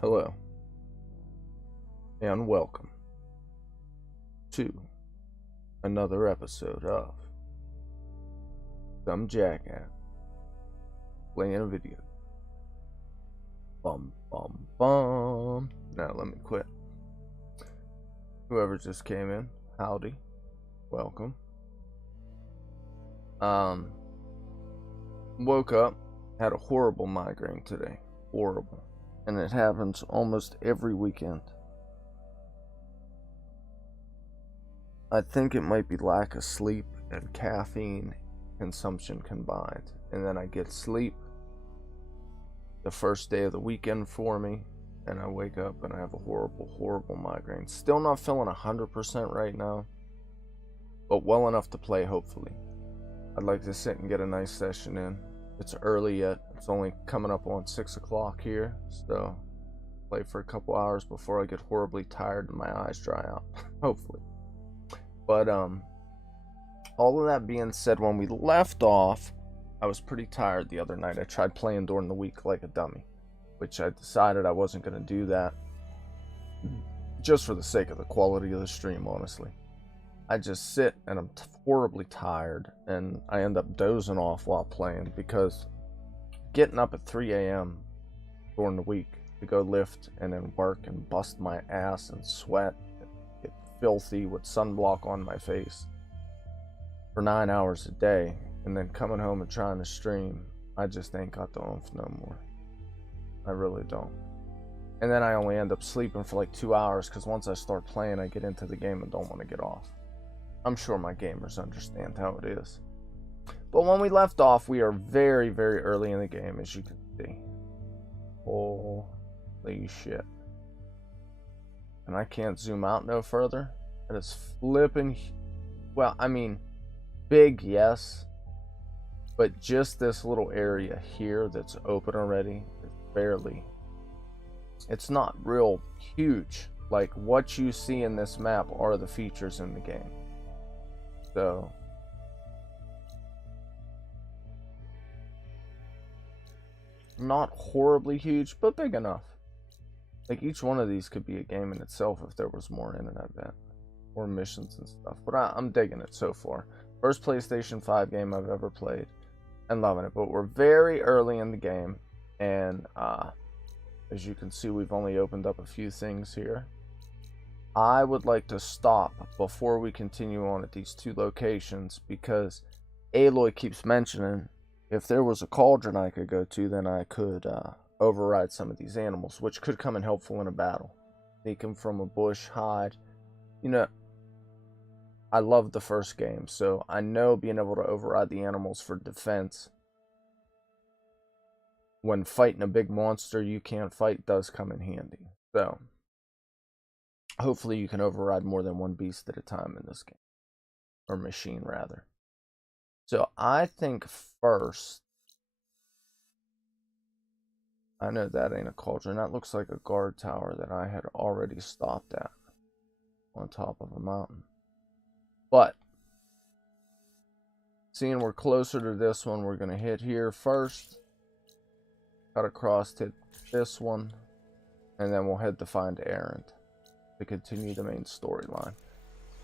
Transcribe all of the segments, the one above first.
Hello, and welcome to another episode of Some Jackass playing a video. Bum bum bum. Now let me quit. Whoever just came in, howdy, welcome. Woke up, had a horrible migraine today, horrible. And it happens almost every weekend. I think it might be lack of sleep and caffeine consumption combined. And then I get sleep the first day of the weekend for me, and I wake up and I have a horrible migraine. Still not feeling 100% right now, but well enough to play, hopefully. I'd like to sit and get a nice session in. It's early yet. It's only coming up on 6 o'clock here, so play for a couple hours before I get horribly tired and my eyes dry out. Hopefully. But all of that being said, when we left off, I was pretty tired the other night. I tried playing during the week like a dummy, which I decided I wasn't going to do that just for the sake of the quality of the stream, honestly. I just sit and I'm horribly tired, and I end up dozing off while playing because getting up at 3 a.m. during the week to go lift and then work and bust my ass and sweat and get filthy with sunblock on my face for 9 hours a day, and then coming home and trying to stream, I just ain't got the oomph no more. I really don't. And then I only end up sleeping for like 2 hours because once I start playing, I get into the game and don't want to get off. I'm sure my gamers understand how it is. But when we left off, we are very early in the game, as you can see. Holy shit. And I can't zoom out no further. It is flipping. Well, I mean, big, yes. But just this little area here that's open already, it's not real huge. Like, what you see in this map are the features in the game. So, not horribly huge, but big enough. Like, each one of these could be a game in itself if there was more in it, I bet. Or missions and stuff. But I'm digging it so far. First PlayStation 5 game I've ever played. And loving it. But we're very early in the game. And, as you can see, we've only opened up a few things here. I would like to stop before we continue on at these two locations because Aloy keeps mentioning if there was a cauldron I could go to, then I could override some of these animals, which could come in helpful in a battle. Sneak them from a bush, hide. You know, I loved the first game, so I know being able to override the animals for defense when fighting a big monster you can't fight does come in handy. So hopefully you can override more than one beast at a time in this game. Or machine, rather. So I think first, I know that ain't a cauldron. That looks like a guard tower that I had already stopped at on top of a mountain. But seeing we're closer to this one, we're going to hit here first. Cut across, hit this one. And then we'll head to find Errand to continue the main storyline.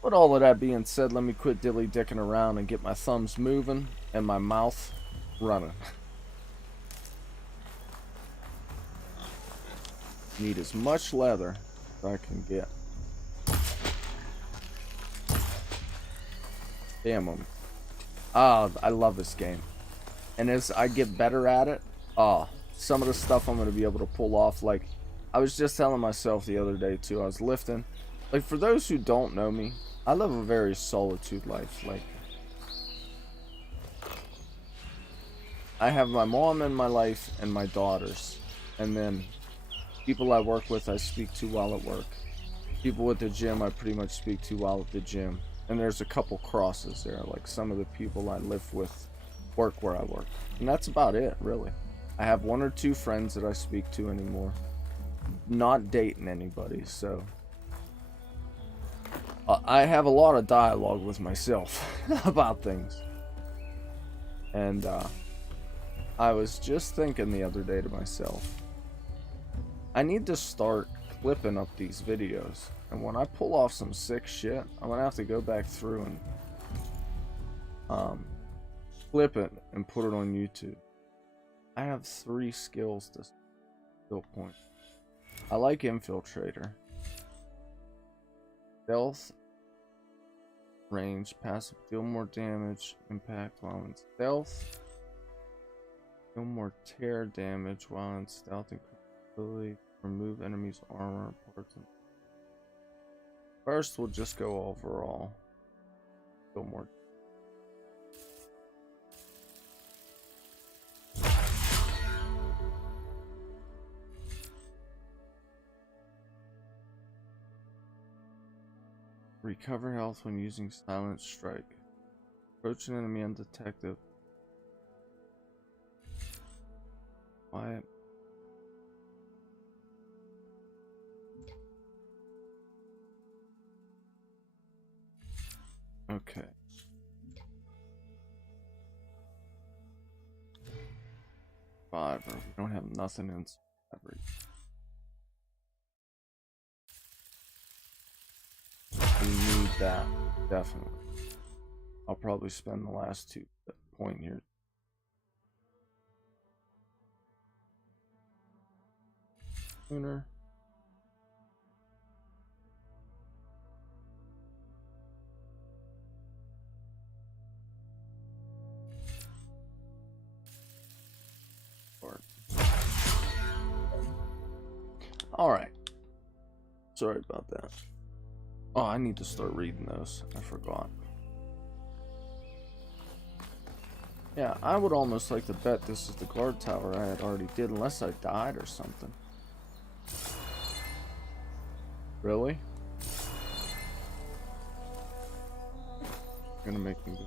With all of that being said, let me quit dilly-dicking around and get my thumbs moving and my mouth running. Need as much leather as I can get. Damn them. Ah, I love this game. And as I get better at it, some of the stuff I'm going to be able to pull off, like, I was just telling myself the other day too, I was lifting. Like, for those who don't know me, I live a very solitude life. Like, I have my mom in my life and my daughters. And then people I work with, I speak to while at work. People at the gym, I pretty much speak to while at the gym. And there's a couple crosses there, like some of the people I live with work where I work. And that's about it, really. I have one or two friends that I speak to anymore. Not dating anybody, so I have a lot of dialogue with myself about things. And I was just thinking the other day to myself, I need to start clipping up these videos, and when I pull off some sick shit, I'm gonna have to go back through and clip it and put it on YouTube. I have 3 skills to skill point. I like Infiltrator, stealth, range, passive, deal more damage, impact while in stealth, deal more tear damage while in stealth, and ability remove enemies' armor parts. First, we'll just go overall. Deal more. Recover health when using Silent Strike. Approach an enemy undetected. Quiet. Okay. Survivor. We don't have nothing in Survivor. We need that, definitely. I'll probably spend the last 2 point here. Sooner. Alright. Sorry about that. Oh, I need to start reading those. I forgot. Yeah, I would almost like to bet this is the guard tower I had already did, unless I died or something. Really? Gonna make me go.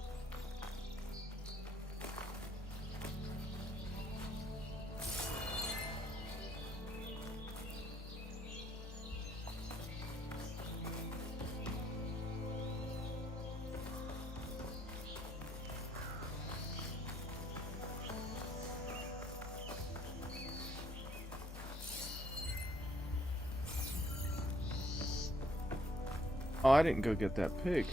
Oh, I didn't go get that pig.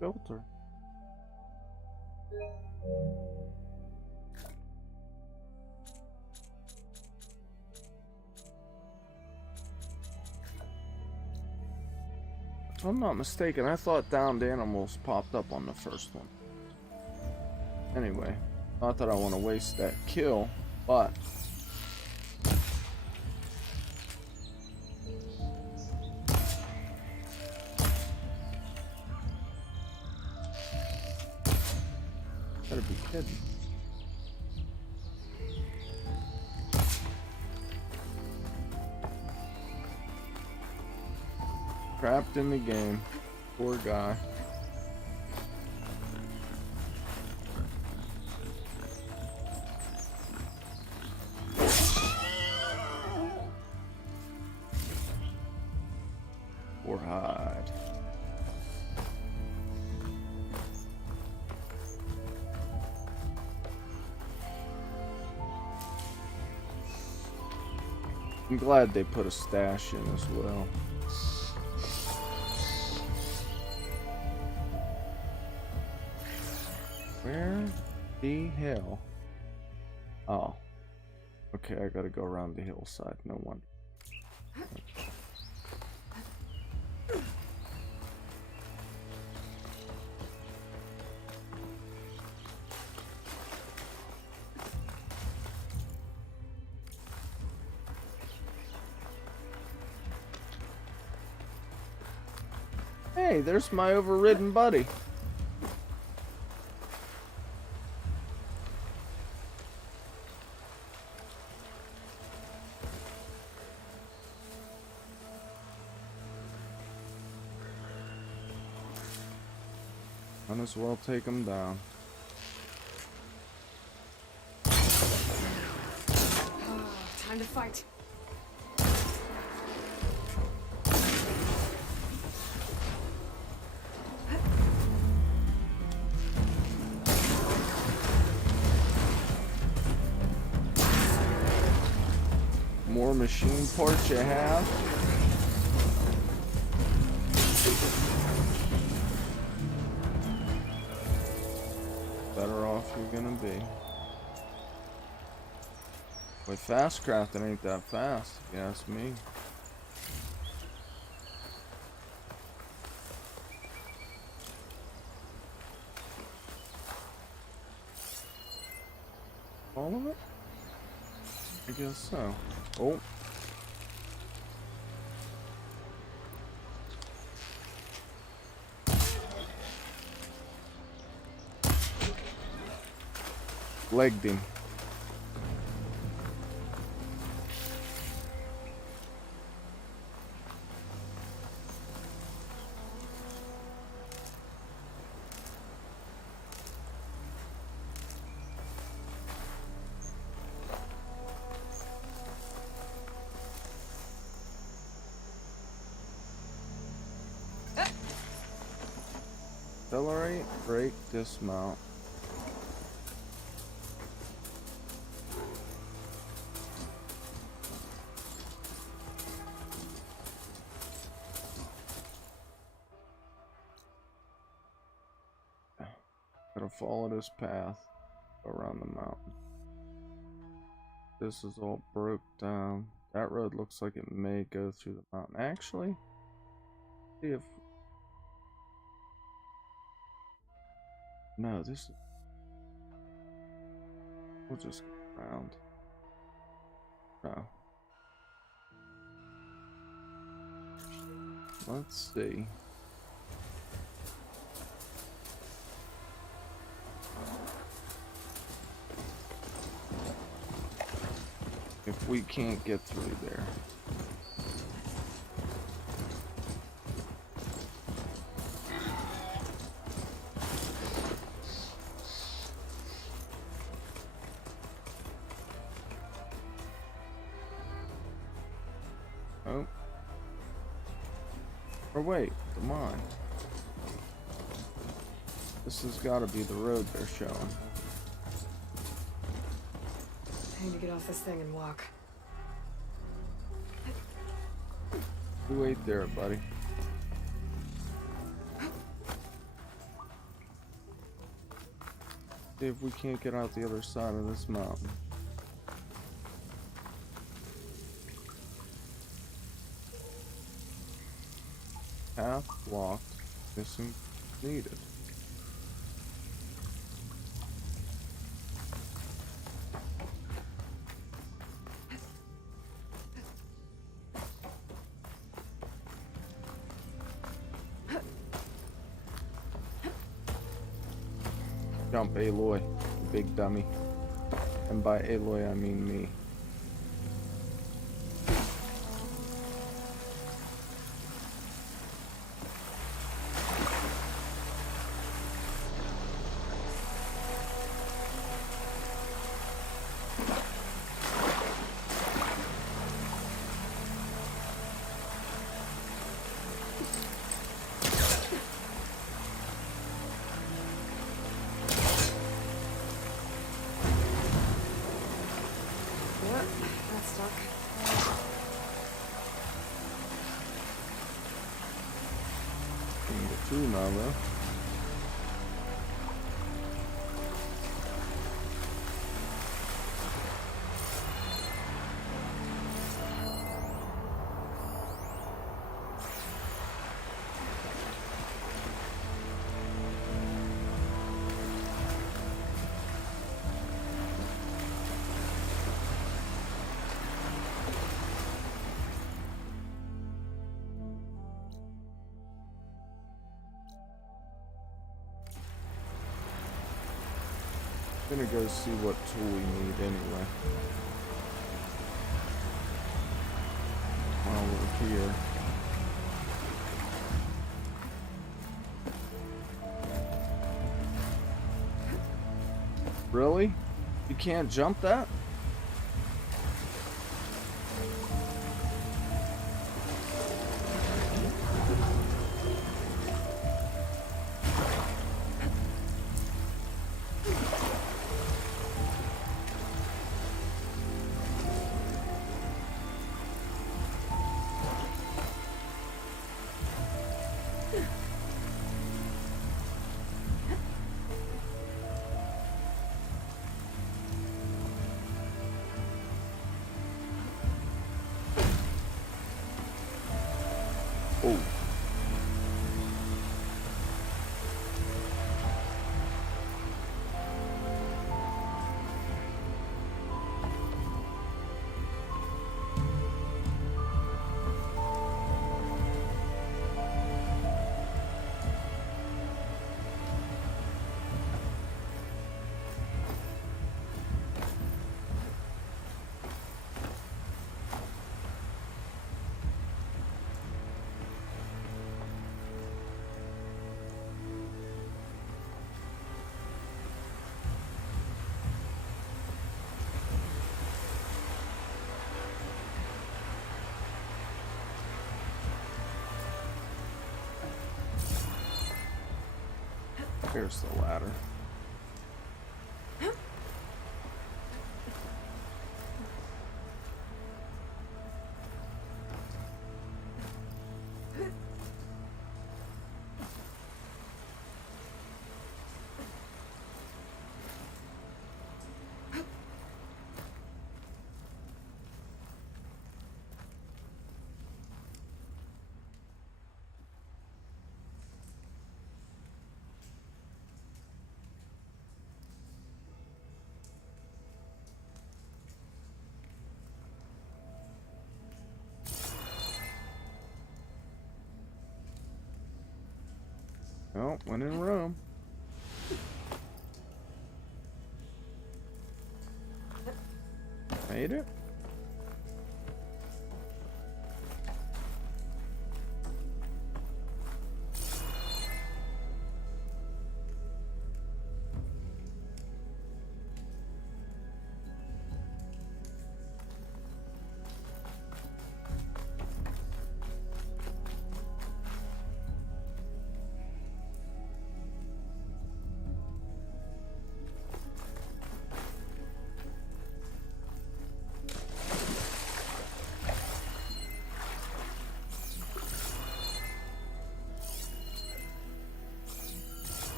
Filter. If I'm not mistaken, I thought downed animals popped up on the first one. Anyway, not that I want to waste that kill, but Better be kidding. Trapped in the game. Poor guy. Or hide. I'm glad they put a stash in as well. Where the hell? Oh. Okay, I gotta go around the hillside, no wonder. Hey, there's my overridden buddy. Might as well take him down. Time to fight. More machine parts you have. Better off you're gonna be. With fast craft, it ain't that fast, if you ask me. All of it? I guess so. Oh. Legged him. Accelerate, brake, dismount. Gotta follow this path around the mountain. This is all broke down. That road looks like it may go through the mountain. Actually, see if no, this is. We'll just go around. No. Let's see. If we can't get through there. Oh. Or wait, the mine. This has got to be the road they're showing. I need to get off this thing and walk. You wait there, buddy. See if we can't get out the other side of this mountain. Path blocked. Missing needed. Jump, Aloy, you big dummy. And by Aloy, I mean me. Now, though. I'm gonna go see what tool we need anyway. While we're here. Really? You can't jump that? Oh. Here's the ladder. Oh, when in Rome. Made it.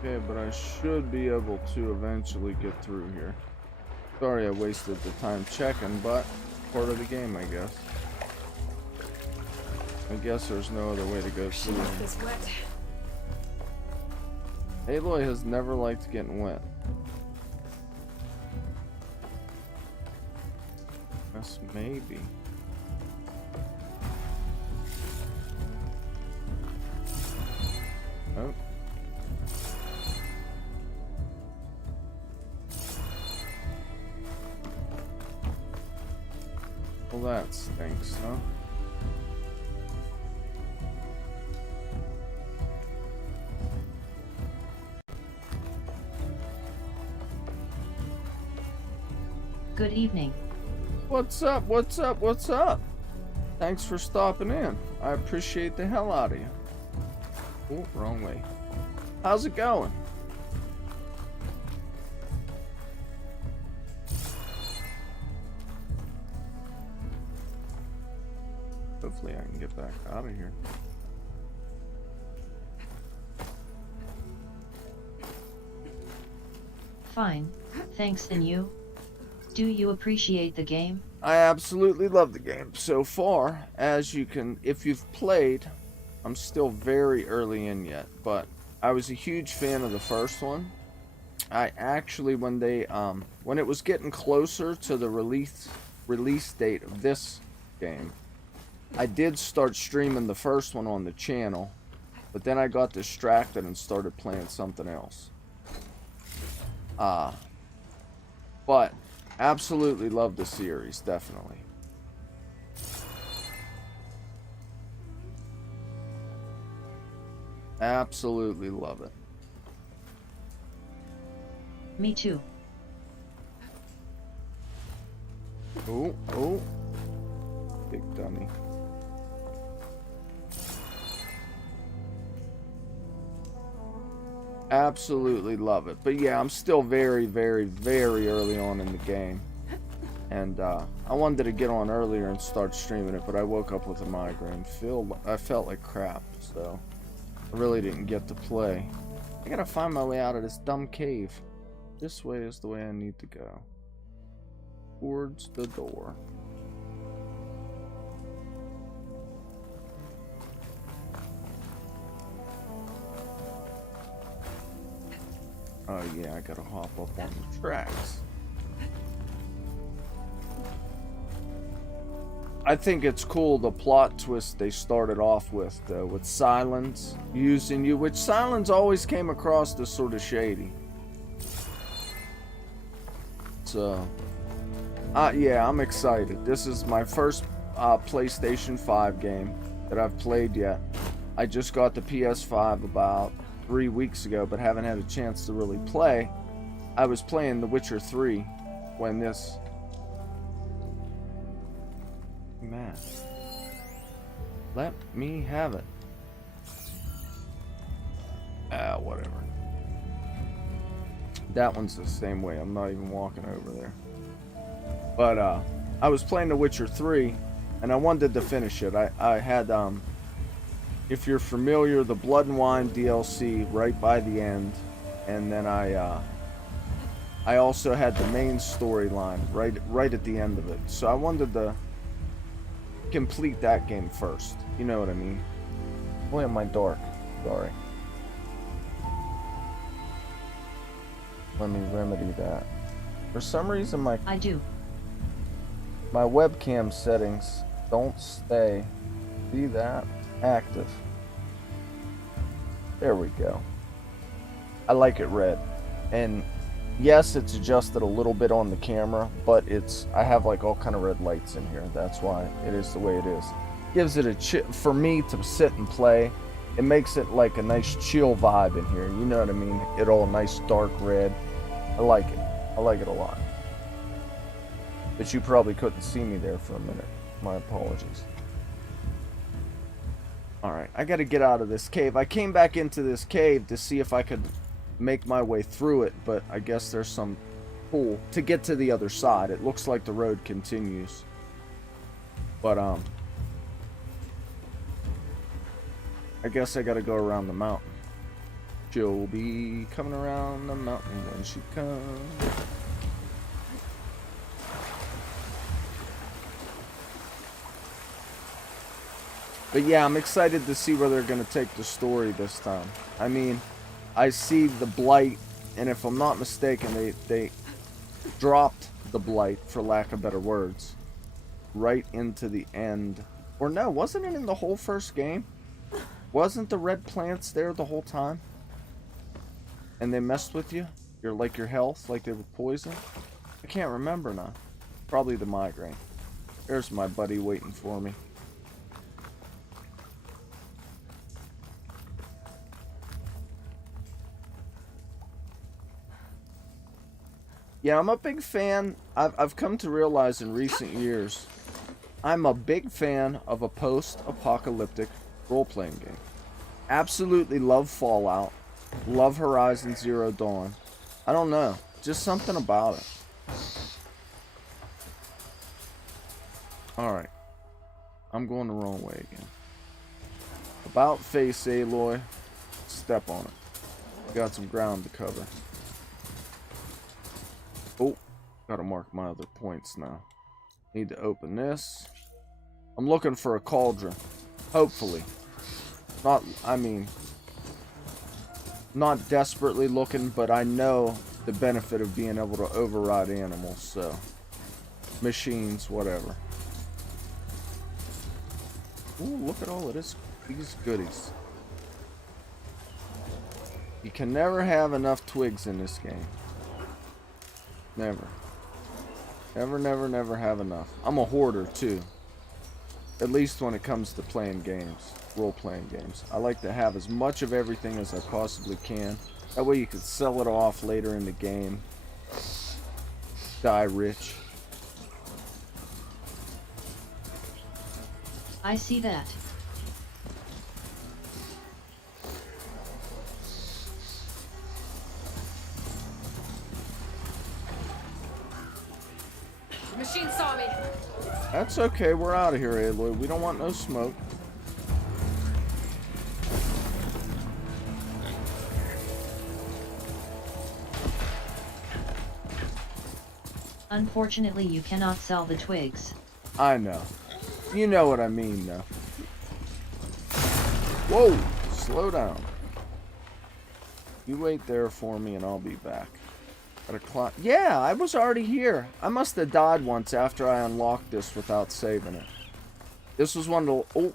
Okay, but I should be able to eventually get through here. Sorry I wasted the time checking, but part of the game, I guess. I guess there's no other way to go through. This wet. Aloy has never liked getting wet. Yes, maybe. Oh. Well, that stinks, huh? Good evening. What's up? What's up? What's up? Thanks for stopping in. I appreciate the hell out of you. Oh, wrong way. How's it going? Hopefully I can get back out of here. Fine. Thanks, and you? Do you appreciate the game? I absolutely love the game so far. As you can, if you've played, I'm still very early in yet, but I was a huge fan of the first one. I actually, when it was getting closer to the release date of this game, I did start streaming the first one on the channel, but then I got distracted and started playing something else. But absolutely love the series, definitely. Absolutely love it. Me too. Oh, oh. Big dummy. Absolutely love it. But yeah, I'm still very, very, very early on in the game. And I wanted to get on earlier and start streaming it, but I woke up with a migraine. I felt like crap, so I really didn't get to play. I gotta find my way out of this dumb cave. This way is the way I need to go. Towards the door. Oh yeah, I gotta hop up on the tracks. I think it's cool the plot twist they started off with Silence using you, which Silence always came across as sort of shady. So, yeah, I'm excited. This is my first PlayStation 5 game that I've played yet. I just got the PS5 about 3 weeks ago, but haven't had a chance to really play. I was playing The Witcher 3 when this... Man. Let me have it. Whatever. That one's the same way. I'm not even walking over there. But, I was playing The Witcher 3, and I wanted to finish it. I had, if you're familiar, the Blood and Wine DLC right by the end, and then I also had the main storyline right at the end of it. So I wanted to complete that game first. You know what I mean? Boy, am I dark. Sorry. Let me remedy that. For some reason, my webcam settings don't stay. See that? Active. There we go. I like it red. And yes, it's adjusted a little bit on the camera, but I have like all kind of red lights in here. That's why it is the way it is. Gives it for me to sit and play. It makes it like a nice chill vibe in here. You know what I mean? It all nice dark red. I like it. I like it a lot. But you probably couldn't see me there for a minute. My apologies. Alright, I gotta get out of this cave. I came back into this cave to see if I could make my way through it, but I guess there's some pool to get to the other side. It looks like the road continues. But, I guess I gotta go around the mountain. She'll be coming around the mountain when she comes. But yeah, I'm excited to see where they're going to take the story this time. I mean, I see the blight, and if I'm not mistaken, they dropped the blight, for lack of better words, right into the end. Or no, wasn't it in the whole first game? Wasn't the red plants there the whole time? And they messed with you? Your health, like they were poison? I can't remember now. Probably the migraine. There's my buddy waiting for me. Yeah, I'm a big fan. I've come to realize in recent years, I'm a big fan of a post-apocalyptic role-playing game. Absolutely love Fallout. Love Horizon Zero Dawn. I don't know. Just something about it. Alright. I'm going the wrong way again. About face, Aloy. Step on it. Got some ground to cover. Oh, gotta mark my other points now. Need to open this. I'm looking for a cauldron. Hopefully. Not desperately looking, but I know the benefit of being able to override animals, so. Machines, whatever. Ooh, look at all of these goodies. You can never have enough twigs in this game. Never. Never have enough. I'm a hoarder too. At least when it comes to playing games. Role-playing games. I like to have as much of everything as I possibly can. That way you can sell it off later in the game. Die rich. I see that. The machine saw me. That's okay, we're out of here, Aloy. We don't want no smoke. Unfortunately, you cannot sell the twigs. I know. You know what I mean, though. Whoa! Slow down. You wait there for me and I'll be back. Gotta climb. Yeah, I was already here. I must have died once after I unlocked this without saving it. This was one of the... Oh!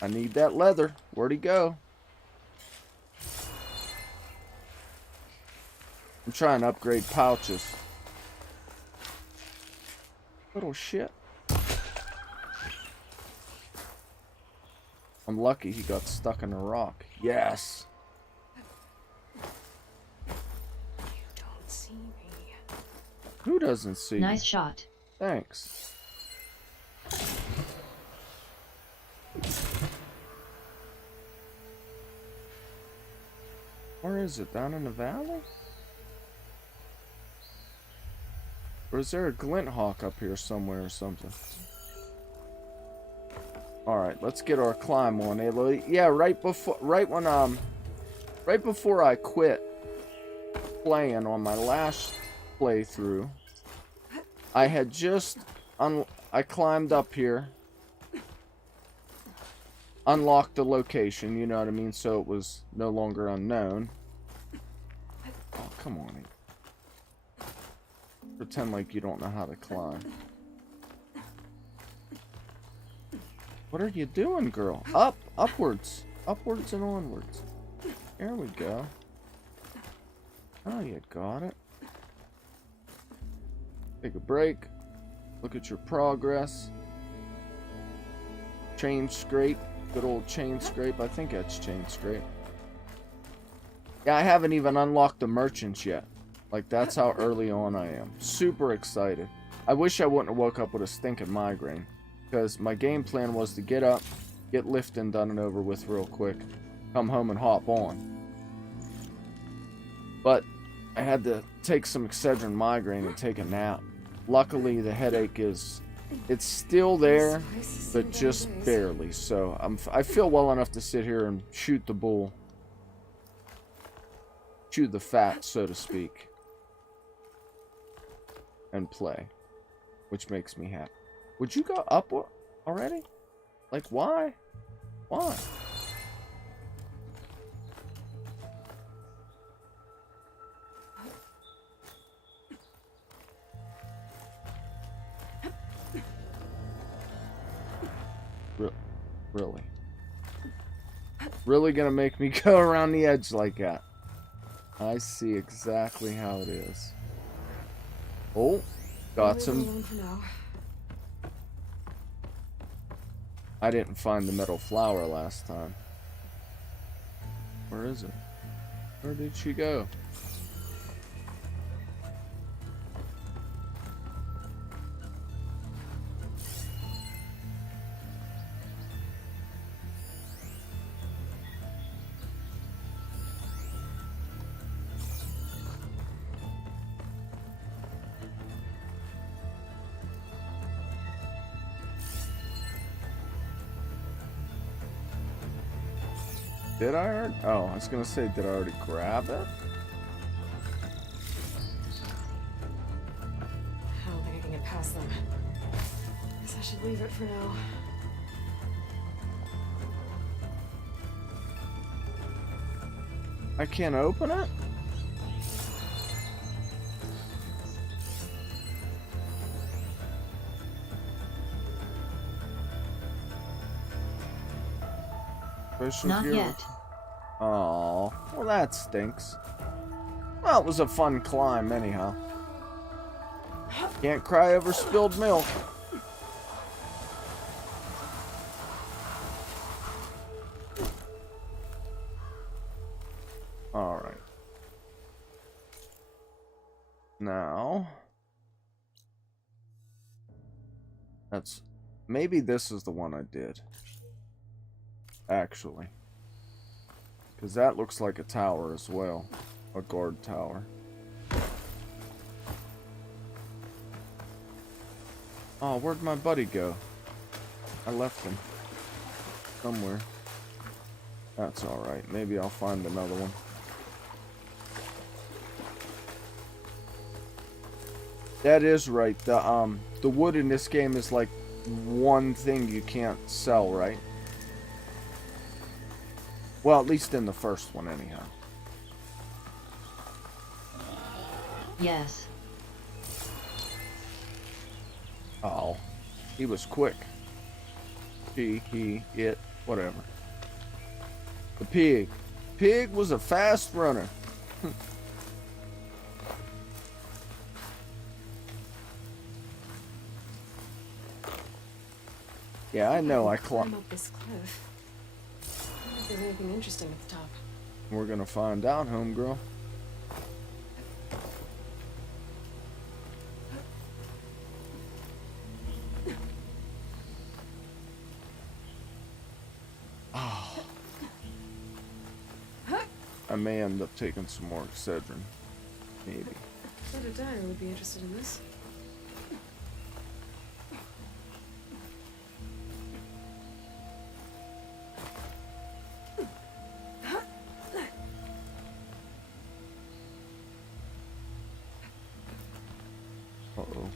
I need that leather. Where'd he go? I'm trying to upgrade pouches. Little shit. I'm lucky he got stuck in a rock. Yes! You don't see me. Who doesn't see Nice me? shot. Thanks. Where is it? Down in the valley? Or is there a glint hawk up here somewhere or something? Alright, let's get our climb on, Aloy. Yeah, right before I quit playing on my last playthrough, I had just I climbed up here, unlocked the location, you know what I mean, so it was no longer unknown. Oh, come on. Pretend like you don't know how to climb. What are you doing, girl? Upwards. Upwards and onwards. There we go. Oh, you got it. Take a break. Look at your progress. Chain scrape. Good old chain scrape. I think that's chain scrape. Yeah, I haven't even unlocked the merchants yet. Like, that's how early on I am. Super excited. I wish I wouldn't have woke up with a stinking migraine. Because my game plan was to get up, get lifting done and over with real quick, come home and hop on. But I had to take some Excedrin migraine and take a nap. Luckily, the headache it's still there, but just barely. So I feel well enough to sit here and shoot the bull. Chew the fat, so to speak. And play. Which makes me happy. Would you go up already? Like, why? Why? Really? Really gonna make me go around the edge like that? I see exactly how it is. Oh, got some. I didn't find the metal flower last time. Where is it? Where did she go? Did I already? Oh, I was gonna say, did I already grab it? I don't think I can get past them. Guess I should leave it for now. I can't open it? Not yet. Oh, well that stinks. Well, it was a fun climb anyhow. Can't cry over spilled milk. Alright. Now... Maybe this is the one I did. Actually. Because that looks like a tower as well. A guard tower. Oh, where'd my buddy go? I left him. Somewhere. That's alright. Maybe I'll find another one. That is right. The wood in this game is like one thing you can't sell, right? Well, at least in the first one, anyhow. Yes. Oh, he was quick. She, he, it, whatever. The pig. Pig was a fast runner. Yeah, I know. I climbed up this cliff. I wonder if there's anything interesting at the top. We're gonna find out, homegirl. Oh. I may end up taking some more Excedrin. Maybe. I thought a dyer would be interested in this. Uh-oh.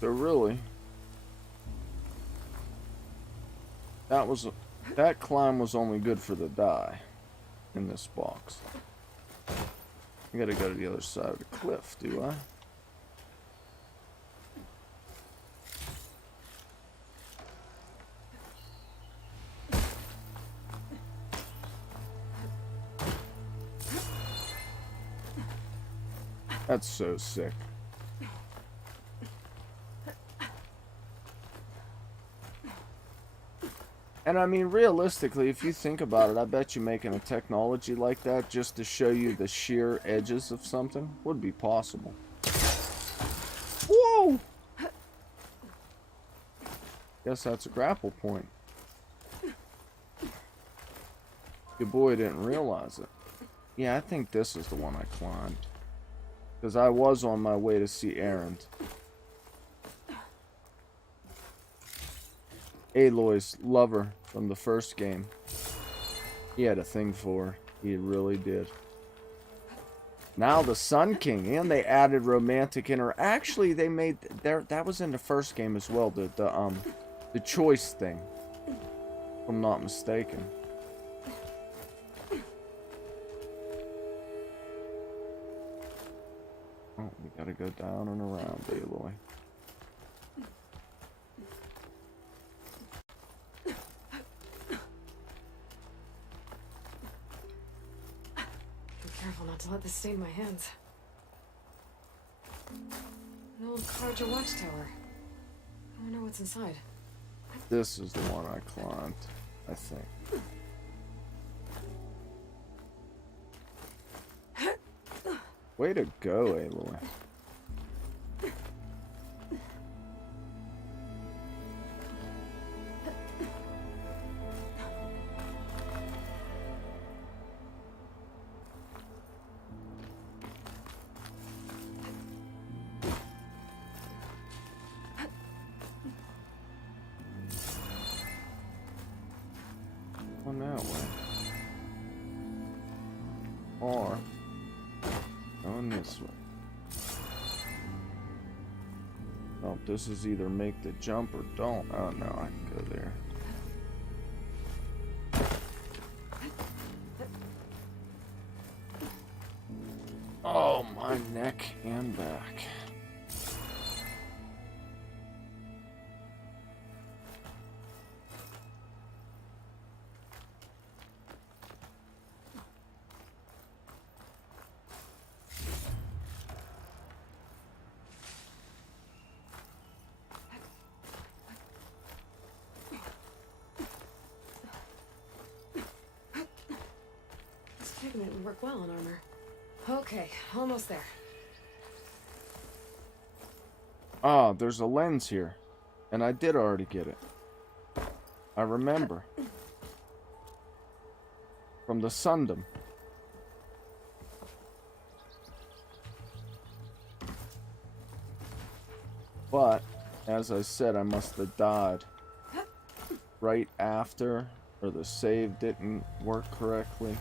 So really, that climb was only good for the dye in this box. I gotta go to the other side of the cliff, do I? That's so sick. And I mean, realistically, if you think about it, I bet you making a technology like that just to show you the sheer edges of something would be possible. Whoa! Guess that's a grapple point. Your boy didn't realize it. Yeah, I think this is the one I climbed. Because I was on my way to see Erend. Aloy's lover from the first game. He had a thing for her. He really did. Now the Sun King, and they added romantic Actually, they made that was in the first game as well. The choice thing, if I'm not mistaken. Oh, we gotta go down and around, Aloy. Be careful not to let this stain my hands. An old Carja watchtower. I wonder what's inside. This is the one I climbed, I think. Way to go, Aloy. On that way. Or going this way. Oh, this is either make the jump or don't. Oh no, I can go there. Oh, my neck and back. Pigment would work well on armor. Okay, almost there. Ah, there's a lens here. And I did already get it. I remember. From the Sundom. But, as I said, I must have died right after, or the save didn't work correctly.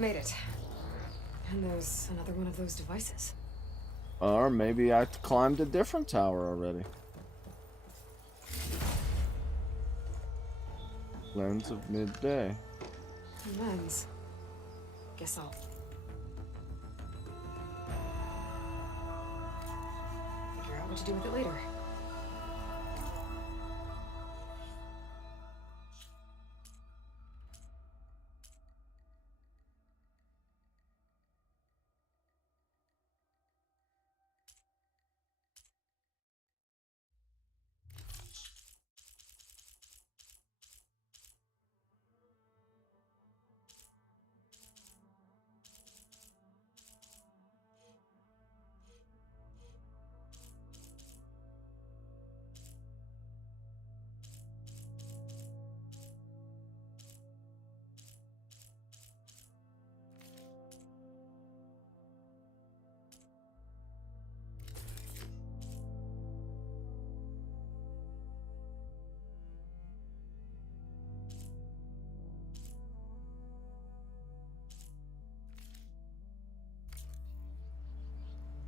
Made it. And there's another one of those devices. Or maybe I climbed a different tower already. Lens of midday. Lens. Guess I'll... figure out what to do with it later.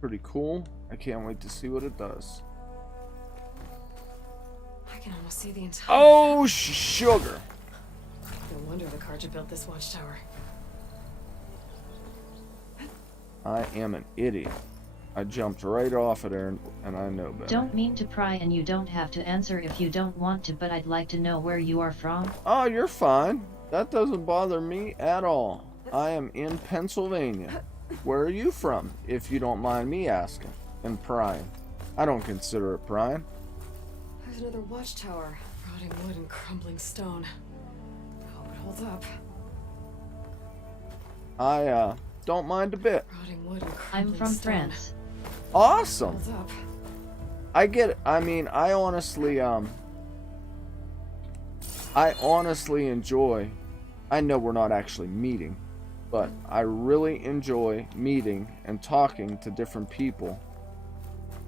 Pretty cool. I can't wait to see what it does. I can almost see the entire... Oh, sugar! No wonder the Carja built this watchtower. I am an idiot. I jumped right off it, Aaron, and I know better. Don't mean to pry, and you don't have to answer if you don't want to, but I'd like to know where you are from. Oh, you're fine. That doesn't bother me at all. I am in Pennsylvania. Where are you from, if you don't mind me asking? And prying. I don't consider it prying. There's another watchtower. Rotting wood and crumbling stone. I hope it holds up. I, don't mind a bit. Rotting wood and I'm crumbling from stone. France. Awesome! Holds up. I get it. I mean, I honestly, I honestly enjoy, I know we're not actually meeting, but I really enjoy meeting and talking to different people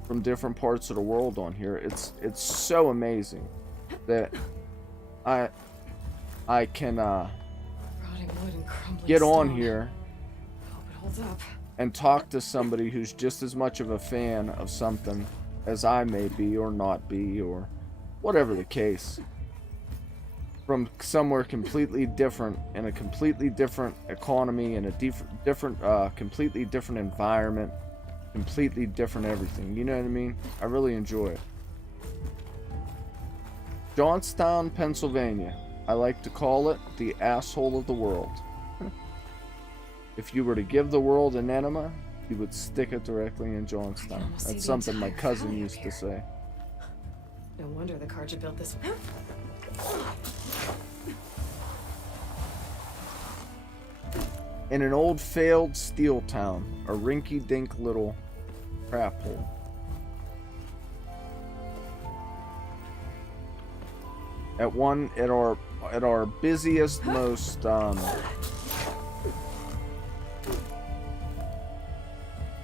from different parts of the world on here. It's so amazing that I can Rotting wood and crumbling get on stone. here Hope it holds up. and talk to somebody who's just as much of a fan of something as I may be or not be, or whatever the case, from somewhere completely different, in a completely different economy, in a completely different environment, completely different everything. You know what I mean? I really enjoy it. Johnstown, Pennsylvania. I like to call it the asshole of the world. If you were to give the world an enema, you would stick it directly in Johnstown. That's something my cousin used to say. No wonder the Karja built this. In an old failed steel town, a rinky-dink little crap hole. At our busiest, most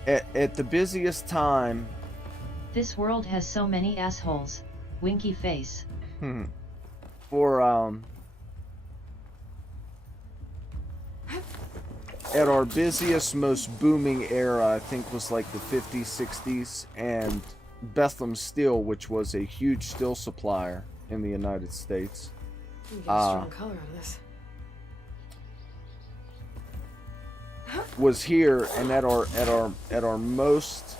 at the busiest time. This world has so many assholes. Winky face. For at our busiest, most booming era, I think was like the 50s, 60s, and Bethlehem Steel, which was a huge steel supplier in the United States. You get a strong color on this. Was here, and at our most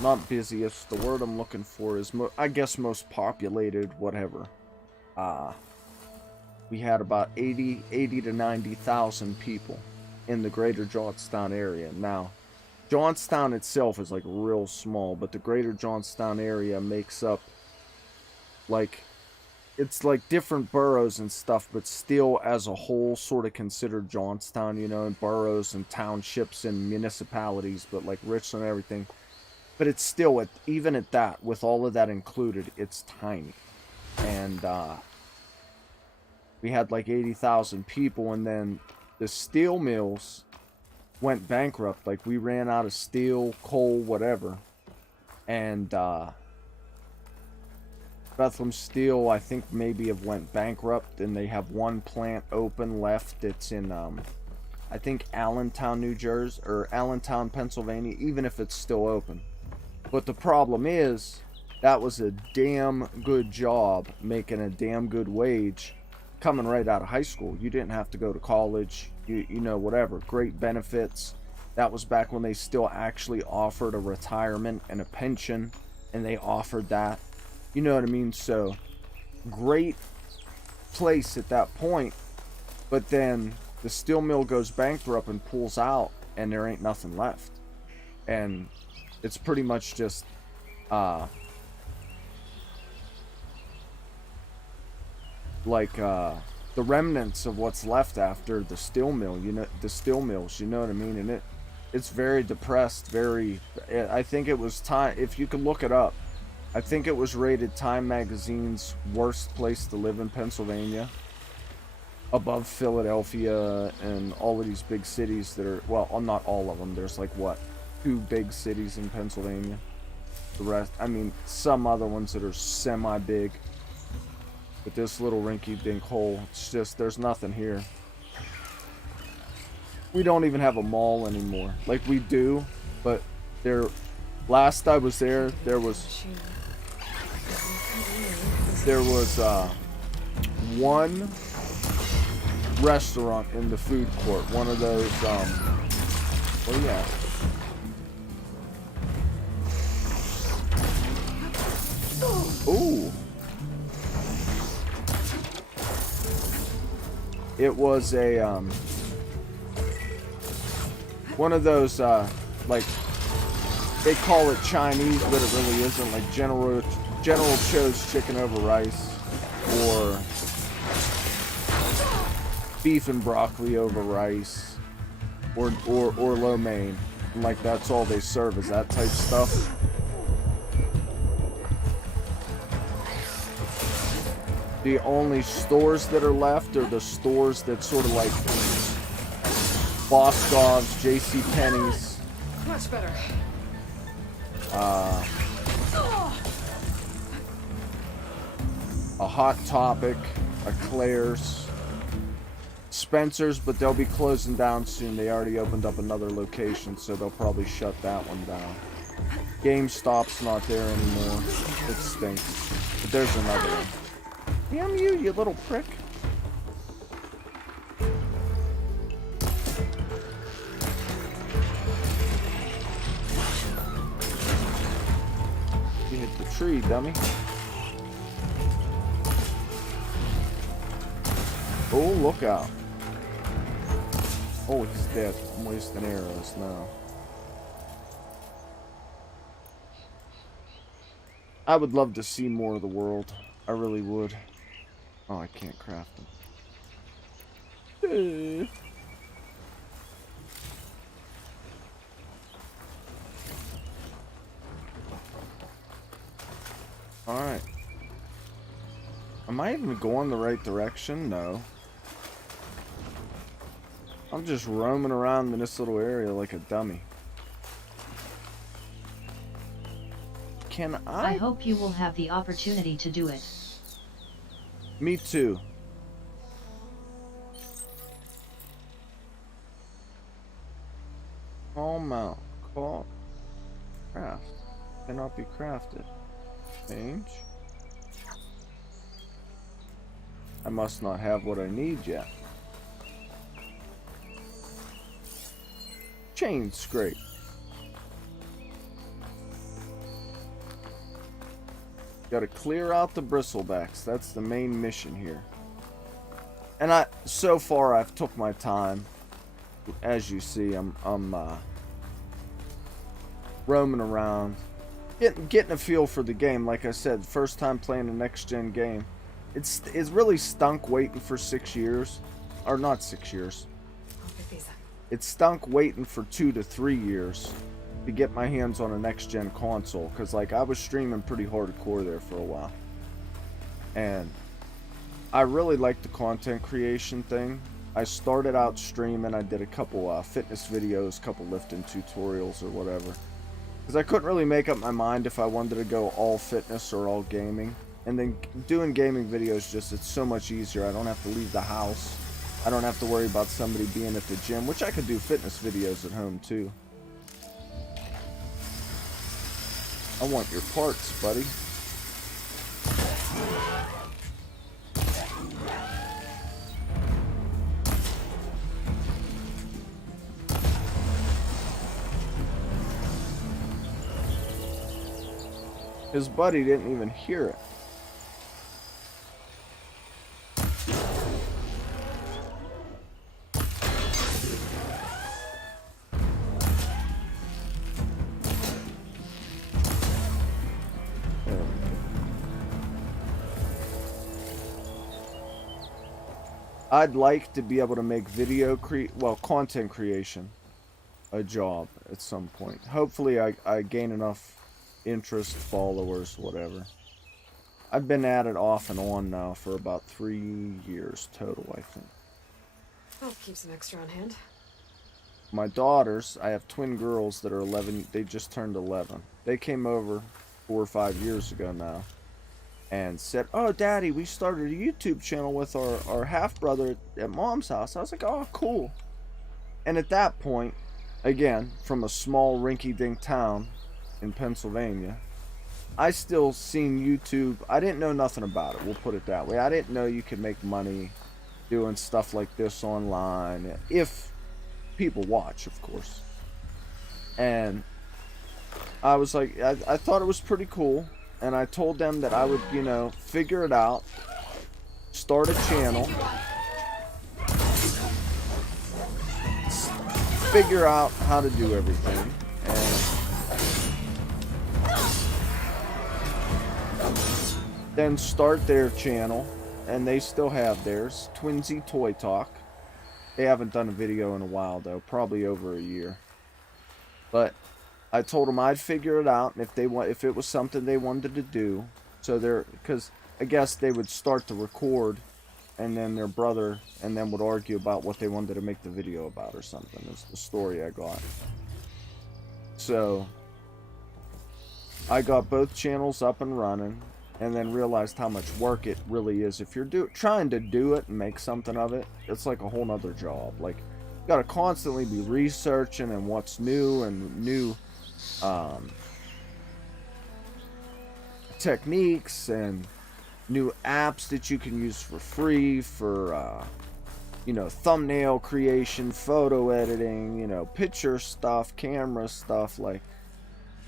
not busiest, the word I'm looking for is I guess most populated, whatever. We had about 80 to 90,000 people in the greater Johnstown area. Now, Johnstown itself is like real small, but the greater Johnstown area makes up like, it's like different boroughs and stuff, but still as a whole sort of considered Johnstown, you know, and boroughs and townships and municipalities, but like Richland and everything. But it's still, even at that, with all of that included, it's tiny. And we had like 80,000 people, and then the steel mills went bankrupt. Like, we ran out of steel, coal, whatever. And Bethlehem Steel, I think, maybe have went bankrupt, and they have one plant open left. It's in, I think, Allentown, New Jersey, or Allentown, Pennsylvania, even if it's still open. But the problem is, that was a damn good job, making a damn good wage, coming right out of high school. You didn't have to go to college, you know, whatever. Great benefits. That was back when they still actually offered a retirement and a pension, and they offered that. You know what I mean? So, great place at that point. But then the steel mill goes bankrupt and pulls out, and there ain't nothing left. And it's pretty much just the remnants of what's left after the steel mill, you know, the steel mills, you know what I mean? And it's very depressed, I think it was time, if you could look it up, I think it was rated Time Magazine's worst place to live in Pennsylvania, above Philadelphia and all of these big cities that are, well, not all of them, there's like, what, 2 big cities in Pennsylvania. The rest, I mean, some other ones that are semi-big. But this little rinky-dink hole, it's just, there's nothing here. We don't even have a mall anymore. Like, we do, but last I was there, there was one restaurant in the food court. One of those, oh yeah. Ooh. It was a, one of those, like, they call it Chinese, but it really isn't, like General Cho's chicken over rice, or beef and broccoli over rice, or lo mein. And like, that's all they serve, is that type stuff. The only stores that are left are the stores that sort of like Boscov's, J.C. Penney's. Much better. A Hot Topic, a Claire's, Spencer's, but they'll be closing down soon. They already opened up another location, so they'll probably shut that one down. GameStop's not there anymore. It stinks. But there's another one. Damn you, you little prick. You hit the tree, dummy. Oh, look out. Oh, he's dead. I'm wasting arrows now. I would love to see more of the world. I really would. Oh, I can't craft them. Alright. Am I even going the right direction? No. I'm just roaming around in this little area like a dummy. Can I? I hope you will have the opportunity to do it. Me too. Call mount. Call. Craft. Cannot be crafted. Change. I must not have what I need yet. Chain scrape. Got to clear out the Bristle Backs. That's the main mission here. And so far I've took my time. As you see, I'm roaming around, getting a feel for the game. Like I said, first time playing a next-gen game. It's really stunk waiting for 6 years, or not 6 years. I'll pick these up. It stunk waiting for 2 to 3 years to get my hands on a next-gen console, because like I was streaming pretty hardcore there for a while, and I really liked the content creation thing. I started out streaming. I did a couple fitness videos, couple lifting tutorials or whatever, because I couldn't really make up my mind if I wanted to go all fitness or all gaming. And then doing gaming videos, it's so much easier. I don't have to leave the house. I don't have to worry about somebody being at the gym, which I could do fitness videos at home too. I want your parts, buddy. His buddy didn't even hear it. I'd like to be able to make content creation a job at some point. Hopefully I gain enough interest, followers, whatever. I've been at it off and on now for about 3 years total, I think. I'll keep some extra on hand. My daughters, I have twin girls that are 11, they just turned 11. They came over 4 or 5 years ago now and said, "Oh, Daddy, we started a YouTube channel with our half-brother at Mom's house." I was like, "Oh, cool." And at that point, again, from a small rinky-dink town in Pennsylvania, I still seen YouTube. I didn't know nothing about it, we'll put it that way. I didn't know you could make money doing stuff like this online, if people watch, of course. And I was like, I thought it was pretty cool. And I told them that I would, figure it out, start a channel, figure out how to do everything, and then start their channel. And they still have theirs, Twinsy Toy Talk. They haven't done a video in a while though, probably over a year. But I told them I'd figure it out, and if it was something they wanted to do, because I guess they would start to record, and then their brother and them would argue about what they wanted to make the video about or something. Is the story I got. So I got both channels up and running, and then realized how much work it really is. If you're trying to do it and make something of it, it's like a whole nother job. Like, you gotta constantly be researching and what's new and new techniques and new apps that you can use for free for you know, thumbnail creation, photo editing, you know, picture stuff, camera stuff, like,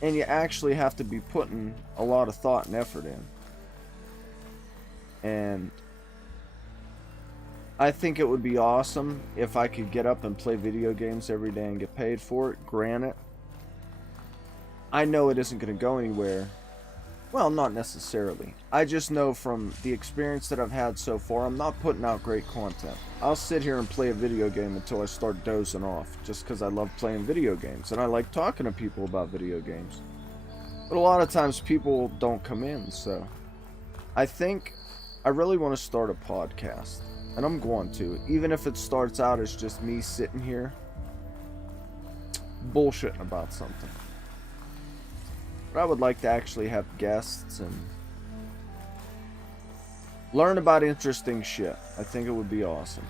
and you actually have to be putting a lot of thought and effort in. And I think it would be awesome if I could get up and play video games every day and get paid for it. Granted, I know it isn't going to go anywhere. Well, not necessarily. I just know from the experience that I've had so far, I'm not putting out great content. I'll sit here and play a video game until I start dozing off, just because I love playing video games, and I like talking to people about video games. But a lot of times people don't come in, so I think I really want to start a podcast, and I'm going to, even if it starts out as just me sitting here bullshitting about something. But I would like to actually have guests and learn about interesting shit. I think it would be awesome.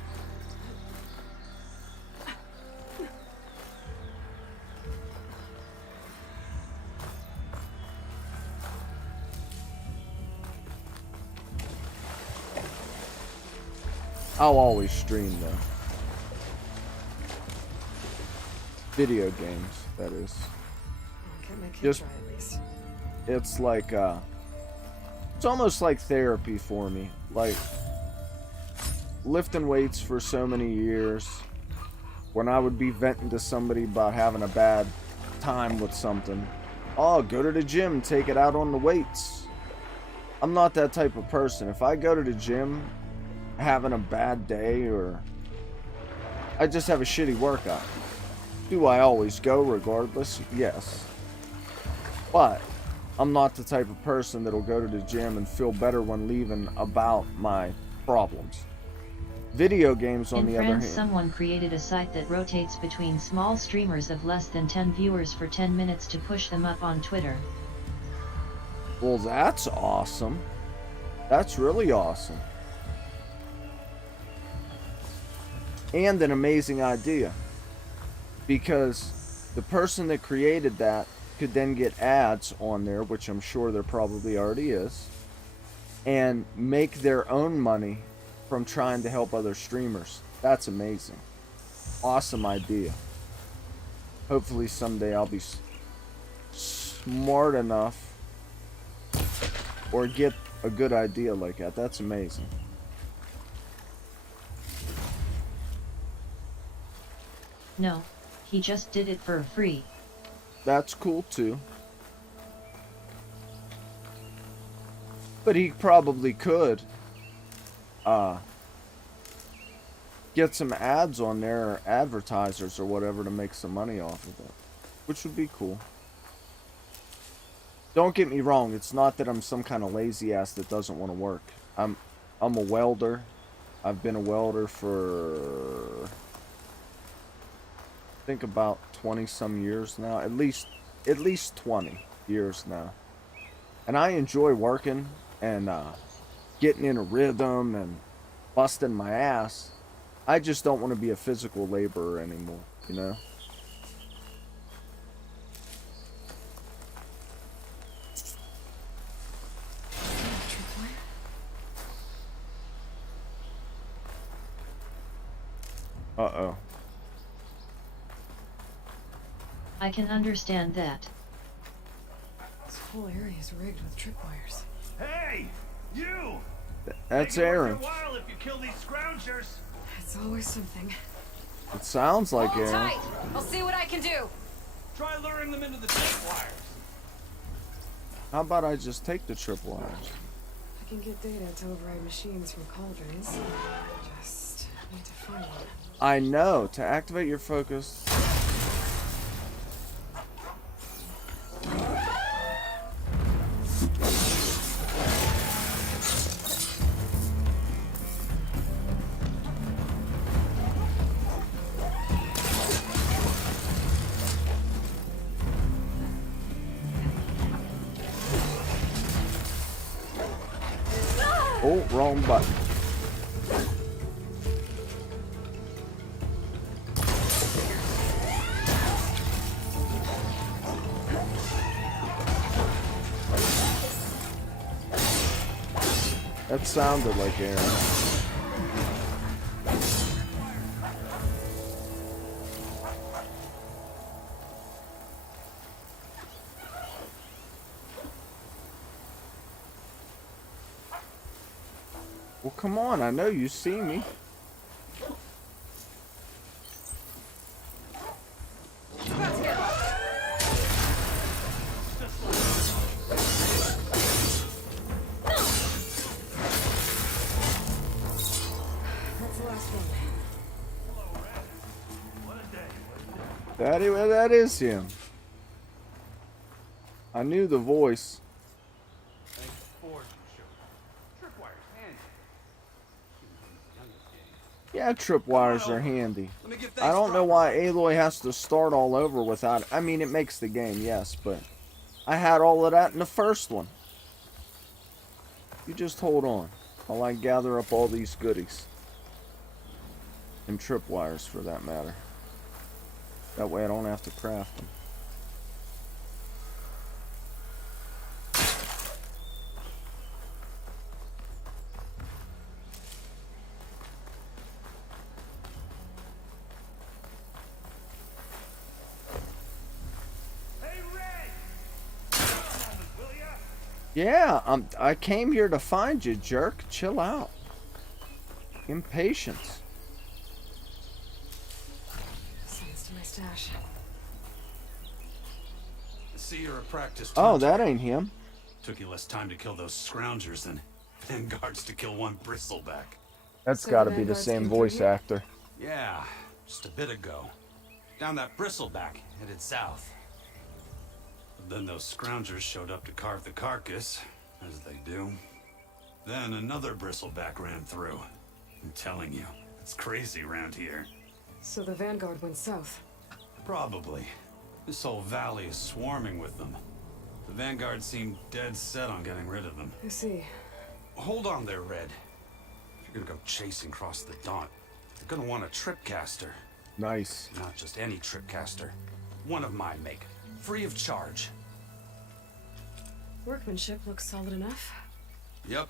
I'll always stream though. Video games, that is. Get my kid Just- try at least. It's like, it's almost like therapy for me. Like, lifting weights for so many years, when I would be venting to somebody about having a bad time with something, oh, go to the gym, take it out on the weights. I'm not that type of person. If I go to the gym having a bad day, or I just have a shitty workout, do I always go regardless? Yes. But I'm not the type of person that'll go to the gym and feel better when leaving about my problems. Video games, on the other hand. Someone created a site that rotates between small streamers of less than 10 viewers for 10 minutes to push them up on Twitter. Well, that's awesome. That's really awesome. And an amazing idea. Because the person that created that could then get ads on there, which I'm sure there probably already is, and make their own money from trying to help other streamers. That's amazing. Awesome idea. Hopefully someday I'll be smart enough or get a good idea like that. That's amazing. No, he just did it for free. That's cool too. But he probably could get some ads on there, or advertisers or whatever, to make some money off of it, which would be cool. Don't get me wrong, it's not that I'm some kind of lazy ass that doesn't want to work. I'm a welder. I've been a welder for, I think, about 20 some years now, at least 20 years now. And I enjoy working and getting in a rhythm and busting my ass. I just don't want to be a physical laborer anymore, you know? Uh-oh. I can understand that. This whole area is rigged with tripwires. Hey, you! That's Make it worth Aaron. your while if you kill these scroungers. It's always something. It sounds like Hold Aaron. tight! I'll see what I can do! Try luring them into the tripwires. How about I just take the tripwires? I can get data to override machines from cauldrons. Just need to find one. I know. To activate your focus. Oh, wrong button. That sounded like Aaron. Well, come on, I know you see me. That is him. I knew the voice. Yeah, tripwires are handy. I don't know why Aloy has to start all over without it. I mean, it makes the game, yes, but I had all of that in the first one. You just hold on while I gather up all these goodies. And tripwires, for that matter. That way I don't have to craft them. Yeah, I came here to find you, jerk. Chill out. Impatience. Sends to my stash. See, you're a practiced Oh, hunter. that ain't him. Took you less time to kill those scroungers than vanguards to kill one bristleback. That's So got to the be the Vanguards same came voice through here? actor. Yeah, just a bit ago. Down that bristleback, headed south. But then those scroungers showed up to carve the carcass, as they do. Then another bristleback ran through. I'm telling you, it's crazy around here. So the Vanguard went south. Probably. This whole valley is swarming with them. The Vanguard seemed dead set on getting rid of them. I see. Hold on there, Red. If you're gonna go chasing across the Daunt, you're gonna want a tripcaster. Nice. Not just any tripcaster. One of my make. Free of charge. Workmanship looks solid enough. Yep.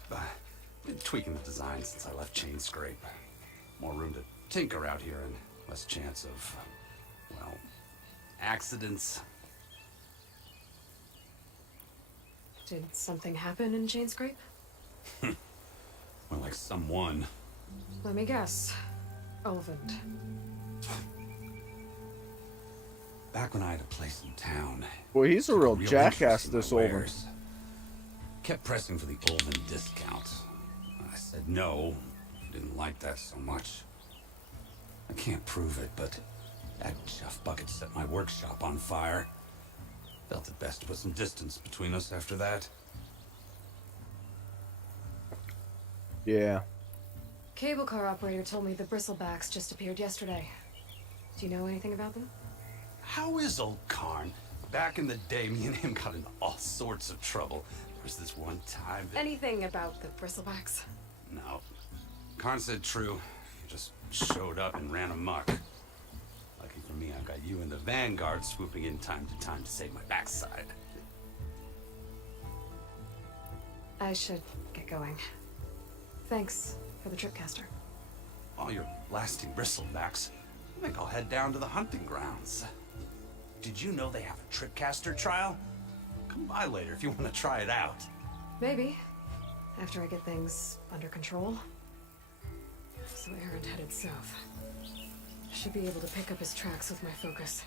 Been tweaking the design since I left Chain Scrape. More room to tinker out here and less chance of, well, accidents. Did something happen in Chain Scrape? More like someone. Let me guess. Elvend. Back when I had a place in town. Boy, he's a real Real jackass, interest in my this Olven. wares. Kept pressing for the Olven discount. I said no. Didn't like that so much. I can't prove it, but that Jeff Bucket set my workshop on fire. Felt it best to put some distance between us after that. Yeah. Cable car operator told me the Bristlebacks just appeared yesterday. Do you know anything about them? How is old Karn? Back in the day, me and him got into all sorts of trouble. There was this one time that... Anything about the Bristlebacks? No. Karn said true. He just showed up and ran amok. Lucky for me, I've got you and the Vanguard swooping in time to save my backside. I should get going. Thanks for the tripcaster. While you're blasting bristlebacks, I think I'll head down to the hunting grounds. Did you know they have a tripcaster trial? Come by later if you want to try it out. Maybe. After I get things under control. So Aaron headed south. Should be able to pick up his tracks with my focus.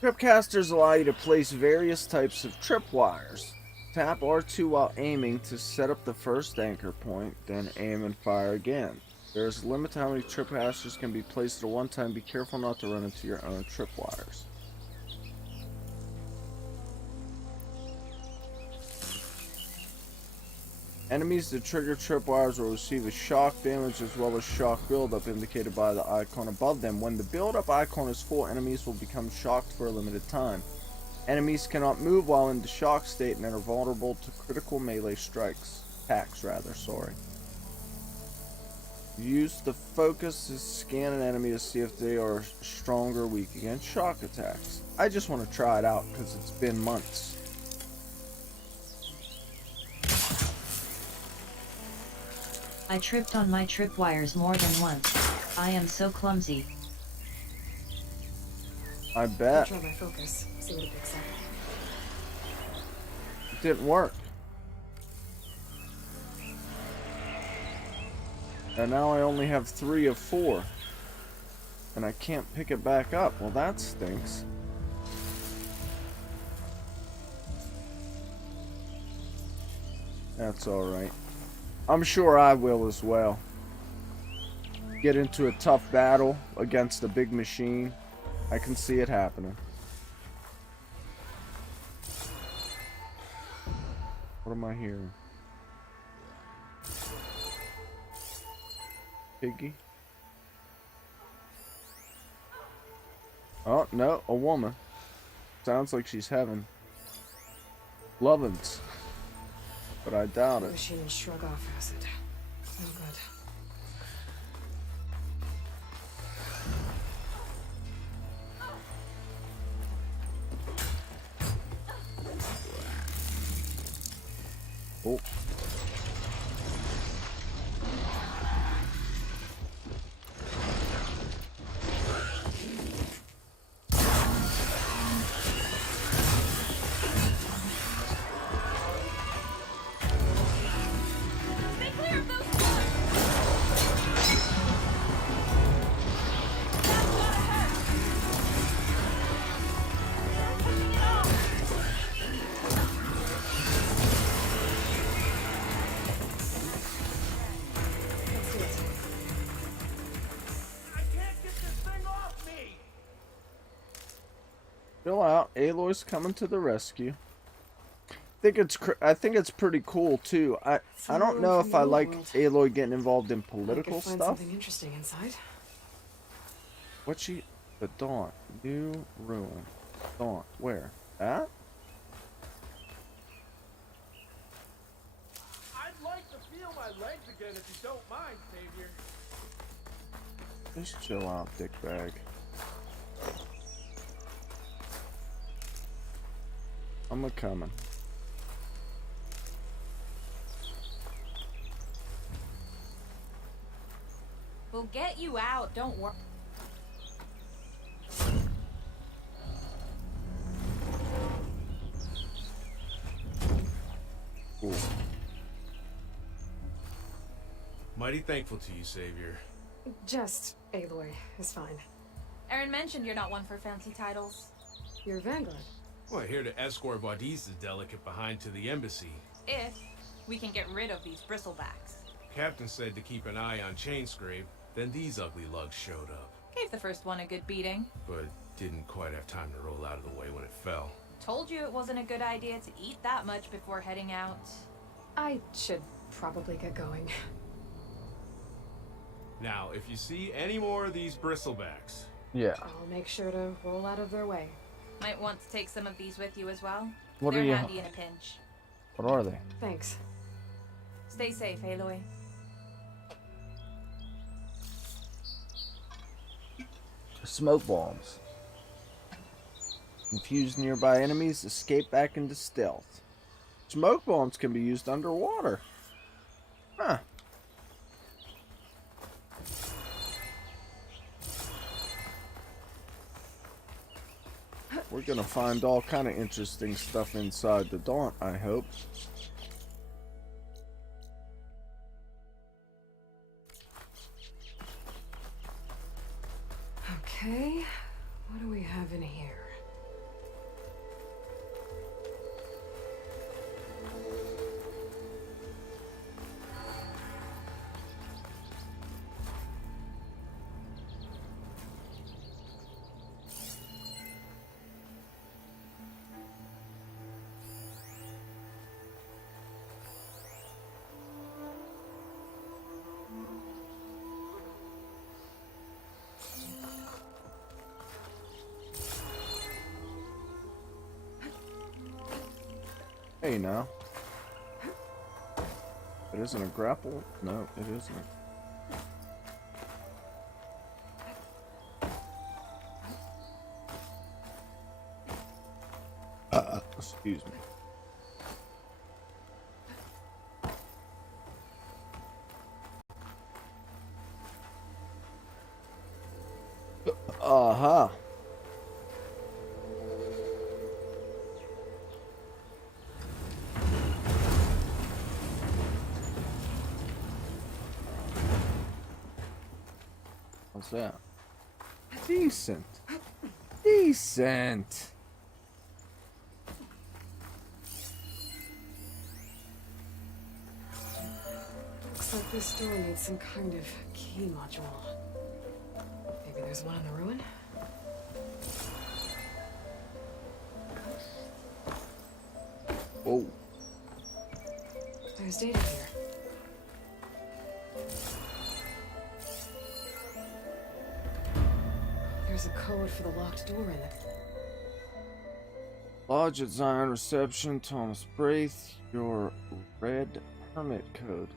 Tripcasters allow you to place various types of tripwires. Tap R2 while aiming to set up the first anchor point, then aim and fire again. There is a limit to how many tripcasters can be placed at one time. Be careful not to run into your own tripwires. Enemies that trigger tripwires will receive a shock damage as well as shock buildup indicated by the icon above them. When the buildup icon is full, enemies will become shocked for a limited time. Enemies cannot move while in the shock state and are vulnerable to critical melee strikes. Attacks, rather, sorry. Use the focus to scan an enemy to see if they are strong or weak against shock attacks. I just want to try it out because it's been months. I tripped on my tripwires more than once. I am so clumsy. I I'll bet. try my focus, see what it picks up. It didn't work. And now I only have 3 of 4. And I can't pick it back up. Well, that stinks. That's alright. I'm sure I will as well. Get into a tough battle against a big machine. I can see it happening. What am I hearing? Piggy? Oh, no, a woman. Sounds like she's having lovin's. But I doubt The it. machine will shrug off acid. No good. Oh. Chill out. Aloy's coming to the rescue. I think it's pretty cool too. I don't know if I like Aloy getting involved in political find stuff. something interesting inside. What's she? The Daunt. New ruin. Daunt. Where? That? I'd like to feel my legs again if you don't mind, Savior. Just chill out, dickbag. I'm a coming. We'll get you out, don't worry. Cool. Mighty thankful to you, Savior. Just Aloy is fine. Aaron mentioned you're not one for fancy titles. You're Vanguard. Well, here to escort Wadiz's delicate behind to the embassy. If we can get rid of these Bristle Backs. Captain said to keep an eye on Chainscrape, then these ugly lugs showed up. Gave the first one a good beating. But didn't quite have time to roll out of the way when it fell. Told you it wasn't a good idea to eat that much before heading out. I should probably get going. Now, if you see any more of these Bristlebacks, Yeah. I'll make sure to roll out of their way. Might want to take some of these with you as well. What They're are you? handy in a pinch. What are they? Thanks. Stay safe, Aloy. Smoke bombs. Confuse nearby enemies, escape back into stealth. Smoke bombs can be used underwater. Huh. We're gonna find all kind of interesting stuff inside the Daunt, I hope. Okay, what do we have in here? Hey now. It isn't a grapple? No, it isn't. Excuse me. Uh-huh. What's that? Decent. Decent. Looks like this door needs some kind of key module. Maybe there's one in the ruin? Whoa. There's data here. There's a code for the locked door in it. Lodge at Zion Reception, Thomas Braith, your red permit code.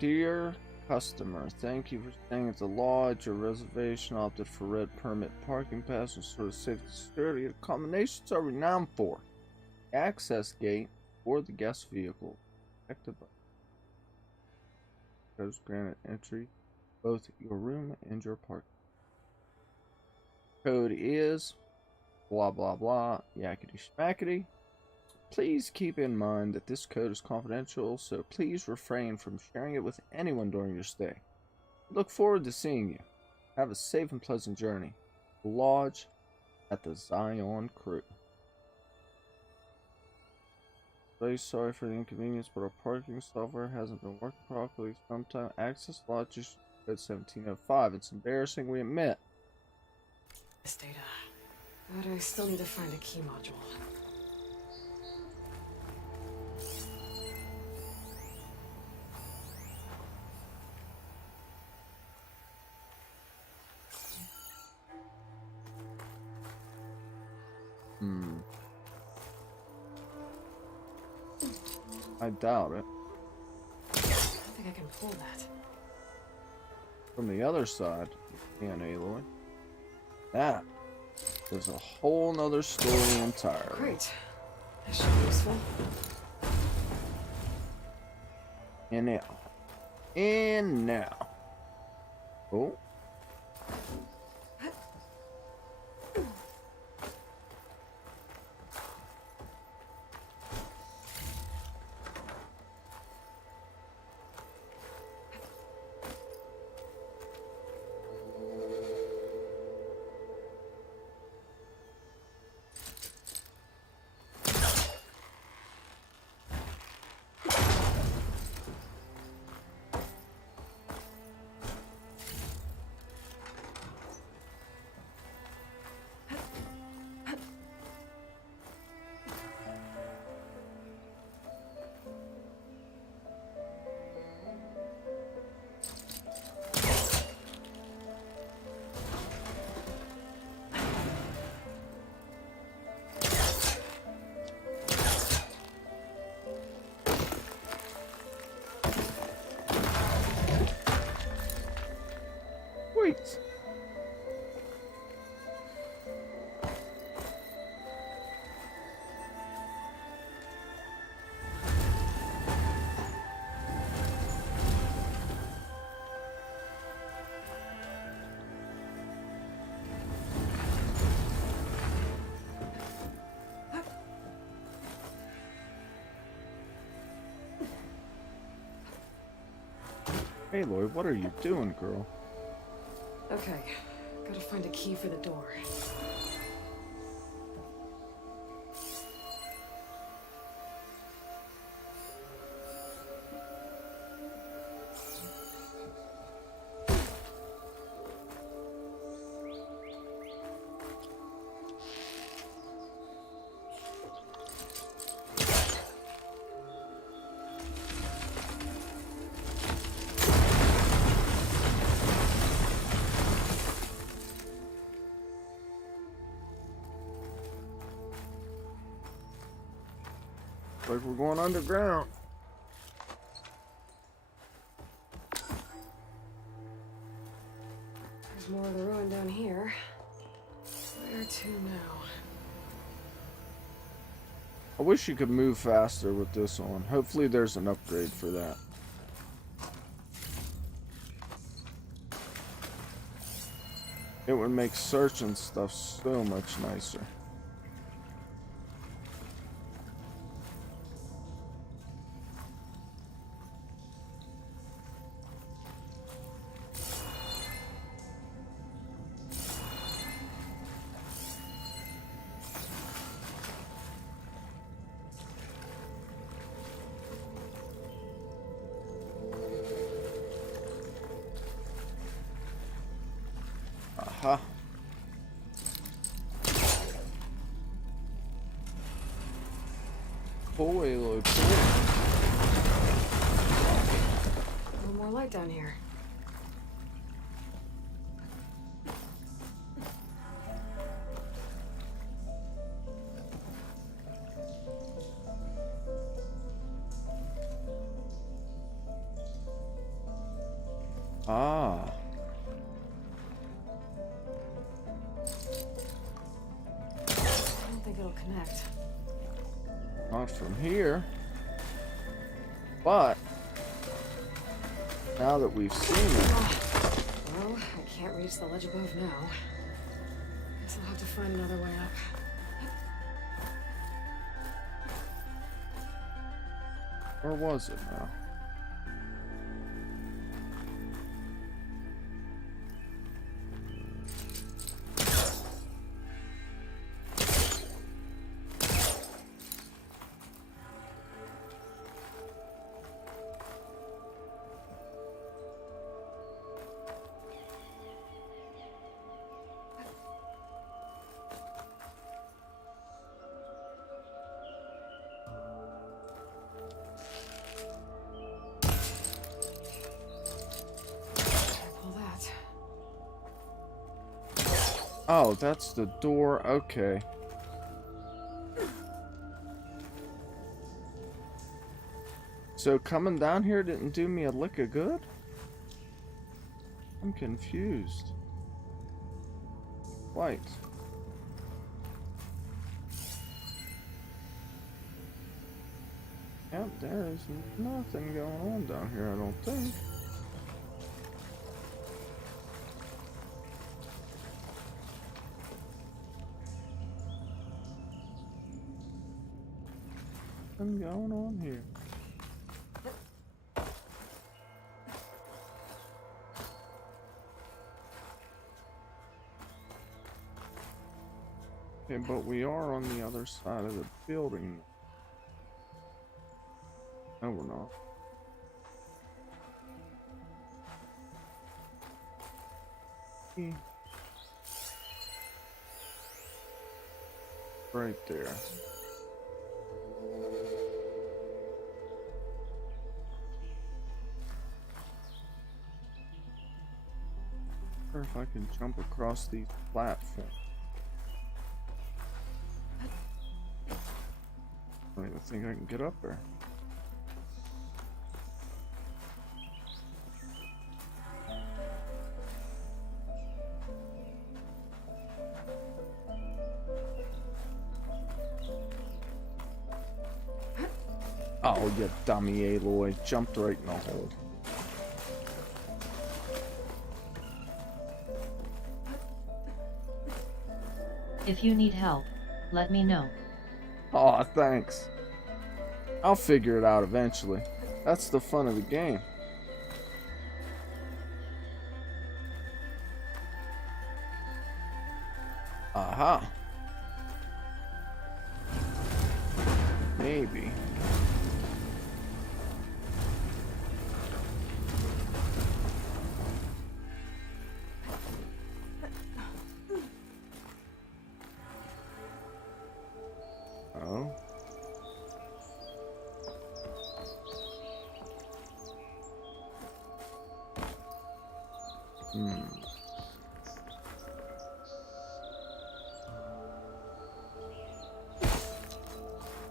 Dear customer, thank you for staying at the lodge. Your reservation opted for red permit parking pass and sort of safety and security. The combinations are renowned for. Access gate for the guest vehicle. Protected by codes granted entry both your room and your parking. Code is blah blah blah yakety schmackety. Please keep in mind that this code is confidential, so please refrain from sharing it with anyone during your stay. Look forward to seeing you. Have a safe and pleasant journey. Lodge at the Zion Crew. Very sorry for the inconvenience, but our parking software hasn't been working properly. Sometimes access lodges code 1705. It's embarrassing, we admit. This data. But I still need to find a key module. I doubt it. I think I can pull that. From the other side, you can, Aloy. That is a whole nother story entirely. Great. That should be useful. And now. And now. Oh. Wait. Hey Lloyd, what are you doing, girl? Okay, gotta find a key for the door. Like we're going underground. There's more of the ruin down here. Where to now? I wish you could move faster with this on. Hopefully there's an upgrade for that. It would make searching stuff so much nicer. Aha. Boy, look cool. A little more light down here. Ah. I don't think it'll connect. Not from here. But now that we've seen it. Well, I can't reach the ledge above now. Guess I'll have to find another way up. Where was it now? Oh, that's the door. Okay. So coming down here didn't do me a lick of good? I'm confused. White. Yep, there is nothing going on down here, I don't think. Nothing going on here. Okay, but we are on the other side of the building. No, we're not. Right there. Or if I can jump across these platforms. I don't even think I can get up there. Oh, you dummy Aloy. Jumped right in the hole. If you need help, let me know. Aw, thanks. I'll figure it out eventually. That's the fun of the game. Aha. Maybe. Oh.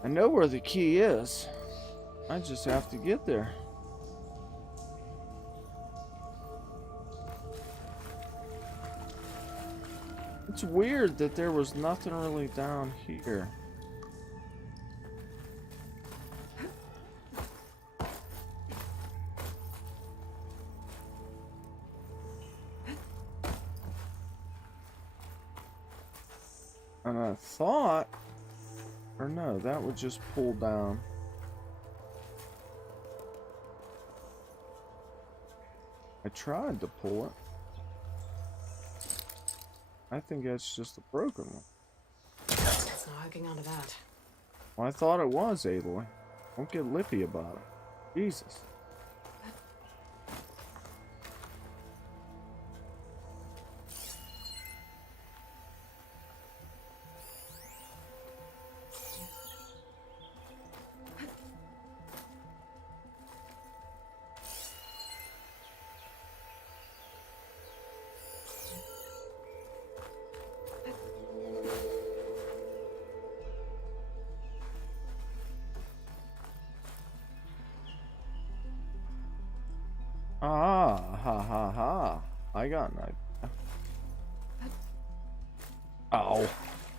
I know where the key is. I just have to get there. It's weird that there was nothing really down here. And I thought, or no, that would just pull down. I tried to pull it. I think that's just a broken one. It's not hooking onto that. Well, I thought it was, Aloy. Don't get lippy about it. Jesus. Ah, ha ha ha. I got an idea. Ow.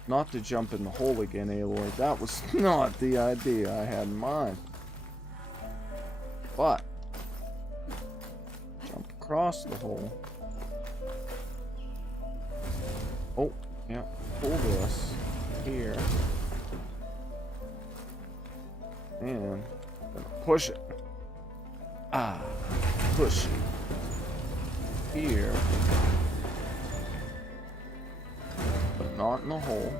Not to jump in the hole again, Aloy. That was not the idea I had in mind. But, jump across the hole. Oh, yeah. Pull this here. And gonna push it. Ah, push here, but not in the hole.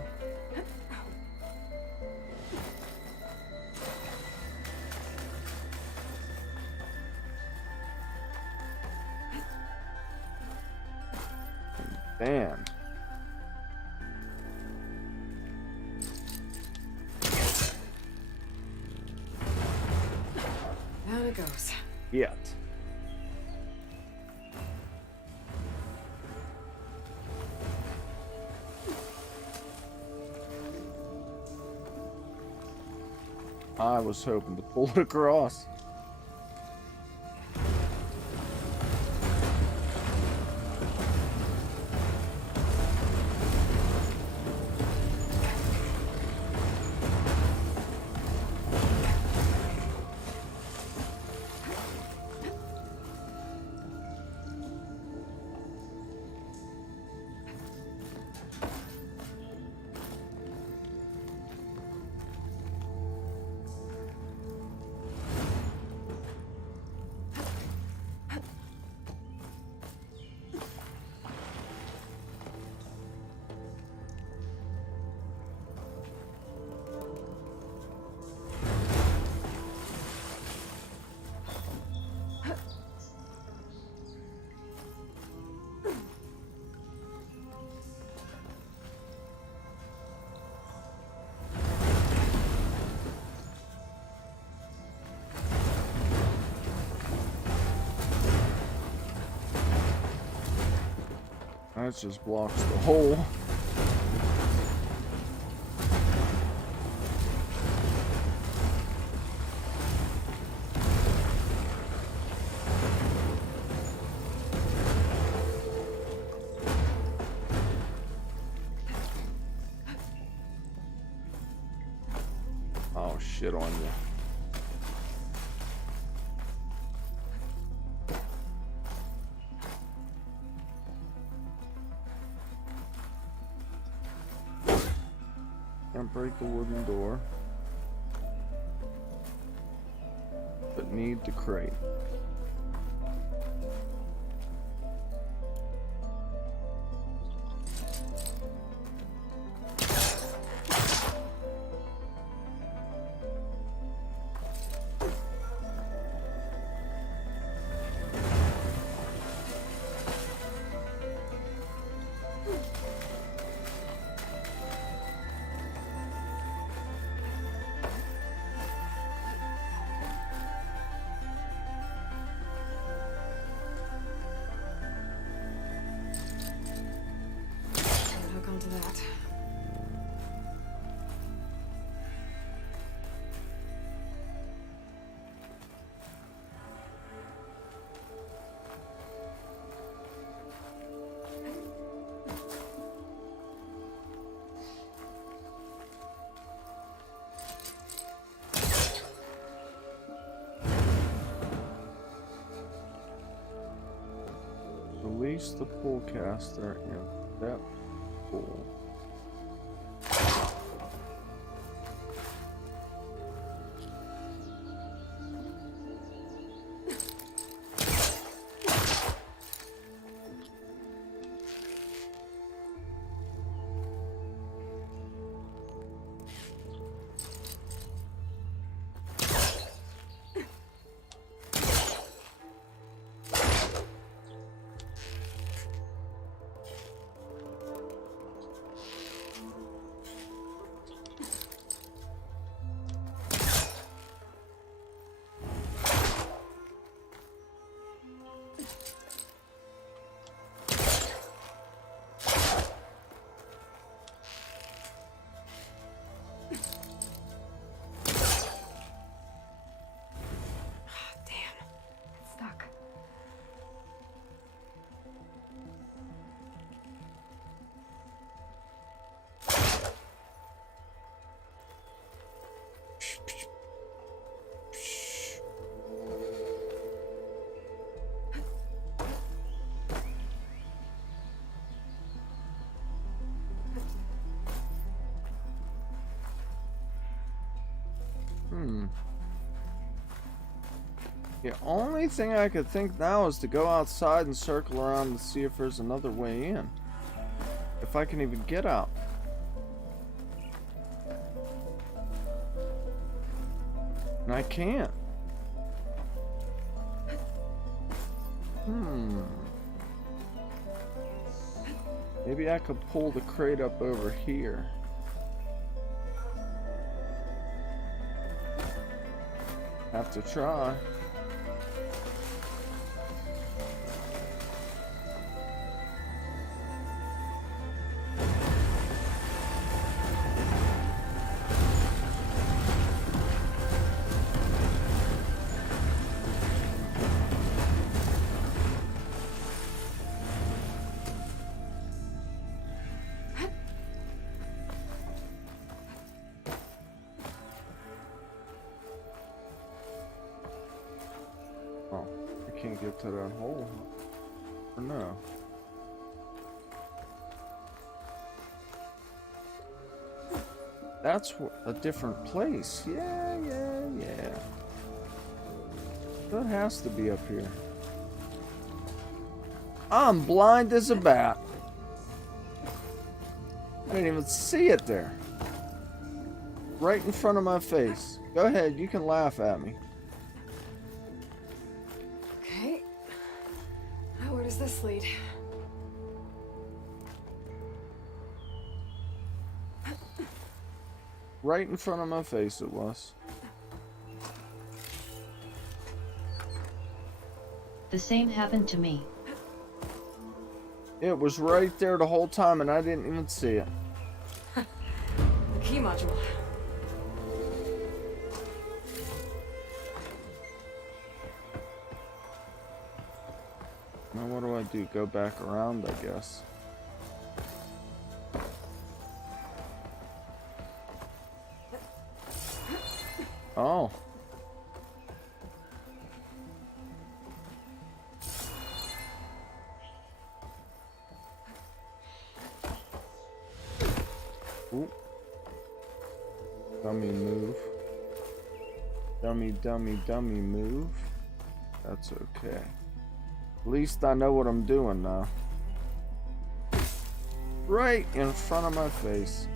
Bam. Down it goes. Yet. I was hoping to pull it across. That just blocks the hole. Oh, shit on you. Can't break the wooden door, but need the crate. Hook onto that. Release the pull caster and that pull. The only thing I could think now is to go outside and circle around to see if there's another way in. If I can even get out. And I can't. Maybe I could pull the crate up over here. Have to try. Can't get to that hole, or no? That's a different place. Yeah. That has to be up here. I'm blind as a bat. I didn't even see it there. Right in front of my face. Go ahead, you can laugh at me. Where does this lead? Right in front of my face it was. The same happened to me. It was right there the whole time and I didn't even see it. Key module. Now what do I do? Go back around, I guess. Oh. Ooh. Dummy move. Dummy move. That's okay. At least I know what I'm doing now. Right in front of my face.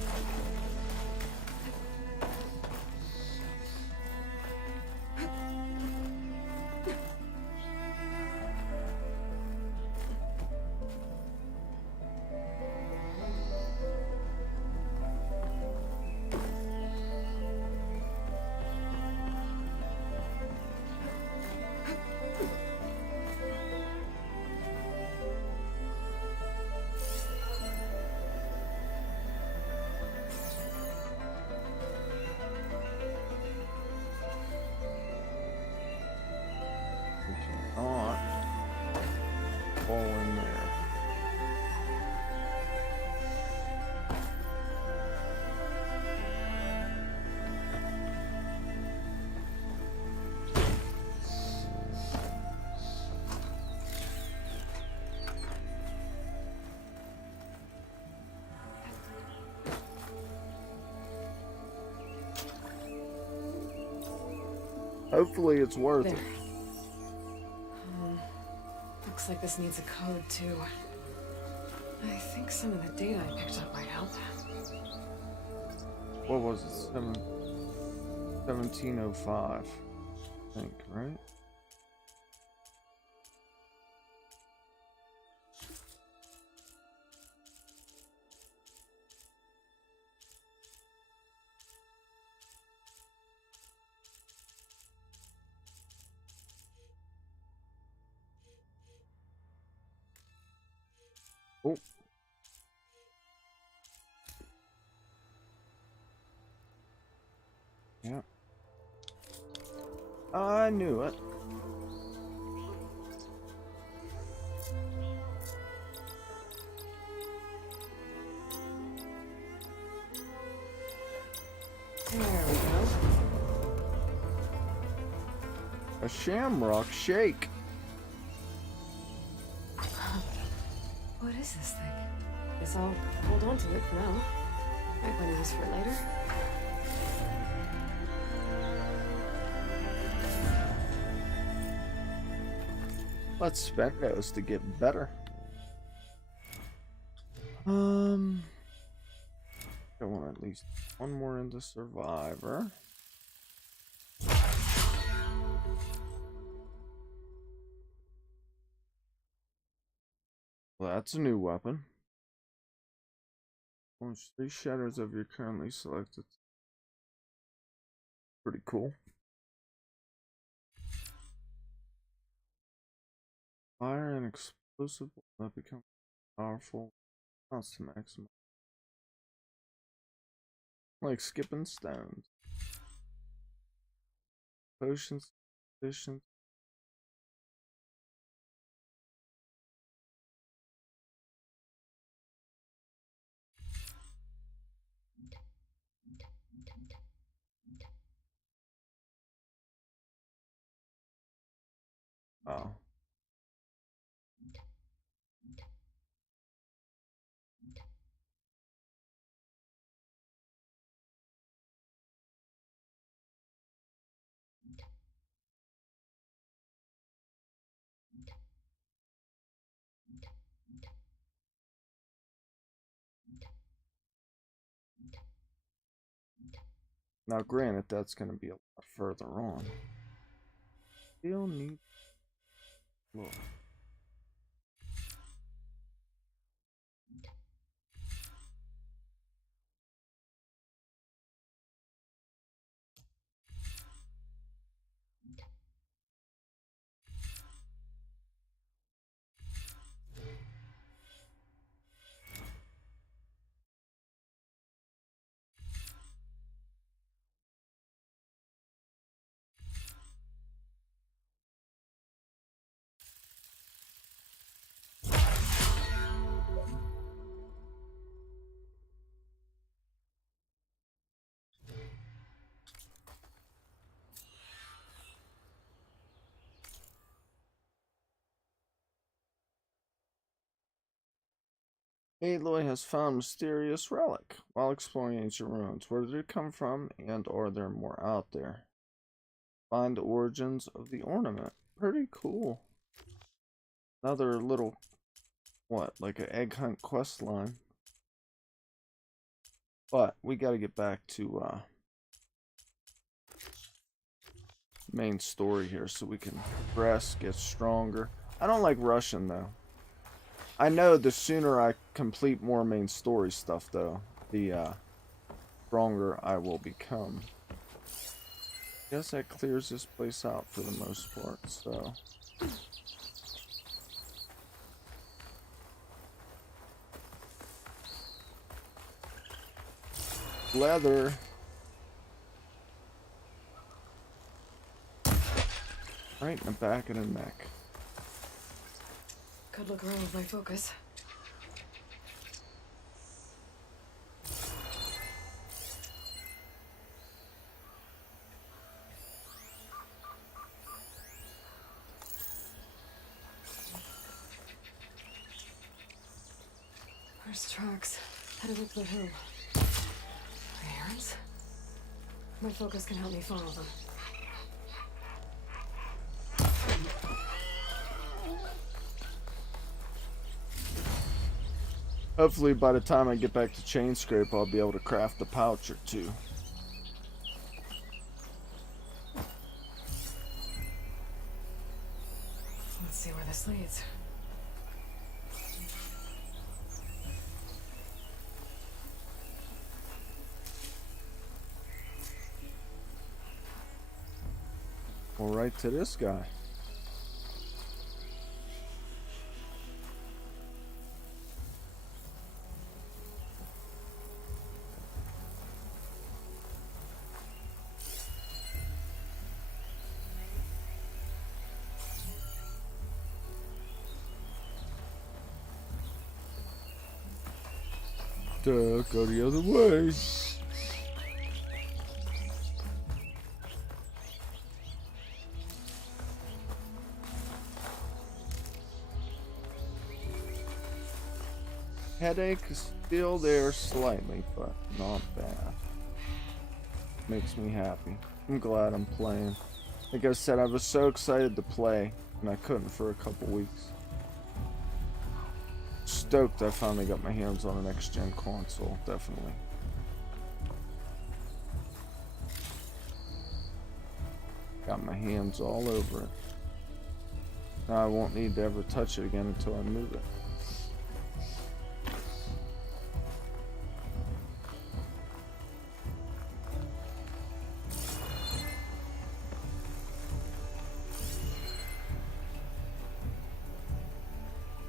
Hopefully it's worth There. it. Looks like this needs a code, too. I think some of the data I picked up might help. What was it? 1705, I think, right? Oh. Yeah. I knew it. There we go. A shamrock shake. What is this thing? Guess I'll hold on to it for now. Might find a use for it later. Let's spend those to get better. I want at least one more into Survivor. Well, that's a new weapon. Launch 3 shatters of your currently selected. Pretty cool. Fire and explosive that become powerful. Counts to maximum. Like skipping stones. Potions, additions. Oh. Now, granted, that's going to be a lot further on. Still need. Look. Aloy has found mysterious relic while exploring ancient ruins. Where did it come from, and are there more out there? Find the origins of the ornament. Pretty cool. Another little, what, like an egg hunt quest line. But we got to get back to main story here so we can progress, get stronger. I don't like rushing though. I know the sooner I complete more main story stuff, though, the stronger I will become. Guess that clears this place out for the most part, so. Leather. Right in the back of the neck. Could look wrong with my focus. There's tracks headed up the hill. Errands? My focus can help me follow them. Hopefully by the time I get back to chain scrape, I'll be able to craft a pouch or two. Let's see where this leads. Well, right to this guy. Duh, go the other way. Headache is still there slightly, but not bad. Makes me happy. I'm glad I'm playing. Like I said, I was so excited to play, and I couldn't for a couple weeks. Stoked I finally got my hands on a next-gen console, definitely. Got my hands all over it. Now I won't need to ever touch it again until I move it.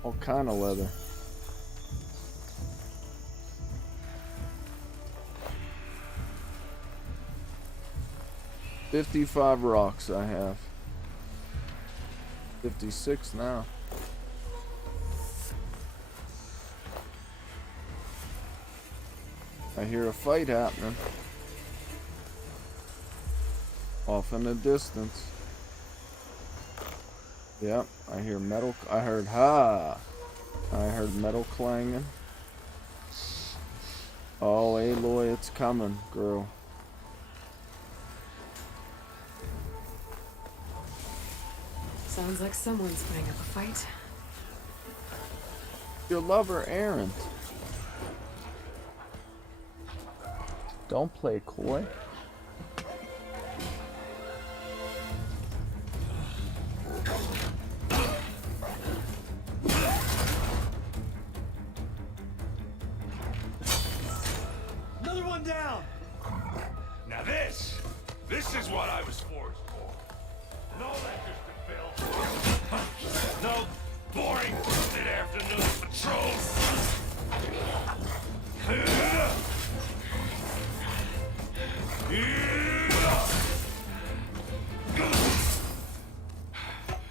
All kind of leather. $55 rocks I have. 56 now. I hear a fight happening. Off in the distance. Yep, I hear metal. I heard metal clanging. Oh, Aloy, it's coming, girl. Sounds like someone's putting up a fight. Your lover, Aaron. Don't play coy. Another one down! Now this is what I was forged for. No lectures to fill. No boring mid-afternoon patrols.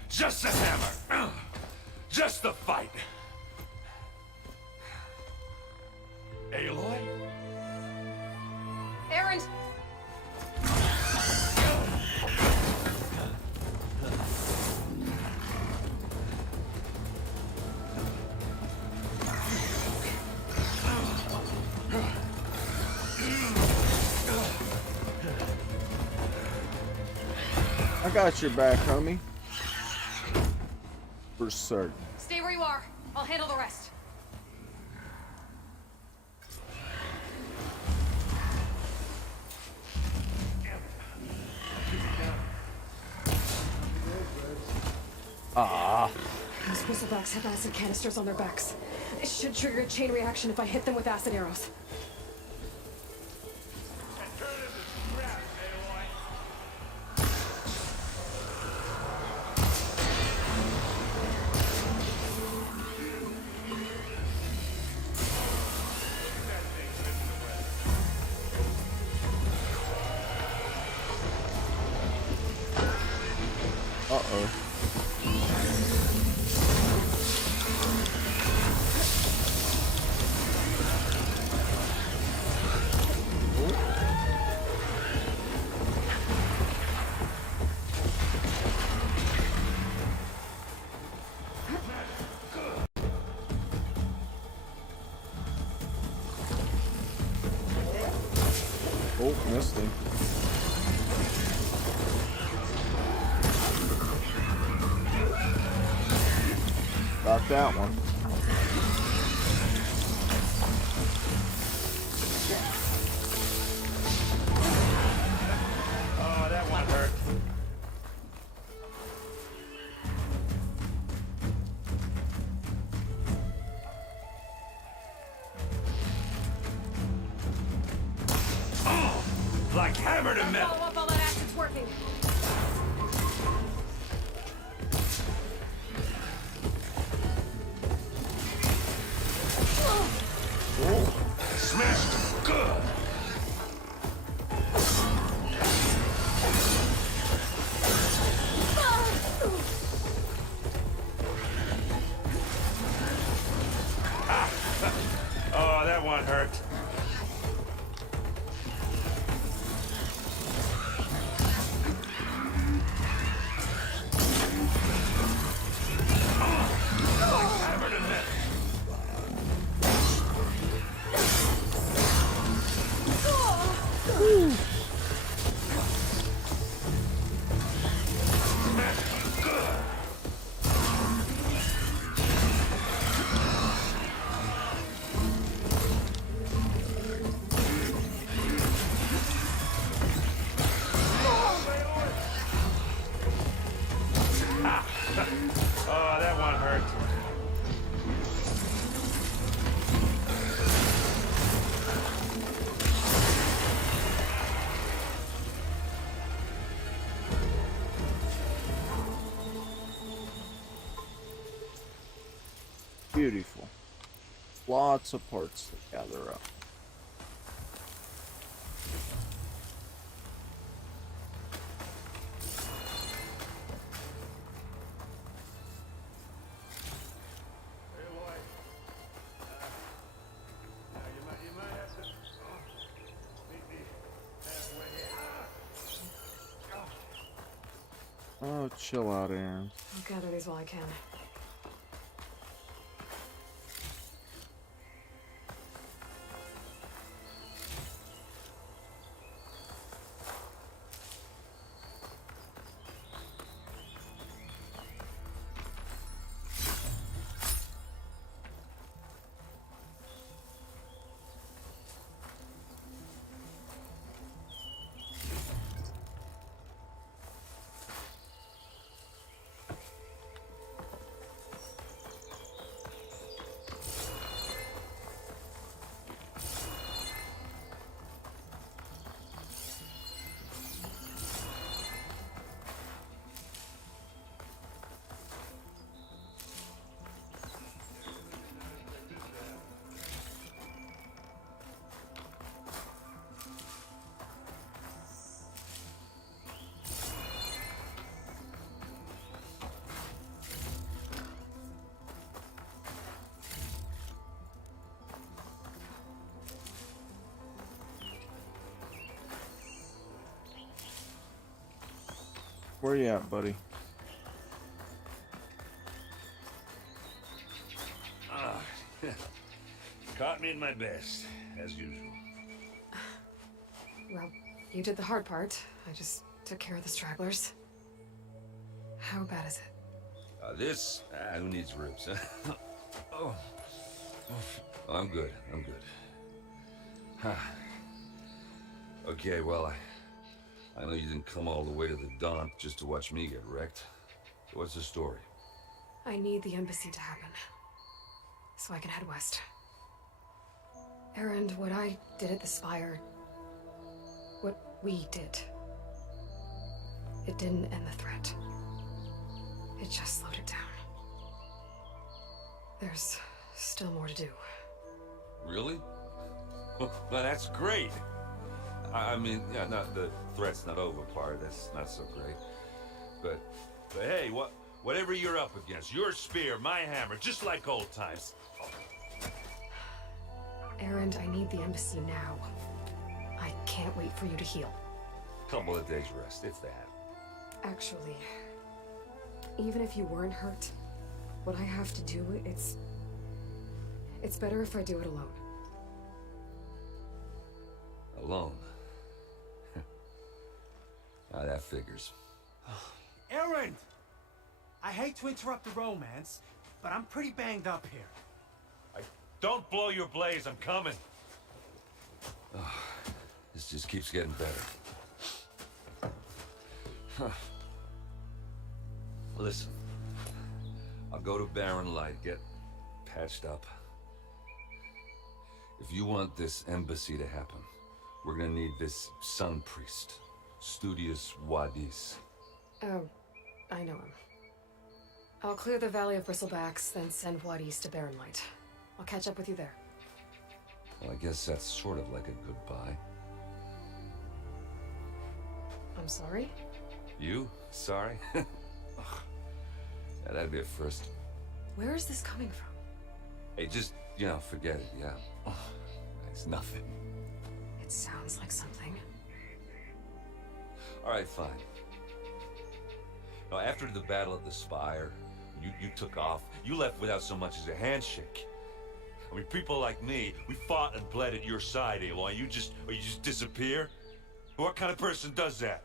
Just a hammer. Just a fight. Aloy? Aaron! I got your back, homie. For certain. Stay where you are. I'll handle the rest. Those Bristle Backs have acid canisters on their backs. It should trigger a chain reaction if I hit them with acid arrows. Uh-oh. Oh, missed him. that one. Oh, that one hurt. Oh, like hammered to metal. Follow up all that acid's working. Smashed good. Oh, that one hurt. Like hammered to metal. Oh, that one hurt. Beautiful. Lots of parts to gather up. Hey, boy. You might have to meet me halfway. Oh, chill out, Aaron. I'll gather these while I can. Where you at, buddy? Caught me in my best, as usual. Well, you did the hard part. I just took care of the stragglers. How bad is it? This? Who needs ribs? Oh. I'm good. I'm good. Huh. Okay, well, I know you didn't come all the way to the Daunt just to watch me get wrecked. So what's the story? I need the embassy to happen, so I can head west. Erend, what I did at the Spire, what we did, it didn't end the threat. It just slowed it down. There's still more to do. Really? Well, that's great. I mean, yeah, not the threat's not over part. That's not so great. But hey, whatever you're up against, your spear, my hammer, just like old times. Erend, I need the embassy now. I can't wait for you to heal. Couple of days rest, if that. Actually, even if you weren't hurt, what I have to do, it's better if I do it alone. Alone? That figures. Erend! I hate to interrupt the romance, but I'm pretty banged up here. Don't blow your blaze, I'm coming. This just keeps getting better. Huh. Listen, I'll go to Barren Light, get patched up. If you want this embassy to happen, we're gonna need this sun priest, Studius Wadis. Oh, I know him. I'll clear the Valley of Bristle Backs, then send Wadis to Barren Light. I'll catch up with you there. Well, I guess that's sort of like a goodbye. I'm sorry? You? Sorry? Ugh. Yeah, that'd be a first. Where is this coming from? Hey, just, forget it, yeah. Oh, it's nothing. It sounds like something. All right, fine. Now, after the battle at the Spire, you took off. You left without so much as a handshake. I mean, people like me, we fought and bled at your side, Aloy. You just disappear? What kind of person does that?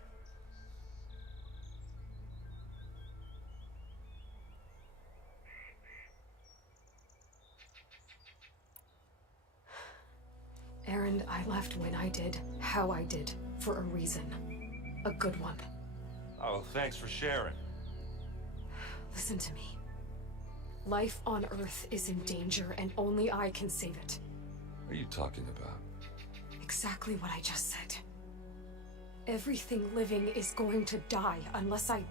Erend, I left when I did, how I did, for a reason. A good one. Oh, thanks for sharing. Listen to me. Life on Earth is in danger, and only I can save it. What are you talking about? Exactly what I just said. Everything living is going to die unless I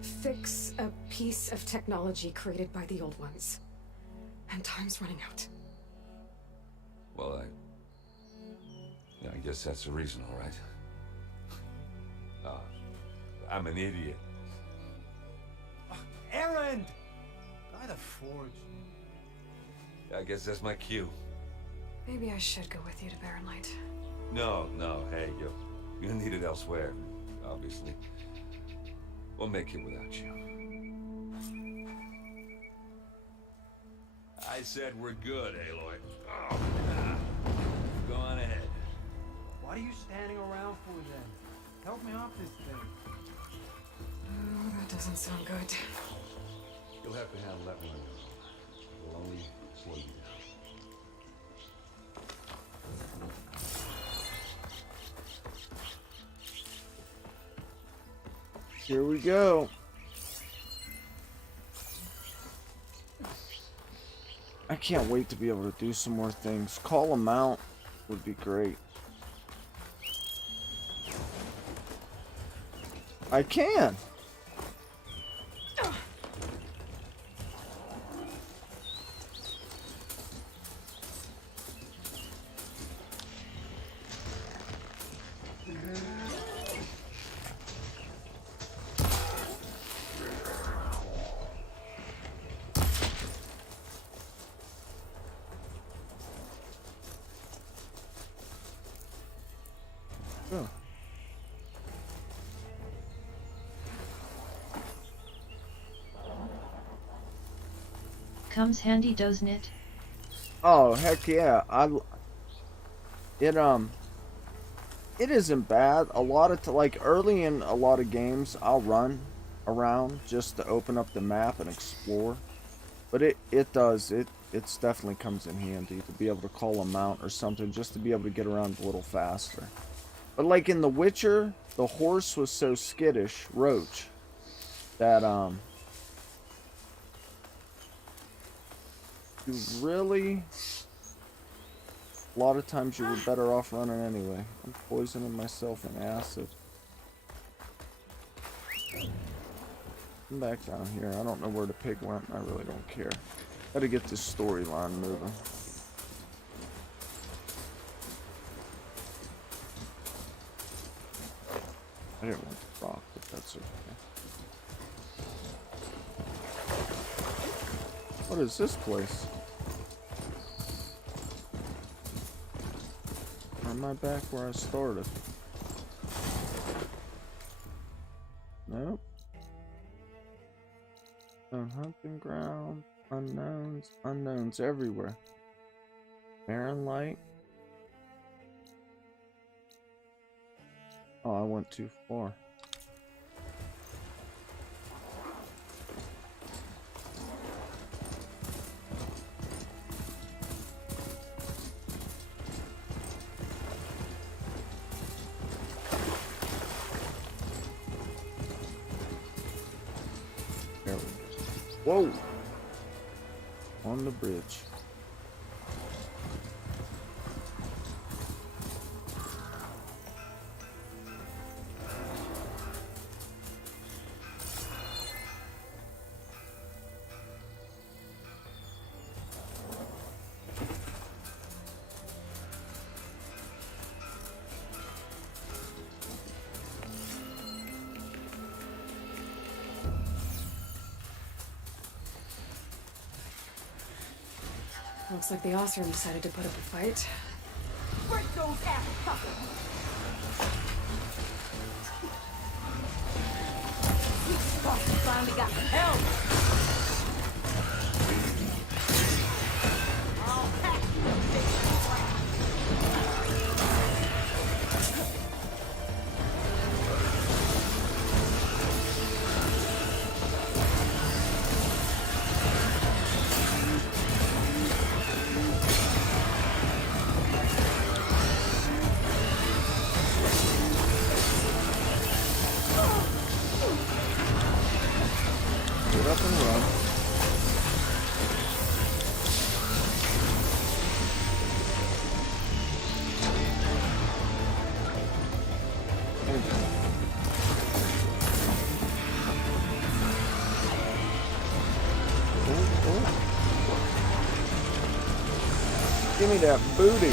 fix a piece of technology created by the old ones. And time's running out. Well, I guess that's the reason, all right. I'm an idiot. Erend! By the forge. I guess that's my cue. Maybe I should go with you to Barren Light. No, hey, you're needed elsewhere, obviously. We'll make it without you. I said we're good, Aloy. Oh, go on ahead. What are you standing around for then? Help me off this thing. Oh, that doesn't sound good. You'll have to handle that one. We'll only slow you down. Here we go. I can't wait to be able to do some more things. Call them out would be great. I can. Oh. Comes handy, doesn't it? Oh, heck yeah. It isn't bad. A lot of like early in a lot of games I'll run around just to open up the map and explore. But it definitely comes in handy to be able to call a mount or something just to be able to get around a little faster. But like in The Witcher, the horse was so skittish, Roach, that you really, a lot of times you were better off running anyway. I'm poisoning myself in acid. Come back down here. I don't know where the pig went. I really don't care. Gotta get this storyline moving. I didn't want to rock, but that's okay. What is this place? Or am I back where I started? Nope. No hunting ground. Unknowns. Unknowns everywhere. Barren Light. Oh, I went too far. Whoa! On the bridge. Looks like the Osram decided to put up a fight. Break those ass fuckers! Finally got help! I'll pack Get up and run. Give me that booty.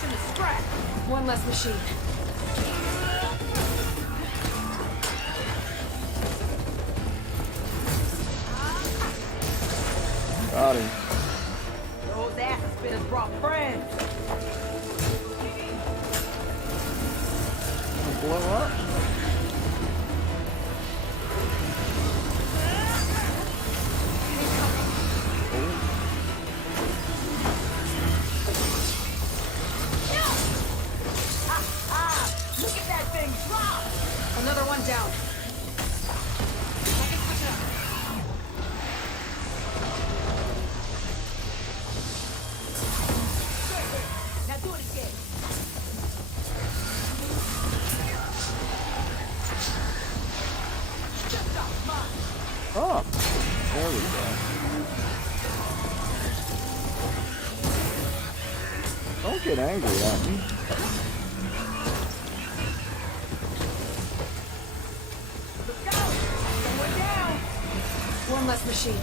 smashing the scrap! One less machine. Got him. Those ass spitters brought friends! Gonna blow up. Look at that thing drop! Another one down. Now do it again. Just off mine. Oh, there we go. Don't get angry at me. Look out! Someone down! One less machine.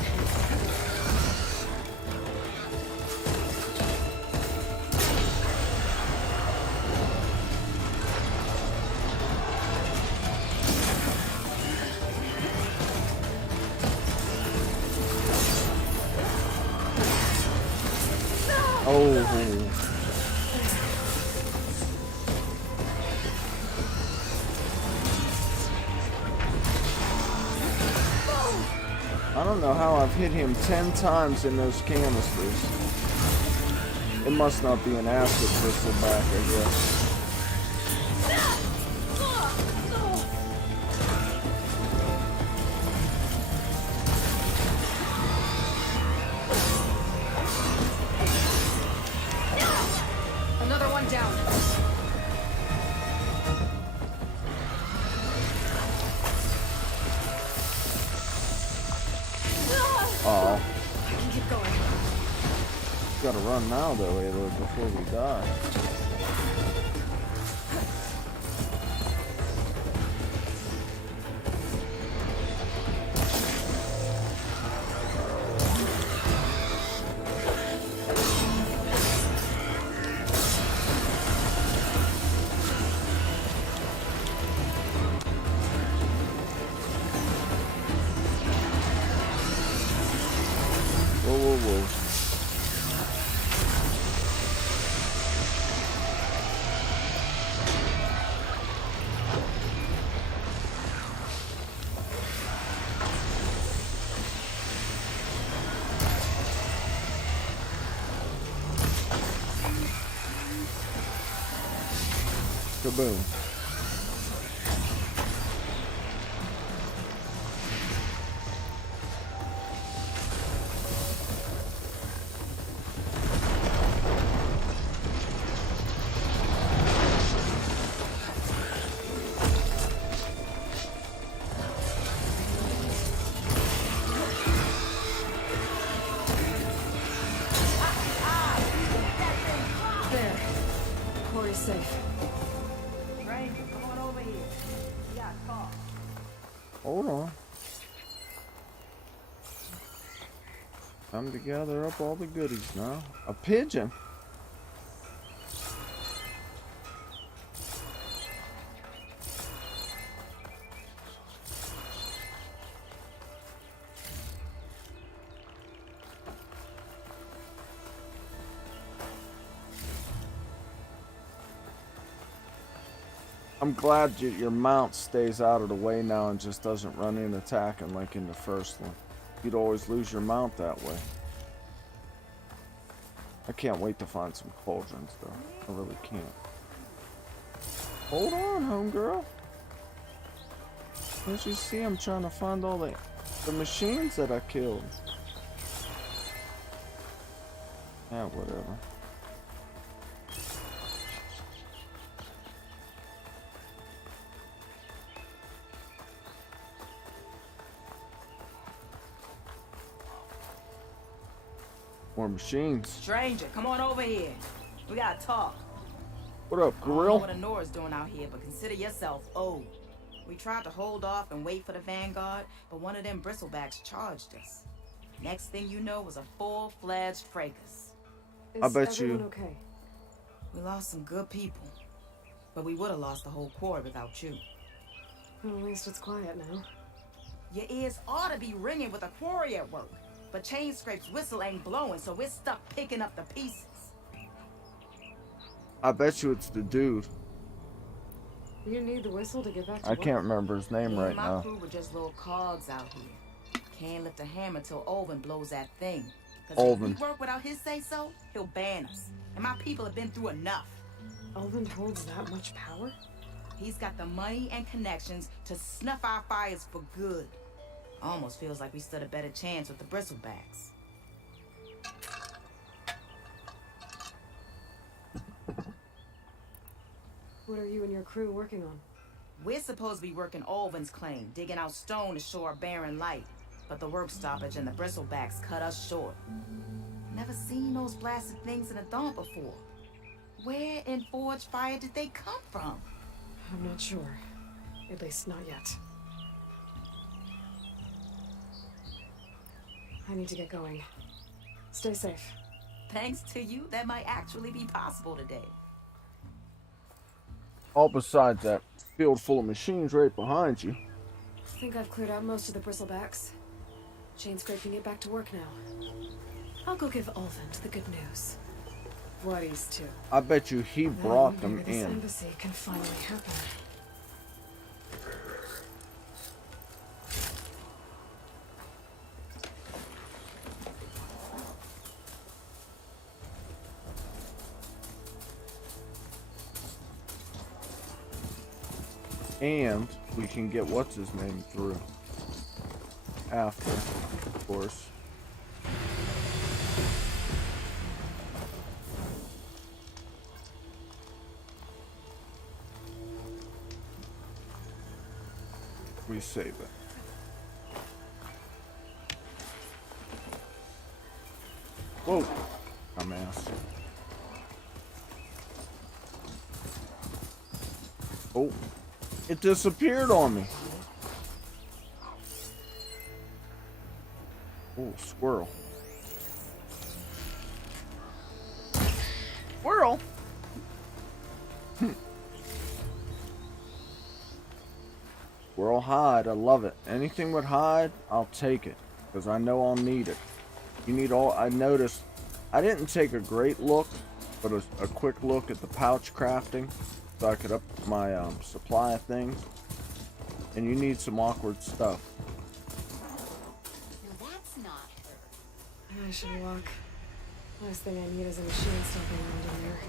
Oh. I don't know how I've hit him 10 times in those canisters. It must not be an acid Bristle Back, I guess. Another one down. Oh, I can keep going. gotta run now though, Alo, before we die. Whoa, whoa, whoa. Kaboom. safe. Stranger, come on over here. We got talk. Hold on. Time to gather up all the goodies now. A pigeon. I'm glad your mount stays out of the way now and just doesn't run in attacking like in the first one. You'd always lose your mount that way. I can't wait to find some cauldrons though. I really can't. Hold on, homegirl. As you see, I'm trying to find all the machines that I killed. Yeah, whatever. More machines. Stranger, come on over here. We gotta talk. What up, I don't know Gorilla? what Anora's doing out here, but consider yourself old. We tried to hold off and wait for the Vanguard, but one of them Bristle Backs charged us. Next thing you know was a full-fledged fracas. I bet everyone you. Okay? We lost some good people, but we would have lost the whole corps without you. Well, at least it's quiet now. Your ears ought to be ringing with a quarry at work, but Chain Scrape's whistle ain't blowing, so we're stuck picking up the pieces. I bet you it's the dude. You need the whistle to get back to I work? can't remember his name Me right and my now. crew were just little cogs out here. Can't lift a hammer till Olvin blows that thing. Cause if we Olvin. work without his say-so, he'll ban us. And my people have been through enough. Olvin holds that much power? He's got the money and connections to snuff our fires for good. Almost feels like we stood a better chance with the Bristle Backs. What are you and your crew working on? We're supposed to be working Olvin's claim, digging out stone to show our barren light. But the work stoppage and the Bristle Backs cut us short. Never seen those blasted things in a Daunt before. Where in Forge Fire did they come from? I'm not sure. At least not yet. I need to get going. Stay safe. Thanks to you, that might actually be possible today. All besides that field full of machines right behind you. I think I've cleared out most of the Bristlebacks. Chain Scrape can get back to work now. I'll go give Olvin the good news. Whaties too. I bet you he Then brought them maybe this in. embassy can finally happen. And we can get what's his name through. After, of course. We save it. Whoa, dumbass. Oh, it disappeared on me. Oh, squirrel. Squirrel? Squirrel hide, I love it. Anything with hide, I'll take it. Because I know I'll need it. You need all, I noticed, I didn't take a great look, but a quick look at the pouch crafting. So I could up my supply of things. And you need some awkward stuff. Now that's not her. I should walk. Last thing I need is a machine stomping around in there.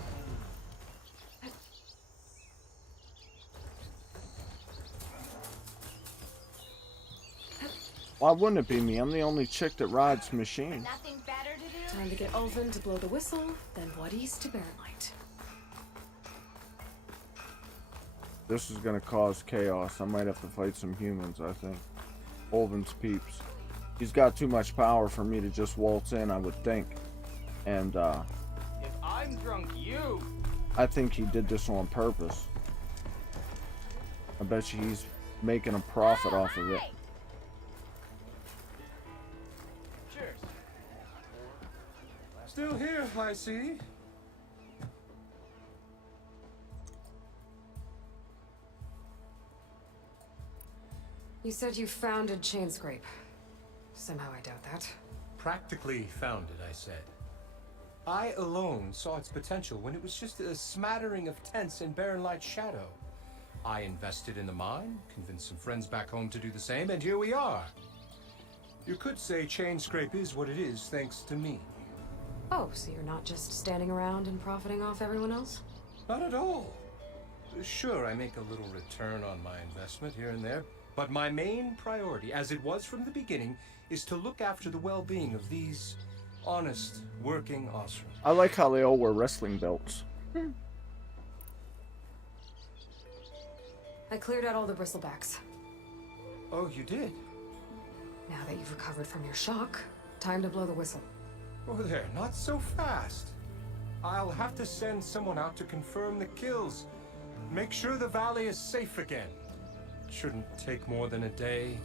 Why wouldn't it be me? I'm the only chick that rides machines. Nothing better to do? Time to get Olvin to blow the whistle, then Whaties to bear light. This is gonna cause chaos. I might have to fight some humans, I think. Olvin's peeps. He's got too much power for me to just waltz in, I would think. And, If I'm drunk, you. I think he did this on purpose. I bet you he's making a profit off of it. Cheers. Still here, I see. You said you founded Chainscrape. Somehow I doubt that. Practically founded, I said. I alone saw its potential when it was just a smattering of tents in Barren Light's shadow. I invested in the mine, convinced some friends back home to do the same, and here we are. You could say Chainscrape is what it is thanks to me. Oh, so you're not just standing around and profiting off everyone else? Not at all. Sure, I make a little return on my investment here and there, but my main priority, as it was from the beginning, is to look after the well-being of these honest, working Osram. I like how they all wear wrestling belts. I cleared out all the Bristle Backs. Oh, you did? Now that you've recovered from your shock, time to blow the whistle. Oh there, not so fast. I'll have to send someone out to confirm the kills. Make sure the valley is safe again. Shouldn't take more than a day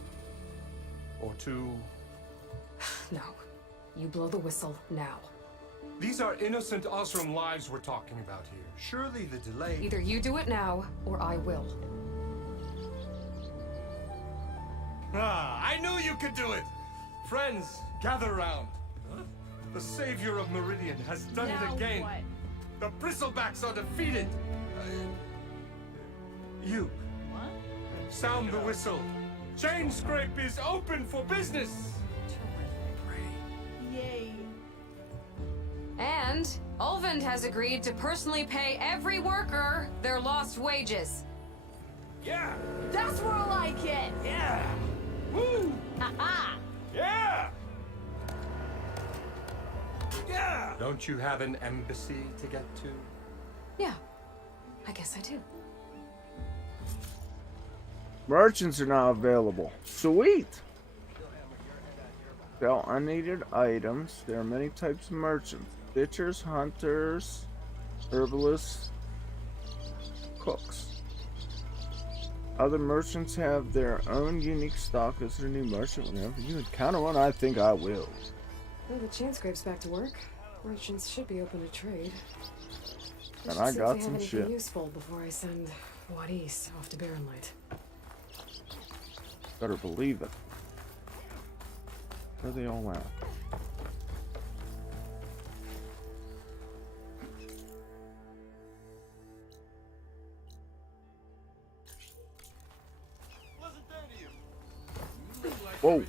or two. No. You blow the whistle now. These are innocent Osram lives we're talking about here. Surely the delay... Either you do it now, or I will. Ah, I knew you could do it! Friends, gather round. Huh? The savior of Meridian has done it again. What? The Bristlebacks are defeated. You. What? Sound the whistle. Chainscrape is open for business. Yay. And Ulvund has agreed to personally pay every worker their lost wages. Yeah! That's more like it. Yeah! Woo! Ha-ha. Yeah! Yeah! Don't you have an embassy to get to? Yeah, I guess I do. Merchants are now available. Sweet! Sell unneeded items. There are many types of merchants. Ditchers, hunters, herbalists, cooks. Other merchants have their own unique stock. Is there a new merchant? Whenever you encounter one, I think I will. Well, the Chainscrape's back to work. Merchants should be open to trade. And I got see some if they have shit. anything useful before I send Wadis off to Barren Light. Better believe it. Where are they all at? Whoa!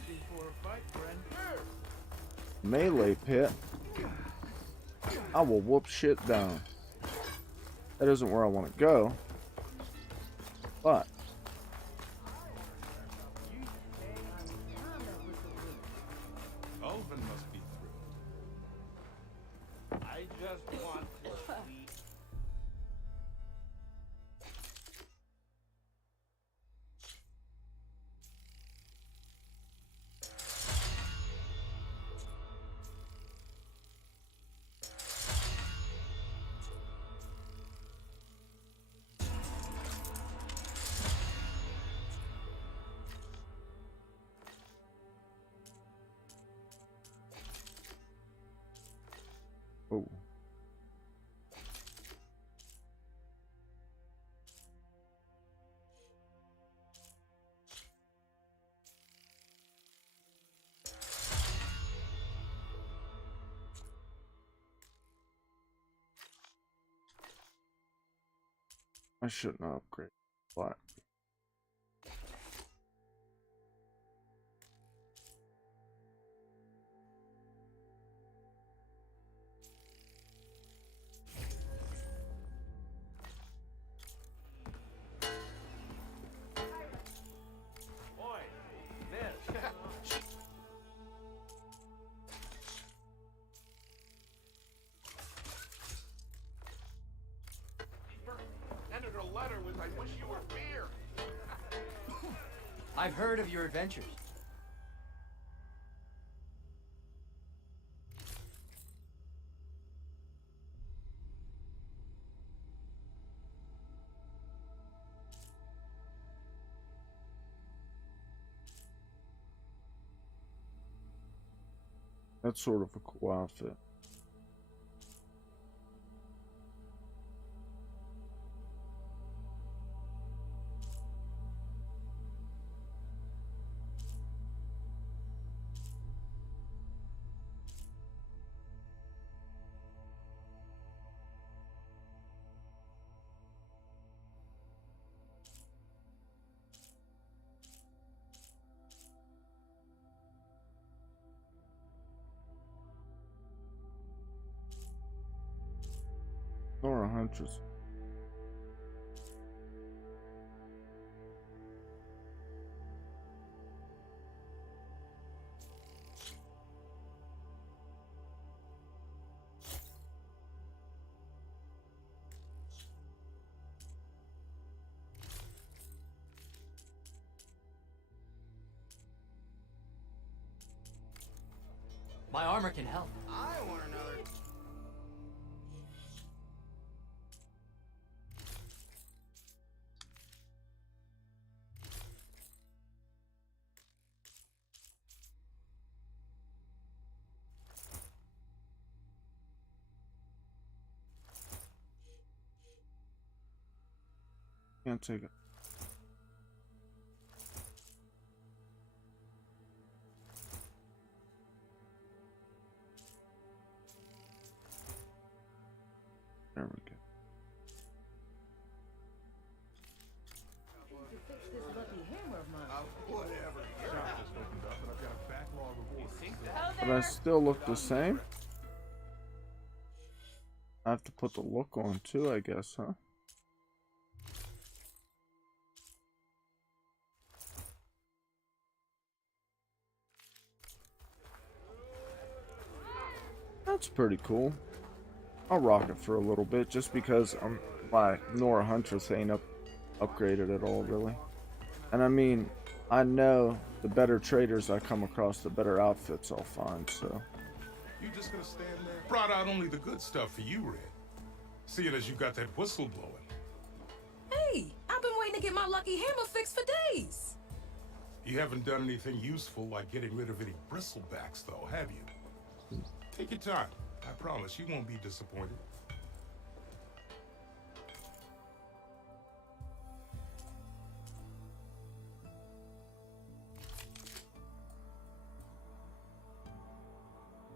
Melee pit. I will whoop shit down. That isn't where I want to go. But Ulvund must be through. I just want to sleep. oh. I shouldn't upgrade. What? Boy, this. Ended her letter with, "I wish you were beer." I've heard of your adventures. That's sort of a cool outfit. Or huntress. My armor can help. I want another. Can't take it. There we go. But I still look the same. I have to put the look on too, I guess, huh? That's pretty cool. I'll rock it for a little bit just because my Nora Huntress ain't upgraded at all, really. And I mean, I know the better traders I come across, the better outfits I'll find, so. You just gonna stand there? Brought out only the good stuff for you, Red. Seeing as you got that whistle blowing. Hey, I've been waiting to get my lucky hammer fixed for days. You haven't done anything useful like getting rid of any Bristle Backs, though, have you? Take your time. I promise you won't be disappointed.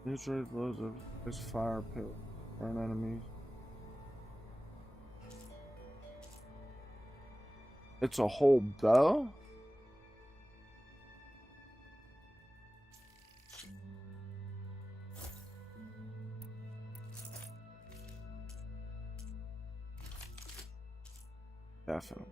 These red blows of this fire pit burn enemies. It's a whole bow? Definitely.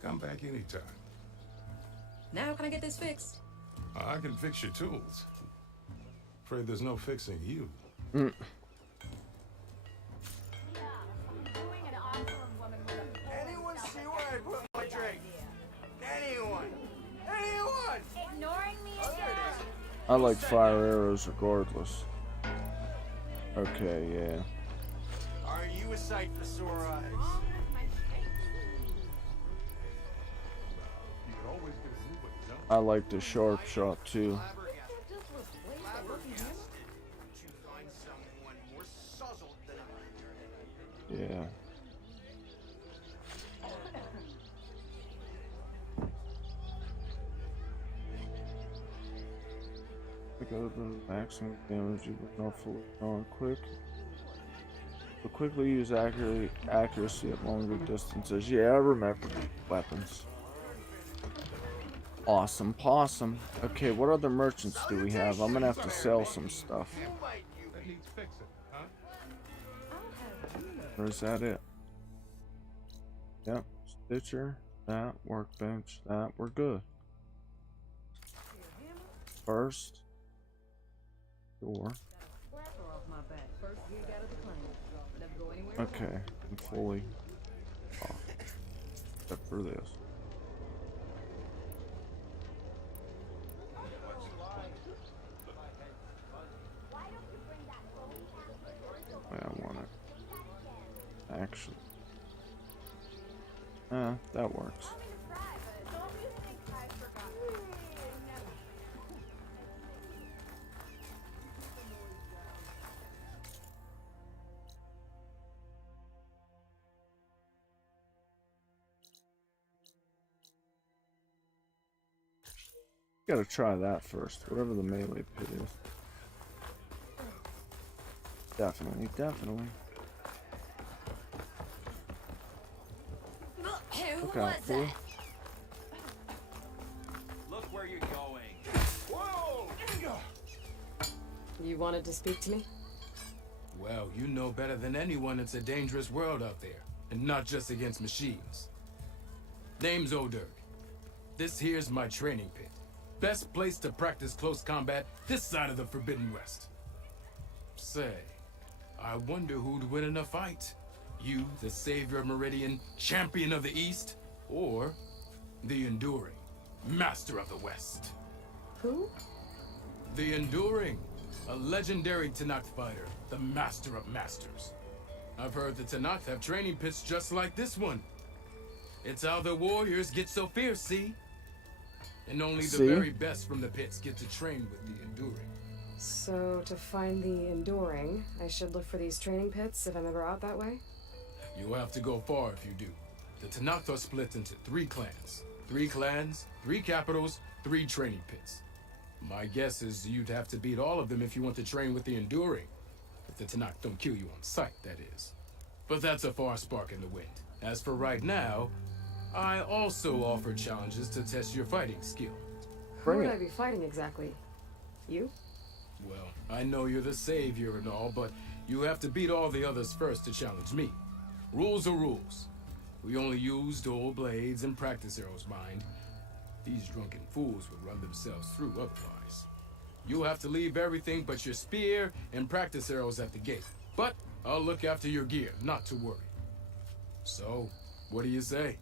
Come back anytime. Now can I get this fixed? I can fix your tools. Afraid there's no fixing you. Anyone see where I put my drink? Anyone? Anyone? Ignoring me Oh, there it is. I like fire arrows regardless. Okay, yeah. Are you a sight for sore eyes? I like the sharp shot too. Yeah. Pick up the maximum damage you can not fully on quick. But quickly use accuracy at longer distances. Yeah, I remember weapons. Awesome possum. Okay, what other merchants do we have? I'm gonna have to sell some stuff. That needs fixing, huh? Or is that it? Yep. Stitcher, that, workbench, that, we're good. first. Sure. Okay, I'm fully off. Except for this. Wait, I want it. Actually. That works. Gotta try that first, whatever the melee pit is. Definitely, definitely. Look out, fool. Look where you're going. Whoa! You wanted to speak to me? Well, you know better than anyone it's a dangerous world out there, and not just against machines. Name's O'Dirk. This here's my training pit. Best place to practice close combat this side of the Forbidden West. Say, I wonder who'd win in a fight. You, the savior of Meridian, champion of the East, or the Enduring, master of the West. Who? The Enduring, a legendary Tenakth fighter, the master of masters. I've heard the Tenakth have training pits just like this one. It's how the warriors get so fierce, see? And only the very best from the pits get to train with the Enduring. So, to find the Enduring, I should look for these training pits if I'm ever out that way? You'll have to go far if you do. The Tenakth are split into 3 clans. 3 clans, 3 capitals, 3 training pits. My guess is you'd have to beat all of them if you want to train with the Enduring. If the Tenakth don't kill you on sight, that is. But that's a far spark in the wind. As for right now, I also offer challenges to test your fighting skill. Who would I be fighting exactly? You? Well, I know you're the savior and all, but you have to beat all the others first to challenge me. Rules are rules. We only use dual blades and practice arrows, mind. These drunken fools would run themselves through otherwise. You'll have to leave everything but your spear and practice arrows at the gate. But I'll look after your gear, not to worry. So, what do you say?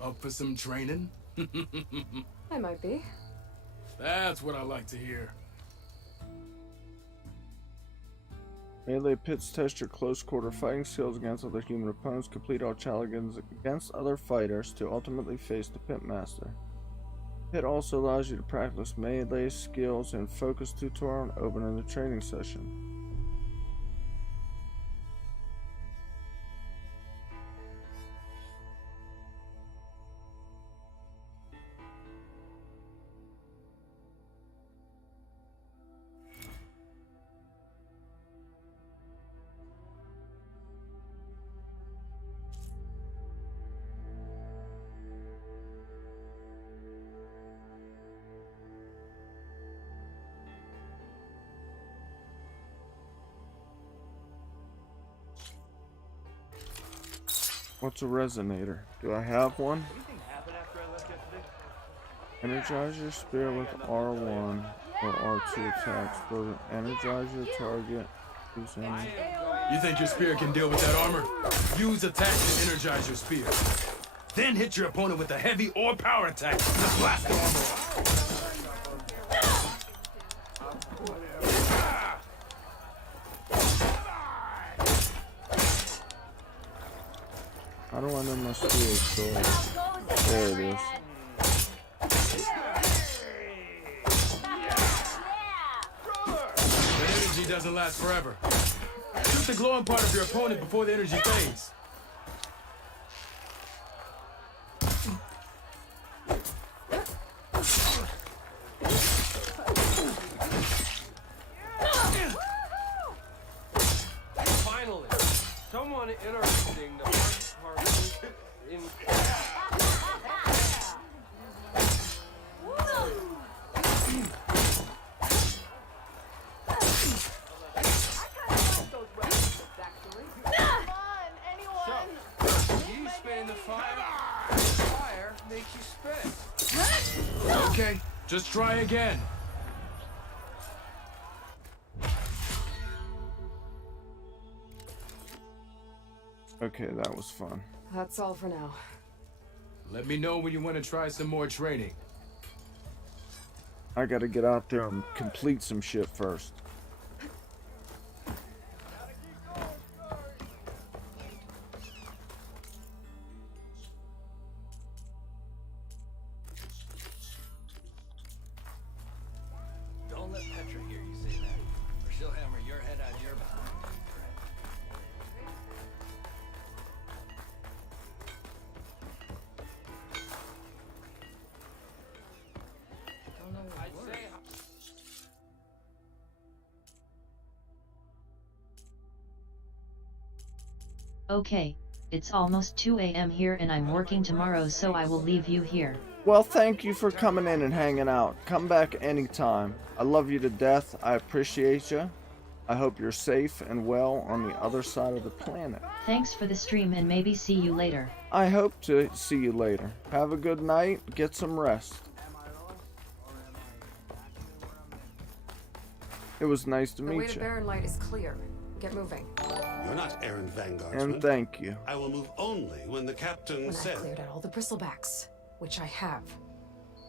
Up for some training? I might be. That's what I like to hear. Melee pits test your close quarter fighting skills against other human opponents. Complete all challenges against other fighters to ultimately face the pit master. Pit also allows you to practice melee skills and focus tutorial open in the training session. What's a resonator? Do I have one? Energize your spear with R1 or R2 attacks. Both energize your target. You think your spear can deal with that armor? Use attack to energize your spear. Then hit your opponent with a heavy or power attack to blast the armor off. How do I know my spear is stored? There it is. The energy doesn't last forever. Shoot the glowing part of your opponent before the energy fades. Finally, someone interesting to participate in. Okay, just try again. Okay, that was fun. That's all for now. Let me know when you want to try some more training. I gotta get out there and complete some shit first. Don't let Petra hear you say that, or she'll hammer your head out of your behind. Okay, it's almost 2 a.m. here and I'm working tomorrow, so I will leave you here. Well, thank you for coming in and hanging out. Come back anytime. I love you to death. I appreciate you. I hope you're safe and well on the other side of the planet. Thanks for the stream and maybe see you later. I hope to see you later. Have a good night. Get some rest. It was nice to The way meet to you. Barren Light is clear. Get moving. You're not errand vanguardsman. And thank you. I will move only when the captain When says. I've cleared out all the Bristle Backs, which I have.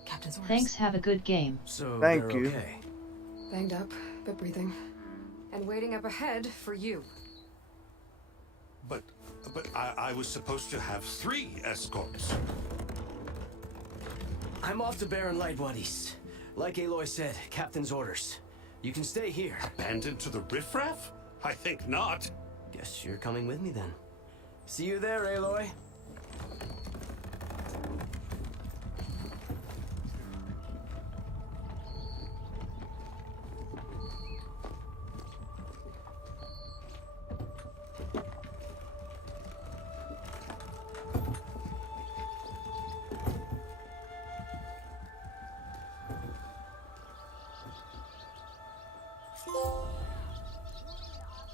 Captain's orders. Thanks, have a good game. So Thank they're you. okay. Banged up, but breathing. And waiting up ahead for you. But I was supposed to have 3 escorts. I'm off to Barren Light, buddies. Like Aloy said, Captain's orders. You can stay here. Abandoned to the riffraff? I think not. Guess you're coming with me then. See you there, Aloy.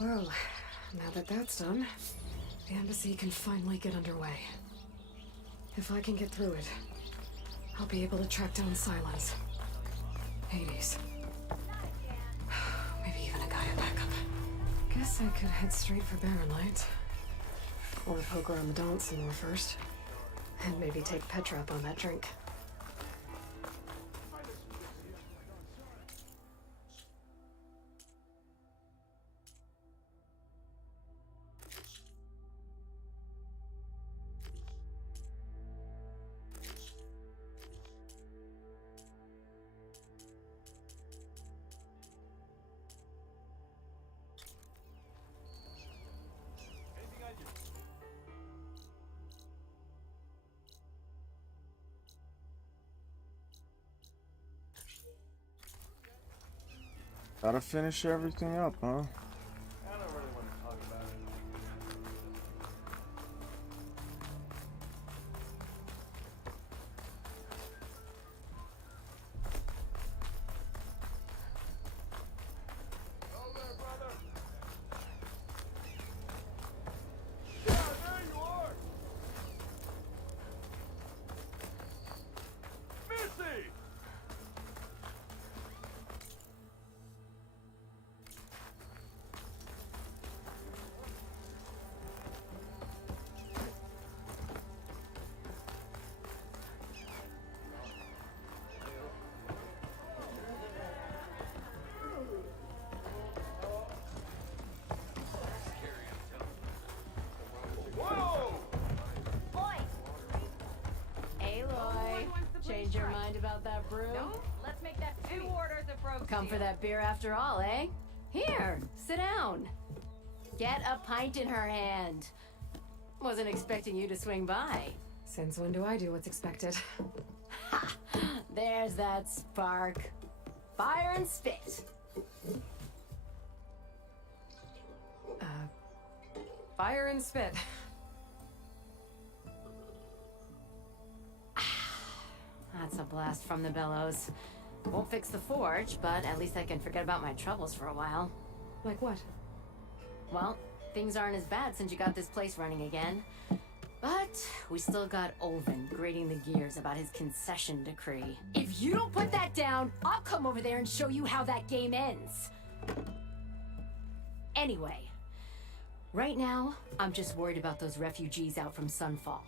Well, now that that's done, the embassy can finally get underway. If I can get through it, I'll be able to track down Silence, Hades, maybe even a Gaia backup. Guess I could head straight for Barren Light. Or poke around the Daunt some more first. And maybe take Petra up on that drink. Gotta finish everything up, huh? Change your mind about that brew? No, let's make that 2 orders of roast Come for beef. that beer after all, eh? Here, sit down. Get a pint in her hand. Wasn't expecting you to swing by. Since when do I do what's expected? Ha! There's that spark. Fire and spit. Fire and spit. That's a blast from the bellows. Won't fix the forge, but at least I can forget about my troubles for a while. Like what? Well, things aren't as bad since you got this place running again. But we still got Olven grating the gears about his concession decree. If you don't put that down, I'll come over there and show you how that game ends. Anyway, Right now, I'm just worried about those refugees out from Sunfall.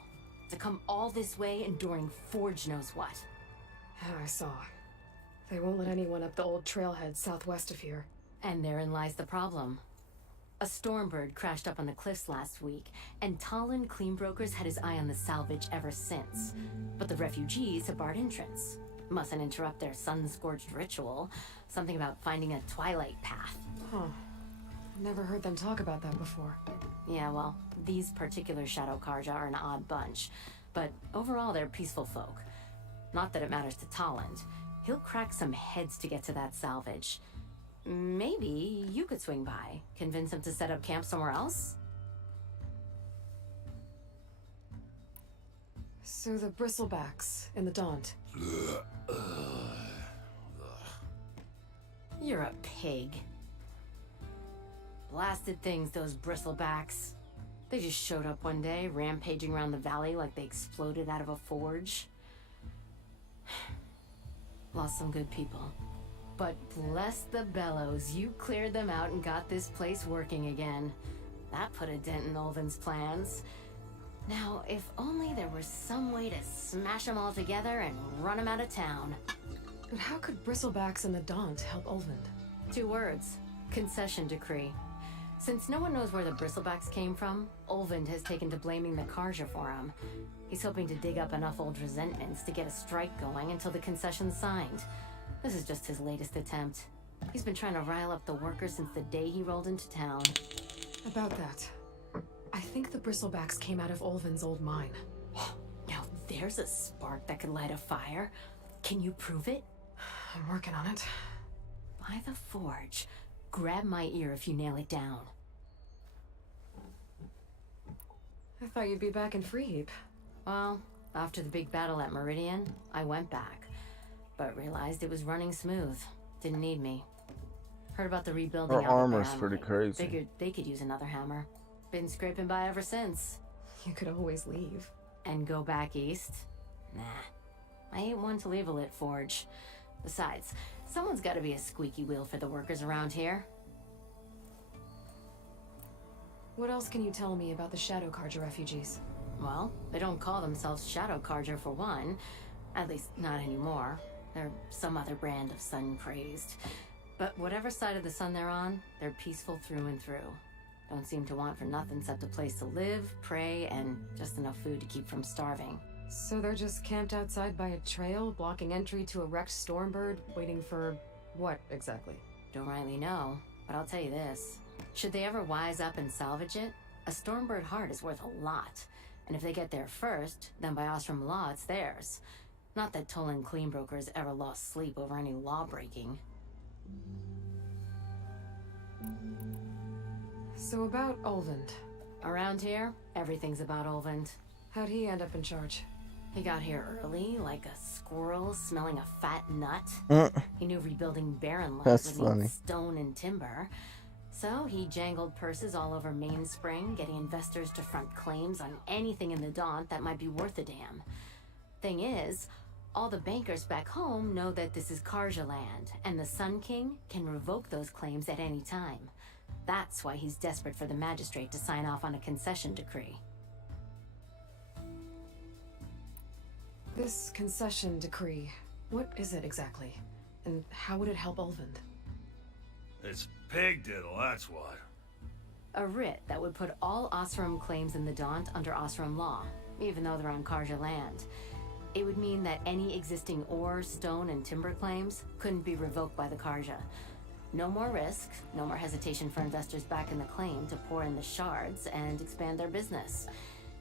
To come all this way enduring Forge knows what. I saw. They won't let anyone up the old trailhead southwest of here. And therein lies the problem. A Stormbird crashed up on the cliffs last week, and Talon Cleanbrokers had his eye on the salvage ever since. But the refugees have barred entrance. Mustn't interrupt their sun-scorched ritual. Something about finding a twilight path. Huh. Never heard them talk about that before. Yeah, well, these particular Shadow Karja are an odd bunch. But overall, they're peaceful folk. Not that it matters to Talon. He'll crack some heads to get to that salvage. Maybe you could swing by, convince him to set up camp somewhere else? So the Bristle Backs in the Daunt. You're a pig. Blasted things, those Bristle Backs. They just showed up one day, rampaging around the valley like they exploded out of a forge. Lost some good people. But bless the bellows, you cleared them out and got this place working again. That put a dent in Ulvin's plans. Now, if only there was some way to smash them all together and run them out of town. But how could Bristlebacks and the Daunt help Ulvin? 2 words. Concession decree. Since no one knows where the Bristlebacks came from, Ulvin has taken to blaming the Karja for him. He's hoping to dig up enough old resentments to get a strike going until the concession's signed. This is just his latest attempt. He's been trying to rile up the workers since the day he rolled into town. About that, I think the Bristlebacks came out of Ulvin's old mine. Now there's a spark that could light a fire. Can you prove it? I'm working on it. By the forge. Grab my ear if you nail it down. I thought you'd be back in Freeheap. Well, after the big battle at Meridian, I went back. But realized it was running smooth. Didn't need me. Heard about the rebuilding. Her armor's pretty crazy. Figured they could use another hammer. Been scraping by ever since. You could always leave. And go back east? Nah. I ain't one to leave a lit forge. Besides, someone's gotta be a squeaky wheel for the workers around here. What else can you tell me about the Shadow Karja refugees? Well, they don't call themselves Shadow Karja for one. At least, not anymore. They're some other brand of sun-crazed. But whatever side of the sun they're on, they're peaceful through and through. Don't seem to want for nothing except a place to live, pray, and just enough food to keep from starving. So they're just camped outside by a trail, blocking entry to a wrecked Stormbird, waiting for what exactly? Don't rightly know, but I'll tell you this. Should they ever wise up and salvage it, a Stormbird heart is worth a lot. And if they get there first, then by Ostrom law, it's theirs. Not that Tolan Cleanbrokers ever lost sleep over any law breaking. So about Ulvund. Around here, everything's about Ulvund. How'd he end up in charge? He got here early, like a squirrel smelling a fat nut. He knew rebuilding barren lands would need stone and timber. So he jangled purses all over Mainspring, getting investors to front claims on anything in the Daunt that might be worth a damn. Thing is, all the bankers back home know that this is Karja land, and the Sun King can revoke those claims at any time. That's why he's desperate for the magistrate to sign off on a concession decree. This concession decree, what is it exactly? And how would it help Ulvund? It's pig diddle, that's what. A writ that would put all Osram claims in the Daunt under Osram law, even though they're on Karja land. It would mean that any existing ore, stone, and timber claims couldn't be revoked by the Karja. No more risk, no more hesitation for investors back in the claim to pour in the shards and expand their business.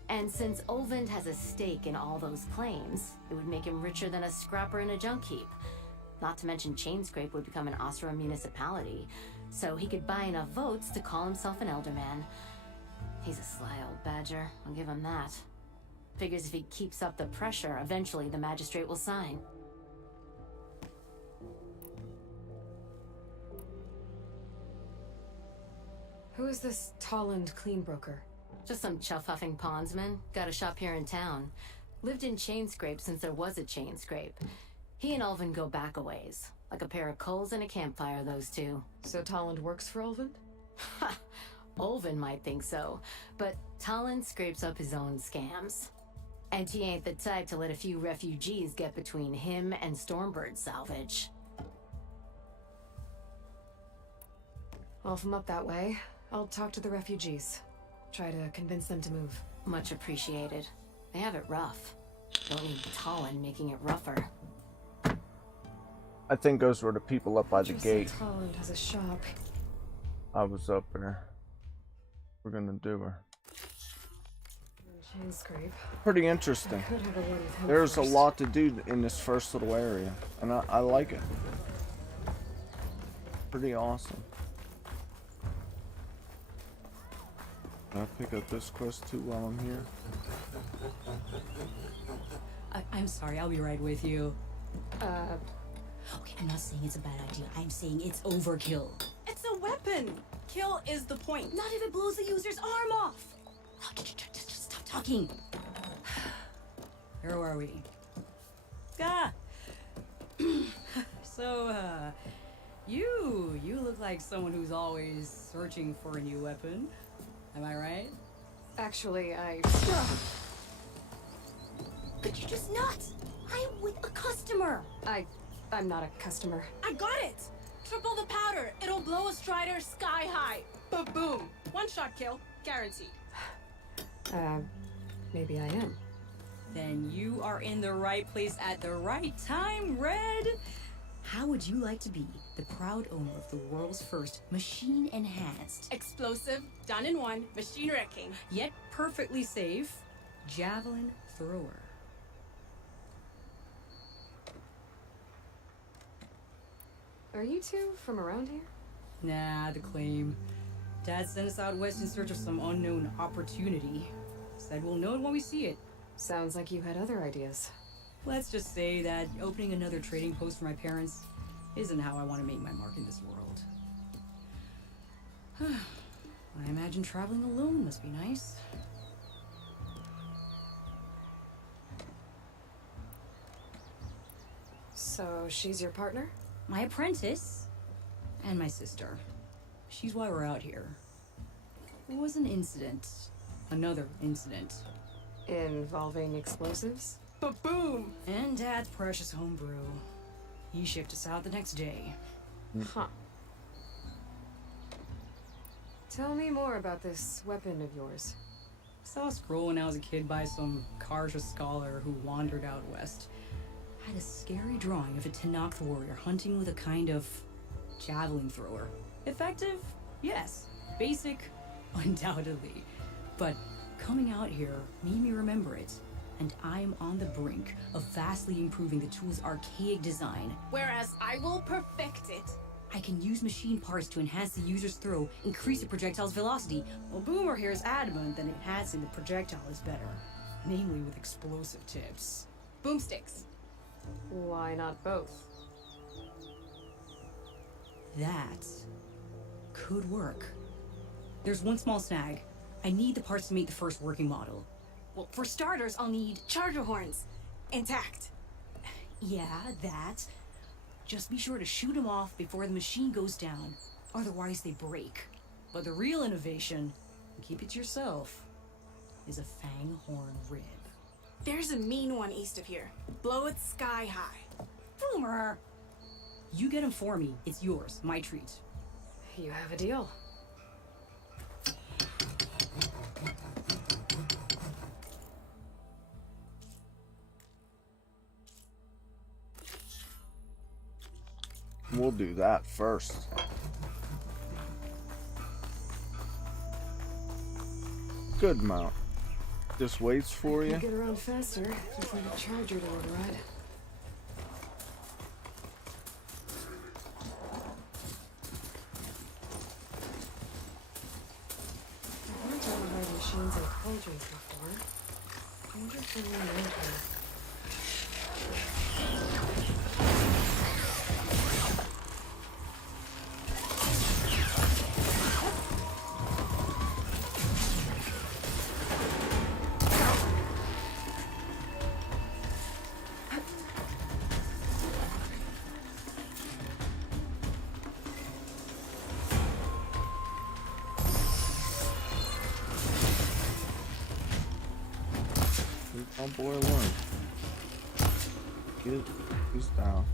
And since Ulvund has a stake in all those claims, it would make him richer than a scrapper in a junk heap. Not to mention Chainscrape would become an Osram municipality, so he could buy enough votes to call himself an elderman. He's a sly old badger, I'll give him that. Figures if he keeps up the pressure, eventually the magistrate will sign. Who is this Tolland Cleanbroker? Just some chuff-huffing pondsman. Got a shop here in town. Lived in Chainscrape since there was a Chainscrape. He and Ulvund go back a ways. Like a pair of coals and a campfire, those two. So Tolland works for Ulvund? Ha! Olvin might think so, but Talon scrapes up his own scams. And he ain't the type to let a few refugees get between him and Stormbird salvage. Well, if I'm up that way, I'll talk to the refugees. Try to convince them to move. Much appreciated. They have it rough. Don't need Talon making it rougher. I think those were the people up by the gate. Talon has a shop. I was up there. We're gonna do her. Chain scrape. Pretty interesting. Could have a word with him There's a first. lot to do in this first little area, and I like it. Pretty awesome. Can I pick up this quest too while I'm here? I'm sorry, I'll be right with you. Okay, I'm not saying it's a bad idea. I'm saying it's overkill. It's a weapon. Kill is the point. Not if it blows the user's arm off. Oh, just stop talking. Where are we? Ah! So, you look like someone who's always searching for a new weapon. Am I right? Actually, I... Could you just not? I'm with a customer. I'm not a customer. I got it. Triple the powder. It'll blow a Strider sky high. Ba-boom. One shot kill. Guaranteed. Maybe I am. Then you are in the right place at the right time, Red. How would you like to be the proud owner of the world's first machine-enhanced, Explosive, done in one, machine wrecking, yet perfectly safe, javelin thrower? Are you two from around here? Nah, the claim. Dad sent us out west in search of some unknown opportunity. Said we'll know it when we see it. Sounds like you had other ideas. Let's just say that opening another trading post for my parents isn't how I want to make my mark in this world. I imagine traveling alone must be nice. So, she's your partner? My apprentice and my sister. She's why we're out here. It was an incident. Another incident. Involving explosives? Ba-boom! And Dad's precious homebrew. He shipped us out the next day. Huh. Tell me more about this weapon of yours. Saw a scroll when I was a kid by some Karja scholar who wandered out west. Had a scary drawing of a Tenakth warrior hunting with a kind of javelin thrower. Effective? Yes. Basic? Undoubtedly. But coming out here made me remember it. And I'm on the brink of vastly improving the tool's archaic design. Whereas I will perfect it. I can use machine parts to enhance the user's throw, increase the projectile's velocity. Well, Boomer here is adamant that enhancing the projectile is better. Namely with explosive tips. Boomsticks. Why not both? That could work. There's one small snag. I need the parts to make the first working model. Well, for starters, I'll need charger horns. Intact. Yeah, that. Just be sure to shoot them off before the machine goes down. Otherwise, they break. But the real innovation, keep it to yourself, is a Fanghorn rib. There's a mean one east of here. Blow it sky high. Boomer! You get him for me. It's yours. My treat. You have a deal. We'll do that first. Good mount. Just waits for you. Get around faster. Just need a charger to override. I've learned to override machines and cauldrons before. I wonder if they're really around here. Oh boy, alone. He's down.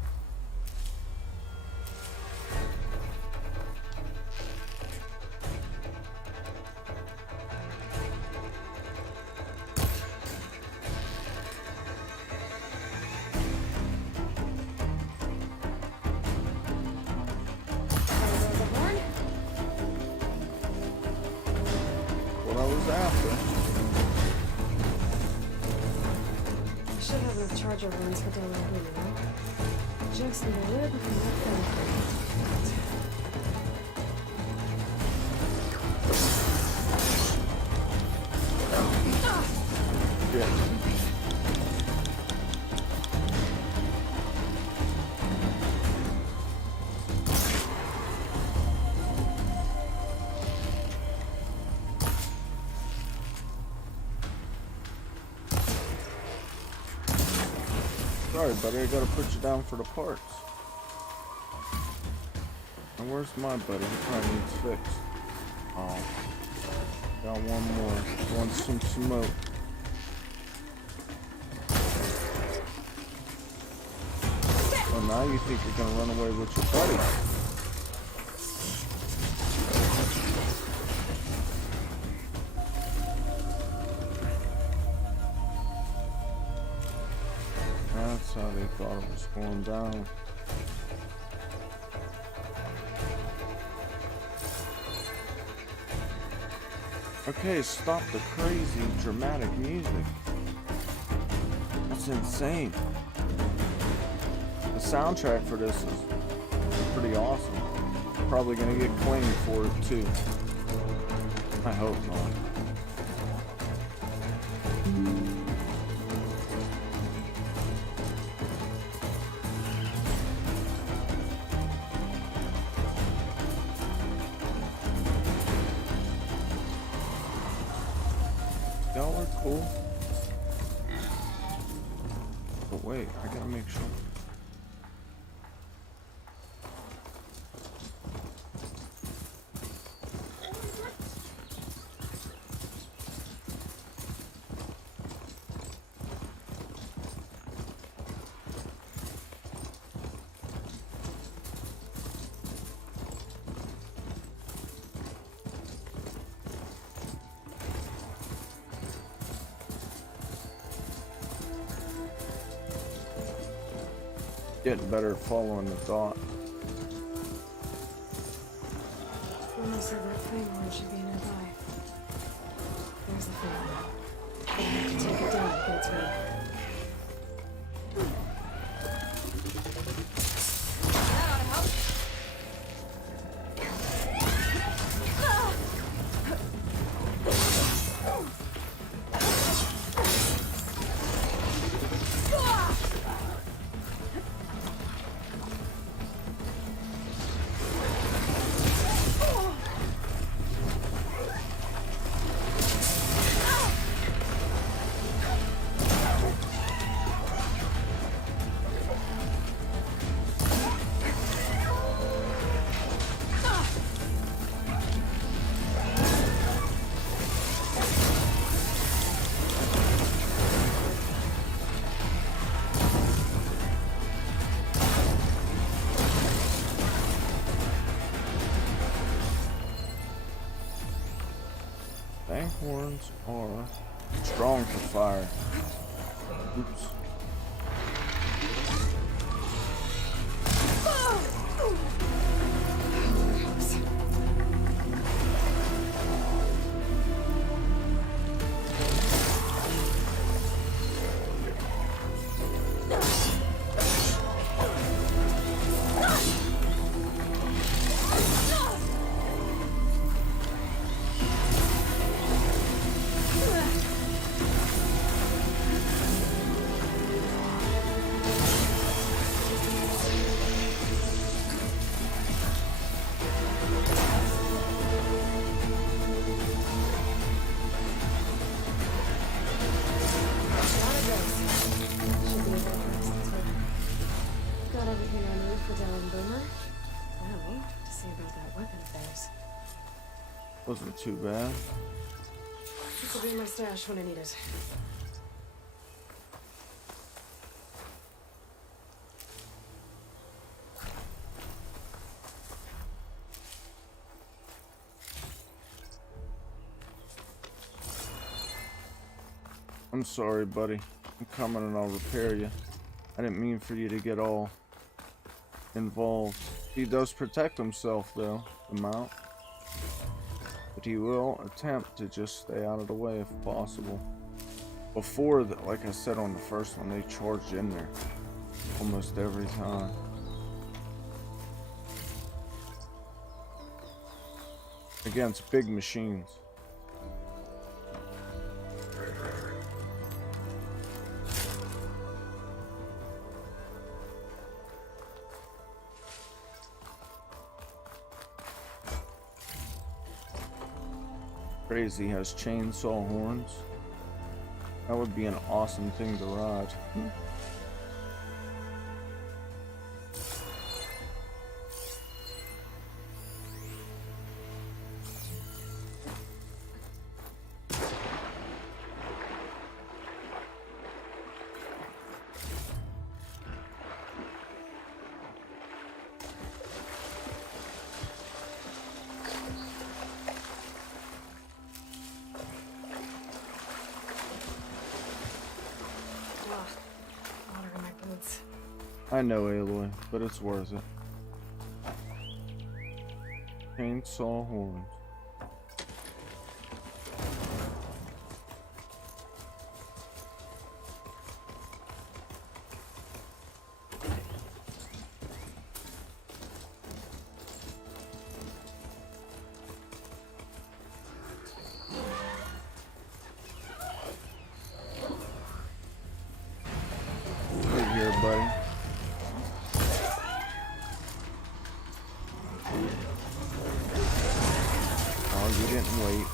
What I was after. I should have enough charger runs for Daunt, you know? Just need a little bit from that thing. Yeah. Sorry, buddy, I gotta put you down for the parts. And where's my buddy? He probably needs fixed. Oh. Got one more. Wants some smoke. Oh, now you think you're gonna run away with your buddy. That's how they thought it was going down. Okay, stop the crazy dramatic music. That's insane. The soundtrack for this is pretty awesome. Probably gonna get claimed for it too. I hope not. Y'all are cool. But wait, I gotta make sure. Getting better at following the thought. Someone said that Fanghorn should be nearby. There's the Fanghorn. I have to take it down and get its ready. That ought to help. Fanghorns are strong for fire. Oops. Wasn't too bad. This will be in my stash when I need it. I'm sorry, buddy. I'm coming and I'll repair you. I didn't mean for you to get all involved. He does protect himself, though, the mount. But he will attempt to just stay out of the way if possible. Before, like I said on the first one, they charged in there almost every time. Against big machines. Crazy has chainsaw horns. That would be an awesome thing to ride. I know, Aloy, but it's worth it. Chainsaw horns. Right here, buddy. You didn't wait.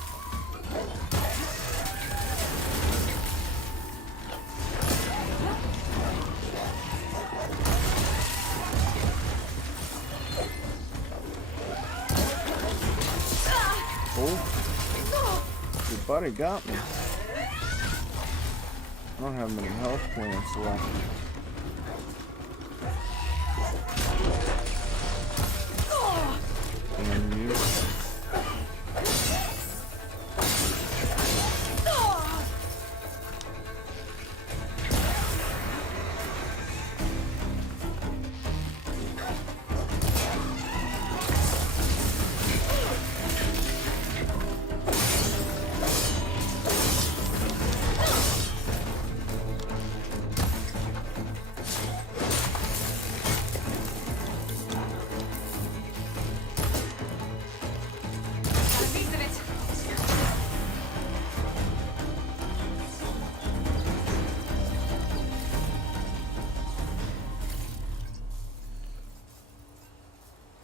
Oh, your buddy got me. I don't have many health points left. Damn you.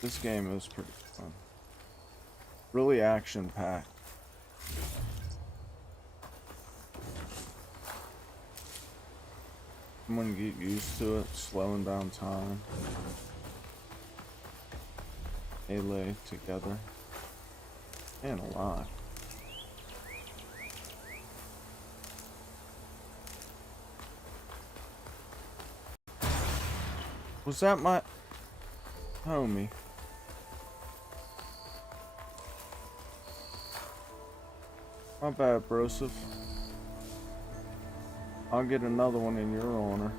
This game is pretty fun. Really action-packed. I'm gonna get used to it, slowing down time. Melee together. And alive. Was that my homie? My bad, Broseph. I'll get another one in your honor.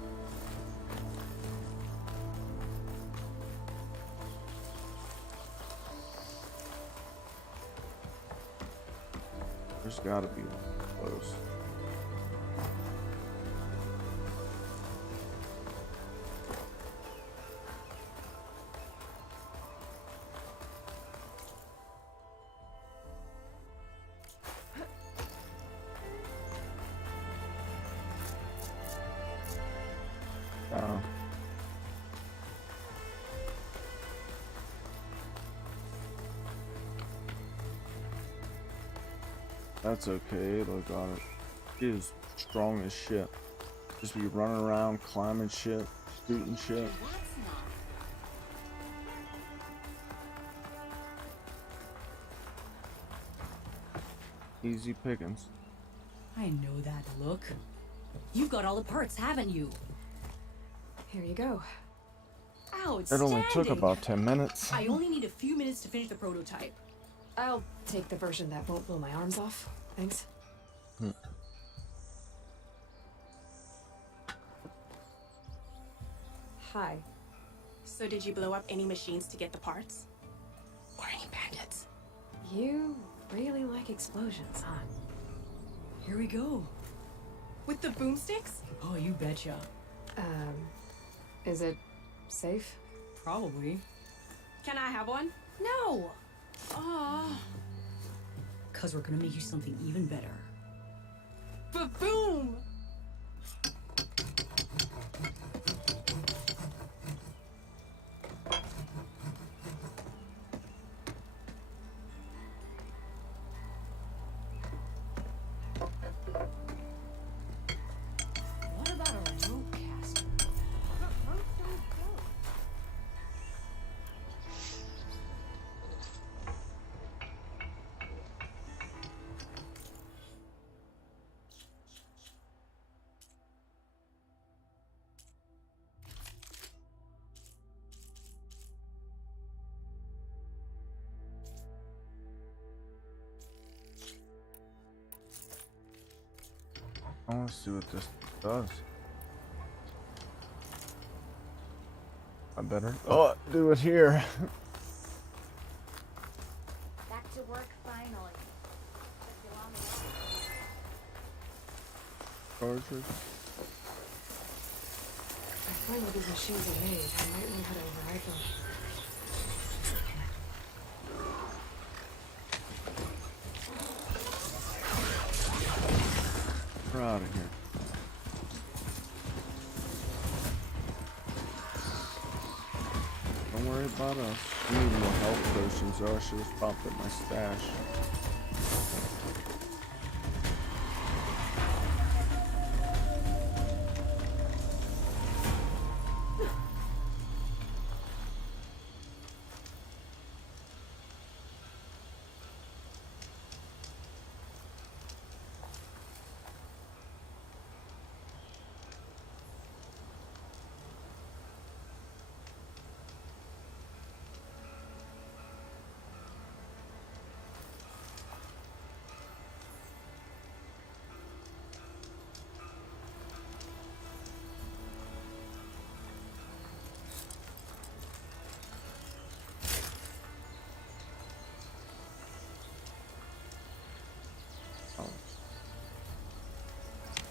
There's gotta be one close. That's okay, look on it. He is strong as shit. Just be running around, climbing shit, shooting shit. Easy pickings. I know that look. You've got all the parts, haven't you? Here you go. Outstanding. It only took about 10 minutes. I only need a few minutes to finish the prototype. I'll take the version that won't blow my arms off. Thanks. Hi. So did you blow up any machines to get the parts? Or any bandits? You really like explosions, huh? Here we go. With the boomsticks? Oh, you betcha. Is it safe? Probably. Can I have one? No! Aw. Cause we're gonna make you something even better. Ba-boom! What about a rope caster? I want to see what this does. I better do it here. Back to work finally. Cartridge. I find what these machines are made. I might learn how to override them. We're out of here. Don't worry about us. We need more health potions, or I should have stopped at my stash.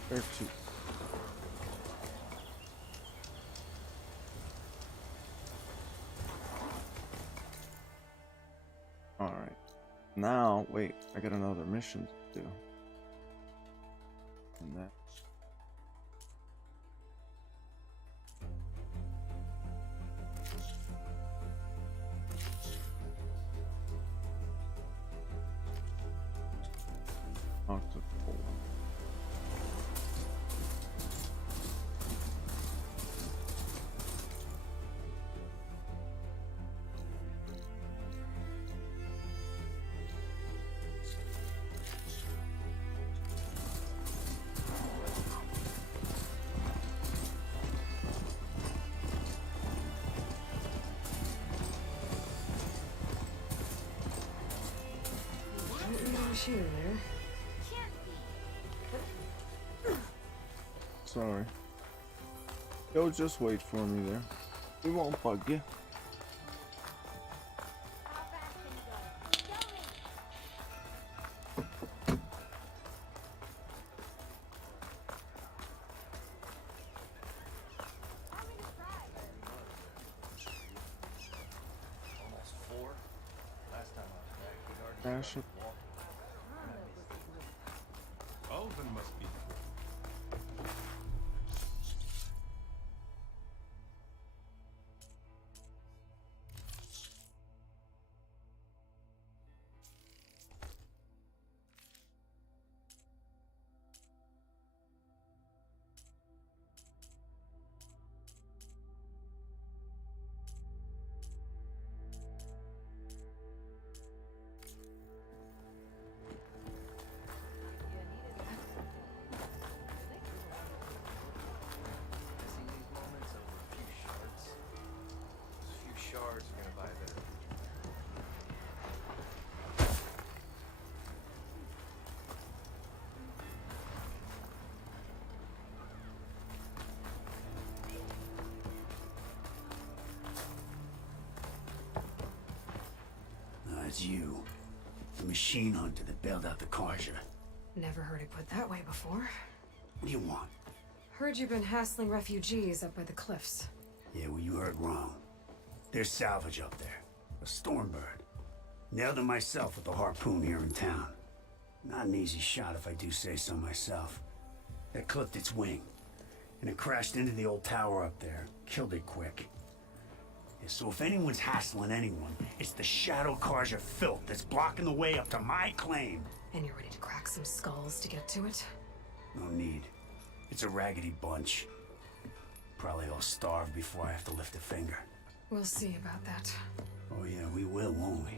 There too. Alright. Now, wait, I got another mission to do. And that. Octopool. Don't need a machine in there. Sorry. Yo, just wait for me there. We won't bug you. Dash it. Oven must be shards are gonna buy better. it's you. The machine hunter that bailed out the Carja. Never heard it put that way before. What do you want? Heard you've been hassling refugees up by the cliffs. Yeah, well, you heard wrong. There's salvage up there. A Stormbird. Nailed it myself with a harpoon here in town. Not an easy shot if I do say so myself. It clipped its wing, and it crashed into the old tower up there. Killed it quick. Yeah, so if anyone's hassling anyone, it's the Shadow Carja filth that's blocking the way up to my claim. And you're ready to crack some skulls to get to it? No need. It's a raggedy bunch. Probably all starved before I have to lift a finger. We'll see about that. Oh yeah, we will, won't we?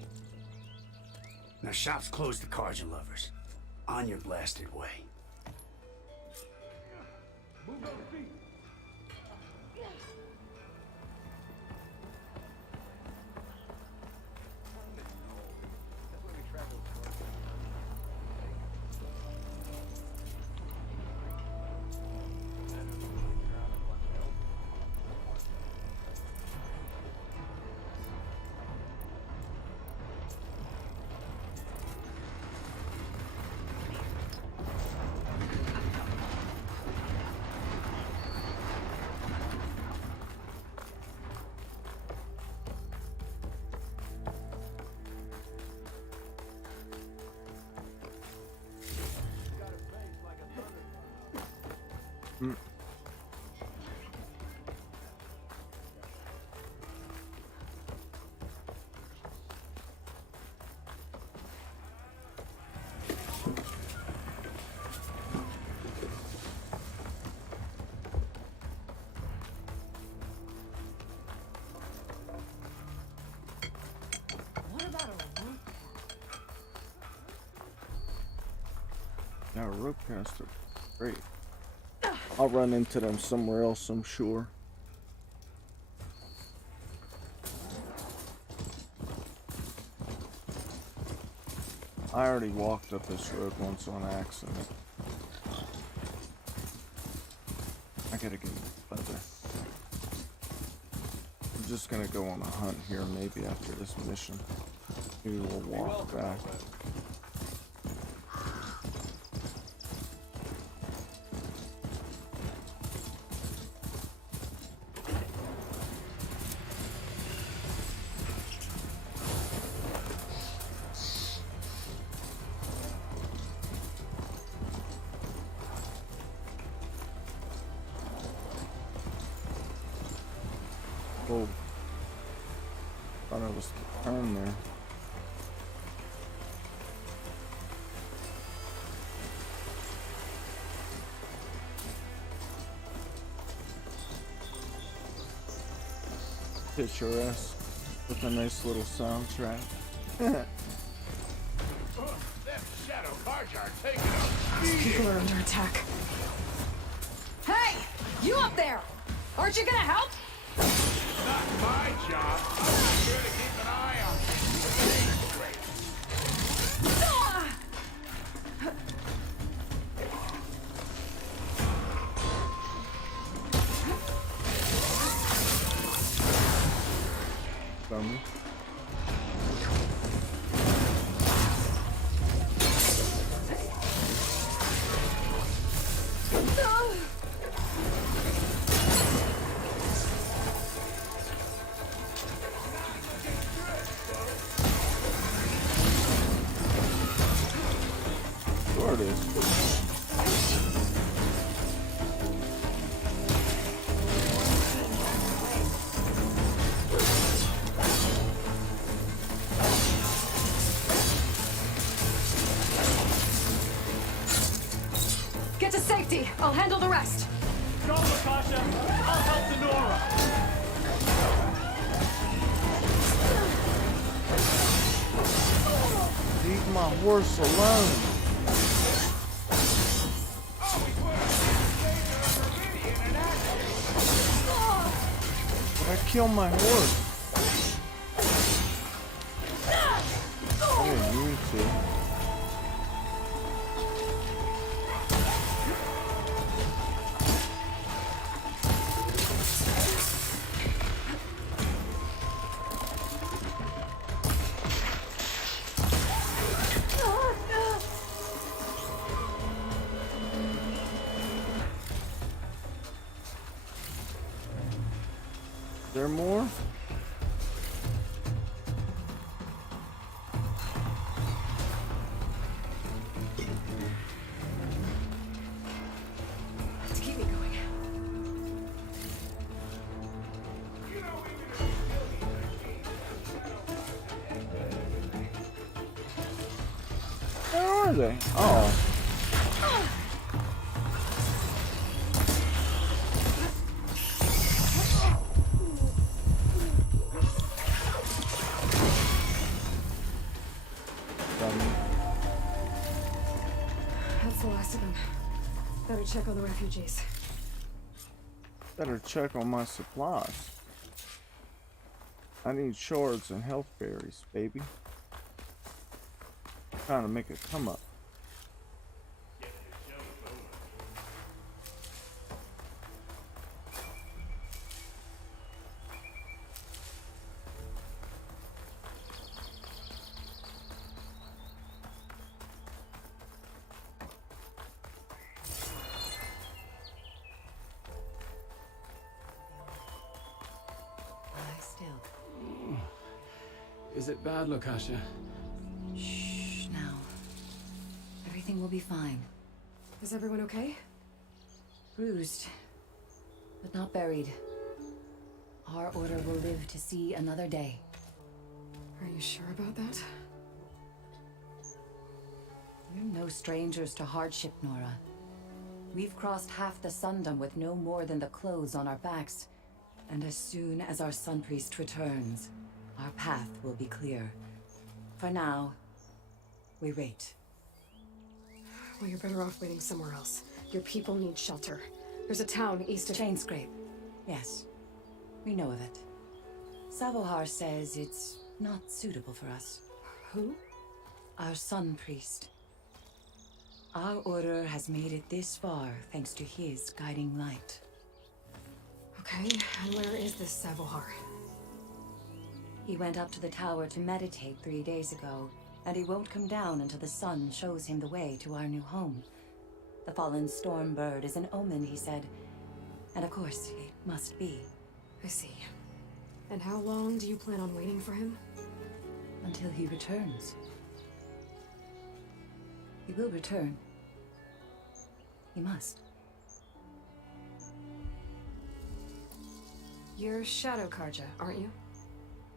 Now shop's closed to Carja lovers. On your blasted way. Move those feet. Now, a rope caster. Great. I'll run into them somewhere else, I'm sure. I already walked up this road once on accident. I gotta get leather. I'm just gonna go on a hunt here, maybe after this mission. Maybe we'll walk back. Oh, thought I was turn there. Picturesque with a nice little soundtrack. Them Shadow Carja are taking out. These people are under attack. Hey! You up there! Aren't you gonna help? Not my job. I'm here to keep an eye on things. Dummy. Sure it is. Get to safety. I'll handle the rest. Go, Latasha. I'll help the Nora. Leave my horse alone. But I killed my horse. I didn't mean to. there more? To keep me going. Where are they? Oh. That's the last of them. Better check on the refugees. Better check on my supplies. I need shards and health berries, baby. Trying to make it come up. Is it bad, Lakasha? Shh, now. Everything will be fine. Is everyone okay? Bruised, but not buried. Our order will live to see another day. Are you sure about that? We're no strangers to hardship, Nora. We've crossed half the Sundom with no more than the clothes on our backs. And as soon as our Sun Priest returns, our path will be clear. For now, we wait. Well, you're better off waiting somewhere else. Your people need shelter. There's a town east of... Chainscrape. Yes. We know of it. Savohar says it's not suitable for us. Who? Our Sun Priest. Our order has made it this far thanks to his guiding light. Okay, and where is this Savohar? He went up to the tower to meditate 3 days ago, and he won't come down until the sun shows him the way to our new home. The fallen storm bird is an omen, he said. And of course, it must be. I see. And how long do you plan on waiting for him? Until he returns. He will return. He must. You're Shadow Karja, aren't you?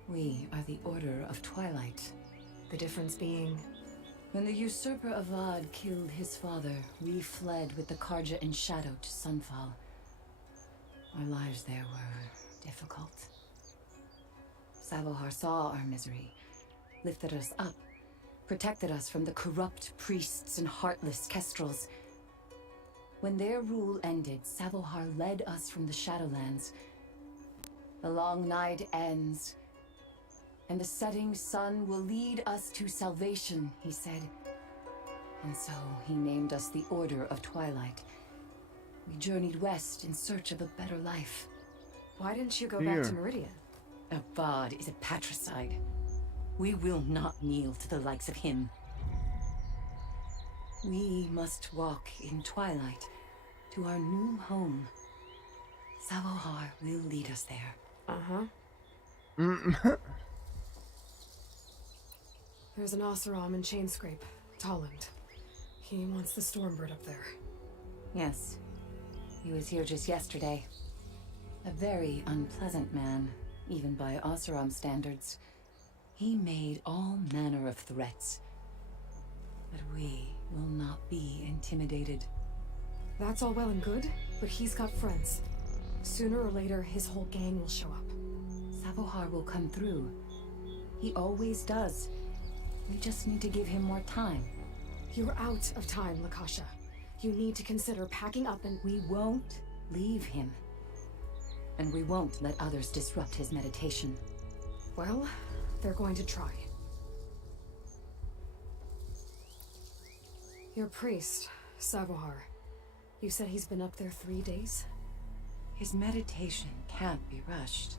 We are the Order of Twilight. The difference being... When the usurper Avad killed his father, we fled with the Karja in shadow to Sunfall. Our lives there were difficult. Savohar saw our misery, lifted us up, protected us from the corrupt priests and heartless kestrels. When their rule ended, Savohar led us from the Shadowlands. The long night ends, and the setting sun will lead us to salvation, he said. And so he named us the Order of Twilight. We journeyed west in search of a better life. Why didn't you go back to Meridian? Avad is a patricide. We will not kneel to the likes of him. We must walk in twilight to our new home. Savohar will lead us there. Uh-huh. There's an Oseram in Chainscrape, Tolland. He wants the Stormbird up there. Yes. He was here just yesterday. A very unpleasant man, even by Oseram standards. He made all manner of threats. But we will not be intimidated. That's all well and good, but he's got friends. Sooner or later, his whole gang will show up. Savohar will come through. He always does. We just need to give him more time. You're out of time, Lakasha. You need to consider packing up and... We won't leave him. And we won't let others disrupt his meditation. Well, they're going to try. Your priest, Savohar. You said he's been up there 3 days? His meditation can't be rushed.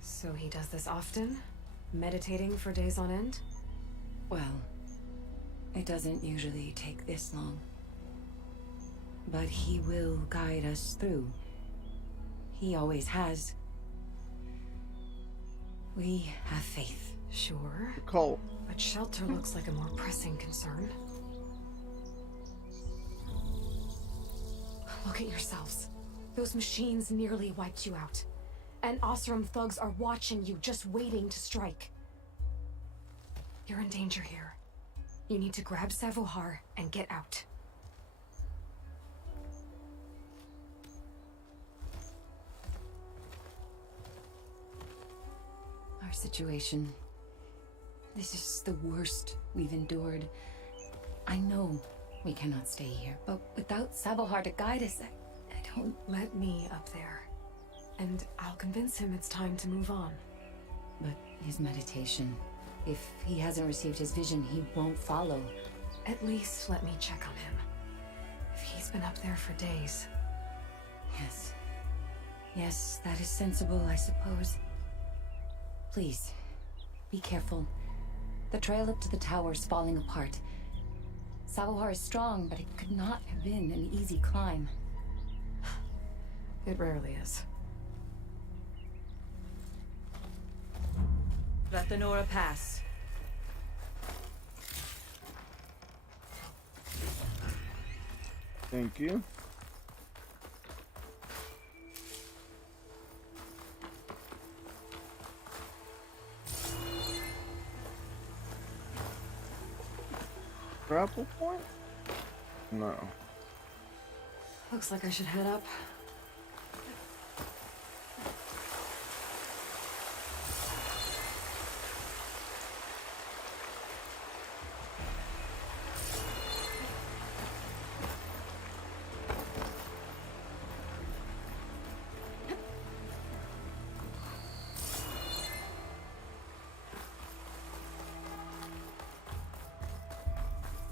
So he does this often? Meditating for days on end? Well, it doesn't usually take this long. But he will guide us through. He always has. We have faith. Sure. Cult. But shelter looks like a more pressing concern. Look at yourselves. Those machines nearly wiped you out. And Osram thugs are watching you, just waiting to strike. You're in danger here. You need to grab Savohar and get out. Our situation. This is the worst we've endured. I know we cannot stay here, but without Savohar to guide us, I don't... Let me up there. And I'll convince him it's time to move on. But his meditation... If he hasn't received his vision, he won't follow. At least let me check on him. If he's been up there for days. Yes. Yes, that is sensible, I suppose. Please, be careful. The trail up to the tower is falling apart. Savohar is strong, but it could not have been an easy climb. It rarely is. Let the Nora pass. Thank you. Grapple point? No. Looks like I should head up.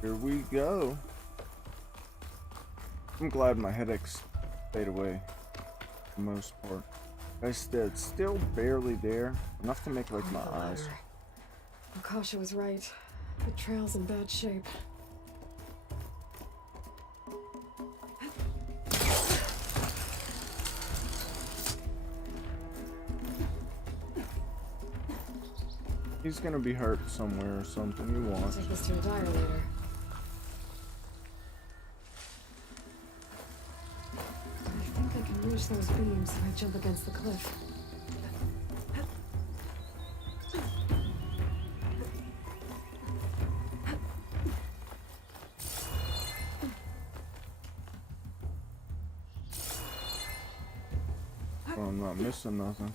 Here we go. I'm glad my headaches stayed away for the most part. I said, still barely there. Enough to make like my eyes. Akasha was right. The trail's in bad shape. He's gonna be hurt somewhere or something. You I'll want? take this to a dire later. I think I can reach those beams if I jump against the cliff. Oh, I'm not missing nothing.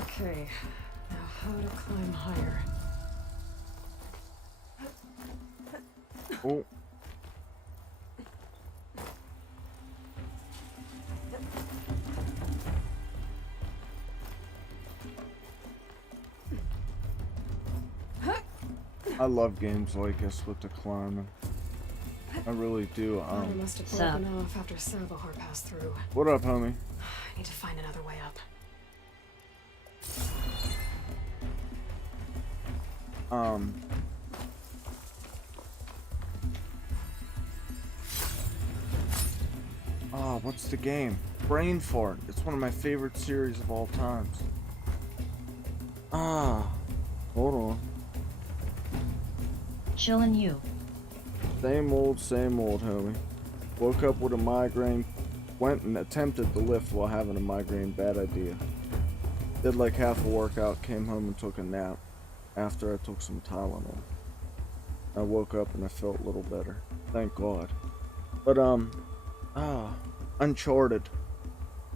Okay, now how to climb higher. Oh. I love games like this with the climbing. I really do. I must have broken off after Savohar passed through. What up, homie? I need to find another way up. Oh, what's the game? Brain Fart. It's one of my favorite series of all times. Ah, hold on. Chillin' you. Same old, homie. Woke up with a migraine, went and attempted to lift while having a migraine, bad idea. Did like half a workout, came home and took a nap after I took some Tylenol. I woke up and I felt a little better. Thank God. But, Uncharted.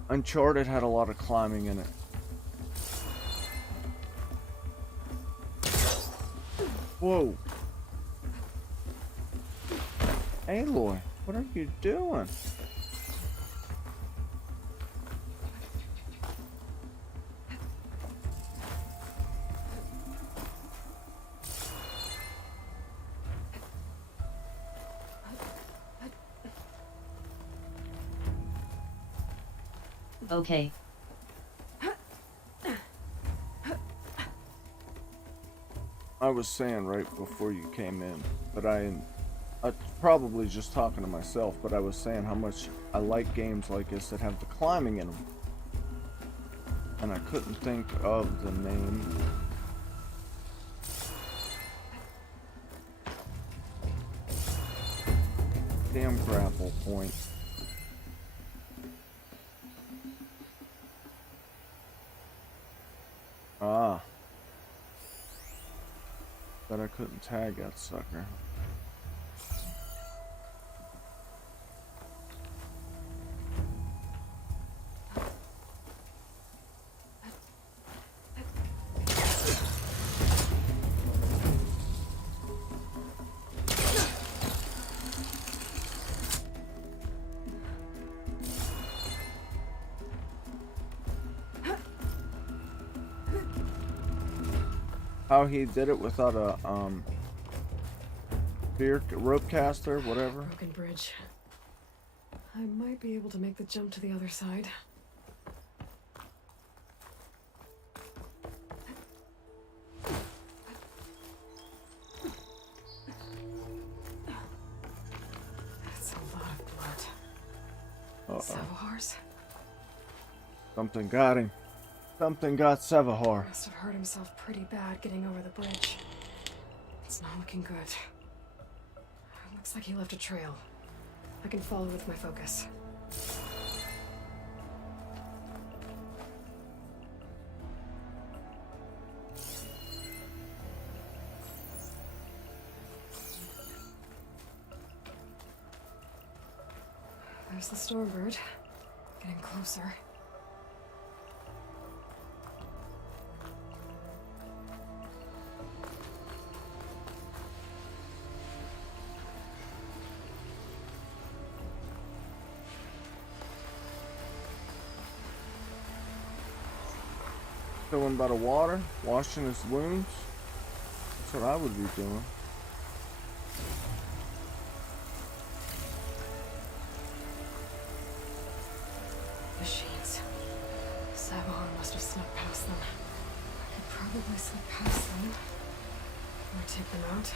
Uncharted had a lot of climbing in it. Whoa. Aloy, what are you doing? Okay. I was saying right before you came in, but I Probably just talking to myself, but I was saying how much I like games like this that have the climbing in them. And I couldn't think of the name. Damn grapple point. Ah. But I couldn't tag that sucker. How he did it without a rope caster, whatever. Broken bridge. I might be able to make the jump to the other side. That's a lot of blood. Savahars? Something got him. Something got Savahar. Must have hurt himself pretty bad getting over the bridge. It's not looking good. Looks like he left a trail. I can follow with my focus. There's the Stormbird. Getting closer. Filling by the water, washing his wounds. That's what I would be doing. Machines. Savahar must have snuck past them. I could probably slip past them. Or take them out.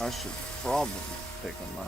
I should probably take him out.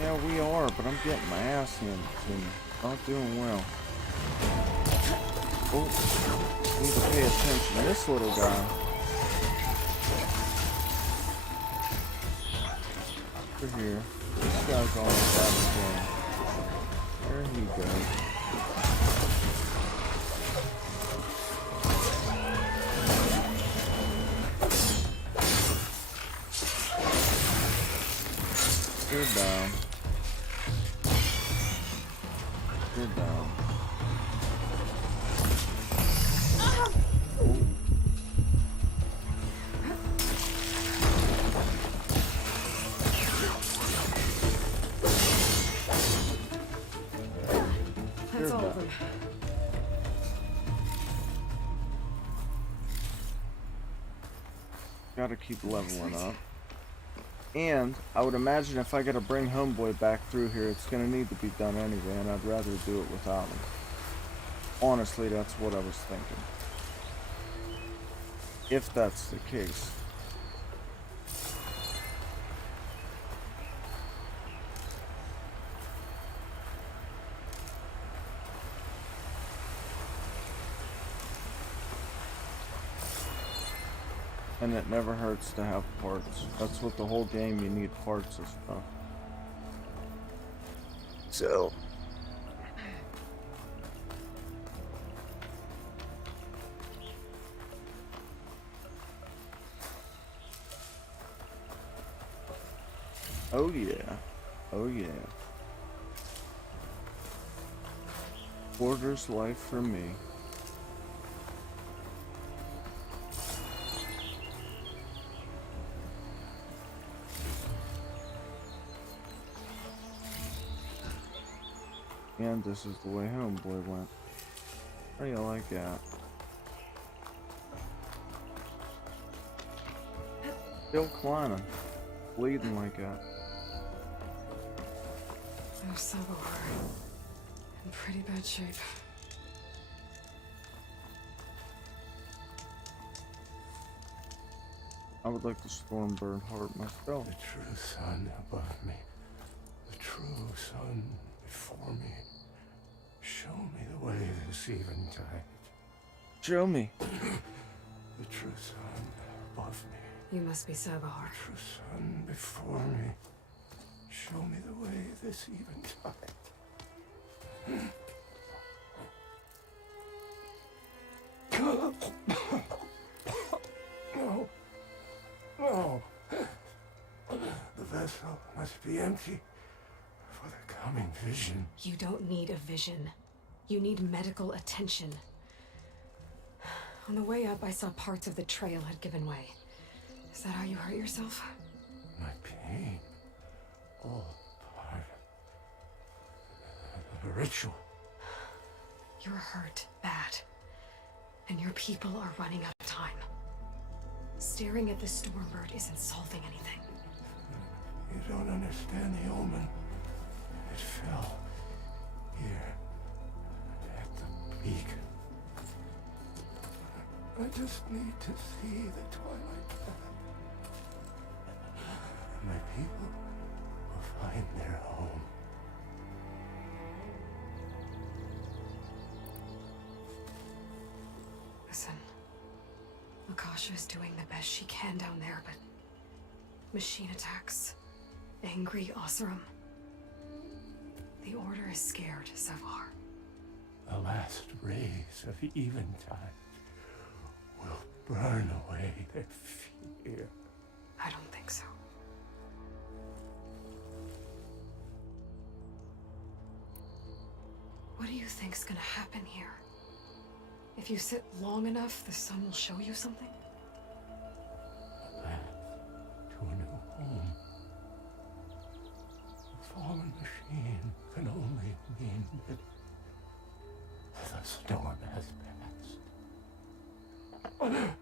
Yeah, we are, but I'm getting my ass handed to me. Not doing well. Oh, need to pay attention to this little guy. over here. This guy's almost out of the game. There he goes. You're down. You're down. That's all of them. Gotta keep leveling up. And I would imagine if I gotta bring Homeboy back through here, it's gonna need to be done anyway, and I'd rather do it without him. Honestly, that's what I was thinking. If that's the case. And it never hurts to have parts. That's what the whole game, you need parts and stuff. So. Oh yeah. Oh yeah. Quarters life for me. And this is the way Homeboy went. How do you like that? Still climbing. Bleeding like that. There's Sabahar. In pretty bad shape. I would like the Stormbird heart myself. The true sun above me. The true sun before me. Show me the way this eventide. Show me. The true sun above me. You must be Sabahar. The true sun before me. Show me the way this eventide. No. No. The vessel must be empty for the coming vision. You don't need a vision. You need medical attention. On the way up, I saw parts of the trail had given way. Is that how you hurt yourself? My pain. All part of the ritual. You're hurt bad. And your people are running out of time. Staring at the Stormbird isn't solving anything. You don't understand the omen. It fell here at the beacon. I just need to see the twilight path. My people will find their home. Listen, Akasha is doing the best she can down there, but machine attacks, angry Oseram. The Order is scared, Savar. The last rays of eventide will burn away their fear. I don't think so. What do you think's gonna happen here? If you sit long enough, the sun will show you something? A path to a new home. A fallen machine can only mean that the storm has passed.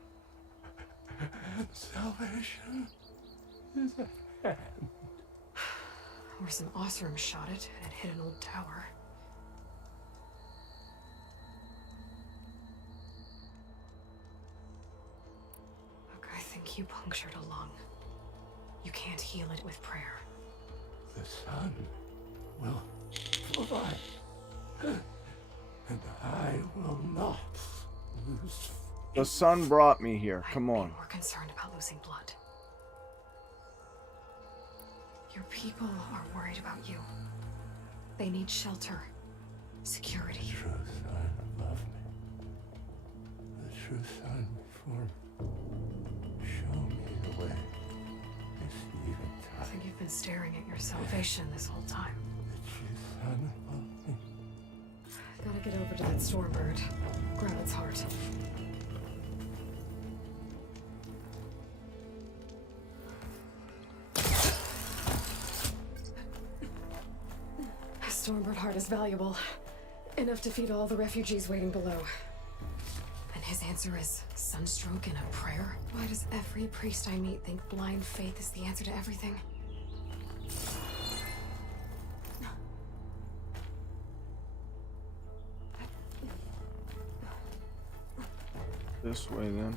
Salvation is at hand. Or some Oseram shot it and it hit an old tower. Look, I think you punctured a lung. You can't heal it with prayer. The sun will provide. And I will not lose. The sun brought me here. Come on. We're concerned about losing blood. Your people are worried about you. They need shelter, security. The true sign love me. The true sign before me. Show me the way. This even I think you've been staring at your salvation this whole time. The true sign love me. Gotta get over to that Stormbird. Grab its heart. Stormbird heart is valuable. Enough to feed all the refugees waiting below. And his answer is sunstroke and a prayer? Why does every priest I meet think blind faith is the answer to everything? This way then.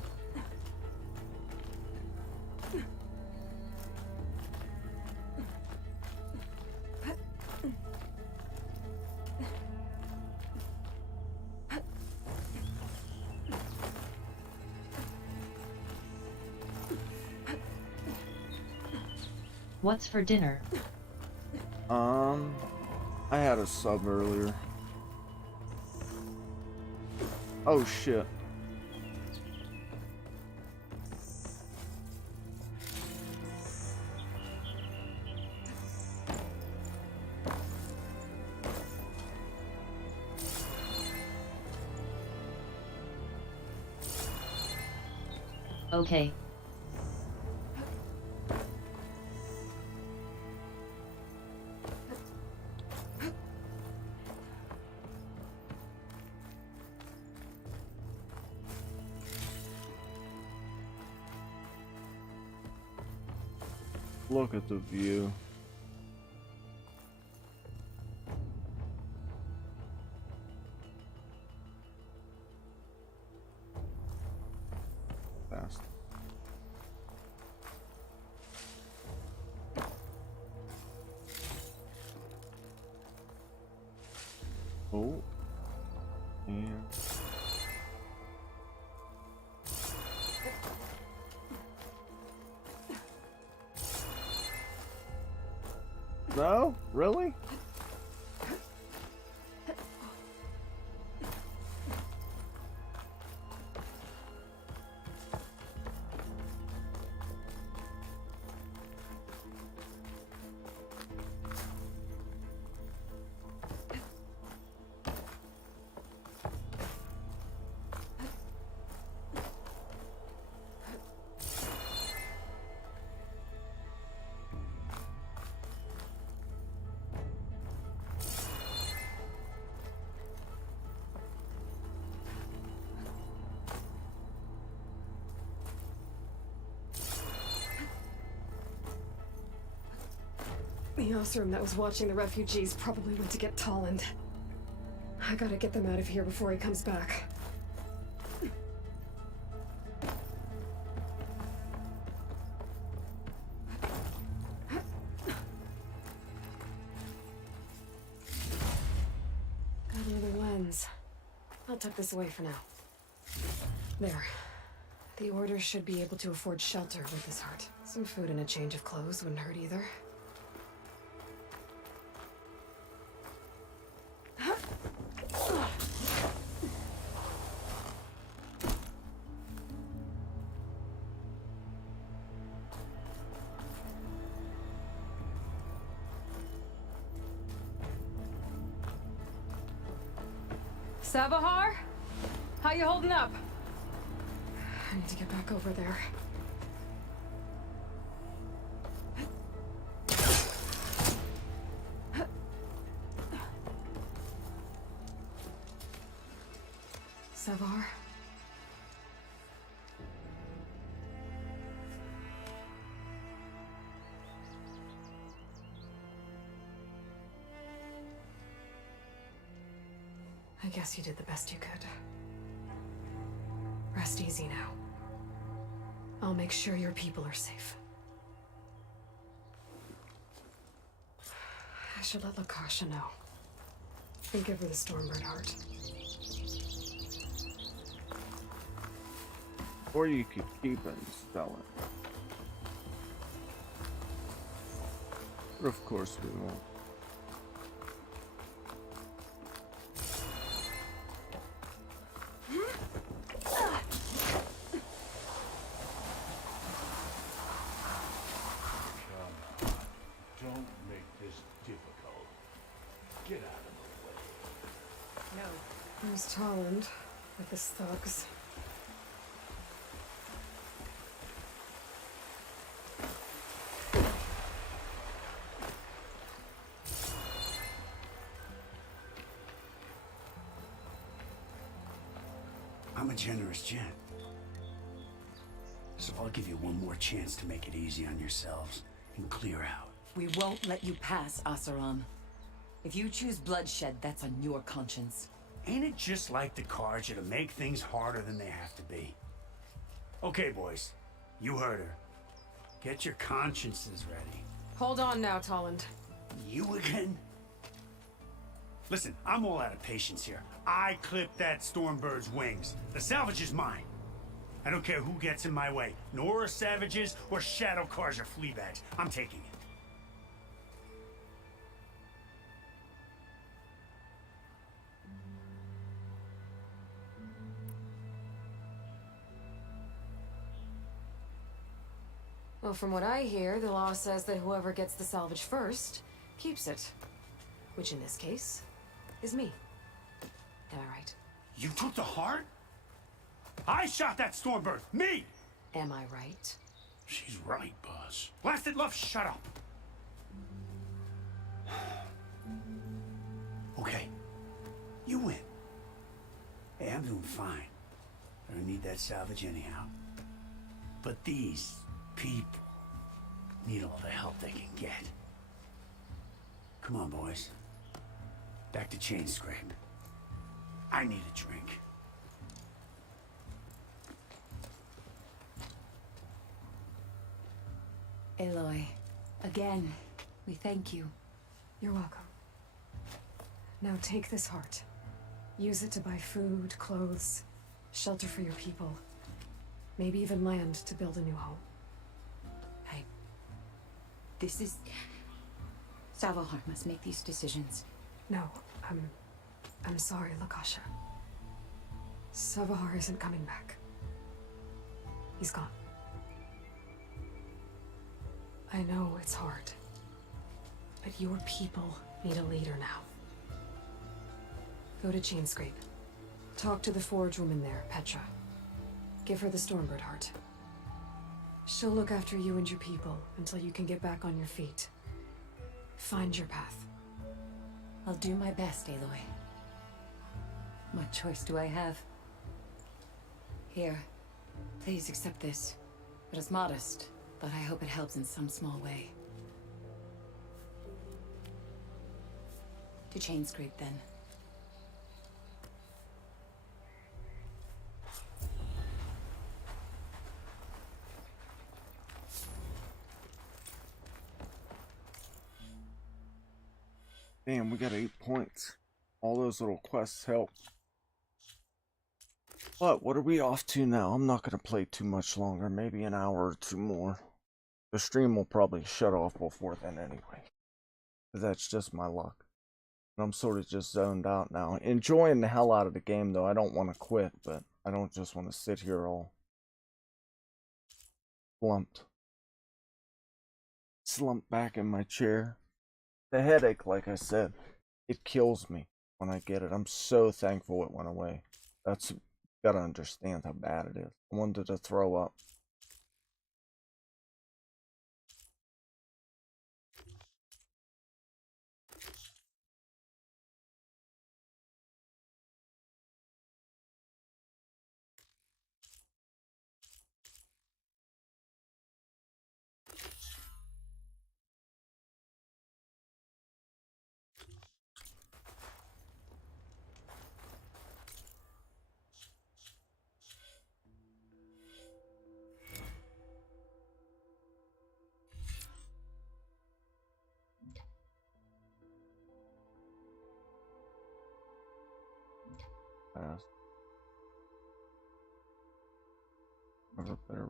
What's for dinner? I had a sub earlier. Oh shit. Okay. Look at the view. Fast. Oh. And no? Really? The Osram that was watching the refugees probably went to get Tolland. I gotta get them out of here before he comes back. Got another lens. I'll tuck this away for now. There. The Order should be able to afford shelter with this heart. Some food and a change of clothes wouldn't hurt either. Savahar? How you holding up? I need to get back over there. Savar? I guess you did the best you could. Rest easy now. I'll make sure your people are safe. I should let Lakasha know. And give her the Stormbird heart. Or you could keep it and sell it. But of course we won't. Don't make this difficult. Get out of the way. No. There's Tolland with his thugs. I'm a generous gent. So I'll give you one more chance to make it easy on yourselves and clear out. We won't let you pass, Asaram. If you choose bloodshed, that's on your conscience. Ain't it just like the Carja to make things harder than they have to be? Okay, boys. You heard her. Get your consciences ready. Hold on now, Tolland. You again? Listen, I'm all out of patience here. I clipped that Stormbird's wings. The salvage is mine. I don't care who gets in my way. Nora savages or shadow cars or flea bags. I'm taking it. Well, from what I hear, the law says that whoever gets the salvage first keeps it. Which in this case is me. Am I right? You took the heart? I shot that Stormbird! Me! Am I right? She's right, boss. Blasted love, shut up! Okay. You win. Hey, I'm doing fine. I don't need that salvage anyhow. But these people need all the help they can get. Come on, boys. Back to chain scrape. I need a drink. Aloy, again, we thank you. You're welcome. Now take this heart. Use it to buy food, clothes, shelter for your people. Maybe even land to build a new home. This is... Savahar must make these decisions. No, I'm sorry, Lakasha. Savahar isn't coming back. He's gone. I know it's hard, but your people need a leader now. Go to Chainscrape. Talk to the forge woman there, Petra. Give her the Stormbird heart. She'll look after you and your people until you can get back on your feet. Find your path. I'll do my best, Aloy. What choice do I have? Here, please accept this. It is modest, but I hope it helps in some small way. To Chainscrape, then. Damn, we got 8 points. All those little quests help. But what are we off to now? I'm not going to play too much longer. Maybe an hour or two more. The stream will probably shut off before then anyway. But that's just my luck. And I'm sort of just zoned out now. Enjoying the hell out of the game though. I don't want to quit, but I don't just want to sit here all slumped back in my chair. The headache, like I said, it kills me when I get it. I'm so thankful it went away. That's gotta understand how bad it is. I wanted to throw up. Never better.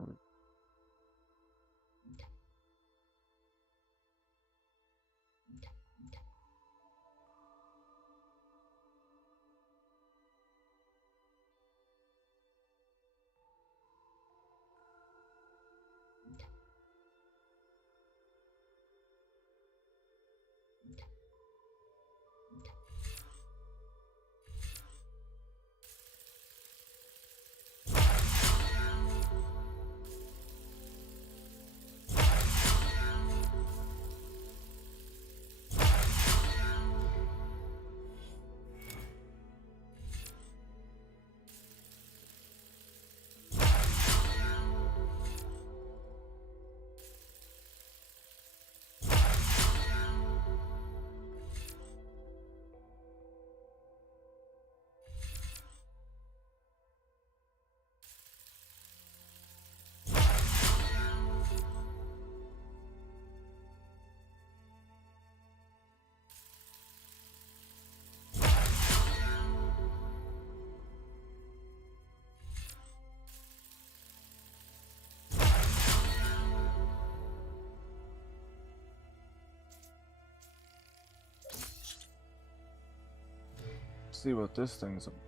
see what this thing's about.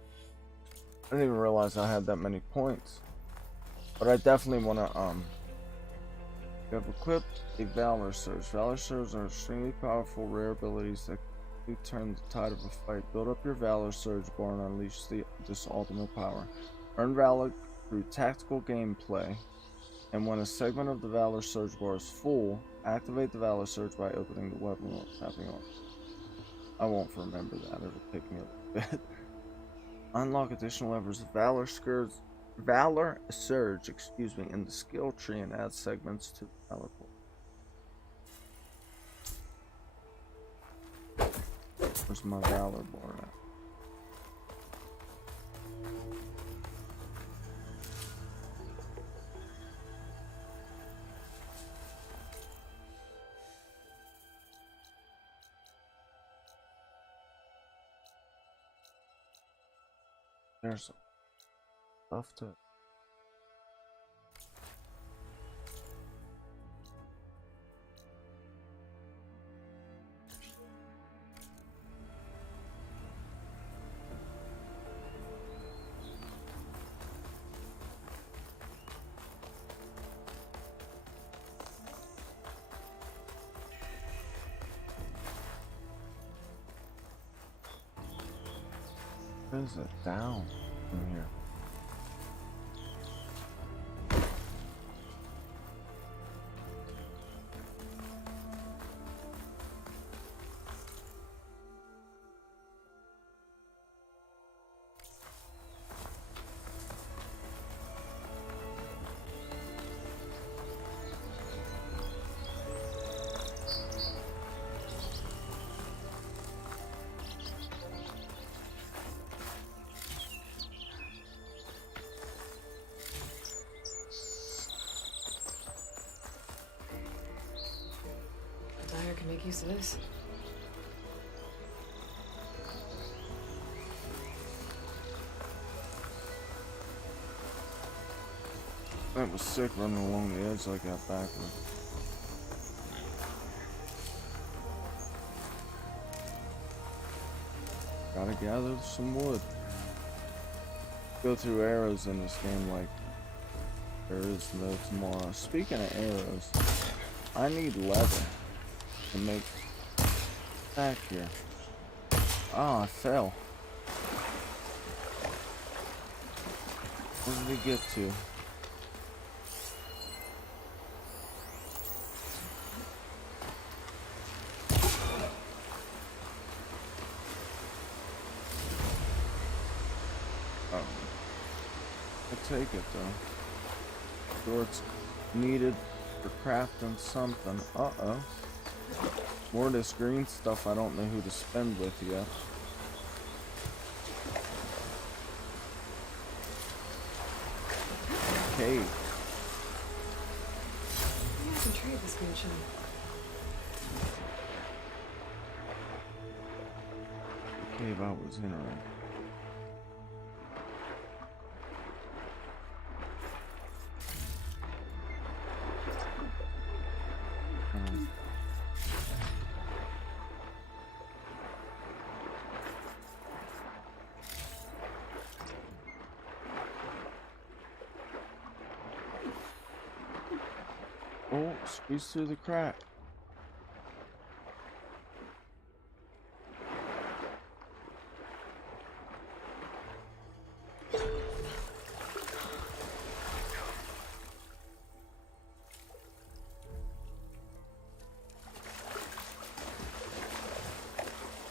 I didn't even realize I had that many points. But I definitely want to, you have equipped a Valor Surge. Valor Surge are extremely powerful, rare abilities that can turn the tide of a fight. Build up your Valor Surge bar and unleash this ultimate power. Earn Valor through tactical gameplay, and when a segment of the Valor Surge bar is full, activate the Valor Surge by opening the weapon or tapping on. I won't remember that, it'll take me a little bit. Unlock additional levers of Valor Surge, in the skill tree and add segments to the Valor bar. Where's my Valor bar at? There's some stuff to it. There's a down in here. Dyer can make use of this. That was sick running along the edge like that backward. Gotta gather some wood. Go through arrows in this game like there is no tomorrow. Speaking of arrows, I need leather to make back here. Oh, I fell. Where did we get to? Oh. I'll take it though. Sure, it's needed for crafting something. Uh-oh. More of this green stuff I don't know who to spend with yet. Cave. Maybe I can trade this green shell. The cave I was in already. Oh, squeeze through the crack.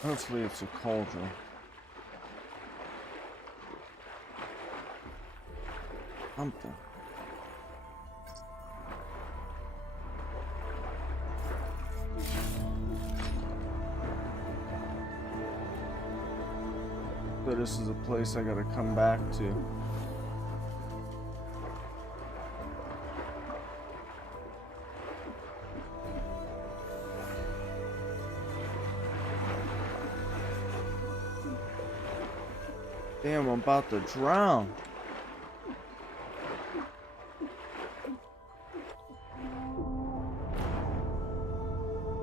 Hopefully it's a cauldron. Something. So this is a place I gotta come back to. Damn, I'm about to drown.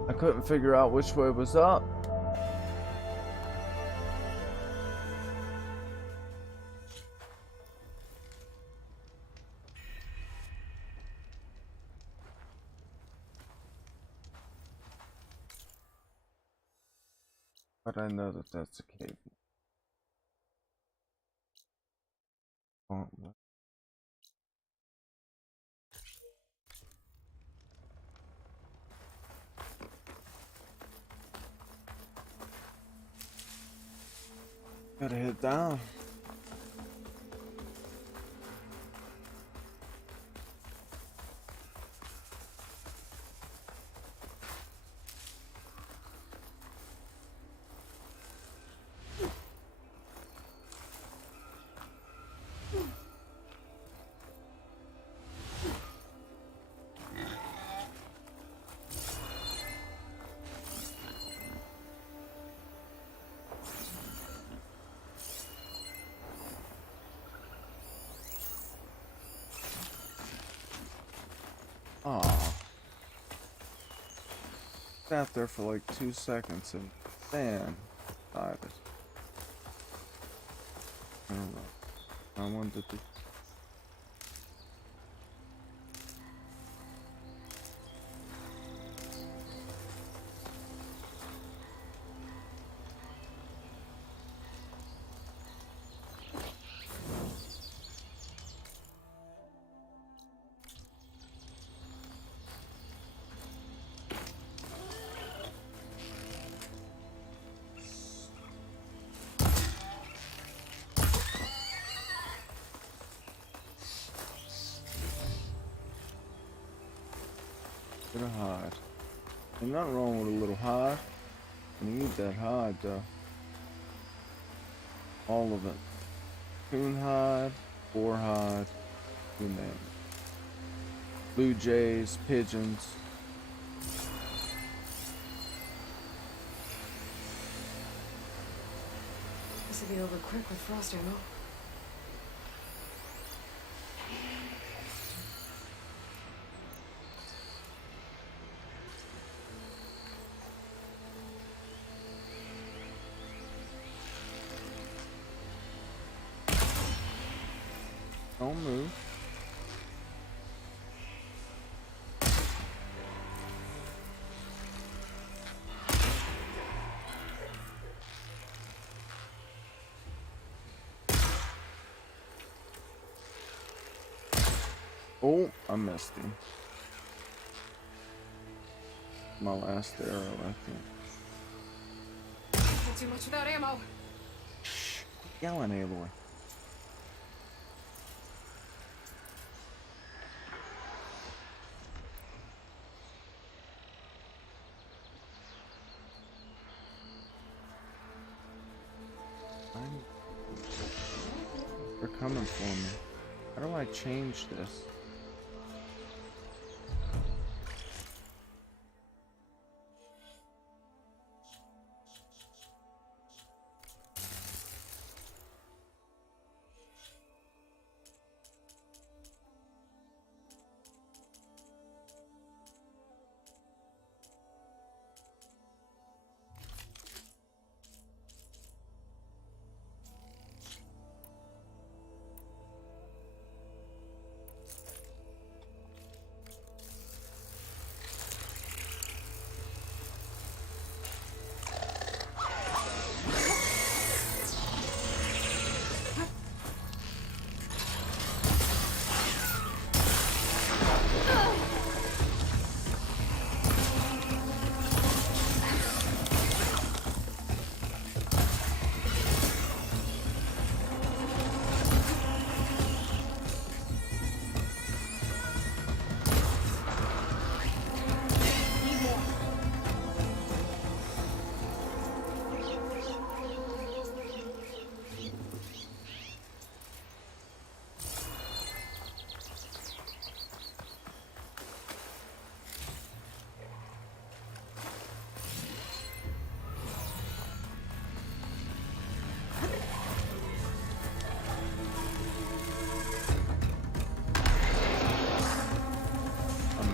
I couldn't figure out which way was up. But I know that that's a cave. Gauntlet. Gotta head down. Aw. Sat there for like 2 seconds and then died. I don't know. I wanted to. Get a hide. Ain't nothing wrong with a little hide. I need that hide though. All of it. Coon hide, boar hide, you name it. Blue jays, pigeons. This will be over quick with frost ammo. Don't move. Oh, I missed him. My last arrow, I think. Not too much without ammo. Shh, quit yelling, Aloy. They're coming for me. How do I change this?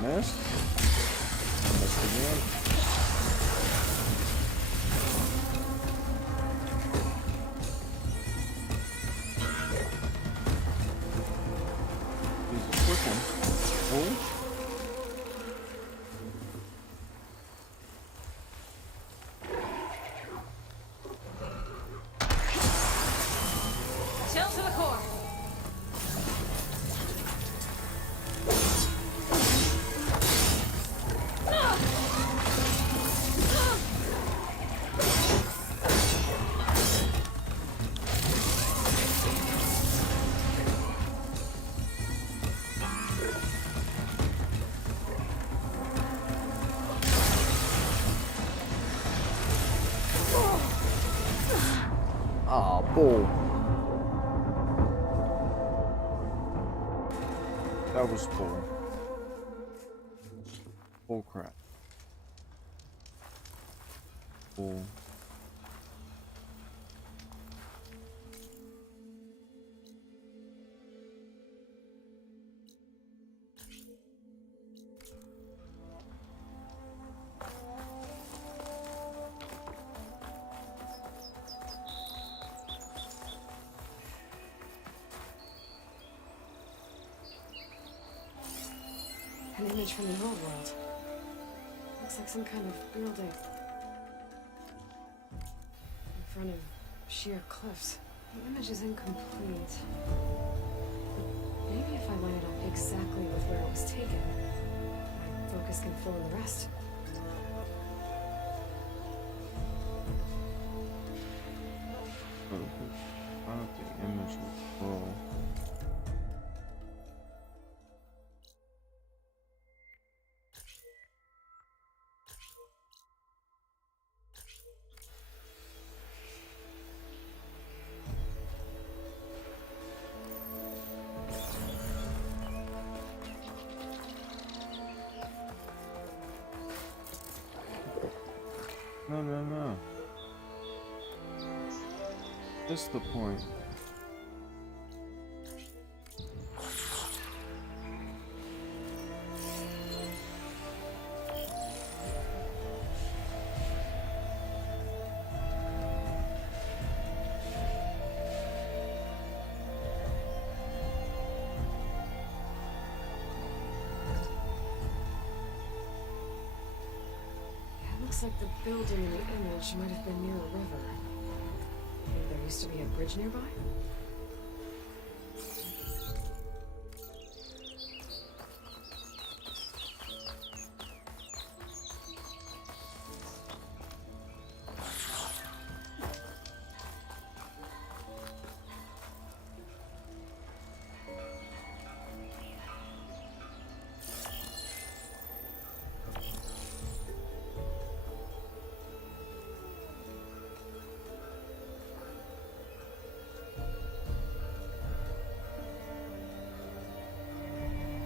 Missed. Missed again. He's a quick one. Oh. full. That was full. Full crap. Full. An image from the old world. Looks like some kind of building. In front of sheer cliffs. The image is incomplete. Maybe if I line it up exactly with where it was taken, my focus can fill in the rest. The image was full. No. That's the point. Looks like the building in the image might have been near a river. Maybe there used to be a bridge nearby?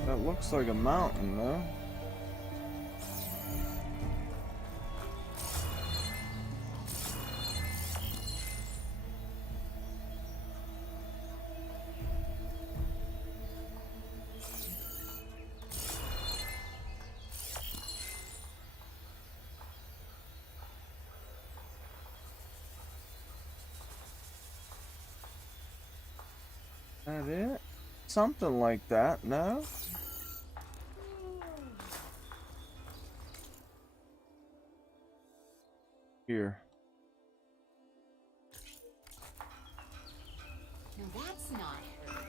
That looks like a mountain, though. That it? Something like that, no? Here. No, that's not her.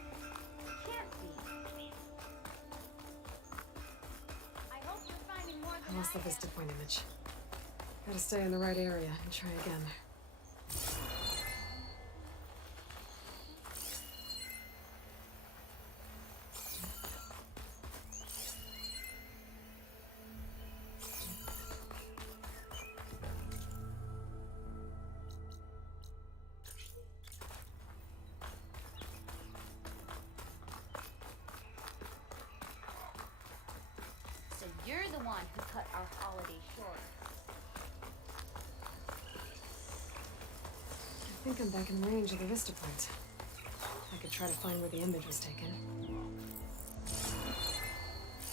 Can't be. I hope you're finding more I lost the vista point image. Gotta stay in the right area and try again. You're the one who cut our holiday short. I think I'm back in range of the vista point. I could try to find where the image was taken.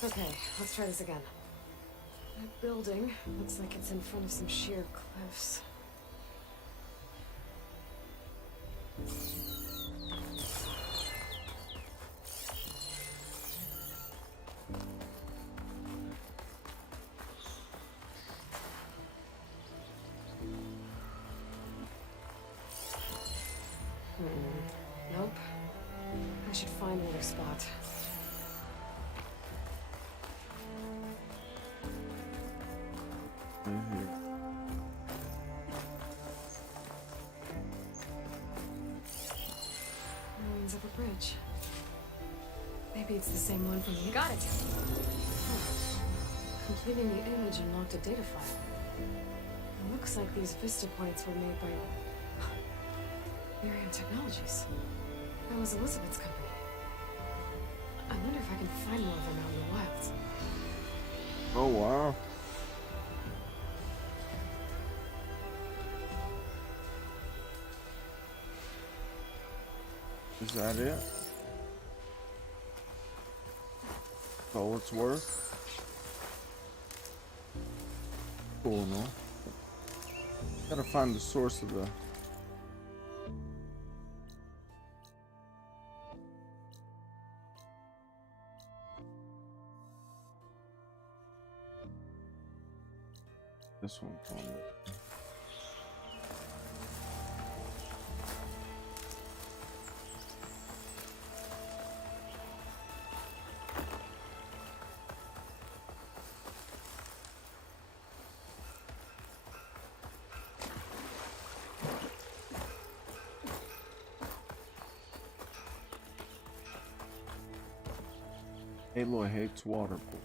Okay, let's try this again. That building looks like it's in front of some sheer cliffs. Nope. I should find another spot. Ruins of a bridge. Maybe it's the same one from the... Got it! Completing the image unlocked a data file. It looks like these vista points were made by... Miriam Technologies. That was Elizabeth's company. I wonder if I can find more of them out in the wilds. Oh, wow. Is that it? That's all it's worth? Cool, no? Gotta find the source of the... This one on it. Aloy hates water pool.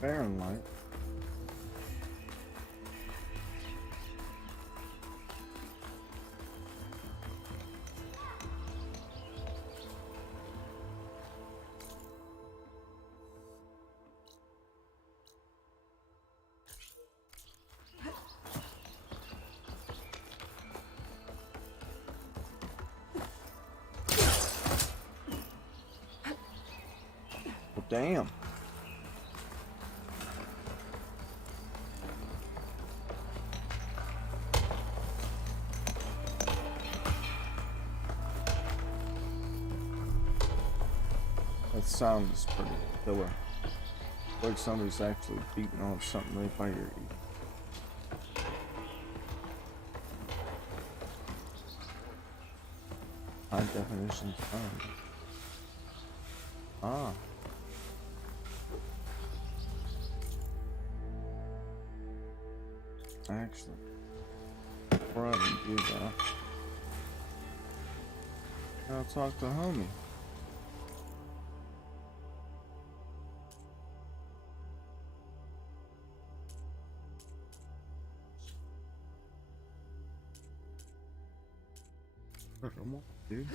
Barren light. Well, damn. That sound is pretty killer. Like somebody's actually beating on something right by your ear. High definition sound. Ah. Actually, before I even do that, I'll talk to homie. Come on, dude.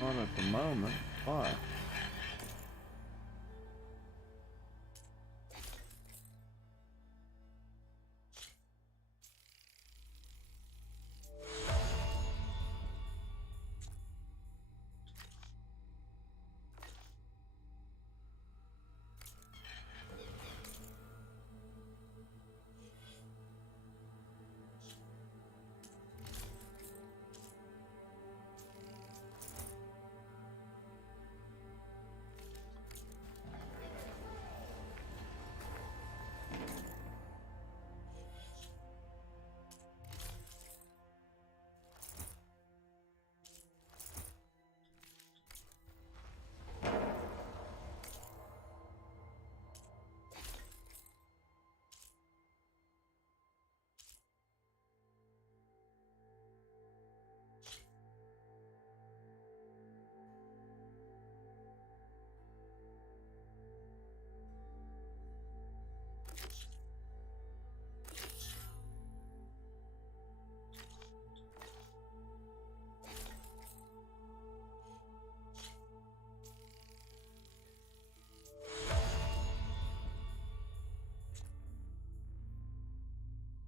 Not at the moment. Why?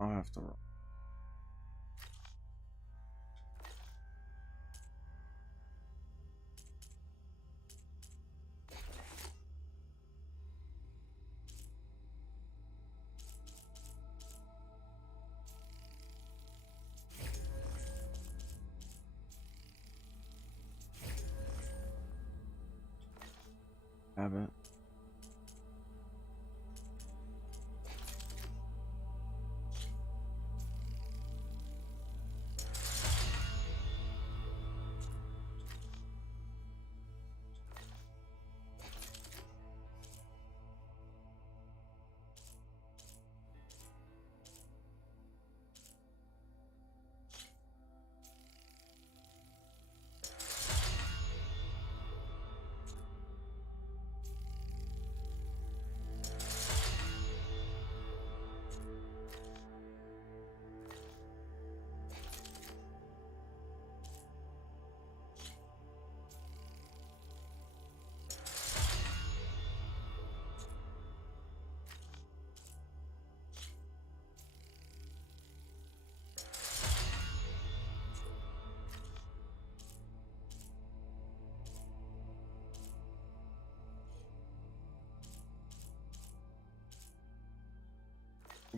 I'll have to run. Have it.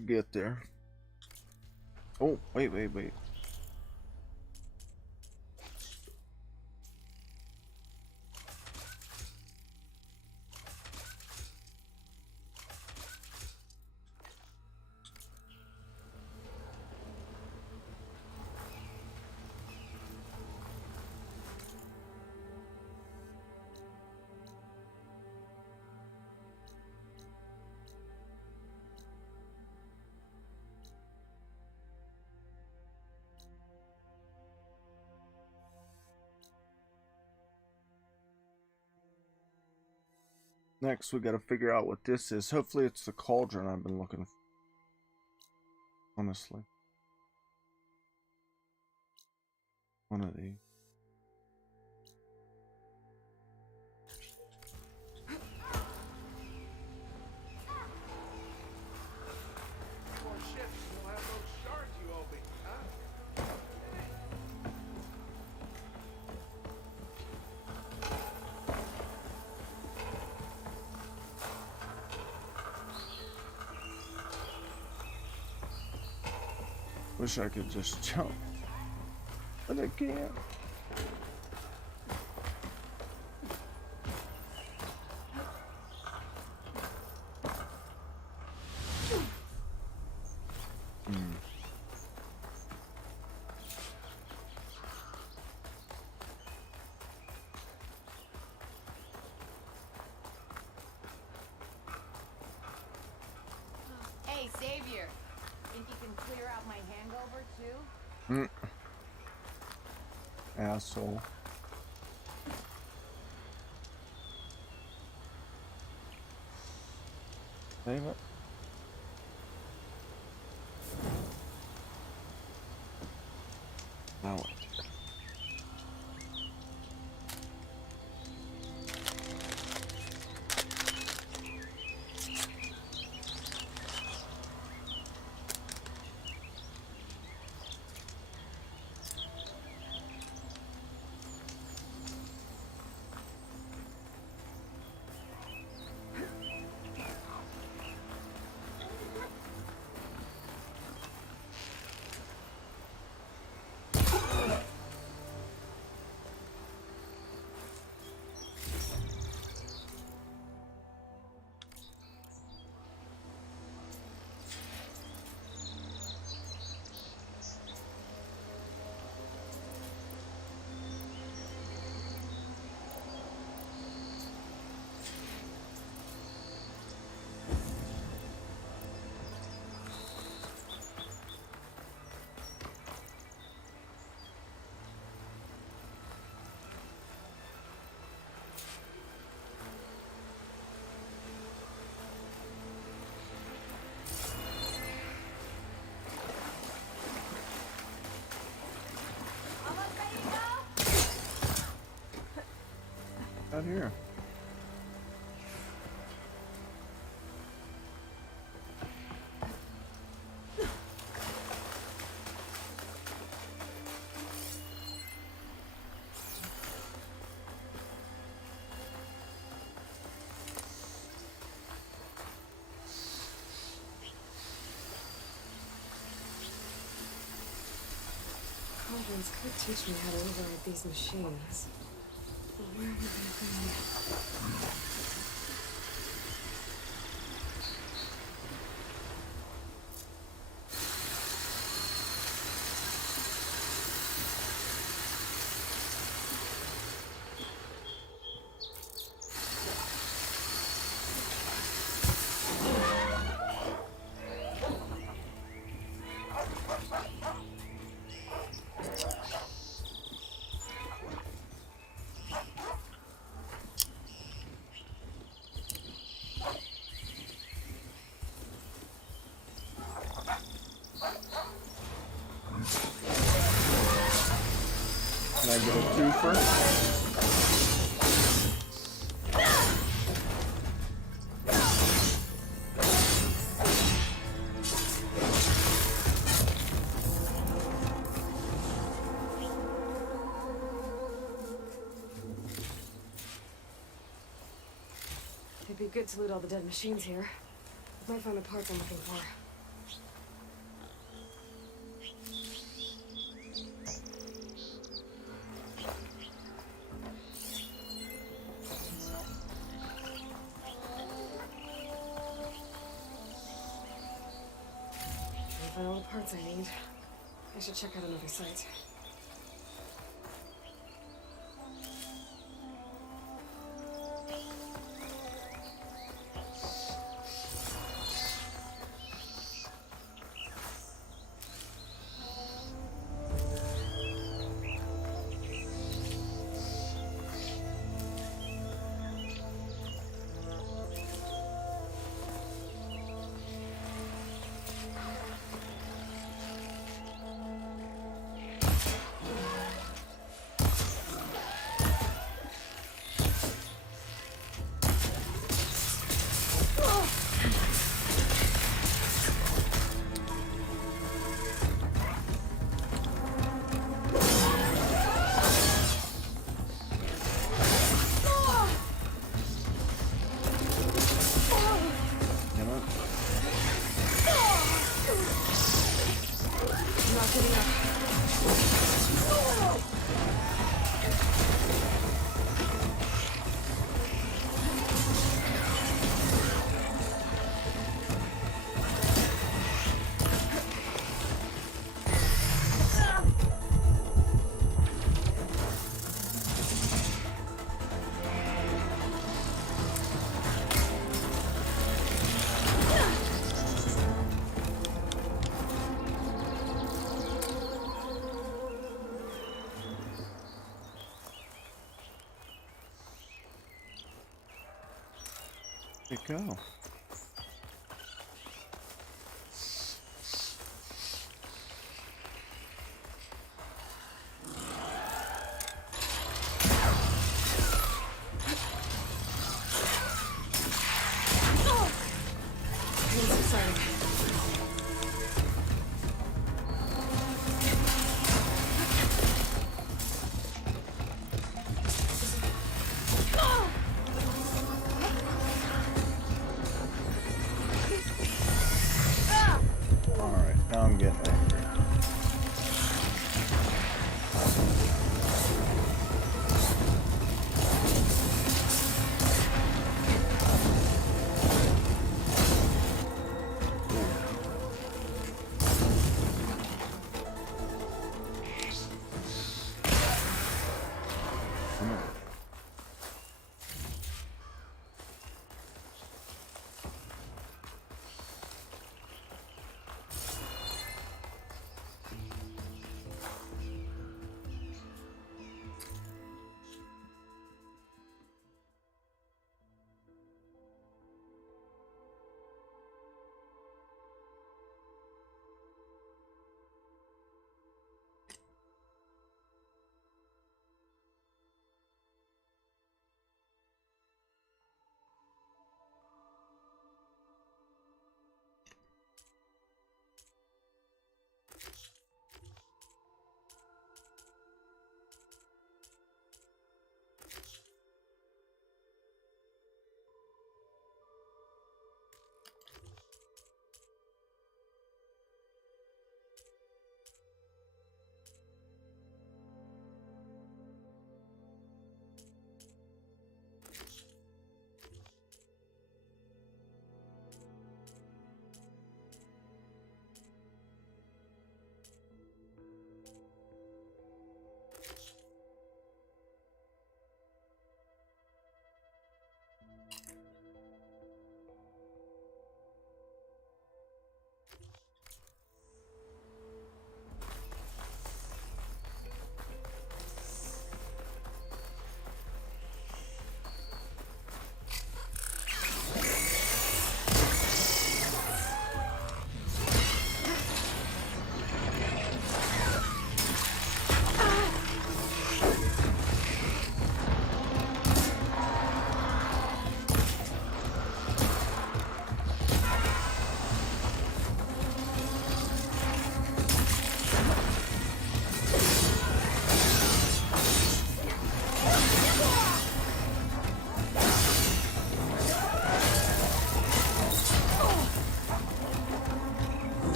We'll get there. Oh, wait. Next, we gotta figure out what this is. Hopefully it's the cauldron I've been looking for. Honestly. One of these. More ships will have those shards you owe me, huh? Wish I could just jump, but I can't. Hey, Savior. Think you can clear out my hangover, too? Asshole. Save it. Now what? Out here. Cauldrons could teach me how to override these machines. But where would they be? Can I get a twofer? It'd be good to loot all the dead machines here. Might find the parts I'm looking for. parts I need. I should check out another site. There you go.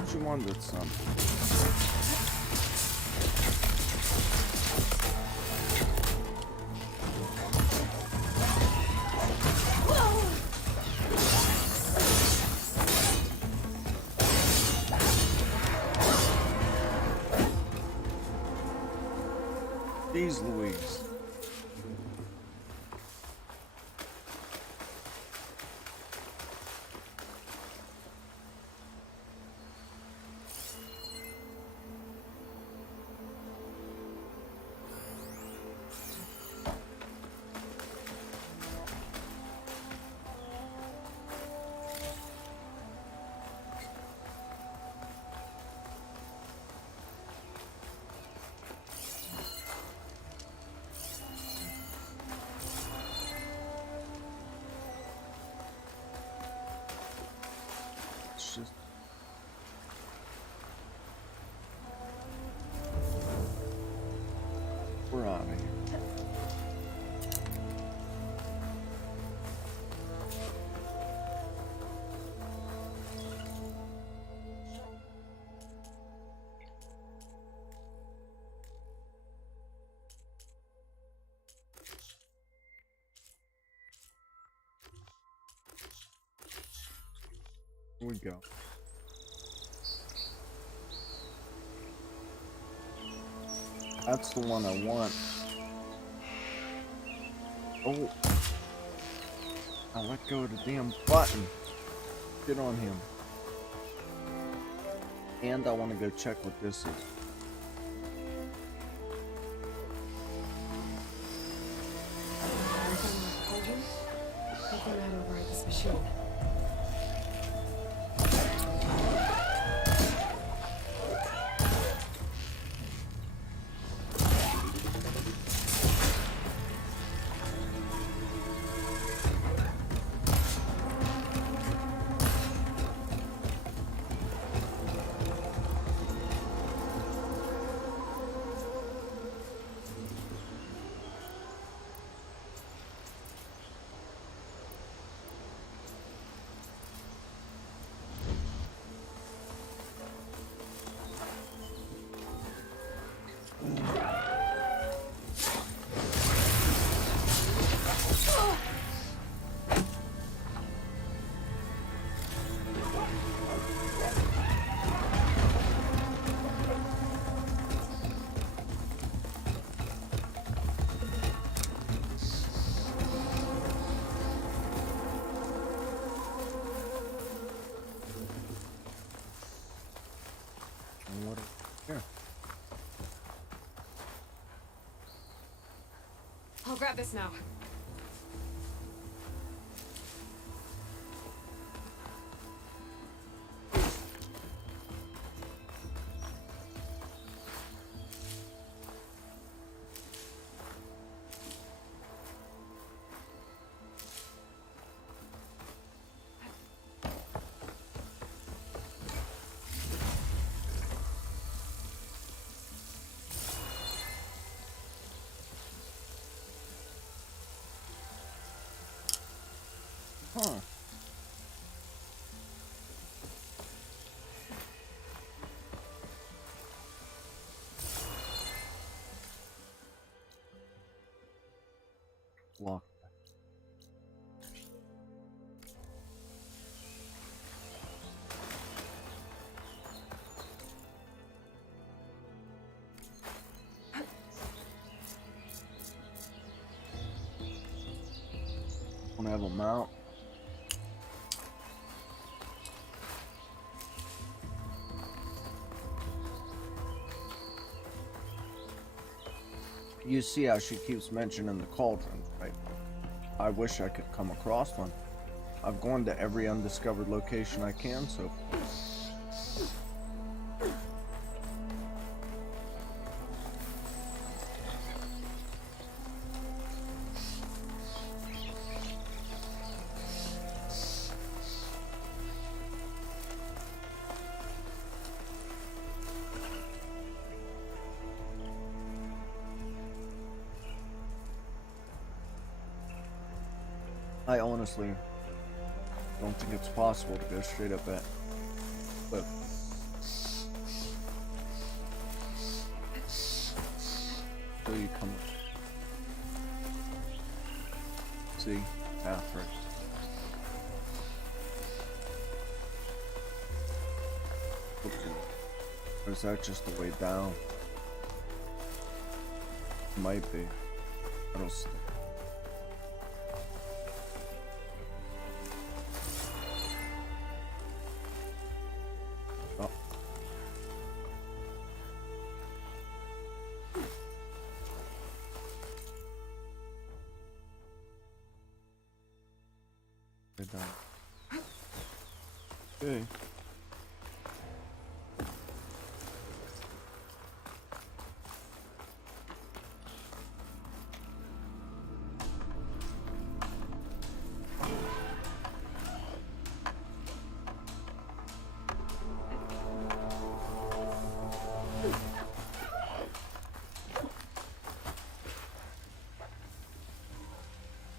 heard you wanted some. Jeez Louise. We're out of here. Here we go. That's the one I want. Oh. I let go of the damn button. Get on him. And I want to go check what this is. Cauldron? Nothing right over at this machine. I'll grab this now. Huh. Lock. Wanna have a mount? You see how she keeps mentioning the cauldrons, right? I wish I could come across one. I've gone to every undiscovered location I can so far. I honestly don't think it's possible to go straight up at cliff. until you come up. See? Path right. Okay. Or is that just the way down? Might be. I don't see. Oh. Way down. Okay.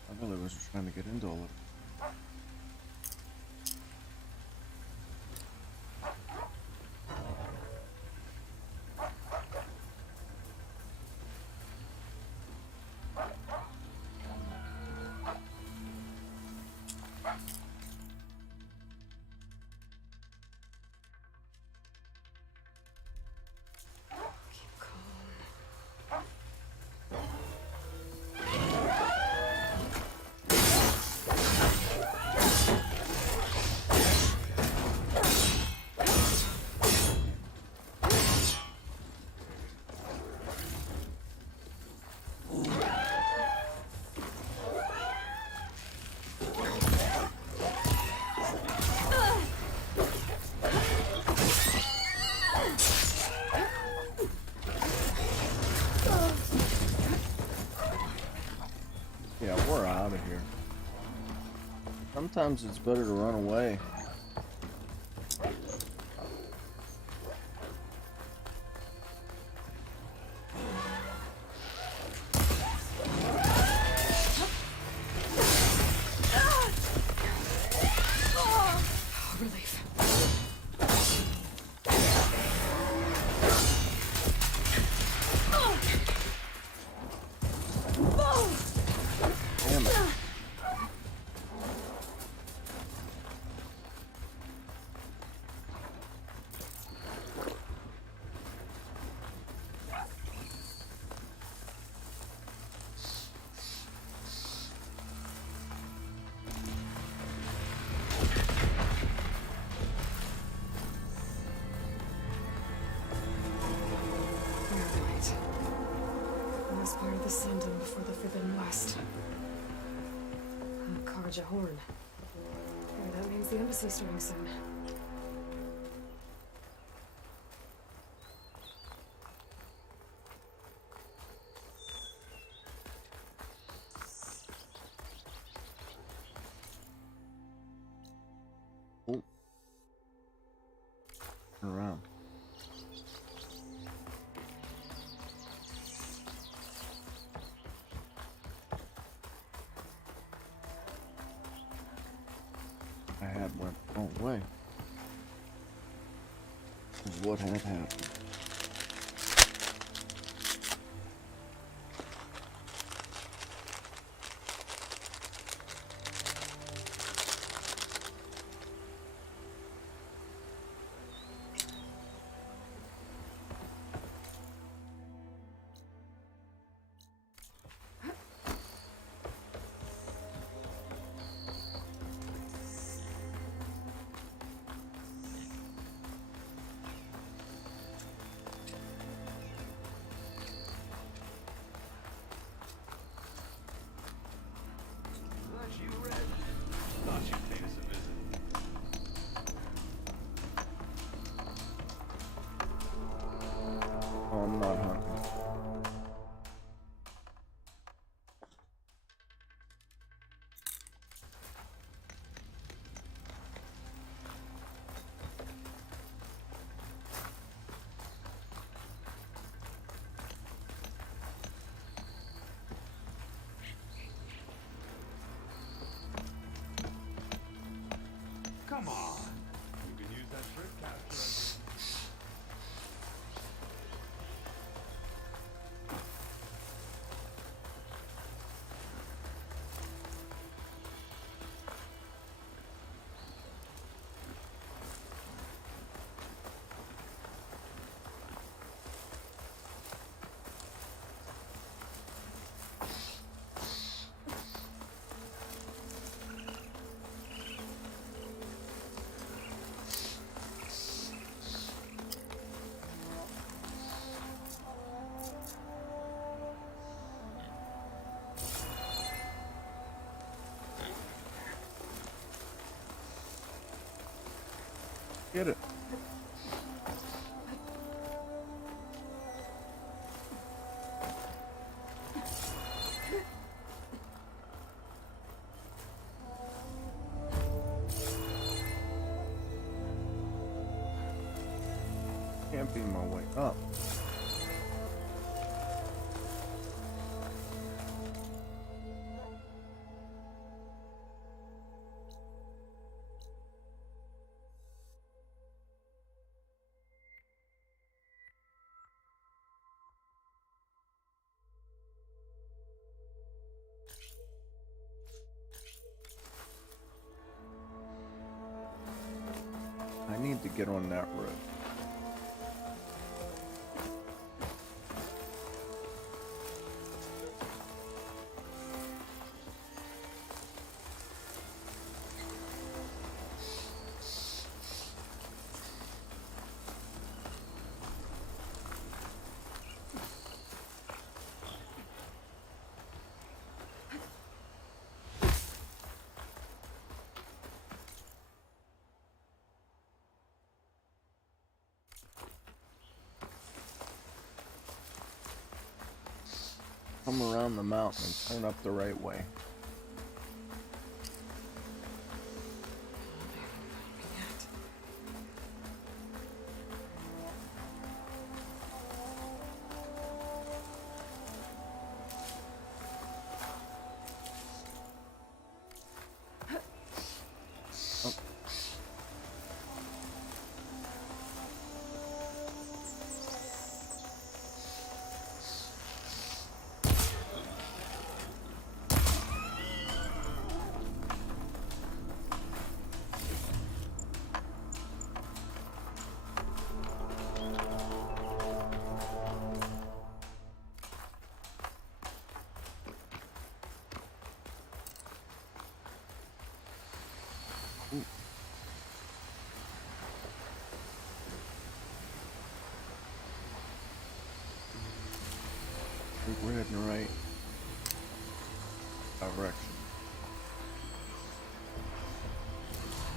I really was trying to get into all of it. Yeah, we're out of here. Sometimes it's better to run away. Relief. Damn it. Right. Last part of the sun done before the Forbidden West. Karja Horn. Maybe that means the embassy's starting soon. Oh. Turn around. I had went the wrong way. Is what had happened. Get it. Can't be my way up. I need to get on that road. Come around the mountain and turn up the right way. I think we're heading right direction.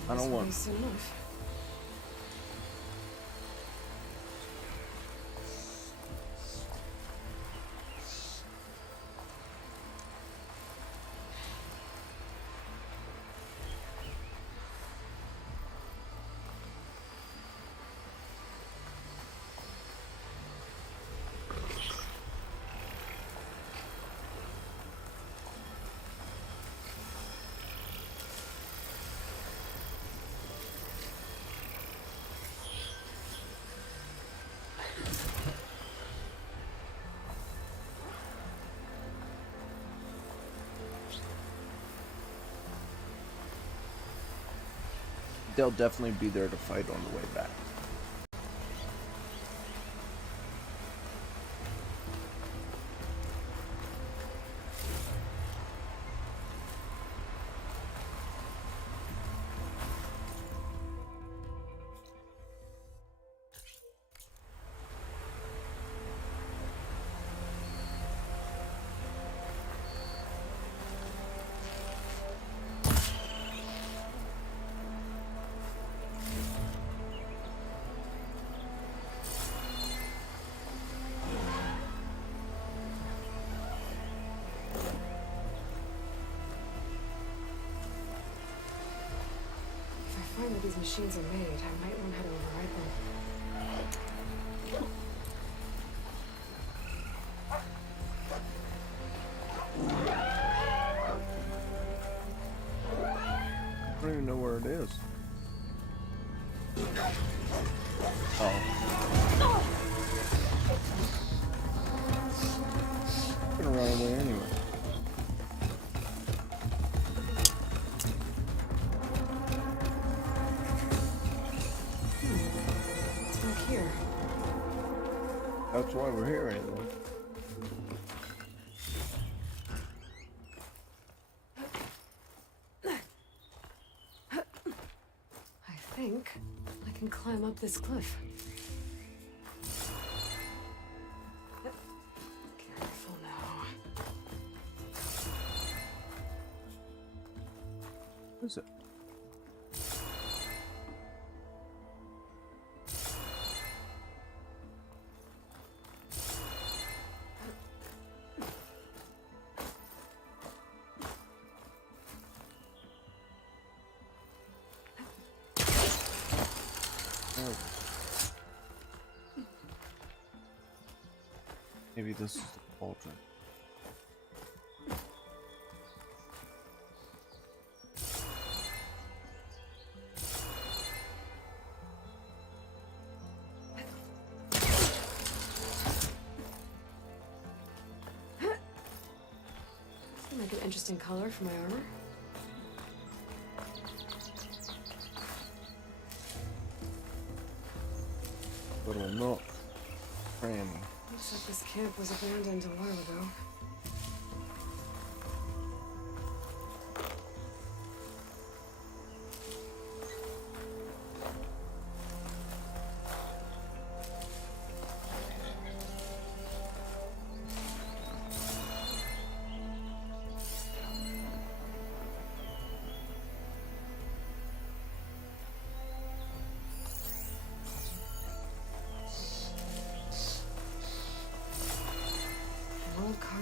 I don't want. They'll definitely be there to fight on the way back. Where these machines are made, I might learn how to override them. I don't even know where it is. Oh. I'm gonna run away anyway. That's why we're here anyway. I think I can climb up this cliff. Careful now. What is it? Maybe this is the cauldron. Make an interesting color for my armor. Little nook. Cranny. Looks like this camp was abandoned a while ago.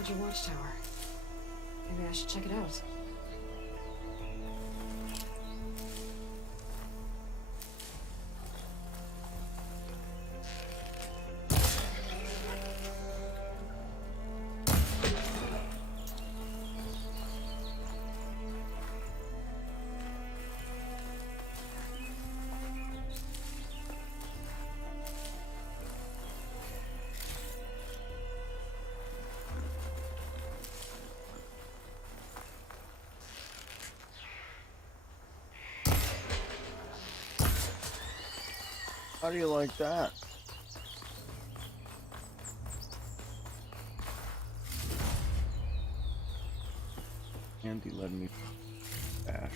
Your watchtower. Maybe I should check it out. How do you like that? Andy let me bash.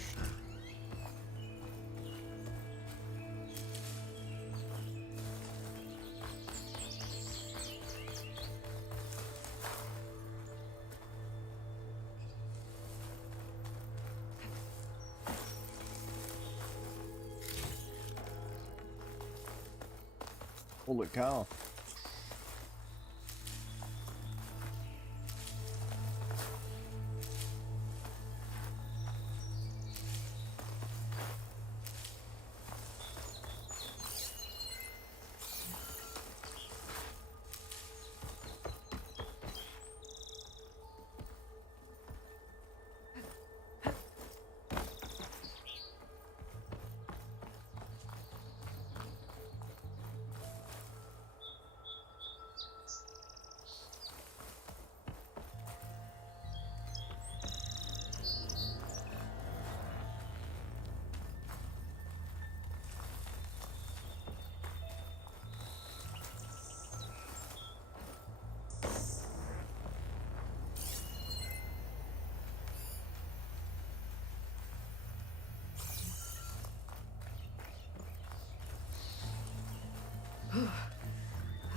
Holy cow.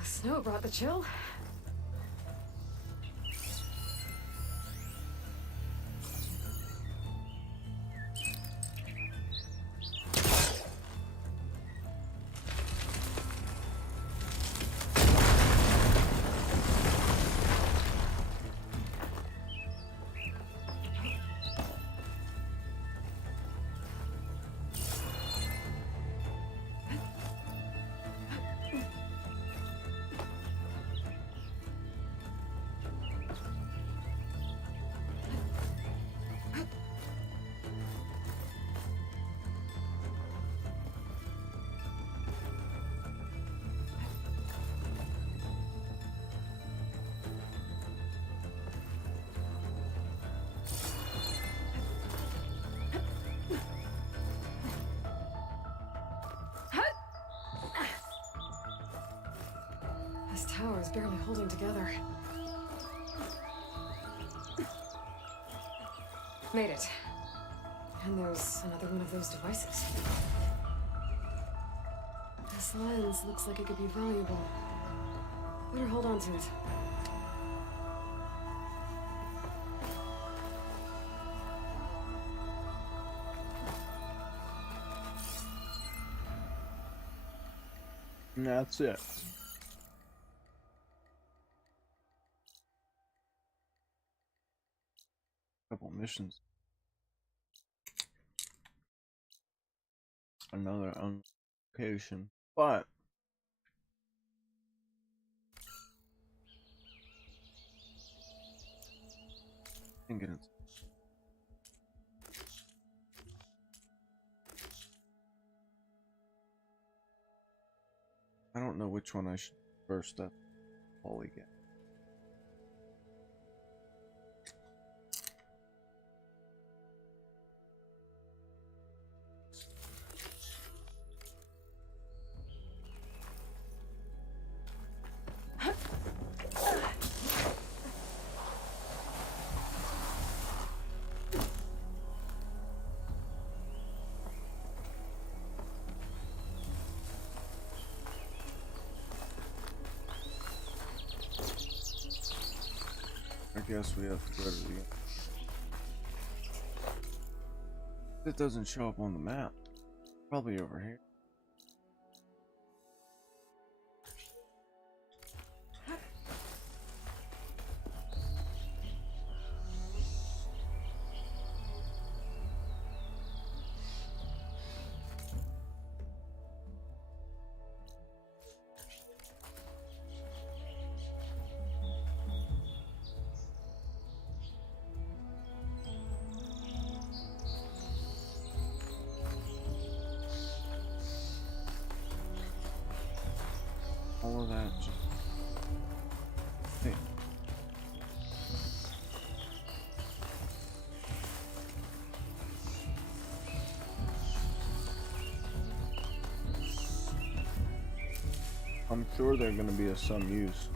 The snow brought the chill. This tower is barely holding together. Made it. And there's another one of those devices. This lens looks like it could be valuable. Better hold on to it. And that's it. Couple missions. Another location, but And get it. I don't know which one I should first up. All we get. I guess we have to go to the... It doesn't show up on the map. Probably over here. All of that. Hey. I'm sure they're going to be of some use.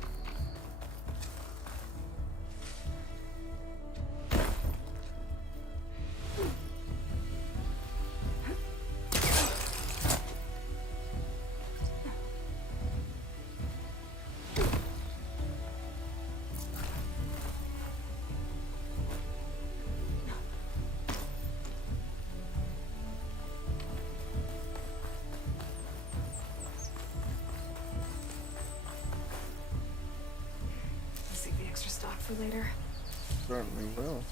For later. Certainly will.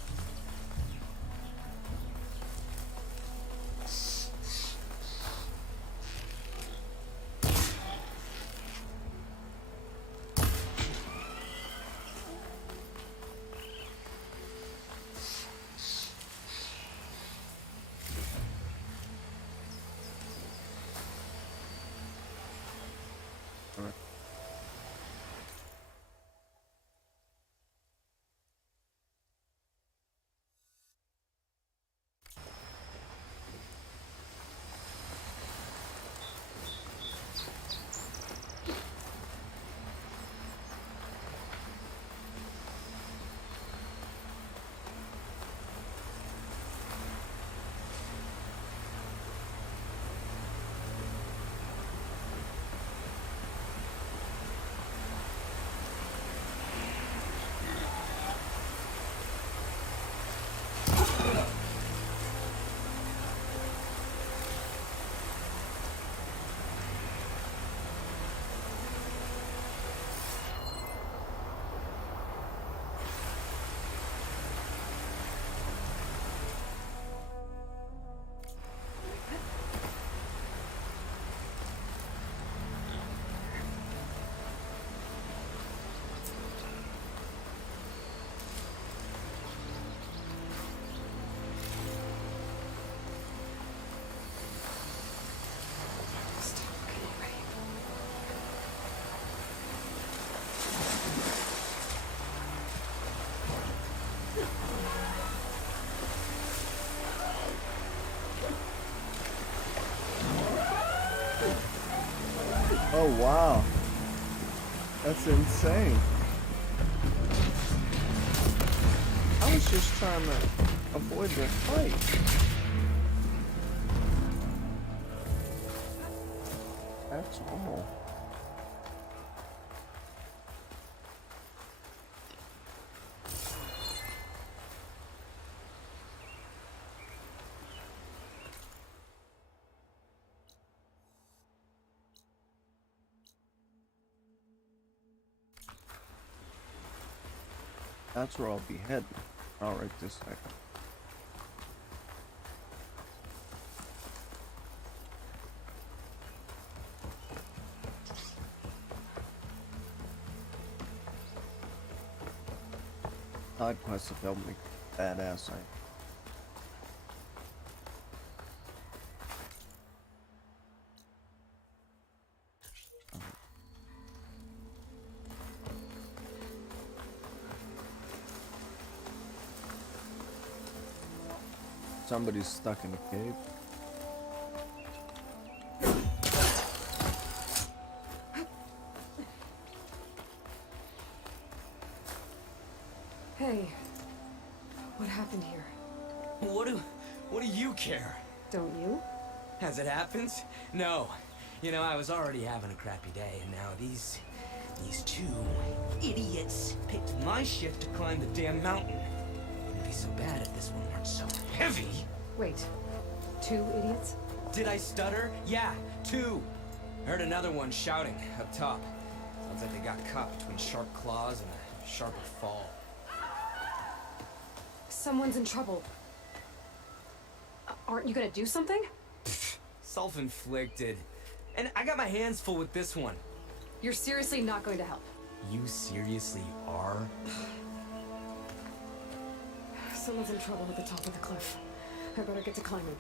Oh wow, that's insane. I was just trying to avoid the fight. That's all. That's where I'll be heading. All right, this second. Side quests have helped me badass thing. Somebody's stuck in a cave. Hey, what happened here? What do you care? Don't you? As it happens? No. You know, I was already having a crappy day, and now these two idiots picked my shit to climb the damn mountain. Wouldn't be so bad if this one weren't so heavy. Wait, 2 idiots? Did I stutter? Yeah, 2. Heard another one shouting up top. Sounds like they got caught between sharp claws and a sharper fall. Someone's in trouble. Aren't you gonna do something? Self-inflicted. And I got my hands full with this one. You're seriously not going to help? You seriously are? Someone's in trouble at the top of the cliff. I better get to climbing.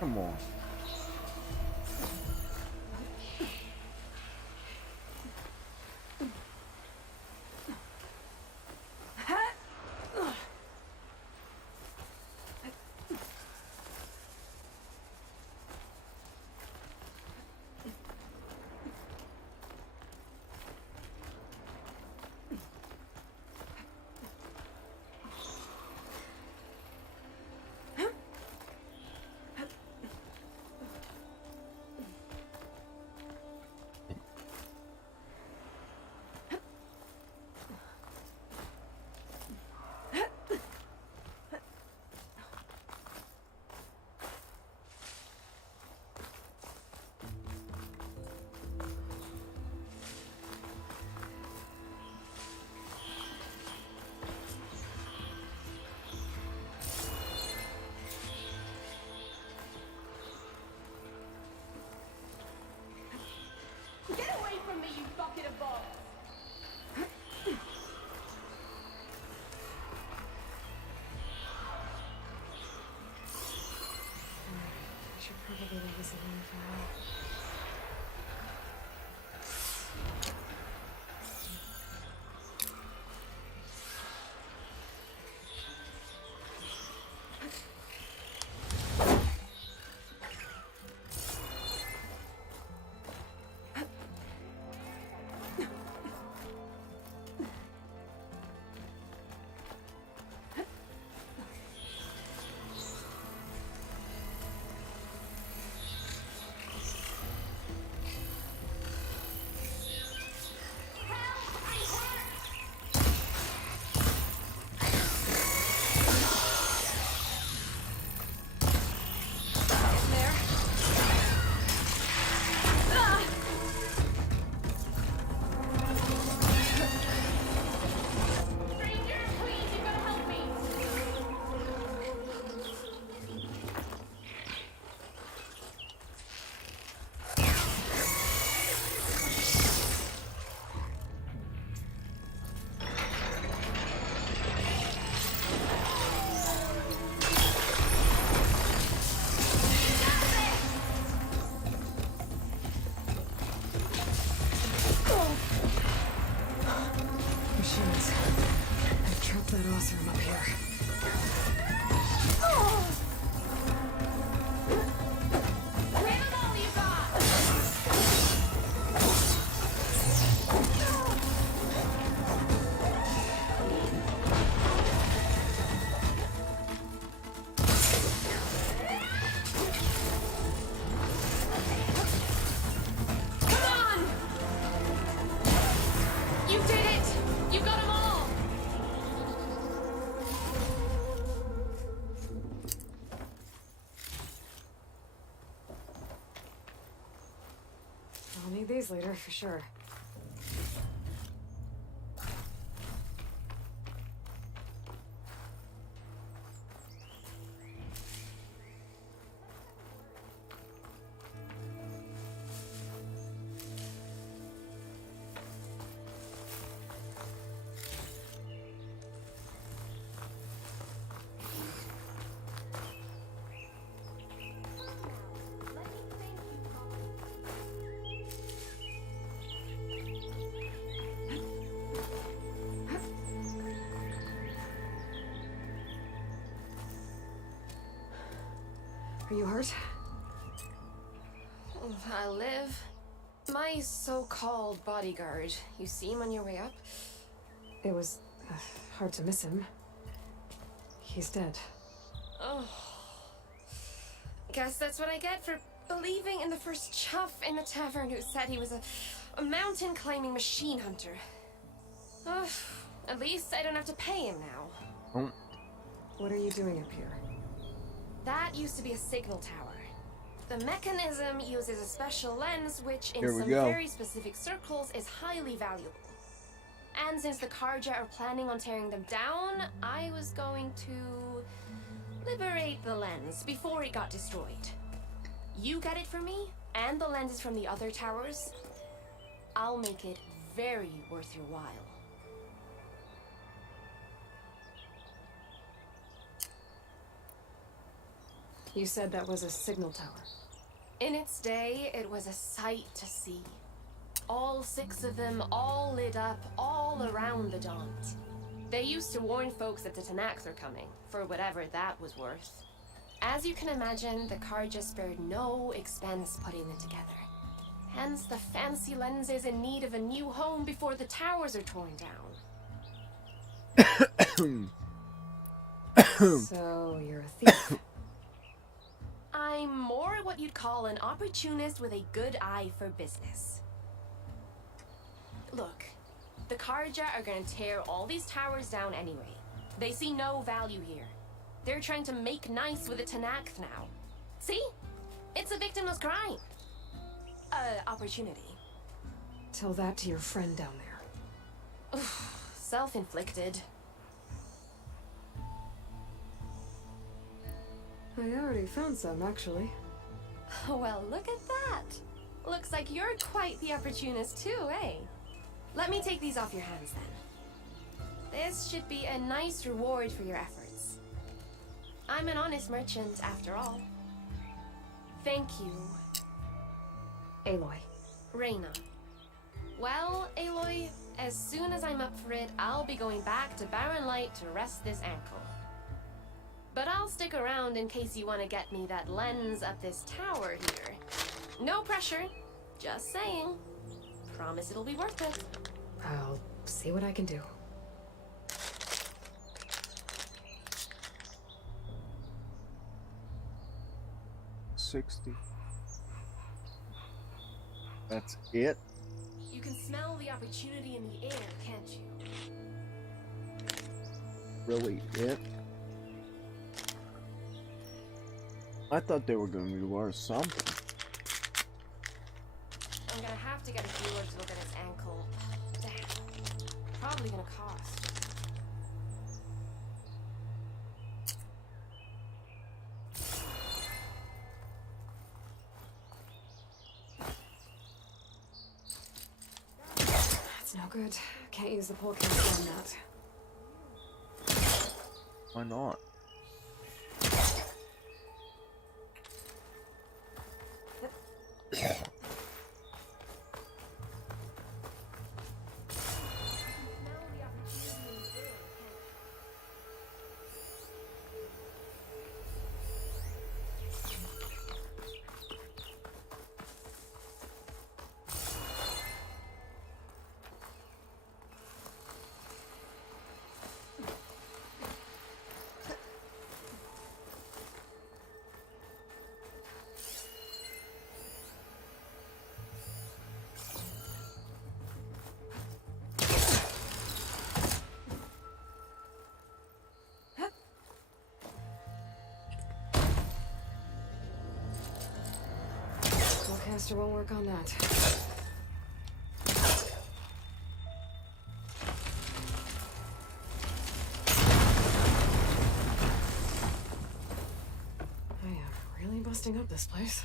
Come on. I'll need these later for sure. Are you hurt? I live. My so-called bodyguard. You see him on your way up? It was hard to miss him. He's dead. Oh. Guess that's what I get for believing in the first chuff in the tavern who said he was a mountain-climbing machine hunter. At least I don't have to pay him now. Oh. What are you doing up here? That used to be a signal tower. The mechanism uses a special lens which in some go. very specific circles is highly valuable. And since the Karja are planning on tearing them down, I was going to liberate the lens before it got destroyed. You get it from me, and the lenses from the other towers. I'll make it very worth your while. You said that was a signal tower. In its day, it was a sight to see. All 6 of them, all lit up, all around the Daunt. They used to warn folks that the Tanakhs are coming, for whatever that was worth. As you can imagine, the Karja spared no expense putting them together. Hence the fancy lenses in need of a new home before the towers are torn down. So, you're a thief. I'm more what you'd call an opportunist with a good eye for business. Look, the Karja are gonna tear all these towers down anyway. They see no value here. They're trying to make nice with the Tanakh now. See? It's a victimless crime. Opportunity. Tell that to your friend down there. Self-inflicted. I already found some, actually. Well, look at that. Looks like you're quite the opportunist too, eh? Let me take these off your hands then. This should be a nice reward for your efforts. I'm an honest merchant after all. Thank you. Aloy. Reyna. Well, Aloy, as soon as I'm up for it, I'll be going back to Barren Light to rest this ankle. But I'll stick around in case you want to get me that lens up this tower here. No pressure. Just saying. Promise it'll be worth it. I'll see what I can do. $60. That's it? You can smell the opportunity in the air, can't you? Really it? I thought they were going to be worth something. I'm gonna have to get a viewer to look at his ankle. Damn. Probably gonna cost. That's no good. Can't use the pole caster on that. Why not? Caster won't work on that. busting up this place.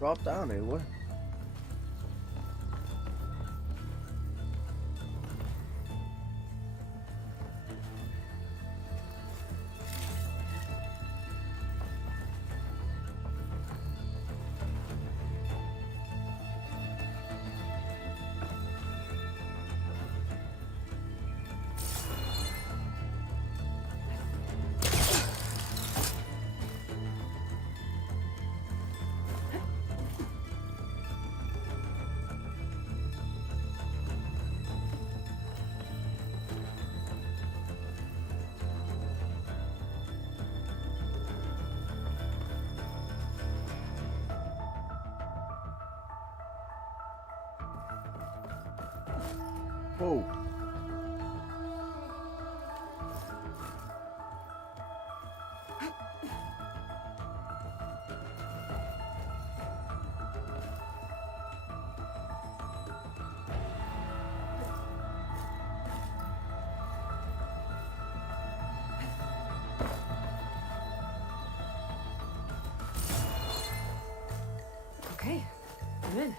Drop down, Aloy. Whoa. Okay, I'm in.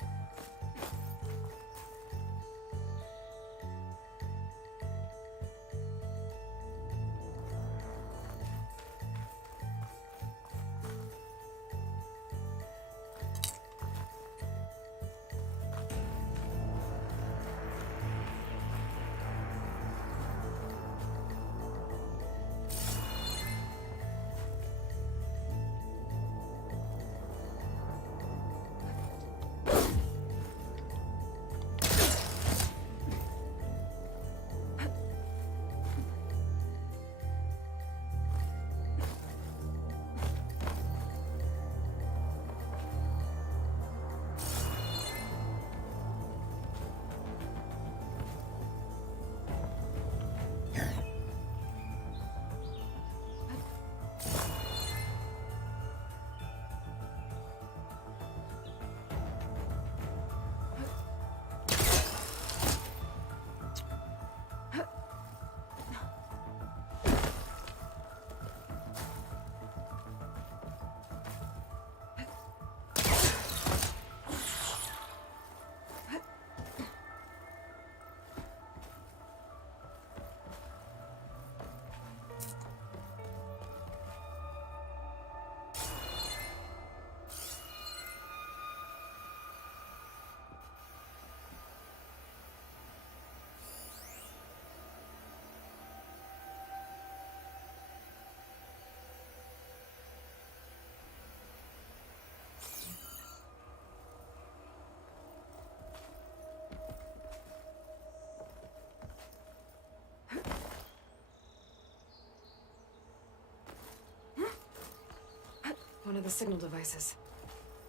One of the signal devices.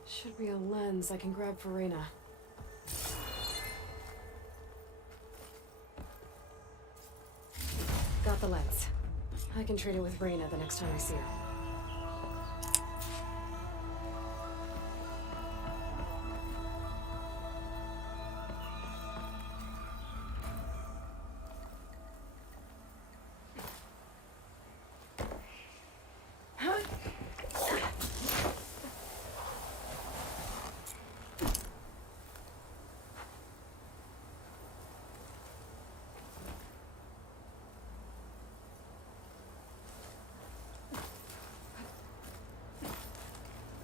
Should be a lens I can grab for Reyna. Got the lens. I can trade it with Reyna the next time I see her.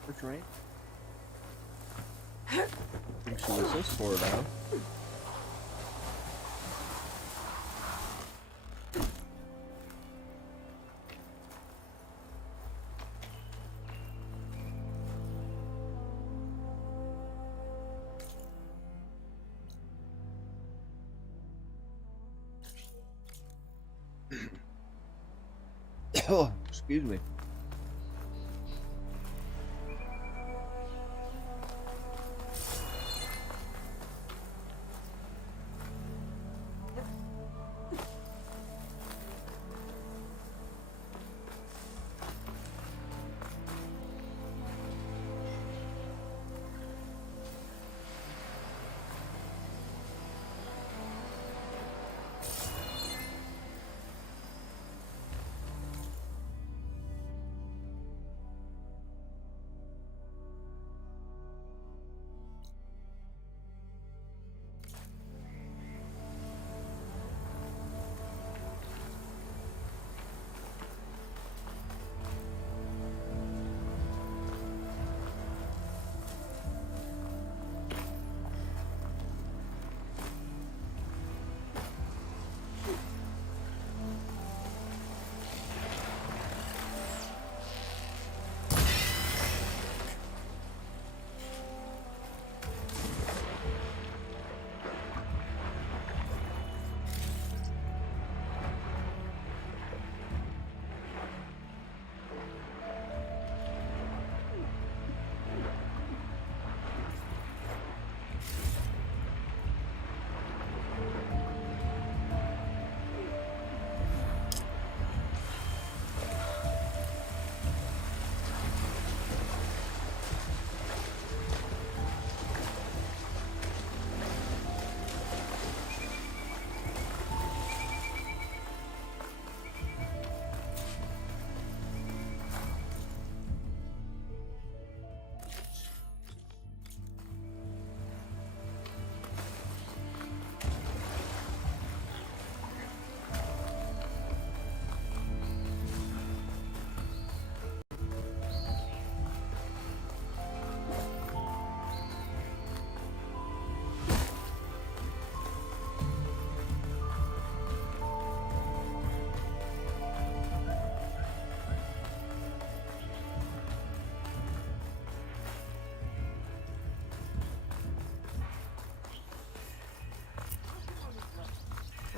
That's right. I think she was this far down. Oh, excuse me.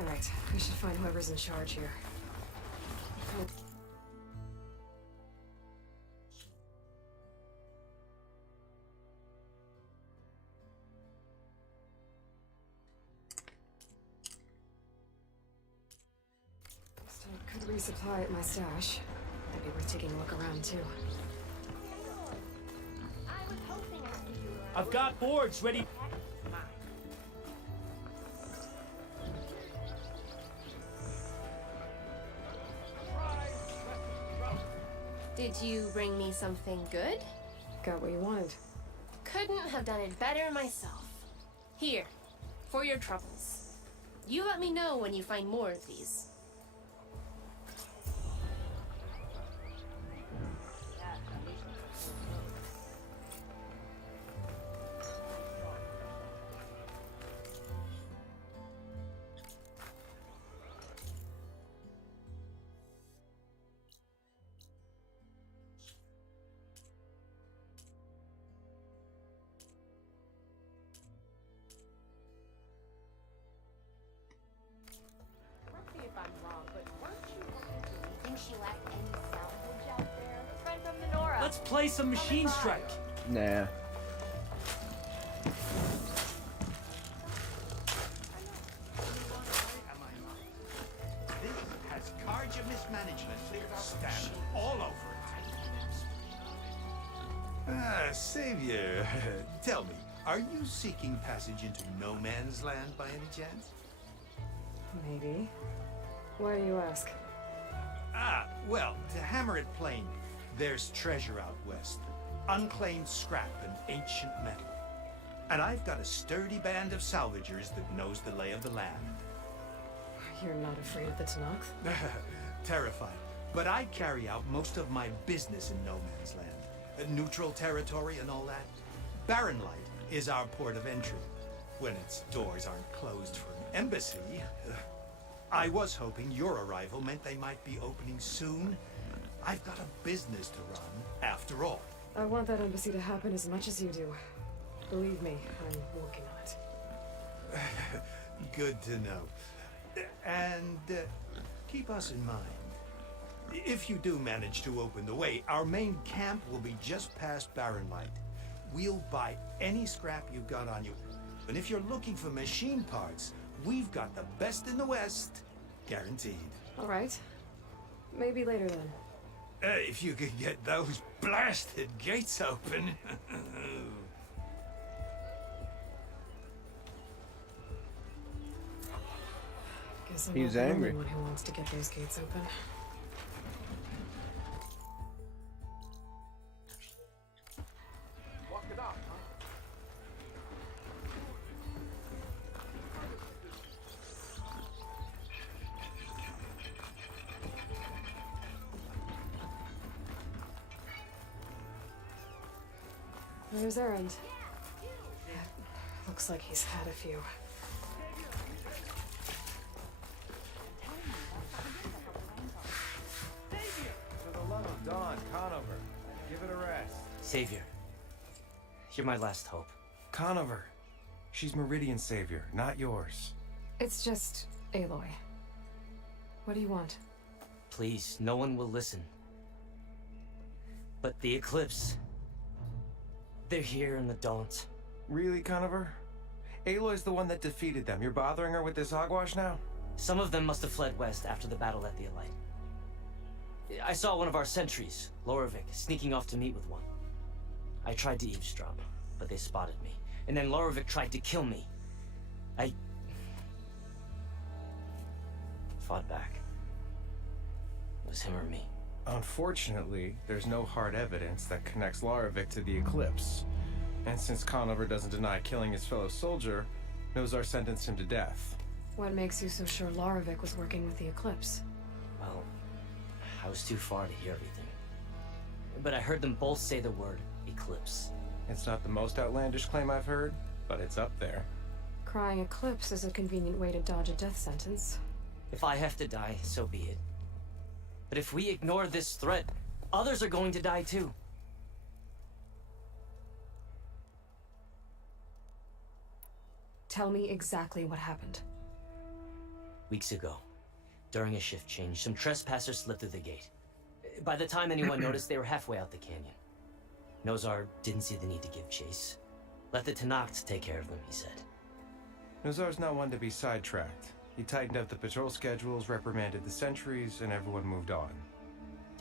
Alright, I should find whoever's in charge here. I could resupply at my stash. That'd be worth taking a look around too. I've got boards ready. Did you bring me something good? Got what you wanted. Couldn't have done it better myself. Here, for your troubles. You let me know when you find more of these. Let's play some Machine Strike. Nah. This has carja mismanagement stamped all over it. Savior, tell me, are you seeking passage into no man's land by any chance? Maybe. Why do you ask? Well, to hammer it plain, there's treasure out west. Unclaimed scrap and ancient metal. And I've got a sturdy band of salvagers that knows the lay of the land. You're not afraid of the Tanakh? Terrified. But I carry out most of my business in no man's land. Neutral territory and all that. Barren Light is our port of entry. When its doors aren't closed for an embassy. I was hoping your arrival meant they might be opening soon. I've got a business to run, after all. I want that embassy to happen as much as you do. Believe me, I'm working on it. Good to know. And keep us in mind. If you do manage to open the way, our main camp will be just past Barren Light. We'll buy any scrap you've got on you. And if you're looking for machine parts, we've got the best in the West, guaranteed. All right. Maybe later then. If you could get those blasted gates open. Guess I'm He's not the angry. only one who wants to get those gates open. Walk it up, huh? Where's Erend? Yeah, looks like he's had a few. For the love of Daunt, Conover, give it a rest. Savior, you're my last hope. Conover, she's Meridian's savior, not yours. It's just Aloy. What do you want? Please, no one will listen. But the Eclipse... they're here in the Daunt. Really, Conover? Aloy's the one that defeated them. You're bothering her with this hogwash now? Some of them must have fled west after the battle at the Elite. I saw one of our sentries, Lorovic, sneaking off to meet with one. I tried to eavesdrop, but they spotted me. And then Lorovic tried to kill me. I... fought back. It was him or me. Unfortunately, there's no hard evidence that connects Lorovic to the Eclipse. And since Conover doesn't deny killing his fellow soldier, Nozar sentenced him to death. What makes you so sure Lorovic was working with the Eclipse? Well, I was too far to hear everything. But I heard them both say the word Eclipse. It's not the most outlandish claim I've heard, but it's up there. Crying Eclipse is a convenient way to dodge a death sentence. If I have to die, so be it. But if we ignore this threat, others are going to die too. Tell me exactly what happened. Weeks ago, during a shift change, some trespassers slipped through the gate. By the time anyone noticed, they were halfway out the canyon. Nozar didn't see the need to give chase. Let the Tenakth take care of them, he said. Nozar's not one to be sidetracked. He tightened up the patrol schedules, reprimanded the sentries, and everyone moved on.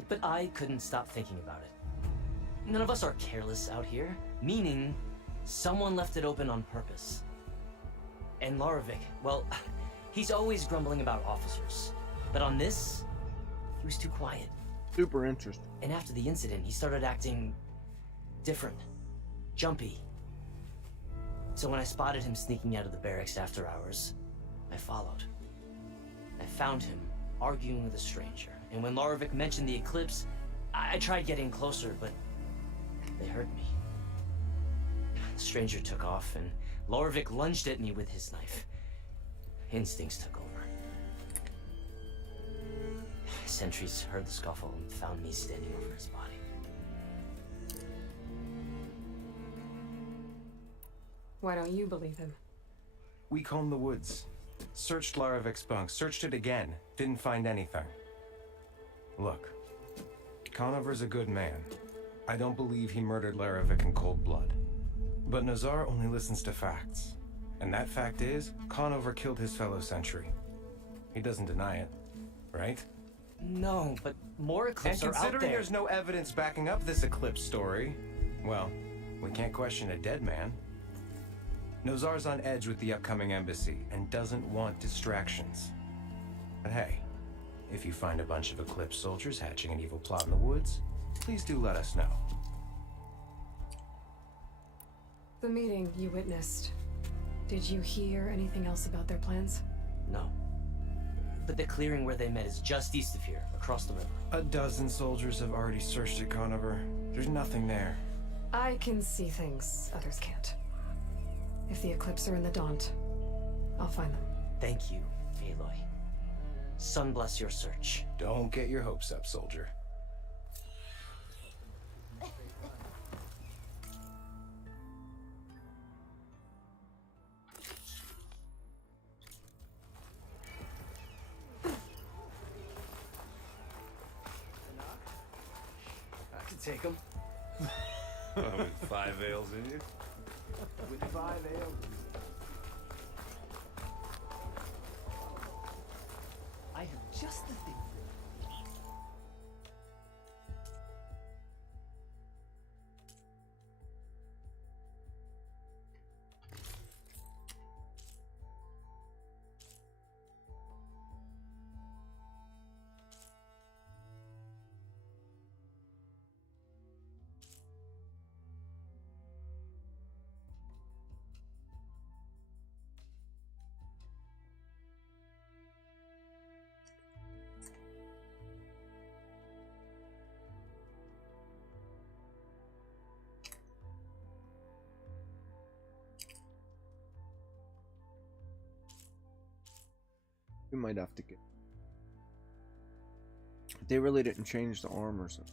But I couldn't stop thinking about it. None of us are careless out here, meaning someone left it open on purpose. And Larovic, well, he's always grumbling about officers. But on this, he was too quiet. Super interesting. And after the incident, he started acting different, jumpy. So when I spotted him sneaking out of the barracks after hours, I followed. I found him arguing with a stranger. And when Larovic mentioned the eclipse, I tried getting closer, but they heard me. The stranger took off, and Larovic lunged at me with his knife. Instincts took over. Sentries heard the scuffle and found me standing over his body. Why don't you believe him? We combed the woods. Searched Larovic's bunk. Searched it again. Didn't find anything. Look. Conover's a good man. I don't believe he murdered Larovic in cold blood. But Nozar only listens to facts. And that fact is, Conover killed his fellow sentry. He doesn't deny it, right? No, but more eclipses are out there. And considering there's no evidence backing up this eclipse story, well, we can't question a dead man. Nozar's on edge with the upcoming embassy and doesn't want distractions. But hey, if you find a bunch of Eclipse soldiers hatching an evil plot in the woods, please do let us know. The meeting you witnessed. Did you hear anything else about their plans? No. But the clearing where they met is just east of here, across the river. A dozen soldiers have already searched it, Conover. There's nothing there. I can see things others can't. If the Eclipse are in the Daunt, I'll find them. Thank you, Aloy. Sun bless your search. Don't get your hopes up, soldier. I can take him. With 5 ales in you? With 5 ales. I have just the thing. We might have to get... They really didn't change the armor, so...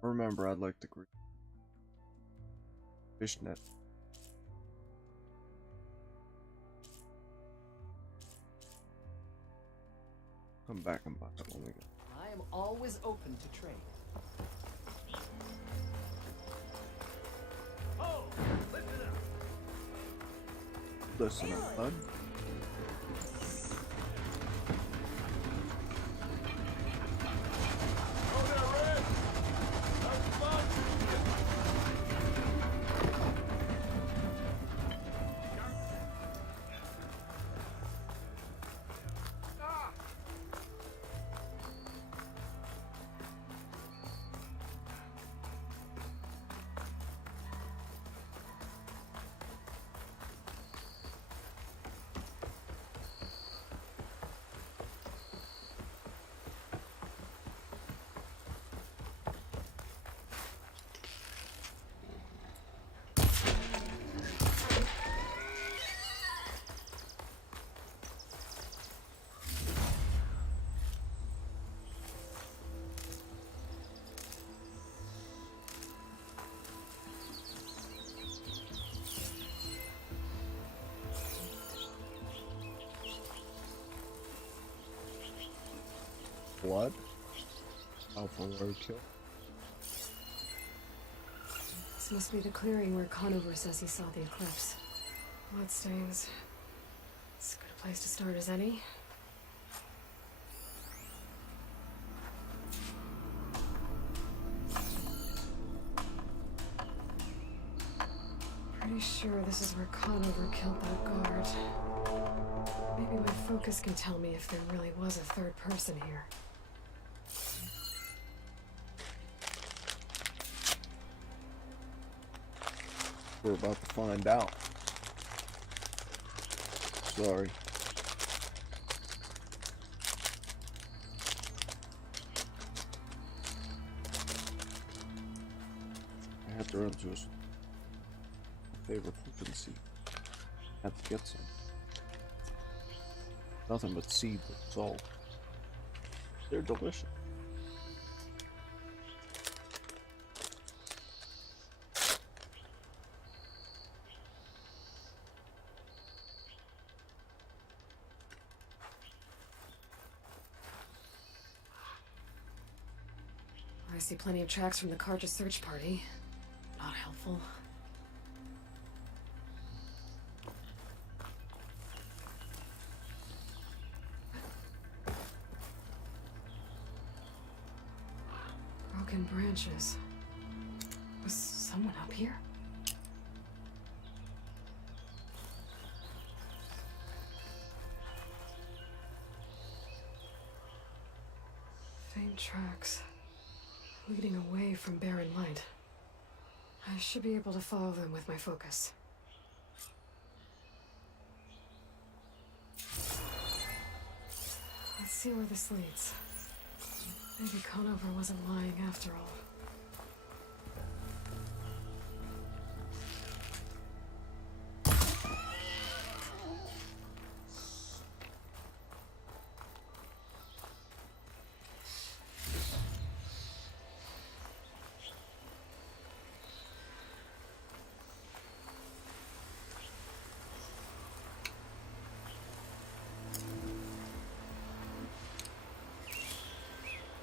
Remember, I'd like the green fishnet. Come back and buy that when we go. I am always open to trade. Oh, lift it up. Listen up, bud. blood. Alpha roadkill. This must be the clearing where Conover says he saw the eclipse. Bloodstains. It's as good a place to start as any. Pretty sure this is where Conover killed that guard. Maybe my focus can tell me if there really was a third person here. We're about to find out. Sorry. I have to run to his favorite pumpkin seed. Have to get some. Nothing but seeds, that's all. They're delicious. I see plenty of tracks from the Carja search party. Not helpful. Broken branches. Was someone up here? Faint tracks. Leading away from barren light. I should be able to follow them with my focus. Let's see where this leads. Maybe Conover wasn't lying after all.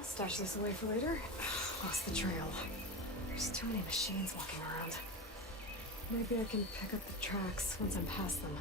Stash this away for later. Lost the trail. There's too many machines walking around. Maybe I can pick up the tracks once I'm past them.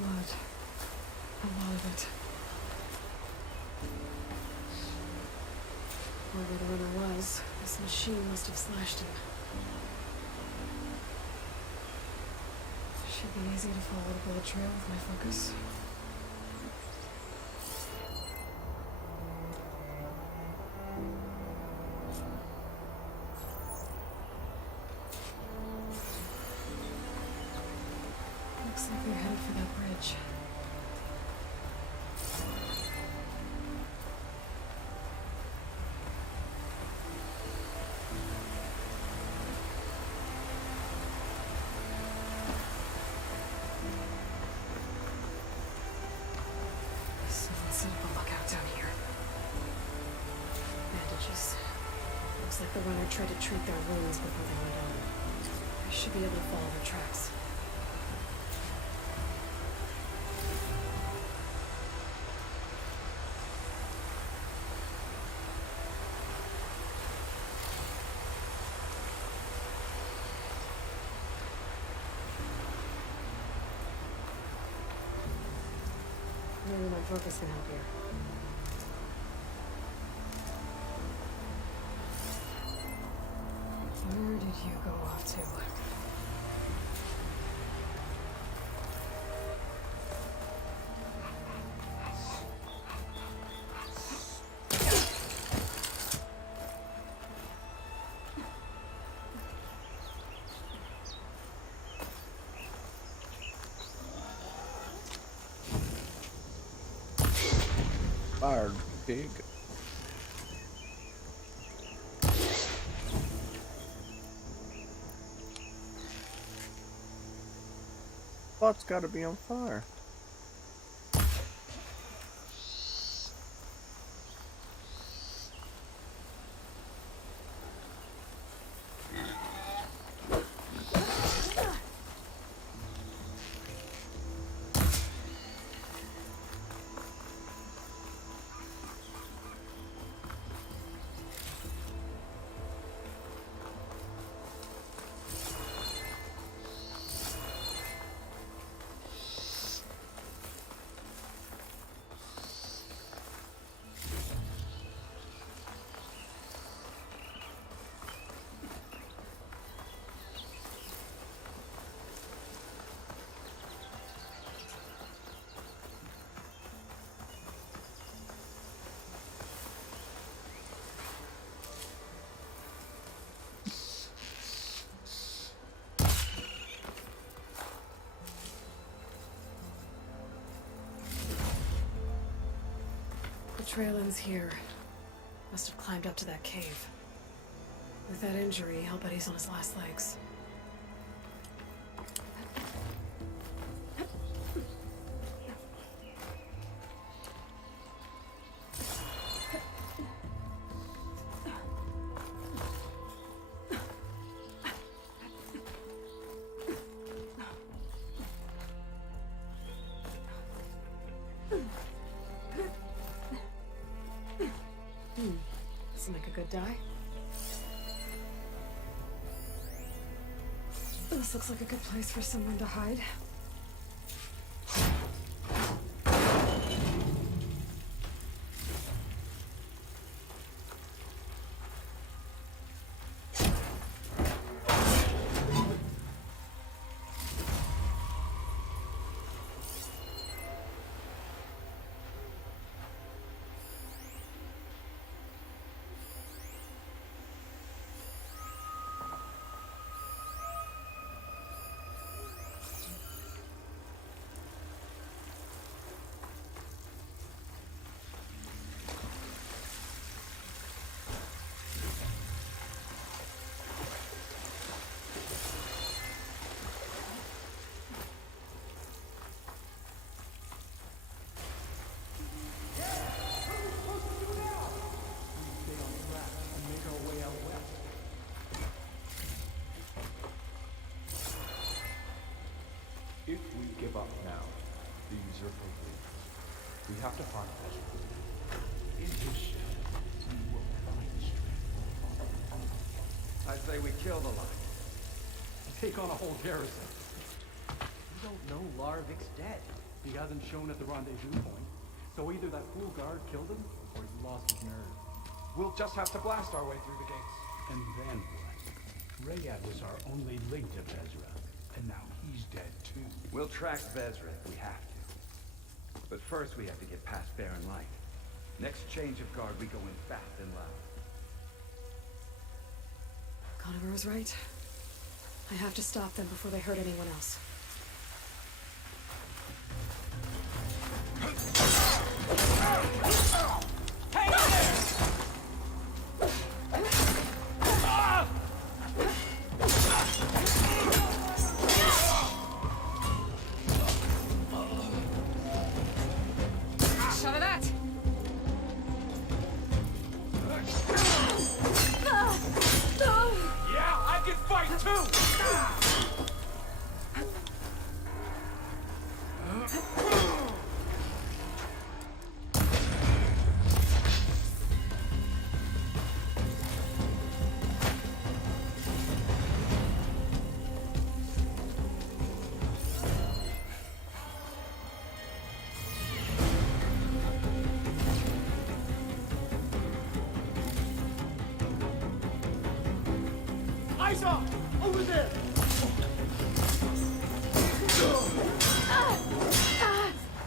blood. A lot of it. Whoever the runner was, this machine must have slashed him. Should be easy to follow the bullet trail with my focus. Looks like they're headed for that bridge. Someone set up a lookout down here. Bandages. Looks like the runner tried to treat their wounds before they went on. I should be able to follow their tracks. Maybe my focus can help here. Where did you go off to? Fired pig. What's got to be on fire? The trail ends here. Must have climbed up to that cave. With that injury, I'll bet he's on his last legs. Doesn't make a good die. This looks like a good place for someone to hide. If we give up now, these are complete. We have to find pleasure. In his shadow, we will find strength. I say we kill the lot. Take on a whole garrison. You don't know Larvik's dead. He hasn't shown at the rendezvous point, so either that fool guard killed him, or he lost his nerve. We'll just have to blast our way through the gates. And then what? Rayad was our only link to Vezra, and now he's dead too. We'll track Vezra if we have to. But first we have to get past Barren Light. Next change of guard, we go in fast and loud. Conover was right. I have to stop them before they hurt anyone else. Hey there! Shove it at! Yeah, I can fight too! Eyes off! Over there!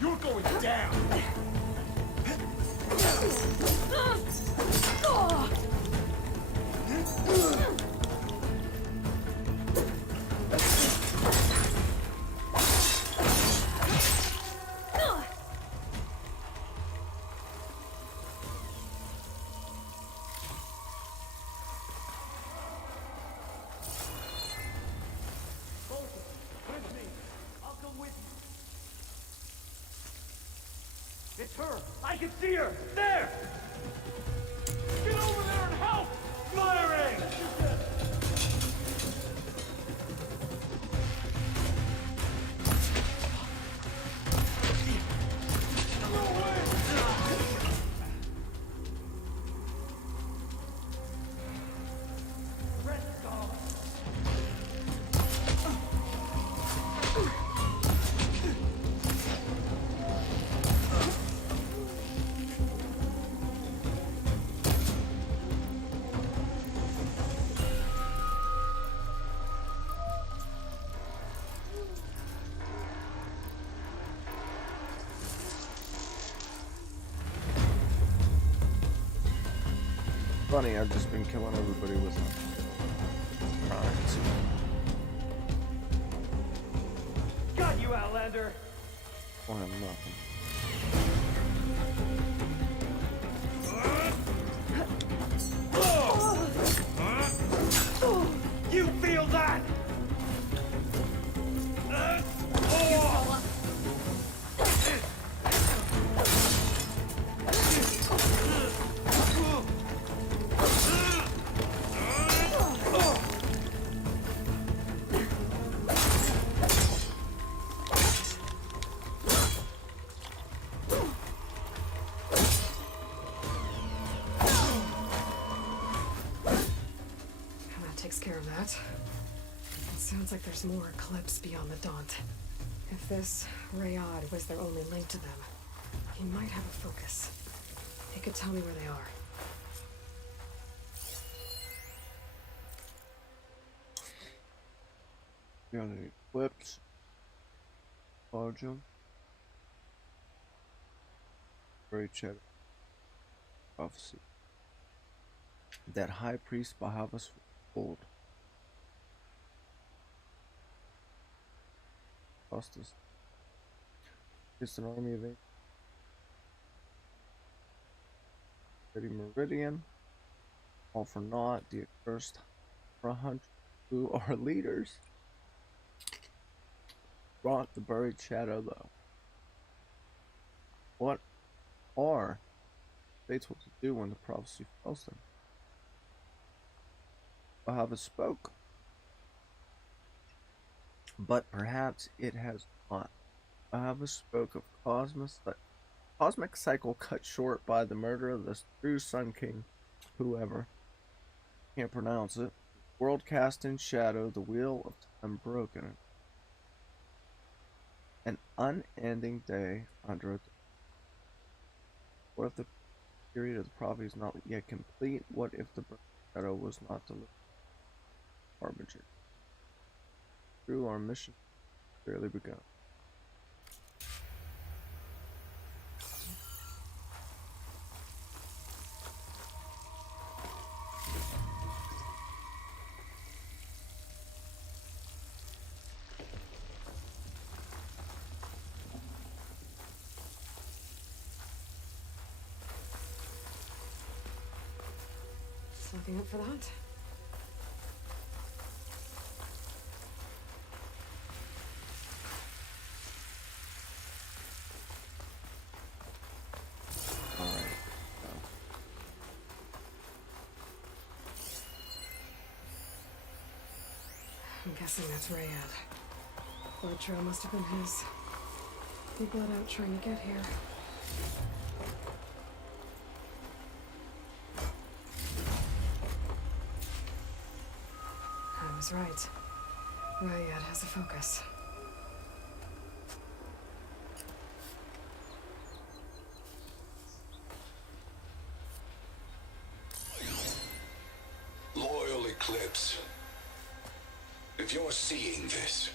You're going down! It's her! I can see her! There! Get over there and help! Firing! Funny, I've just been killing everybody with them. Got you, Outlander! I have nothing. You feel that? Takes care of that. It sounds like there's more Eclipse beyond the Daunt. If this Rayad was their only link to them, he might have a focus. He could tell me where they are. Got any Eclipse? Cauldron. Very check. Prophecy. That High Priest Bahavas old. Lost us. It's an army of 8. Ready Meridian. All for naught. The accursed for 100 who are leaders. Brought the buried shadow though. What are they told to do when the prophecy fails them? Bahava spoke, but perhaps it has not. Bahava spoke of cosmic cycle cut short by the murder of the true Sun King, whoever can't pronounce it. World cast in shadow, the wheel of time broken. An unending day under a... What if the period of the prophecy is not yet complete? What if the shadow was not the harbinger? Through our mission barely begun. Looking up for that. I'm guessing that's Rayad. Blood trail must have been his. He bled out trying to get here. I was right. Rayad has a focus. Loyal Eclipse. If you're seeing this,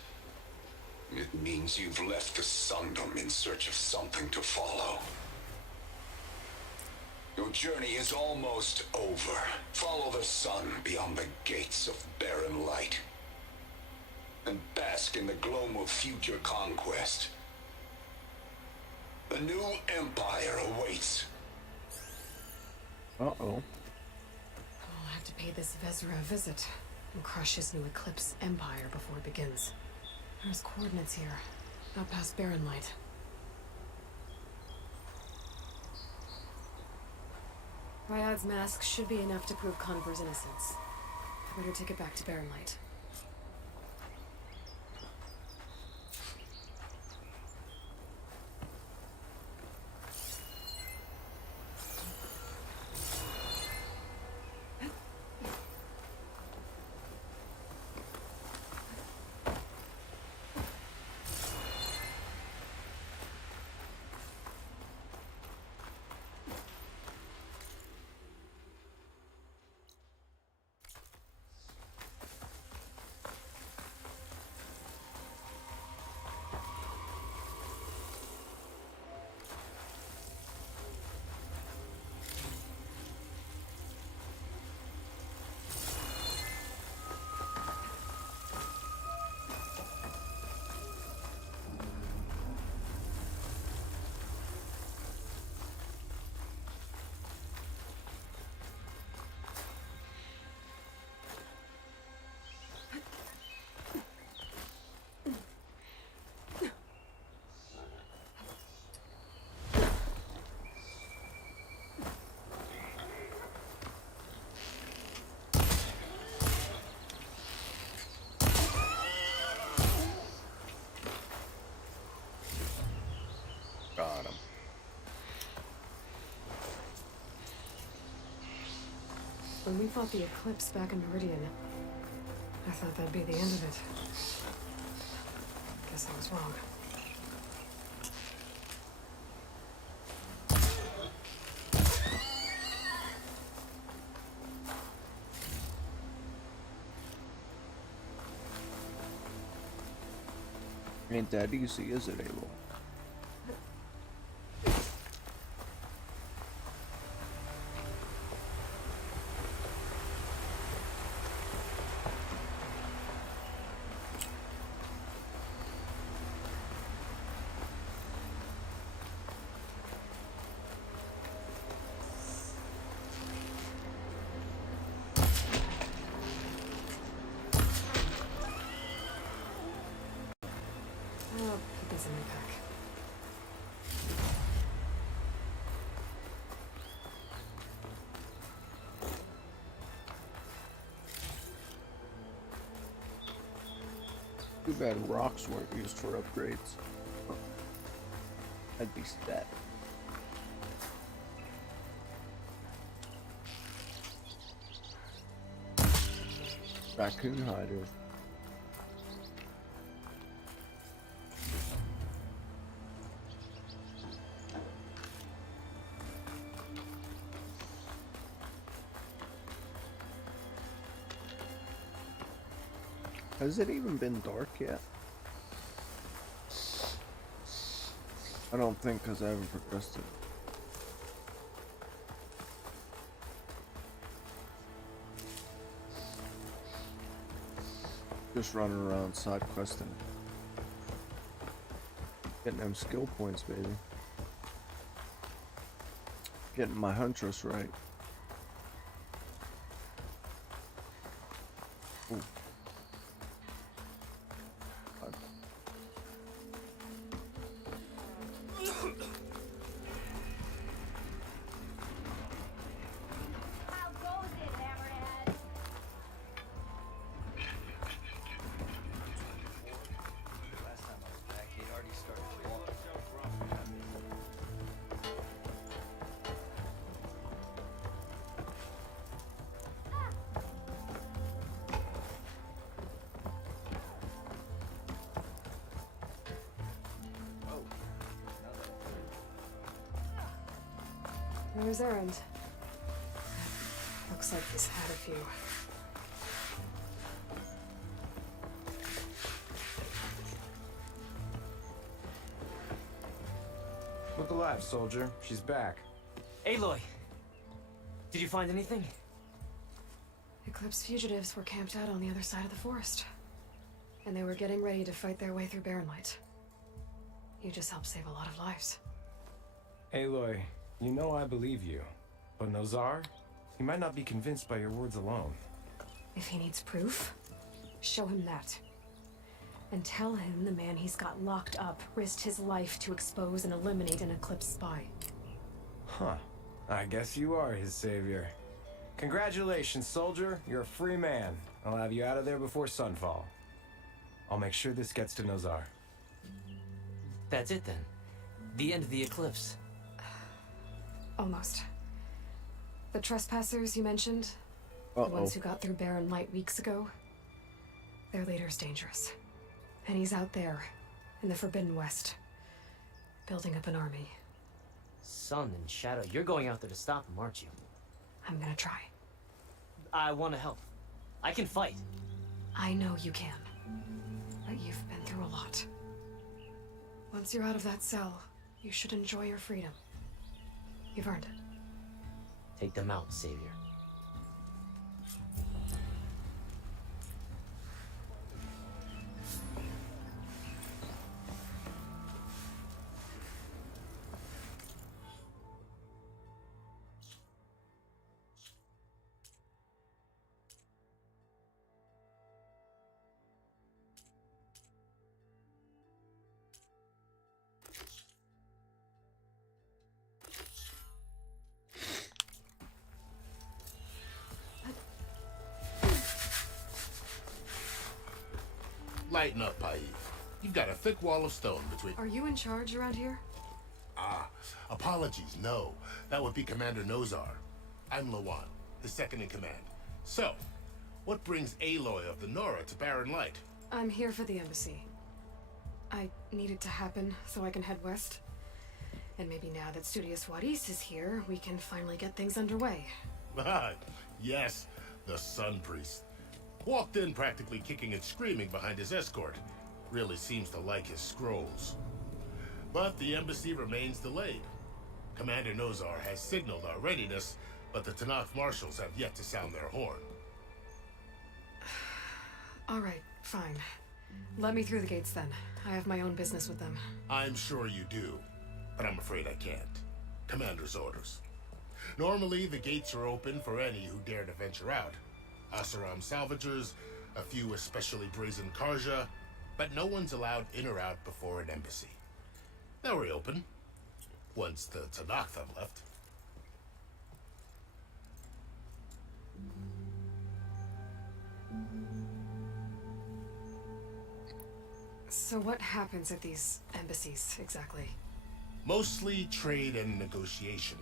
it means you've left the Sundom in search of something to follow. Your journey is almost over. Follow the sun beyond the gates of barren light, and bask in the gloom of future conquest. The new empire awaits. Uh-oh. I'll have to pay this Vezra a visit and crush his new Eclipse empire before it begins. There's coordinates here, out past barren light. Ryad's mask should be enough to prove Conver's innocence. I better take it back to barren light. Got him. When we fought the Eclipse back in Meridian, I thought that'd be the end of it. Guess I was wrong. Ain't that easy, is it, Alo? I'll put this in my pack. Too bad rocks weren't used for upgrades. I'd be stat. Raccoon hider. Has it even been dark yet? I don't think, because I haven't progressed it. Just running around side questing. Getting them skill points, baby. Getting my huntress right. Ooh. Where's Errand? Looks like he's had a few. Look alive, soldier. She's back. Aloy! Did you find anything? Eclipse fugitives were camped out on the other side of the forest. And they were getting ready to fight their way through Barren Light. You just helped save a lot of lives. Aloy, you know I believe you. But Nozar, he might not be convinced by your words alone. If he needs proof, show him that. And tell him the man he's got locked up risked his life to expose and eliminate an Eclipse spy. Huh. I guess you are his savior. Congratulations, soldier. You're a free man. I'll have you out of there before sunfall. I'll make sure this gets to Nozar. That's it then. The end of the Eclipse. Almost. The trespassers you mentioned, the ones who got through Barren Light weeks ago, their leader's dangerous. And he's out there, in the Forbidden West, building up an army. Sun and Shadow, you're going out there to stop him, aren't you? I'm gonna try. I want to help. I can fight. I know you can. But you've been through a lot. Once you're out of that cell, you should enjoy your freedom. You've earned it. Take them out, Savior. Lighten up, Paif. You've got a thick wall of stone between... Are you in charge around here? Ah, apologies, no. That would be Commander Nozar. I'm Lawan, his second in command. So, what brings Aloy of the Nora to Barren Light? I'm here for the embassy. I need it to happen so I can head west. And maybe now that Studious Wadis is here, we can finally get things underway. Ah, yes, the Sun Priest. Walked in practically kicking and screaming behind his escort. Really seems to like his scrolls. But the embassy remains delayed. Commander Nozar has signaled our readiness, but the Tanakh marshals have yet to sound their horn. All right, fine. Let me through the gates then. I have my own business with them. I'm sure you do, but I'm afraid I can't. Commander's orders. Normally, the gates are open for any who dare to venture out. Asaram salvagers, a few especially brazen Karja, but no one's allowed in or out before an embassy. They'll reopen, once the Tanakh have left. So what happens at these embassies, exactly? Mostly trade and negotiation.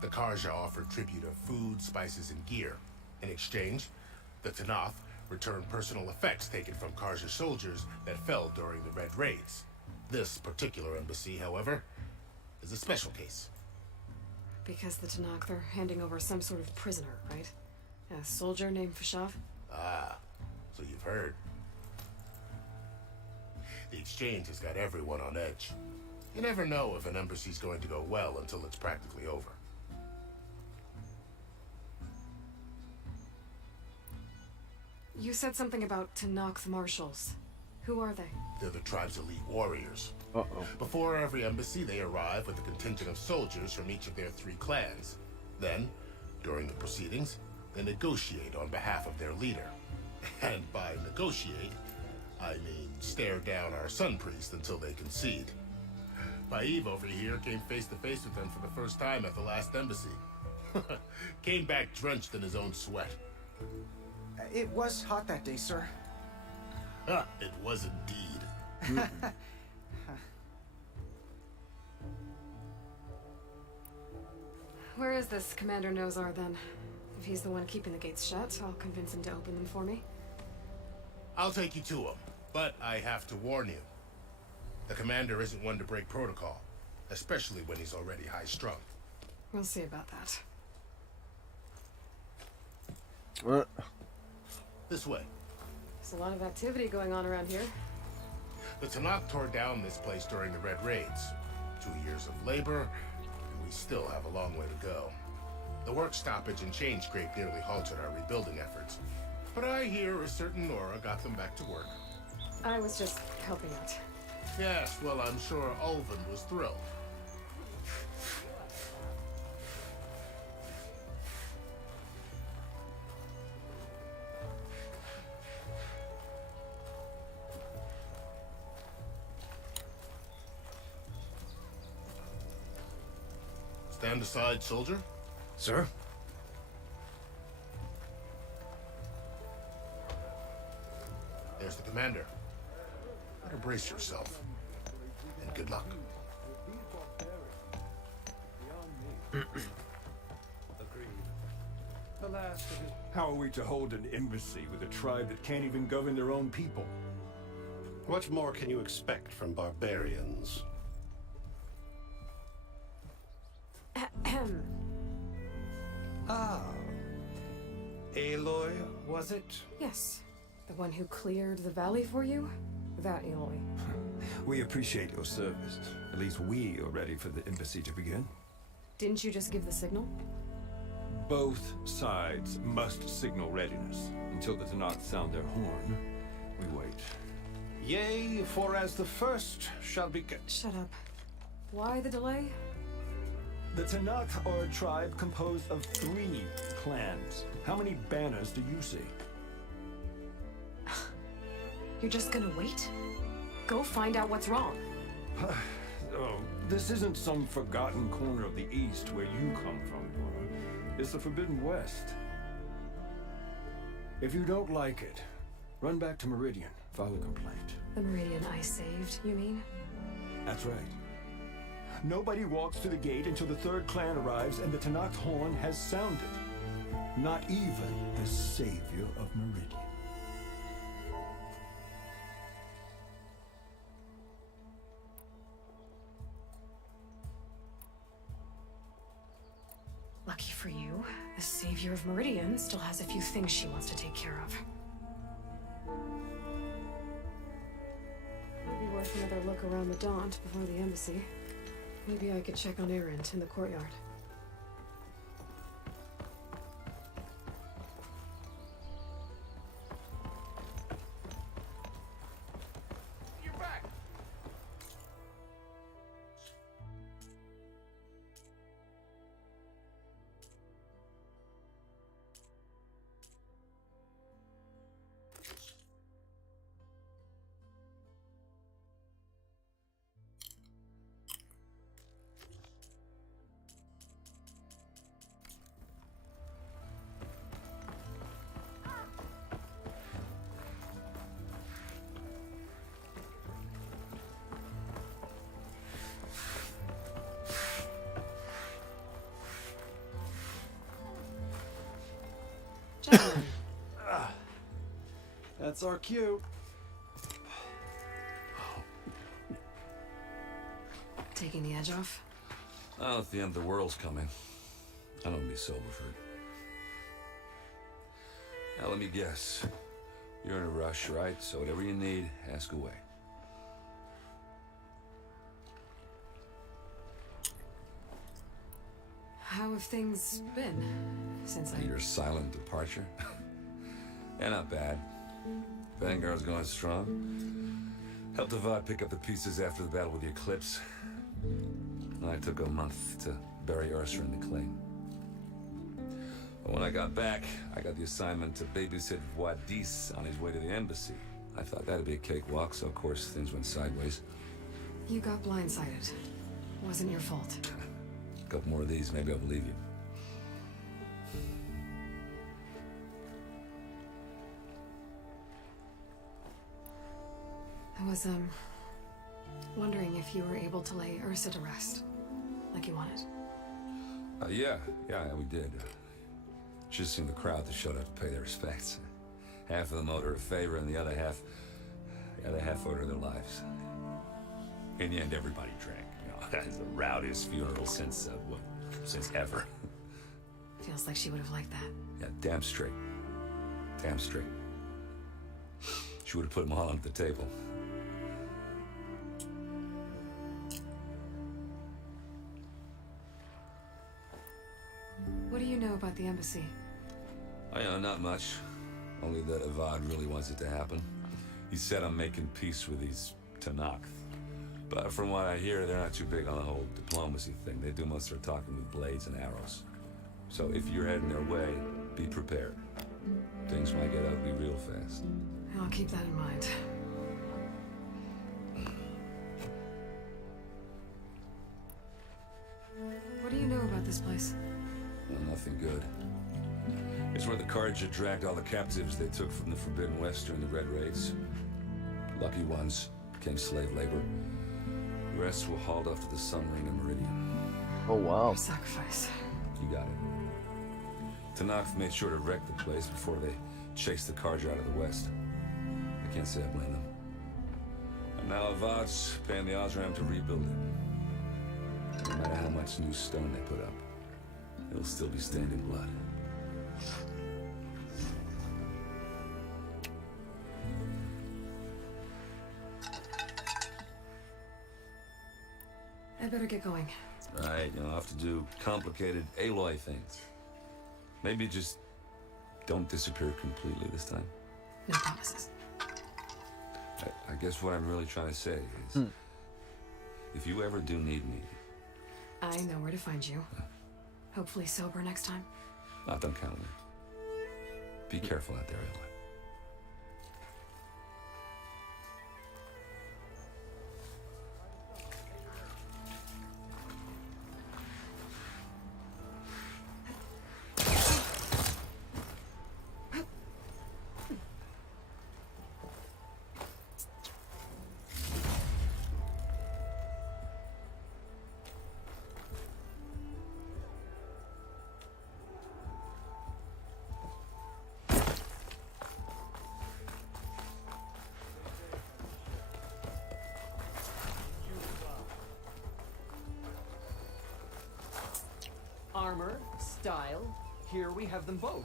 The Karja offer tribute of food, spices, and gear. In exchange, the Tanakh return personal effects taken from Karja soldiers that fell during the Red Raids. This particular embassy, however, is a special case. Because the Tanakh, they're handing over some sort of prisoner, right? A soldier named Fashav? Ah, so you've heard. The exchange has got everyone on edge. You never know if an embassy's going to go well until it's practically over. You said something about Tanakh marshals. Who are they? They're the tribe's elite warriors. Uh-oh. Before every embassy, they arrive with a contingent of soldiers from each of their 3 clans. Then, during the proceedings, they negotiate on behalf of their leader. And by negotiate, I mean stare down our sun priest until they concede. Paev over here came face to face with them for the first time at the last embassy. Came back drenched in his own sweat. It was hot that day, sir. It was indeed. Where is this Commander Nozar then? If he's the one keeping the gates shut, I'll convince him to open them for me. I'll take you to him, but I have to warn you. The commander isn't one to break protocol, especially when he's already high-strung. We'll see about that. What? This way. There's a lot of activity going on around here. The Tanakh tore down this place during the Red Raids. 2 years of labor, and we still have a long way to go. The work stoppage and change creep nearly halted our rebuilding efforts. But I hear a certain Nora got them back to work. I was just helping out. Yes, well, I'm sure Ulvin was thrilled. Stand aside, soldier. Sir? There's the commander. Better brace yourself. And good luck. How are we to hold an embassy with a tribe that can't even govern their own people? What more can you expect from barbarians? Ah. Aloy, was it? Yes. The one who cleared the valley for you? That Eloy. We appreciate your service. At least we are ready for the embassy to begin. Didn't you just give the signal? Both sides must signal readiness. Until the Tanakh sound their horn, we wait. Yea, for as the first shall be... Shut up. Why the delay? The Tanakh are a tribe composed of 3 clans. How many banners do you see? You're just gonna wait? Go find out what's wrong. Oh, this isn't some forgotten corner of the East where you come from, Dora. It's the Forbidden West. If you don't like it, run back to Meridian, file a complaint. The Meridian I saved, you mean? That's right. Nobody walks to the gate until the 3rd clan arrives and the Tanakh horn has sounded. Not even the savior of Meridian. Lucky for you, the savior of Meridian still has a few things she wants to take care of. Might be worth another look around the Daunt before the embassy. Maybe I could check on Erend in the courtyard. You're back. That's our cue. Taking the edge off? Well, if the end of the world's coming, I don't be sober for it. Now, let me guess. You're in a rush, right? So whatever you need, ask away. How have things been since I... Your silent departure? Yeah, not bad. Vanguard's going strong. Helped Avad pick up the pieces after the battle with the Eclipse. I took a month to bury Ursa in the claim. But when I got back, I got the assignment to babysit Wadis on his way to the embassy. I thought that'd be a cakewalk, so of course things went sideways. You got blindsided. Wasn't your fault. A couple more of these, maybe I'll believe you. I was, wondering if you were able to lay Ursa to rest, like you wanted. Yeah, we did. Just seemed the crowd that showed up to pay their respects. Half of them owed her a favor, and the other half owed her their lives. In the end, everybody drank. You know, it's the rowdiest funeral since ever. Feels like she would have liked that. Yeah, damn straight. Damn straight. She would have put them all on the table. What do you know about the embassy? I know not much. Only that Avad really wants it to happen. He said I'm making peace with these Tanakh. But from what I hear, they're not too big on the whole diplomacy thing. They do most of their talking with blades and arrows. So if you're heading their way, be prepared. Things might get ugly real fast. I'll keep that in mind. What do you know about this place? Well, nothing good. It's where the Carja dragged all the captives they took from the Forbidden West during the Red Raids. Lucky ones became slave labor. The rest were hauled off to the Sun Ring and Meridian. Oh, wow. Sacrifice. You got it. Tanakh made sure to wreck the place before they chased the Carja out of the West. I can't say I blame them. And now Avad's paying the Osram to rebuild it. No matter how much new stone they put up, it'll still be stained in blood. I better get going. Right, I'll have to do complicated Aloy things. Maybe just don't disappear completely this time. No promises. I guess what I'm really trying to say is, if you ever do need me... I know where to find you. Hopefully sober next time. Don't count on me. Be careful out there, Aloy. Armor, style, here we have them both.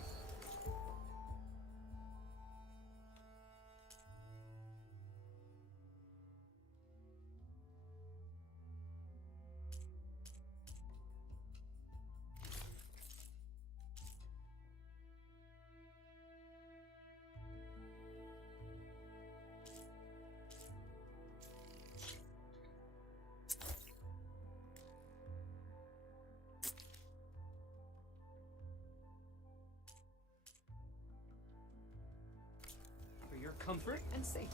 For your comfort and safety.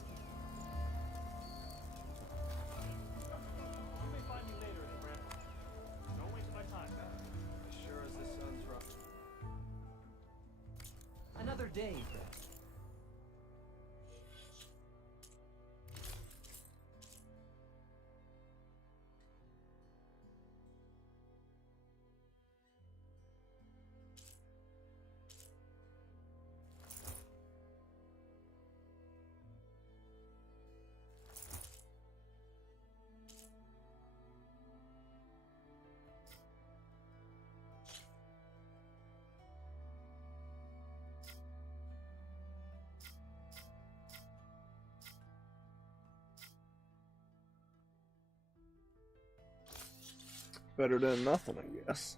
You may find me later in the rampart. Don't waste my time. As sure as the sun's rough. Another day, then. Better than nothing, I guess.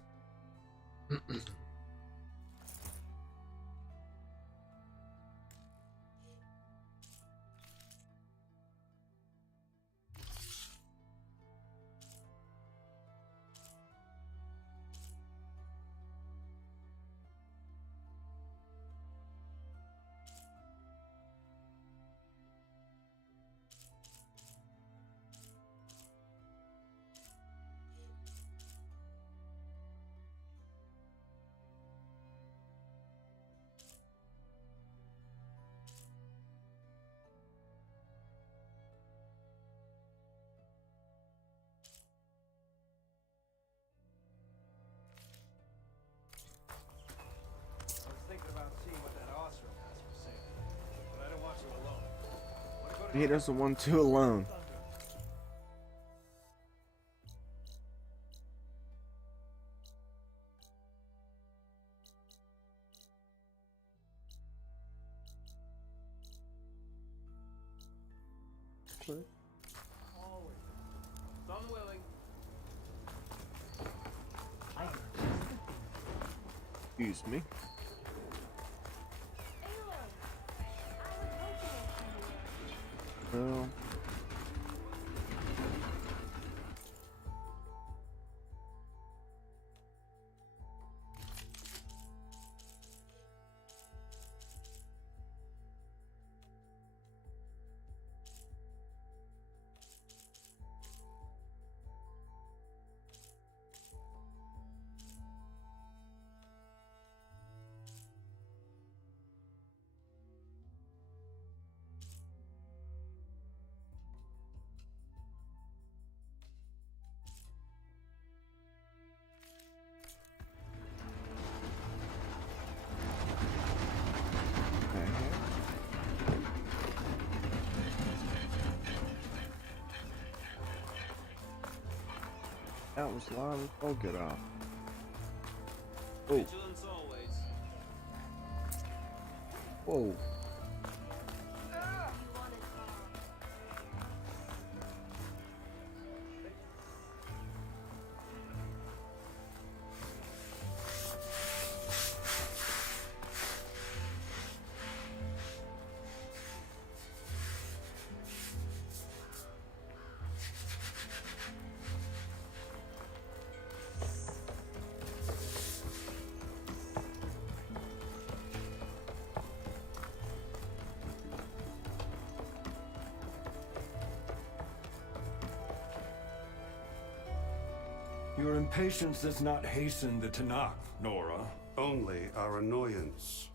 Thinking about seeing what that Osram has for sale, but I don't want you alone. He doesn't want you alone. Always. Some willing. Excuse me. Well. That was loud. Oh, get out. Oh. Vigilance always. Whoa. Your impatience does not hasten the Tanakh, Nora. Only our annoyance.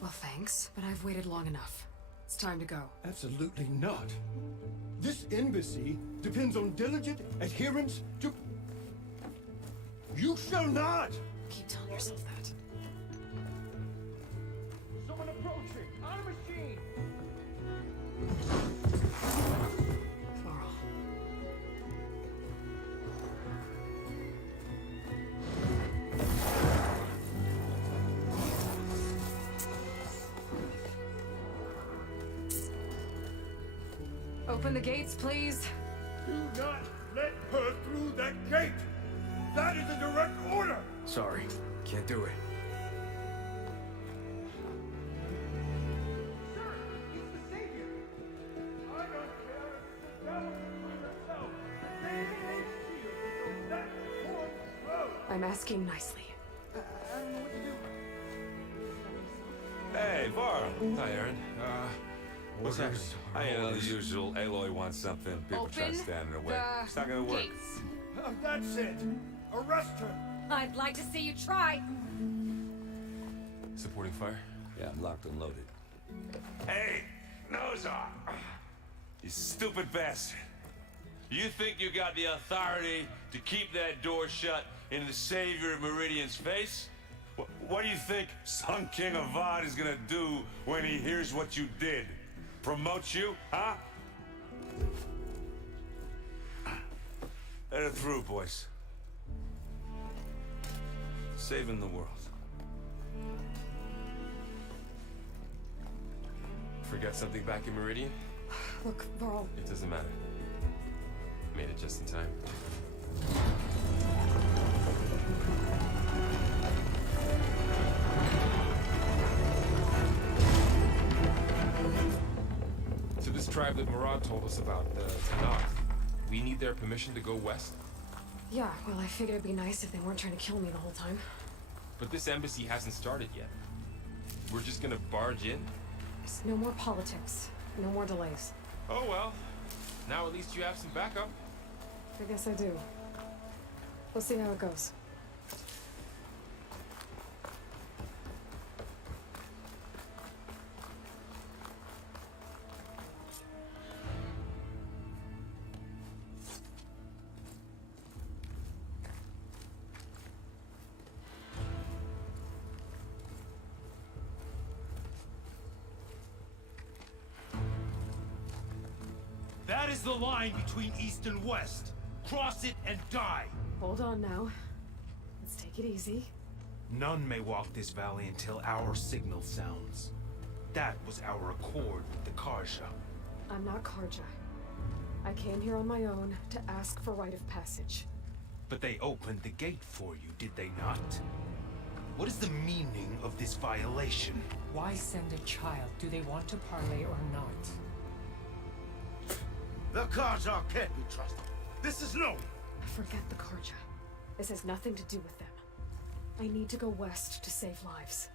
Well, thanks, but I've waited long enough. It's time to go. Absolutely not. This embassy depends on diligent adherence to... You shall not! Keep telling yourself that. Someone approaching! On a machine! Floral. Open the gates, please. Do not let her through that gate! That is a direct order! Sorry, can't do it. I'm asking nicely. Hey, Varl. Hi, Aaron. What's happening? I know the usual. Aloy wants something. People try to stand in her way. It's not gonna work. Gates. That's it! Arrest her! I'd like to see you try. Supporting fire? Yeah, I'm locked and loaded. Hey, Nozar! You stupid bastard. You think you got the authority to keep that door shut in the Savior of Meridian's face? What do you think Sun King Avad is gonna do when he hears what you did? Promote you, huh? Let her through, boys. Saving the world. Forget something back in Meridian? Look, Varl. It doesn't matter. Made it just in time. So this tribe that Murad told us about, the Tanakh, we need their permission to go west? Yeah, well, I figured it'd be nice if they weren't trying to kill me the whole time. But this embassy hasn't started yet. We're just gonna barge in? There's no more politics. No more delays. Oh well. Now at least you have some backup. I guess I do. We'll see how it goes. That is the line between East and West. Cross it and die. Hold on now. Let's take it easy. None may walk this valley until our signal sounds. That was our accord with the Karja. I'm not Karja. I came here on my own to ask for rite of passage. But they opened the gate for you, did they not? What is the meaning of this violation? Why send a child? Do they want to parley or not? The Karja can't be trusted. This is known. Forget the Karja. This has nothing to do with them. I need to go west to save lives.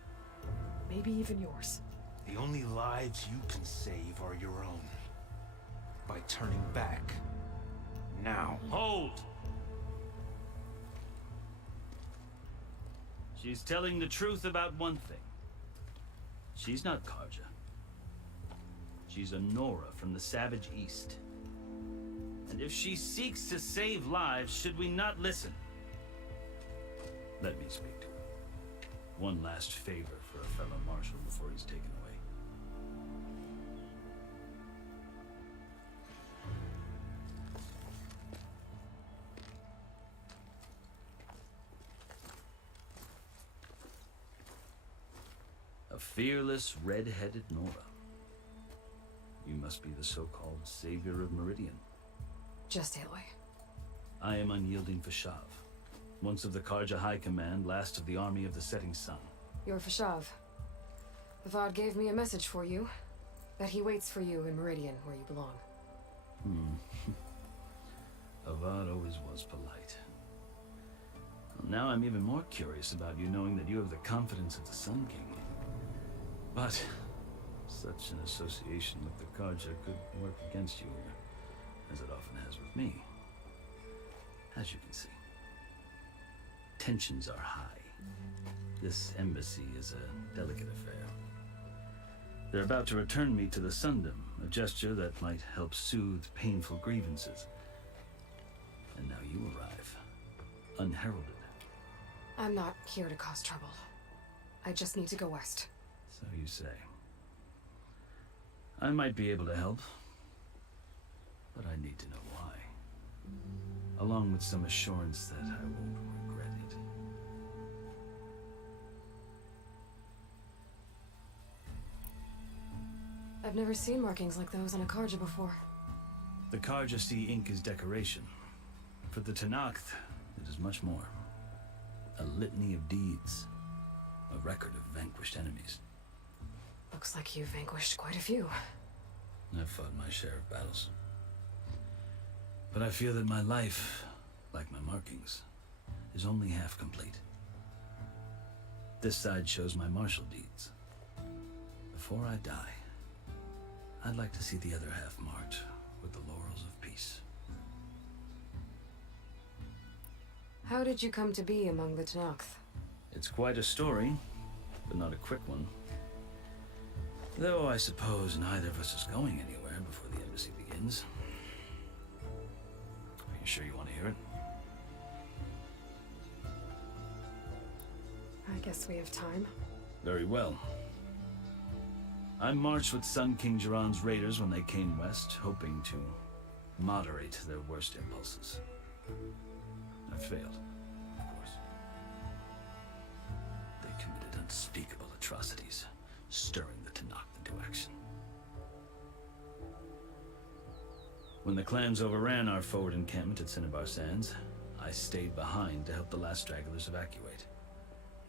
Maybe even yours. The only lives you can save are your own. By turning back. Now. Hold! She's telling the truth about one thing. She's not Karja. She's a Nora from the Savage East. And if she seeks to save lives, should we not listen? Let me speak to her. One last favor for a fellow marshal before he's taken away. A fearless, red-headed Nora. You must be the so-called savior of Meridian. Just Aloy. I am unyielding Fashav, once of the Karja High Command, last of the army of the setting sun. You're Fashav. Avad gave me a message for you. That he waits for you in Meridian, where you belong. Avad always was polite. Well, now I'm even more curious about you knowing that you have the confidence of the Sun King. But such an association with the Karja could work against you, as it often has with me. As you can see, tensions are high. This embassy is a delicate affair. They're about to return me to the Sundom, a gesture that might help soothe painful grievances. And now you arrive, unheralded. I'm not here to cause trouble. I just need to go west. So you say. I might be able to help, but I need to know why. Along with some assurance that I won't regret it. I've never seen markings like those on a Karja before. The Karja see ink as decoration. For the Tanakh, it is much more. A litany of deeds. A record of vanquished enemies. Looks like you've vanquished quite a few. I've fought my share of battles. But I feel that my life, like my markings, is only half complete. This side shows my martial deeds. Before I die, I'd like to see the other half marked with the laurels of peace. How did you come to be among the Tanakh? It's quite a story, but not a quick one. Though I suppose neither of us is going anywhere before the embassy begins. Are you sure you want to hear it? I guess we have time. Very well. I marched with Sun King Jiran's raiders when they came west, hoping to moderate their worst impulses. I failed, of course. They committed unspeakable atrocities, stirring the Tanakh into action. When the clans overran our forward encampment at Cinnabar Sands, I stayed behind to help the last stragglers evacuate,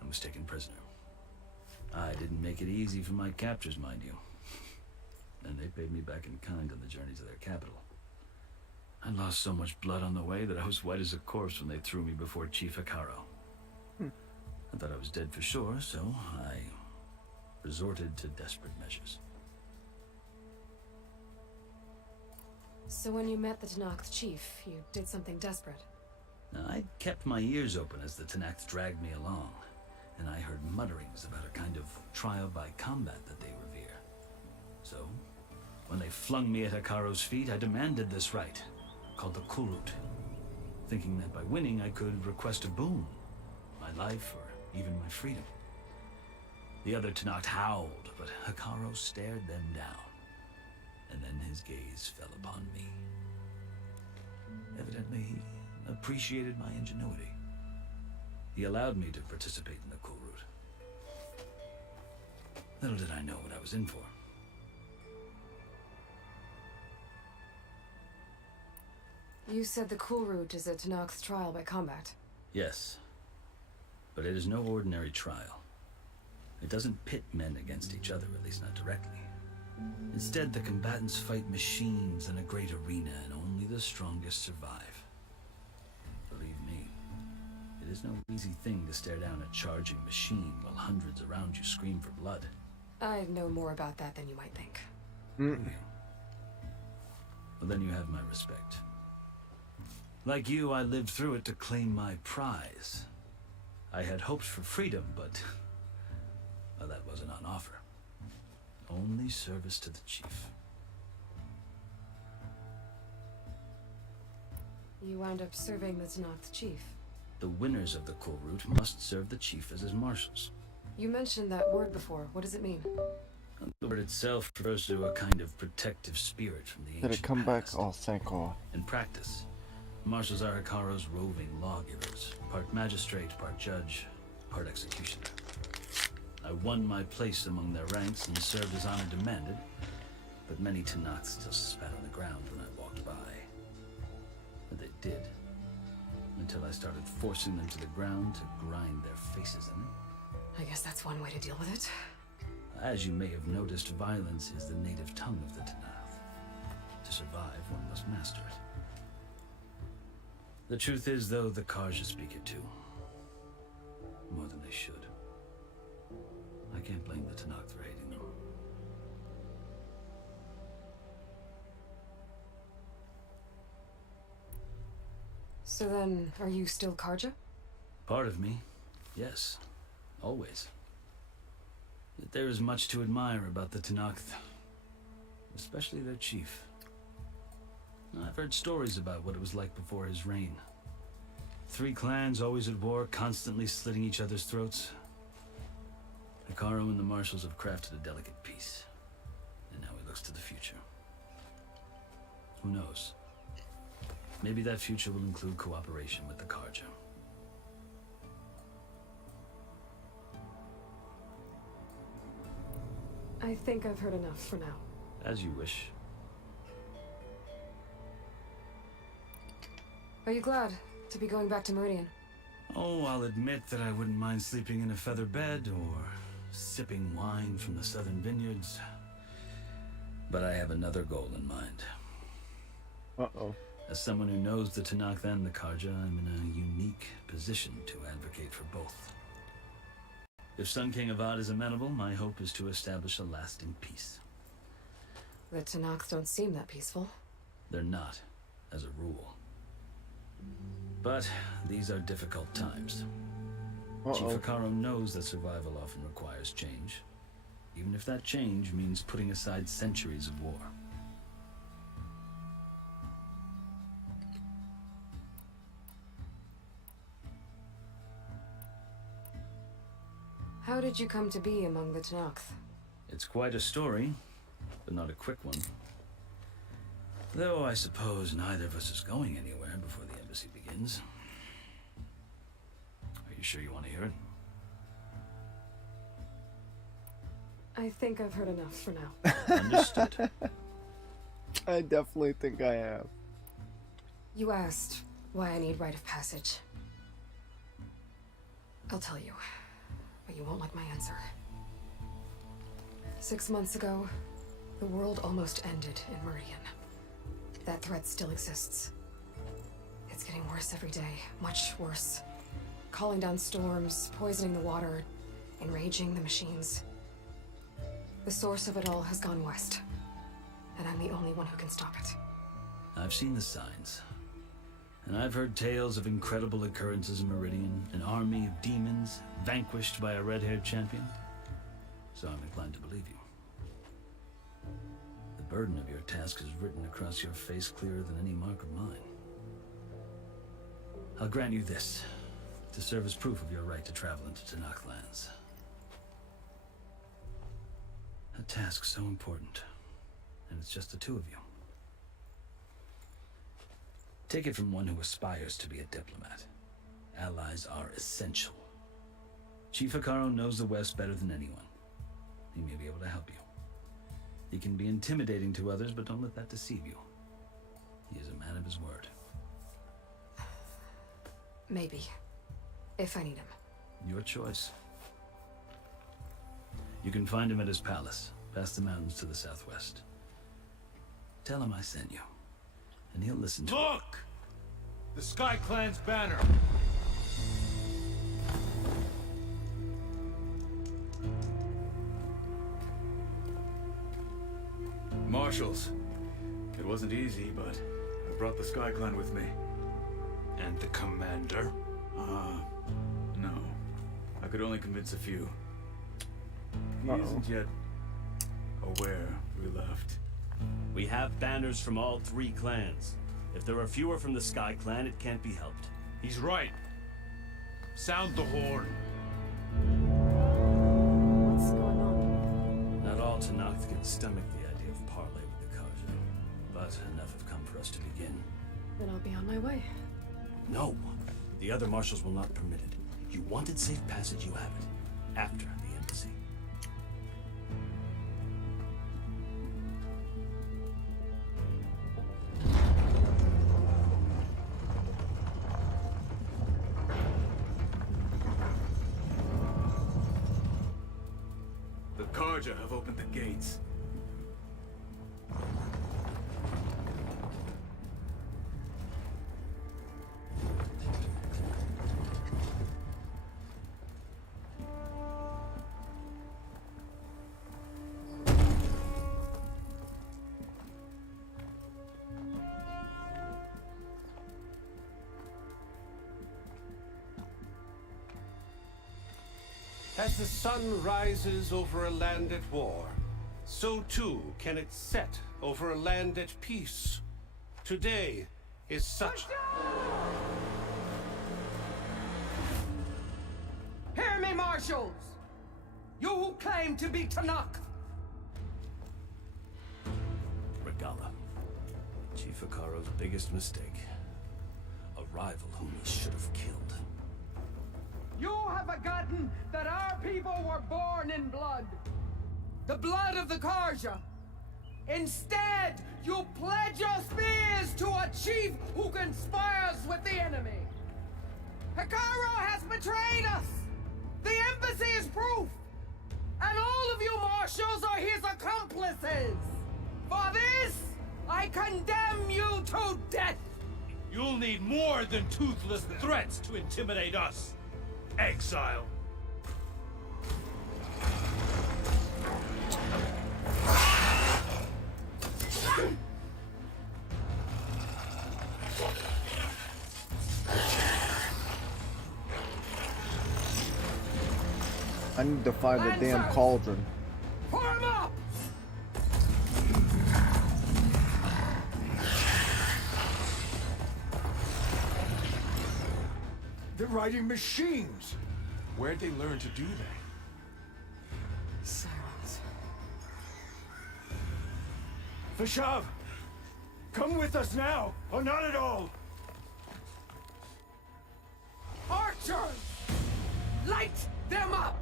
and was taken prisoner. I didn't make it easy for my captors, mind you. And they paid me back in kind on the journey to their capital. I lost so much blood on the way that I was white as a corpse when they threw me before Chief Hikaro. I thought I was dead for sure, so I resorted to desperate measures. So when you met the Tenakth chief, you did something desperate. Now, I kept my ears open as the Tenakth dragged me along, and I heard mutterings about a kind of trial by combat that they revere. So, when they flung me at Hikaro's feet, I demanded this right, called the Kulrut, thinking that by winning I could request a boon, my life or even my freedom. The other Tenakth howled, but Hikaro stared them down, and then his gaze fell upon me. Evidently, he appreciated my ingenuity. He allowed me to participate in the Kulrut. Little did I know what I was in for. You said the Kulrut is a Tenakth trial by combat. Yes, but it is no ordinary trial. It doesn't pit men against each other, at least not directly. Instead, the combatants fight machines in a great arena, and only the strongest survive. Believe me, it is no easy thing to stare down a charging machine while hundreds around you scream for blood. I know more about that than you might think. Well, then you have my respect. Like you, I lived through it to claim my prize. I had hoped for freedom, but well, that wasn't on offer. Only service to the chief. You wound up serving the Tenakth chief. The winners of the Kulrut must serve the chief as his marshals. You mentioned that word before. What does it mean? The word itself refers to a kind of protective spirit from the ancient Did it come past. back? Oh, thank God. In practice, marshals are Hikaro's roving lawgivers, part magistrate, part judge, part executioner. I won my place among their ranks and served as honor demanded, but many Tenakth still spat on the ground when I walked by. But they did, until I started forcing them to the ground to grind their faces in. I guess that's one way to deal with it. As you may have noticed, violence is the native tongue of the Tenakth. To survive, one must master it. The truth is, though, the Karja speak it too. More than they should. I can't blame the Tenakth for hating them. So then, are you still Karja? Part of me, yes. Always. Yet there is much to admire about the Tenakth. Especially their chief. I've heard stories about what it was like before his reign. 3 clans always at war, constantly slitting each other's throats. Hikaro and the marshals have crafted a delicate peace. And now he looks to the future. Who knows? Maybe that future will include cooperation with the Karja. I think I've heard enough for now. As you wish. Are you glad to be going back to Meridian? Oh, I'll admit that I wouldn't mind sleeping in a feather bed or sipping wine from the southern vineyards. But I have another goal in mind. Uh-oh. As someone who knows the Tenakth and the Karja, I'm in a unique position to advocate for both. If Sun King Avad is amenable, my hope is to establish a lasting peace. The Tenakth don't seem that peaceful. They're not, as a rule. But these are difficult times. Chief Hikaro knows that survival often requires change, even if that change means putting aside centuries of war. How did you come to be among the Tenakth? It's quite a story, but not a quick one. Though I suppose neither of us is going anywhere before the embassy begins. Are you sure you want to hear it? I think I've heard enough for now. Understood. I definitely think I have. You asked why I need rite of passage. I'll tell you, but you won't like my answer. 6 months ago, the world almost ended in Meridian. That threat still exists. It's getting worse every day, much worse. Calling down storms, poisoning the water, enraging the machines. The source of it all has gone west, and I'm the only one who can stop it. I've seen the signs. And I've heard tales of incredible occurrences in Meridian, an army of demons vanquished by a red-haired champion. So I'm inclined to believe you. The burden of your task is written across your face clearer than any mark of mine. I'll grant you this, to serve as proof of your right to travel into Tanakh lands. A task so important, and it's just the two of you. Take it from one who aspires to be a diplomat. Allies are essential. Chief Hikaru knows the West better than anyone. He may be able to help you. He can be intimidating to others, but don't let that deceive you. He is a man of his word. Maybe. If I need him. Your choice. You can find him at his palace, past the mountains to the southwest. Tell him I sent you, and he'll listen to Look! The Sky Clan's banner. Marshals. It wasn't easy, but I brought the Sky Clan with me. And the commander? No. I could only convince a few. He isn't yet aware we left. We have banners from all 3 clans. If there are fewer from the Sky Clan, it can't be helped. He's right. Sound the horn. What's going on? Not all Tanakh can stomach the idea of parley with the Karja, but enough have come for us to begin. Then I'll be on my way. No, the other marshals will not permit it. You wanted safe passage, you have it. After the embassy. The Karja have opened the gates. As the sun rises over a land at war, so too can it set over a land at peace. Today is such... Hear me, marshals! You who claim to be Tanakh! Regala. Chief Hikaru's biggest mistake. A rival whom he should have killed. You have forgotten that our people were born in blood. The blood of the Karja. Instead, you pledge your spears to a chief who conspires with the enemy. Hikaru has betrayed us. The embassy is proof. And all of you marshals are his accomplices. For this, I condemn you to death. You'll need more than toothless threats to intimidate us. Exile. I need to find the damn cauldron. Form up! They're riding machines! Where'd they learn to do that? Silence. Fashav! Come with us now, or not at all! Archers! Light them up!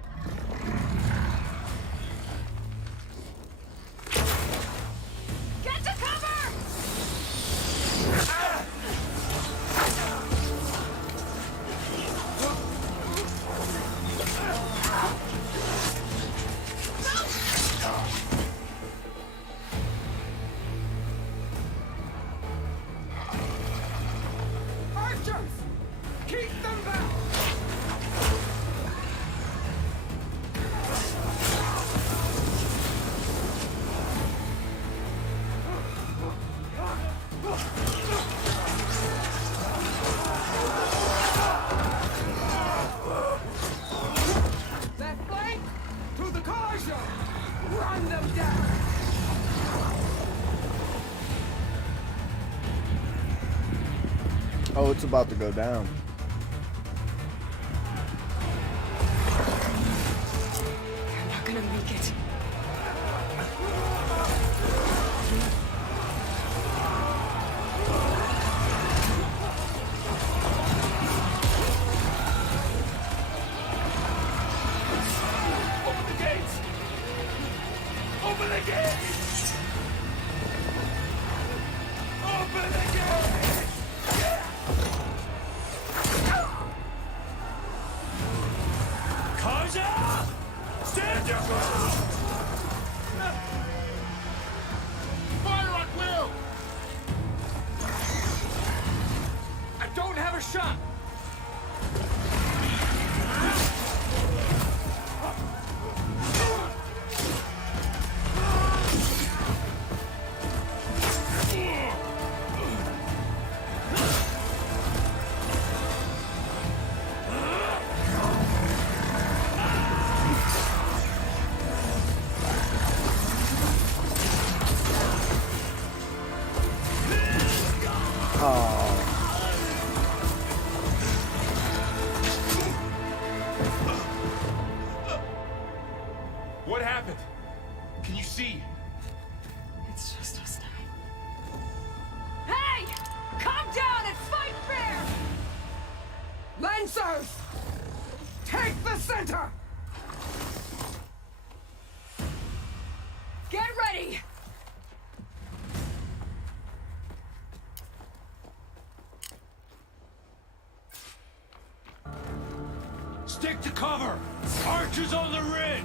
Get to cover! Oh, it's about to go down. You're not gonna make it. Open the gates! Open the gates! Open the gates! Kaja! Stand your ground! Fire on Will! I don't have a shot! What happened? Can you see? It's just us now. Hey! Come down and fight fair! Lancers! Take the center! Get ready! Stick to cover! Archers on the ridge!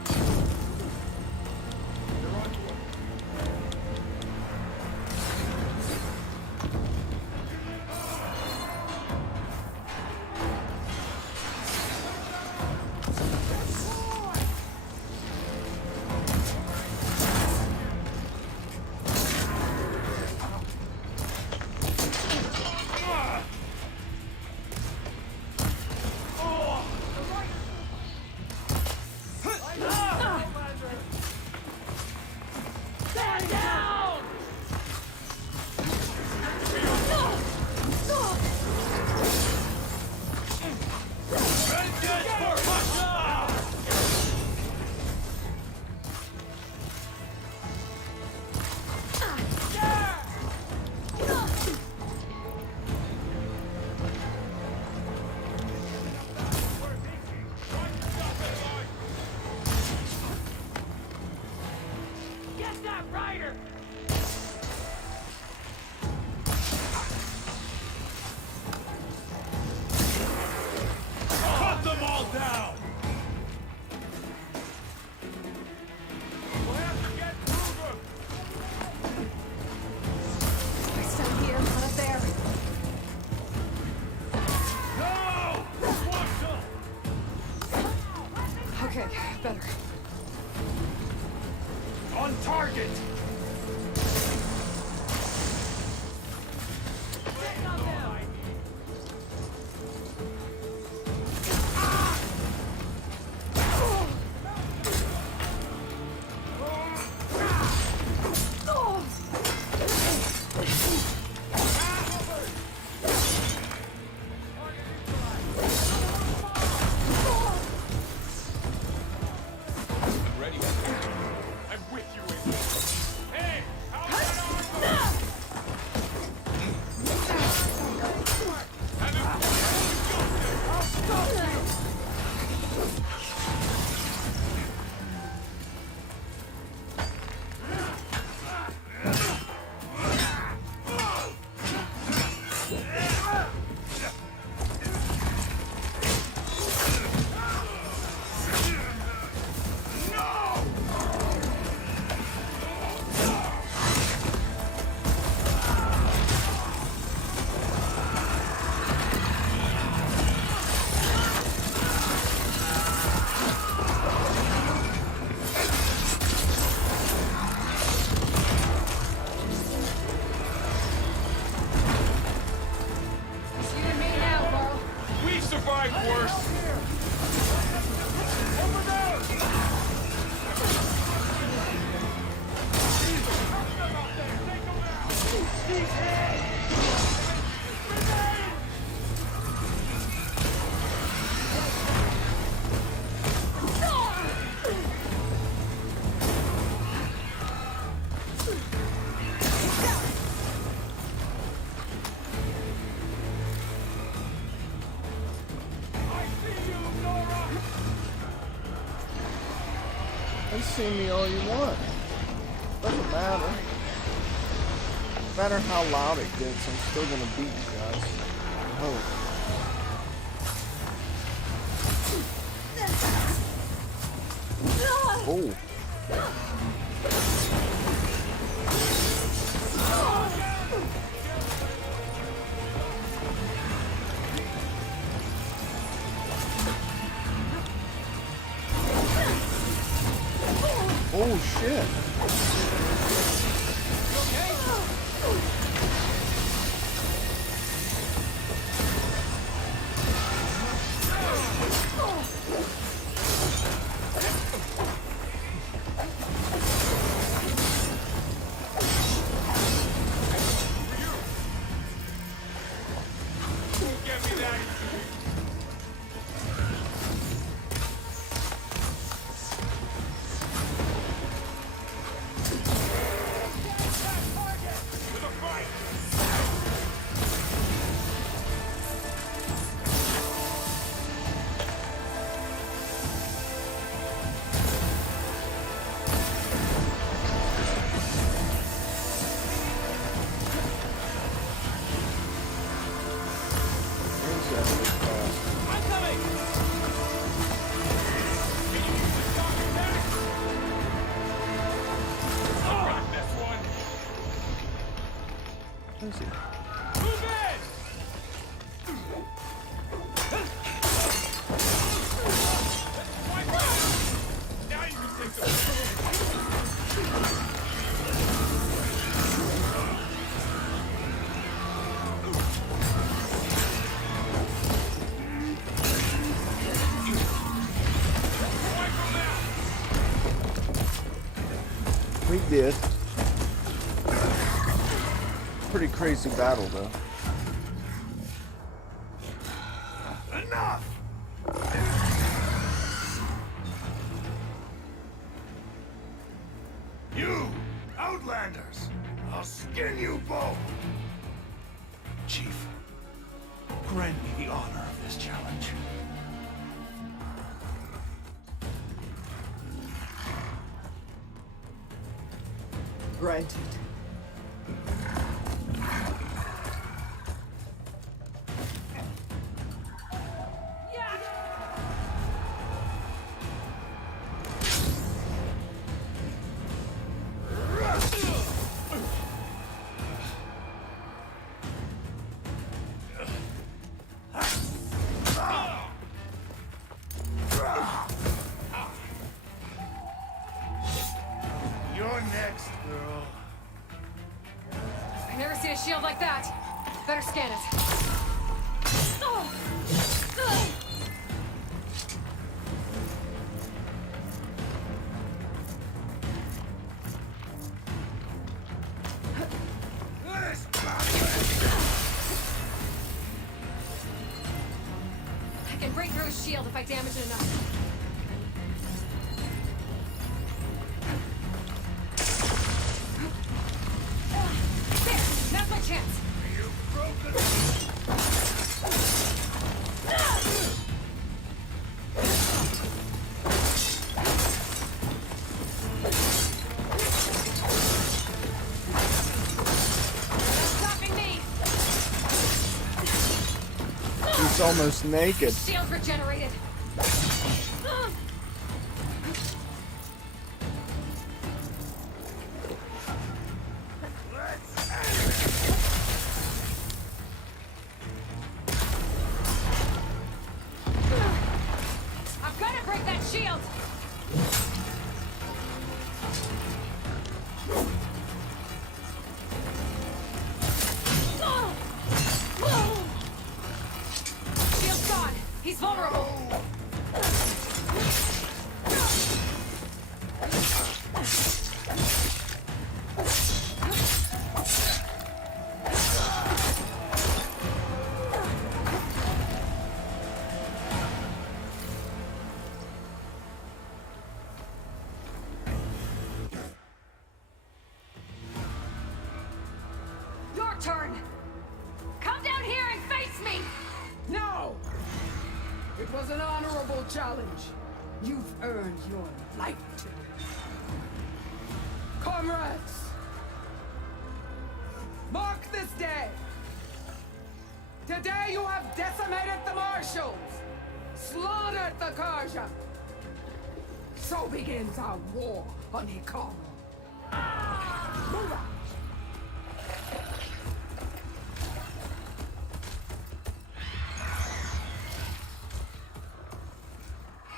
Okay, better. On target! see me all you want. Doesn't matter. No matter how loud it gets, I'm still gonna beat you guys. I hope. Oh. Oh shit. We did. Pretty crazy battle though. Enough! You, Outlanders! I'll skin you both! Chief, grant me the honor of this challenge. Granted. You're next, girl. I've never seen a shield like that. Better scan it. I can break through his shield if I damage it enough. That's my chance. You've broken. Stopping me. He's almost naked. Shield regenerated. I'm gonna break that shield. Shield's gone. He's vulnerable. Your turn. Come down here and face me. No! It was an honorable challenge. You've earned your life. Comrades! Mark this day! Today you have decimated the marshals! Slaughtered the Karja! So begins our war on Hikaru. Move out!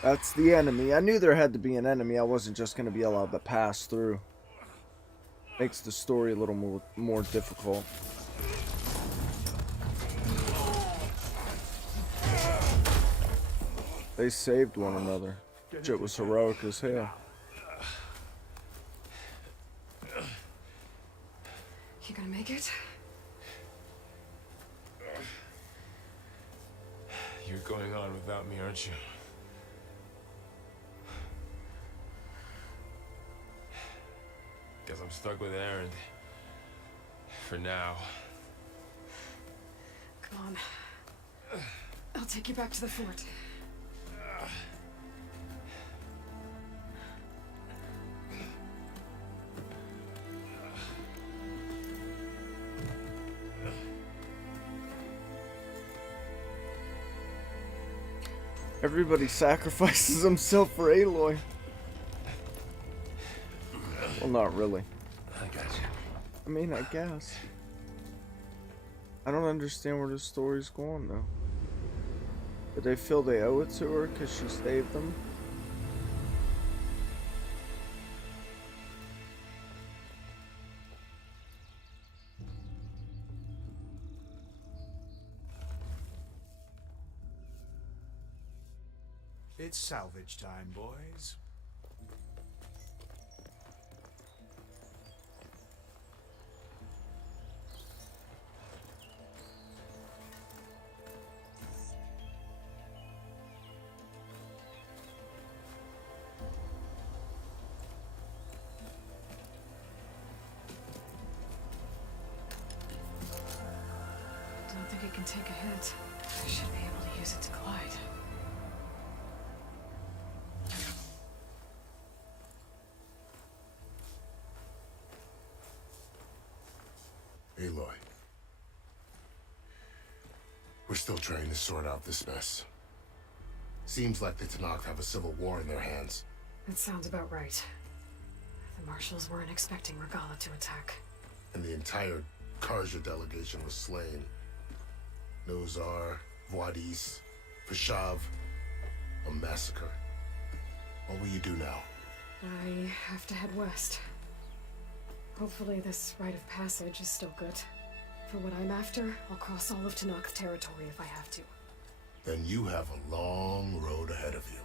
That's the enemy. I knew there had to be an enemy. I wasn't just going to be allowed to pass through. Makes the story a little more difficult. They saved one another. It was heroic as hell. You gonna make it? You're going on without me, aren't you? Guess I'm stuck with Aaron. For now. Come on. I'll take you back to the fort. Everybody sacrifices himself for Aloy. Well, not really. I got you. I mean, I guess. I don't understand where the story's going, though. Did they feel they owe it to her because she saved them? It's salvage time, boys. Don't think it can take a hit. I should be able to use it to glide. Aloy. We're still trying to sort out this mess. Seems like the Tenakth have a civil war in their hands. That sounds about right. The marshals weren't expecting Regala to attack. And the entire Karja delegation was slain. Nozar, Voidis, Fashav, a massacre. What will you do now? I have to head west. Hopefully this rite of passage is still good. For what I'm after, I'll cross all of Tenakth territory if I have to. Then you have a long road ahead of you.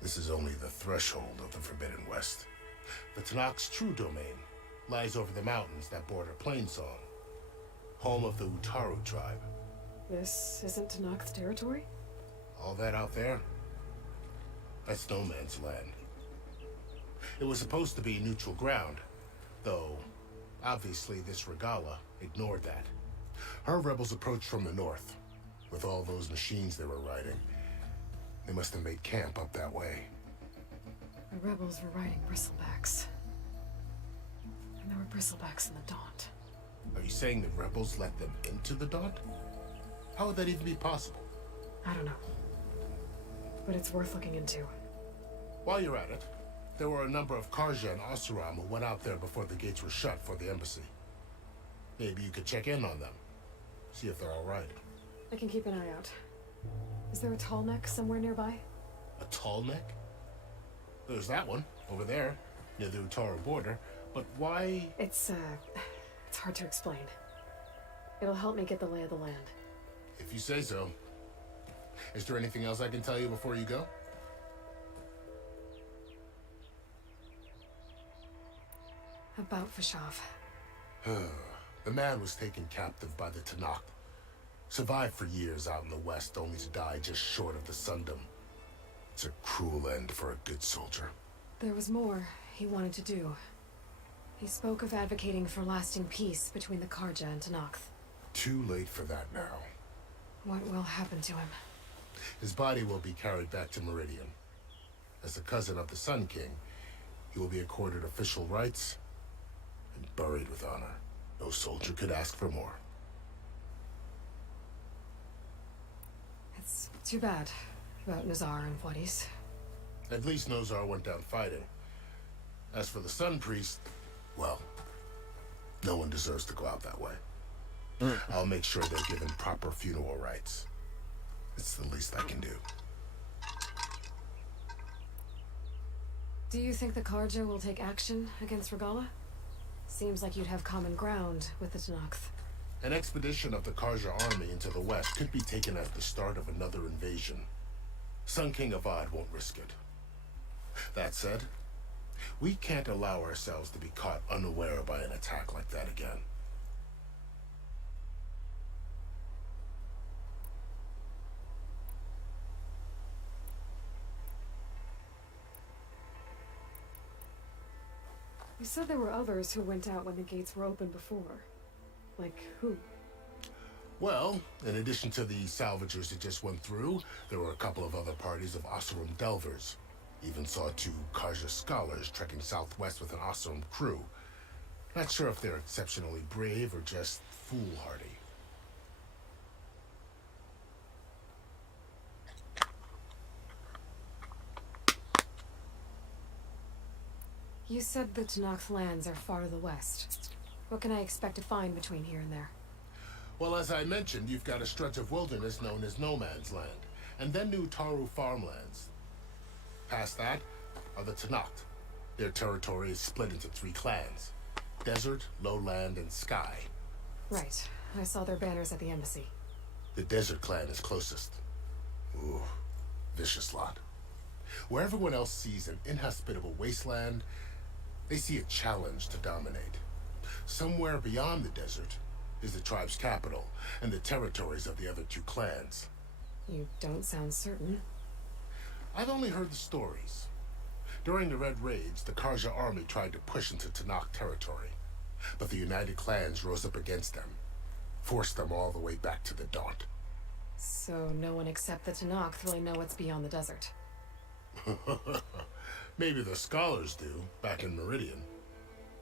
This is only the threshold of the Forbidden West. The Tenakth's true domain lies over the mountains that border Plainsong, home of the Utaru tribe. This isn't Tenakth territory? All that out there? That's no man's land. It was supposed to be neutral ground, though obviously this Regala ignored that. Her rebels approached from the north, with all those machines they were riding. They must have made camp up that way. The rebels were riding Bristle Backs. And there were Bristle Backs in the Daunt. Are you saying the rebels let them into the Daunt? How would that even be possible? I don't know. But it's worth looking into. While you're at it, there were a number of Karja and Oseram who went out there before the gates were shut for the embassy. Maybe you could check in on them. See if they're all right. I can keep an eye out. Is there a tall neck somewhere nearby? A tall neck? There's that one, over there, near the Utaru border. But why? It's hard to explain. It'll help me get the lay of the land. If you say so. Is there anything else I can tell you before you go? About Fashav. The man was taken captive by the Tenakth. Survived for years out in the west, only to die just short of the Sundom. It's a cruel end for a good soldier. There was more he wanted to do. He spoke of advocating for lasting peace between the Karja and Tenakth. Too late for that now. What will happen to him? His body will be carried back to Meridian. As a cousin of the Sun King, You will be accorded official rights and buried with honor. No soldier could ask for more. It's too bad about Nazar and Wadis. At least Nozar went down fighting. As for the Sun Priest, well, no one deserves to go out that way. I'll make sure they're given proper funeral rites. It's the least I can do. Do you think the Karja will take action against Regala? Seems like you'd have common ground with the Tenakth. An expedition of the Karja army into the west could be taken as the start of another invasion. Sun King Avad won't risk it. That said, we can't allow ourselves to be caught unaware by an attack like that again. You said there were others who went out when the gates were open before. Like who? Well, in addition to the salvagers that just went through, there were a couple of other parties of Oseram delvers. Even saw 2 Karja scholars trekking southwest with an Oseram crew. Not sure if they're exceptionally brave or just foolhardy. You said the Tenakth lands are far to the west. What can I expect to find between here and there? Well, as I mentioned, you've got a stretch of wilderness known as No Man's Land, and then New Taru farmlands. Past that are the Tenakth. Their territory is split into 3 clans: Desert, Lowland, and Sky. Right. I saw their banners at the embassy. The Desert clan is closest. Ooh, vicious lot. Where everyone else sees an inhospitable wasteland, they see a challenge to dominate. Somewhere beyond the desert is the tribe's capital and the territories of the other 2 clans. You don't sound certain. I've only heard the stories. During the Red Raids, the Karja army tried to push into Tenakth territory, but the United Clans rose up against them, forced them all the way back to the Daunt. So no one except the Tenakth really know what's beyond the desert. Maybe the scholars do, back in Meridian.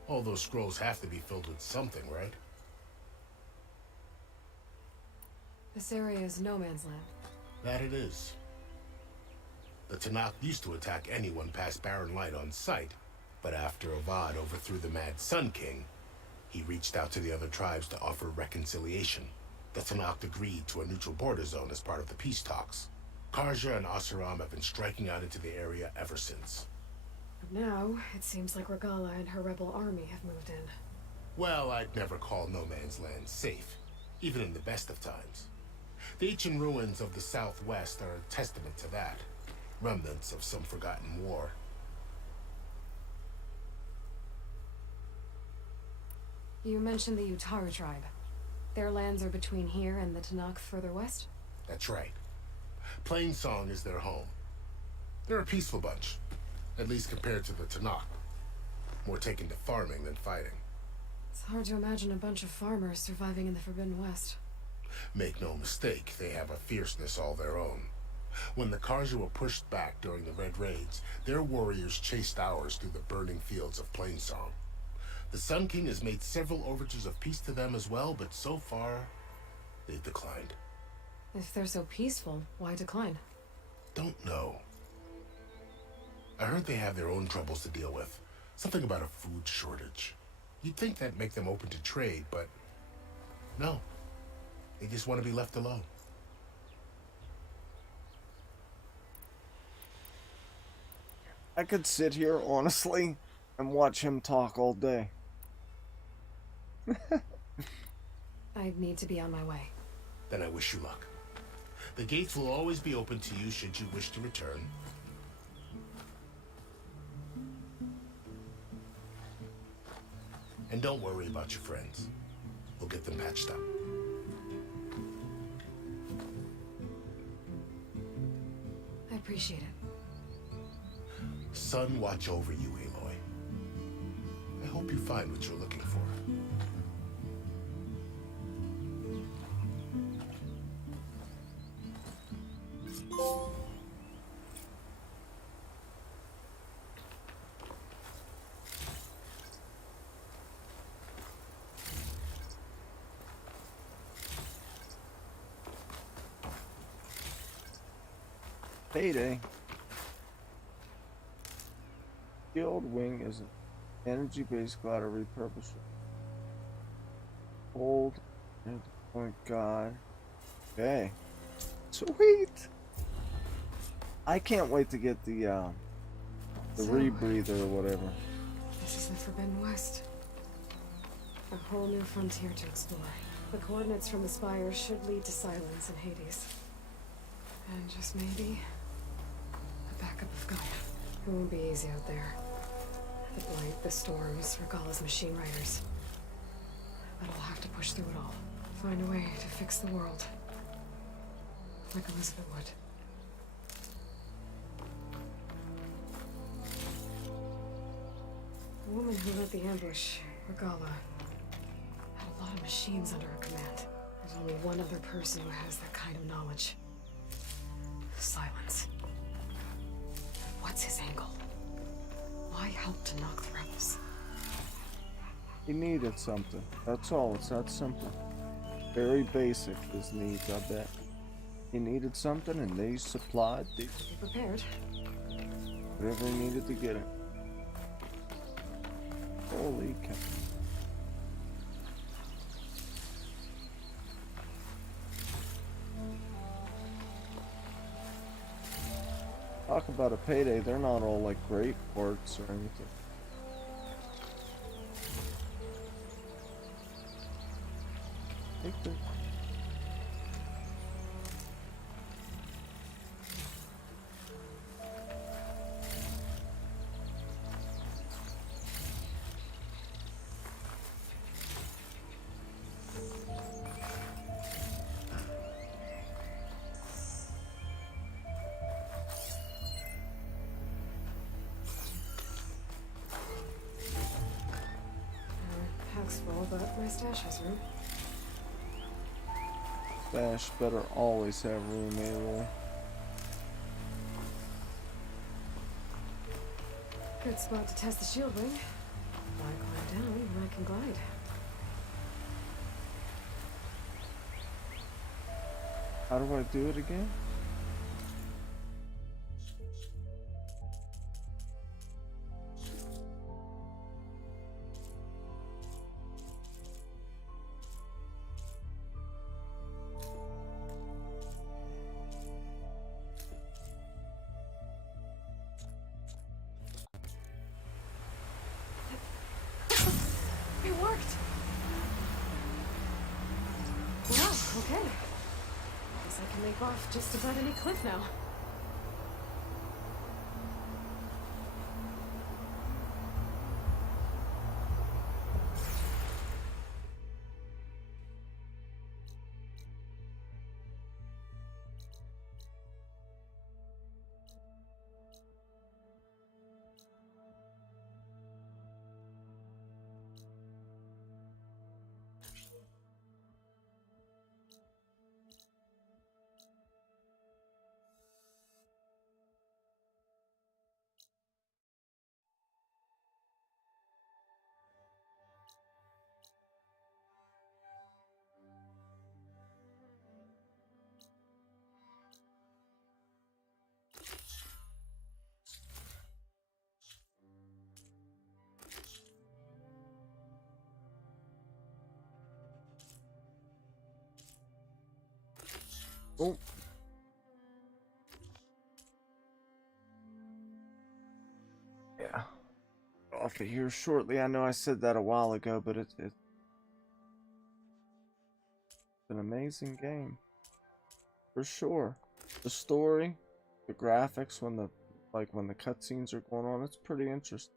All those scrolls have to be filled with something, right? This area is no man's land. That it is. The Tenakth used to attack anyone past Barren Light on sight, but after Avad overthrew the Mad Sun King, he reached out to the other tribes to offer reconciliation. The Tenakth agreed to a neutral border zone as part of the peace talks. Karja and Oseram have been striking out into the area ever since. But now, it seems like Regala and her rebel army have moved in. Well, I'd never call No Man's Land safe, even in the best of times. The ancient ruins of the southwest are a testament to that. Remnants of some forgotten war. You mentioned the Utaru tribe. Their lands are between here and the Tenakth further west? That's right. Plainsong is their home. They're a peaceful bunch, at least compared to the Tenakth. More taken to farming than fighting. It's hard to imagine a bunch of farmers surviving in the Forbidden West. Make no mistake, they have a fierceness all their own. When the Karja were pushed back during the Red Raids, their warriors chased ours through the burning fields of Plainsong. The Sun King has made several overtures of peace to them as well, but so far, they've declined. If they're so peaceful, why decline? Don't know. I heard they have their own troubles to deal with. Something about a food shortage. You'd think that'd make them open to trade, but no. They just want to be left alone. I could sit here, honestly, and watch him talk all day. I need to be on my way. Then I wish you luck. The gates will always be open to you should you wish to return. And don't worry about your friends. We'll get them patched up. I appreciate it. Sun watch over you, Aloy. I hope you find what you're looking for. Payday. Shield wing is an energy-based glider repurposed. Hold. Oh my god. Okay. Sweet. I can't wait to get the rebreather or whatever. This is the Forbidden West. A whole new frontier to explore. The coordinates from the spires should lead to Silence and Hades. And just maybe a backup of Gaia. It won't be easy out there. The blight, the storms, Regala's machine riders. But I'll have to push through it all. Find a way to fix the world. Like Elizabeth would. The woman who led the ambush, Regala, had a lot of machines under her command. There's only one other person who has that kind of knowledge. Silence. What's his angle? Why help to knock the rebels? He needed something. That's all. It's that simple. Very basic, his needs, I bet. He needed something and they supplied the... Be prepared. Whatever he needed to get it. Holy cow. Talk about a payday, they're not all like great parts or anything. Take the... Pack's full, but my stash has room. Stash better always have room, Aloy. Good spot to test the shield wing. If I climb down, I can glide. How do I do it again? It worked! Wow, okay. Guess I can make off just about any cliff now. Oh. Yeah. Off of here shortly. I know I said that a while ago, but it's an amazing game. For sure. The story, the graphics when the cutscenes are going on, it's pretty interesting.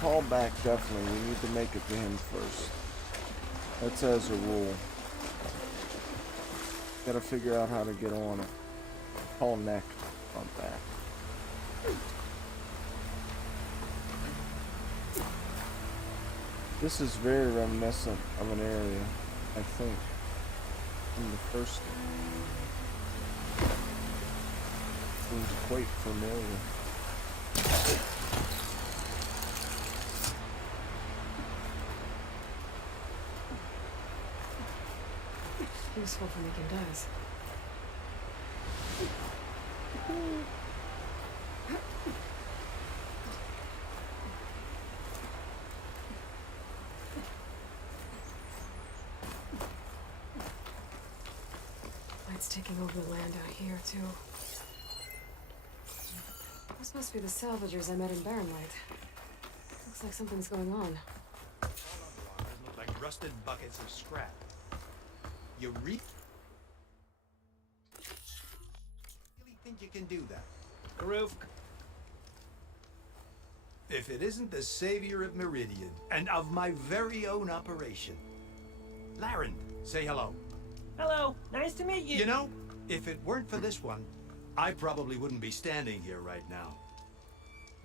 Tallback, definitely. We need to make it to him first. That's as a rule. Gotta figure out how to get on it. Tall neck on back. This is very reminiscent of an area, I think, from the first one. Seems quite familiar. Useful for making dyes. Light's taking over the land out here, too. This must be the salvagers I met in Barren Light. Looks like something's going on. Look like rusted buckets of scrap. You really think you can do that? Karuf. If it isn't the savior of Meridian, and of my very own operation. Laren, say hello. Hello, nice to meet you. You know, if it weren't for this one, I probably wouldn't be standing here right now.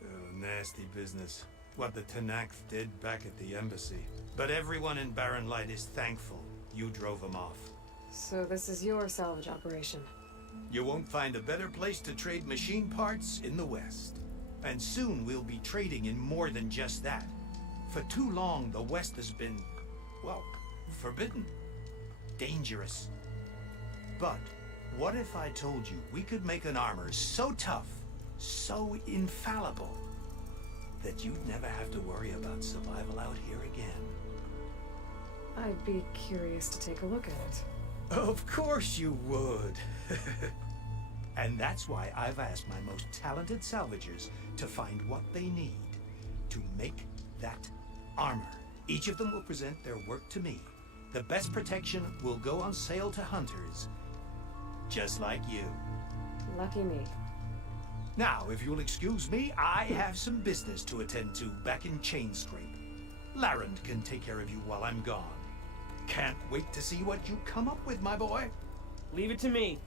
Oh, nasty business. What the Tenakth did back at the embassy. But everyone in Barren Light is thankful you drove them off. So this is your salvage operation? You won't find a better place to trade machine parts in the West. And soon we'll be trading in more than just that. For too long, the West has been, well, forbidden. Dangerous. But what if I told you we could make an armor so tough, so infallible, that you'd never have to worry about survival out here again? I'd be curious to take a look at it. Of course you would. And that's why I've asked my most talented salvagers to find what they need to make that armor. Each of them will present their work to me. The best protection will go on sale to hunters, just like you. Lucky me. Now, if you'll excuse me, I have some business to attend to back in Chainscrape. Laren can take care of you while I'm gone. Can't wait to see what you come up with, my boy. Leave it to me.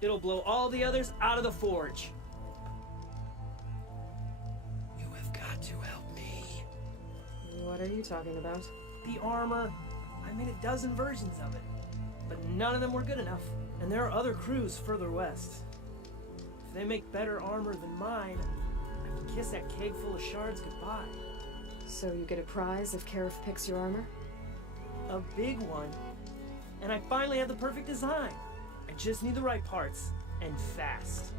It'll blow all the others out of the forge. You have got to help me. What are you talking about? The armor. I made a dozen versions of it, but none of them were good enough. And there are other crews further west. If they make better armor than mine, I can kiss that keg full of shards goodbye. So you get a prize if Karif picks your armor? A big one. And I finally have the perfect design. I just need the right parts, and fast.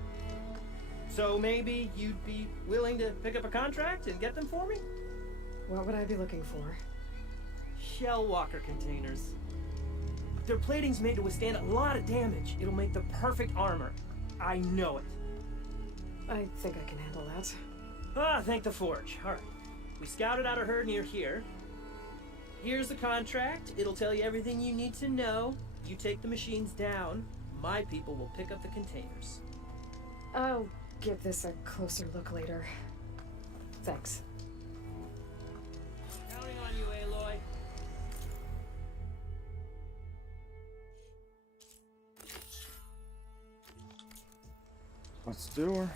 So maybe you'd be willing to pick up a contract and get them for me? What would I be looking for? Shell walker containers. Their plating's made to withstand a lot of damage. It'll make the perfect armor. I know it. I think I can handle that. Ah, thank the forge. All right. We scouted out a herd near here. Here's the contract. It'll tell you everything you need to know. You take the machines down. My people will pick up the containers. I'll give this a closer look later. Thanks. Counting on you, Aloy. Let's do her.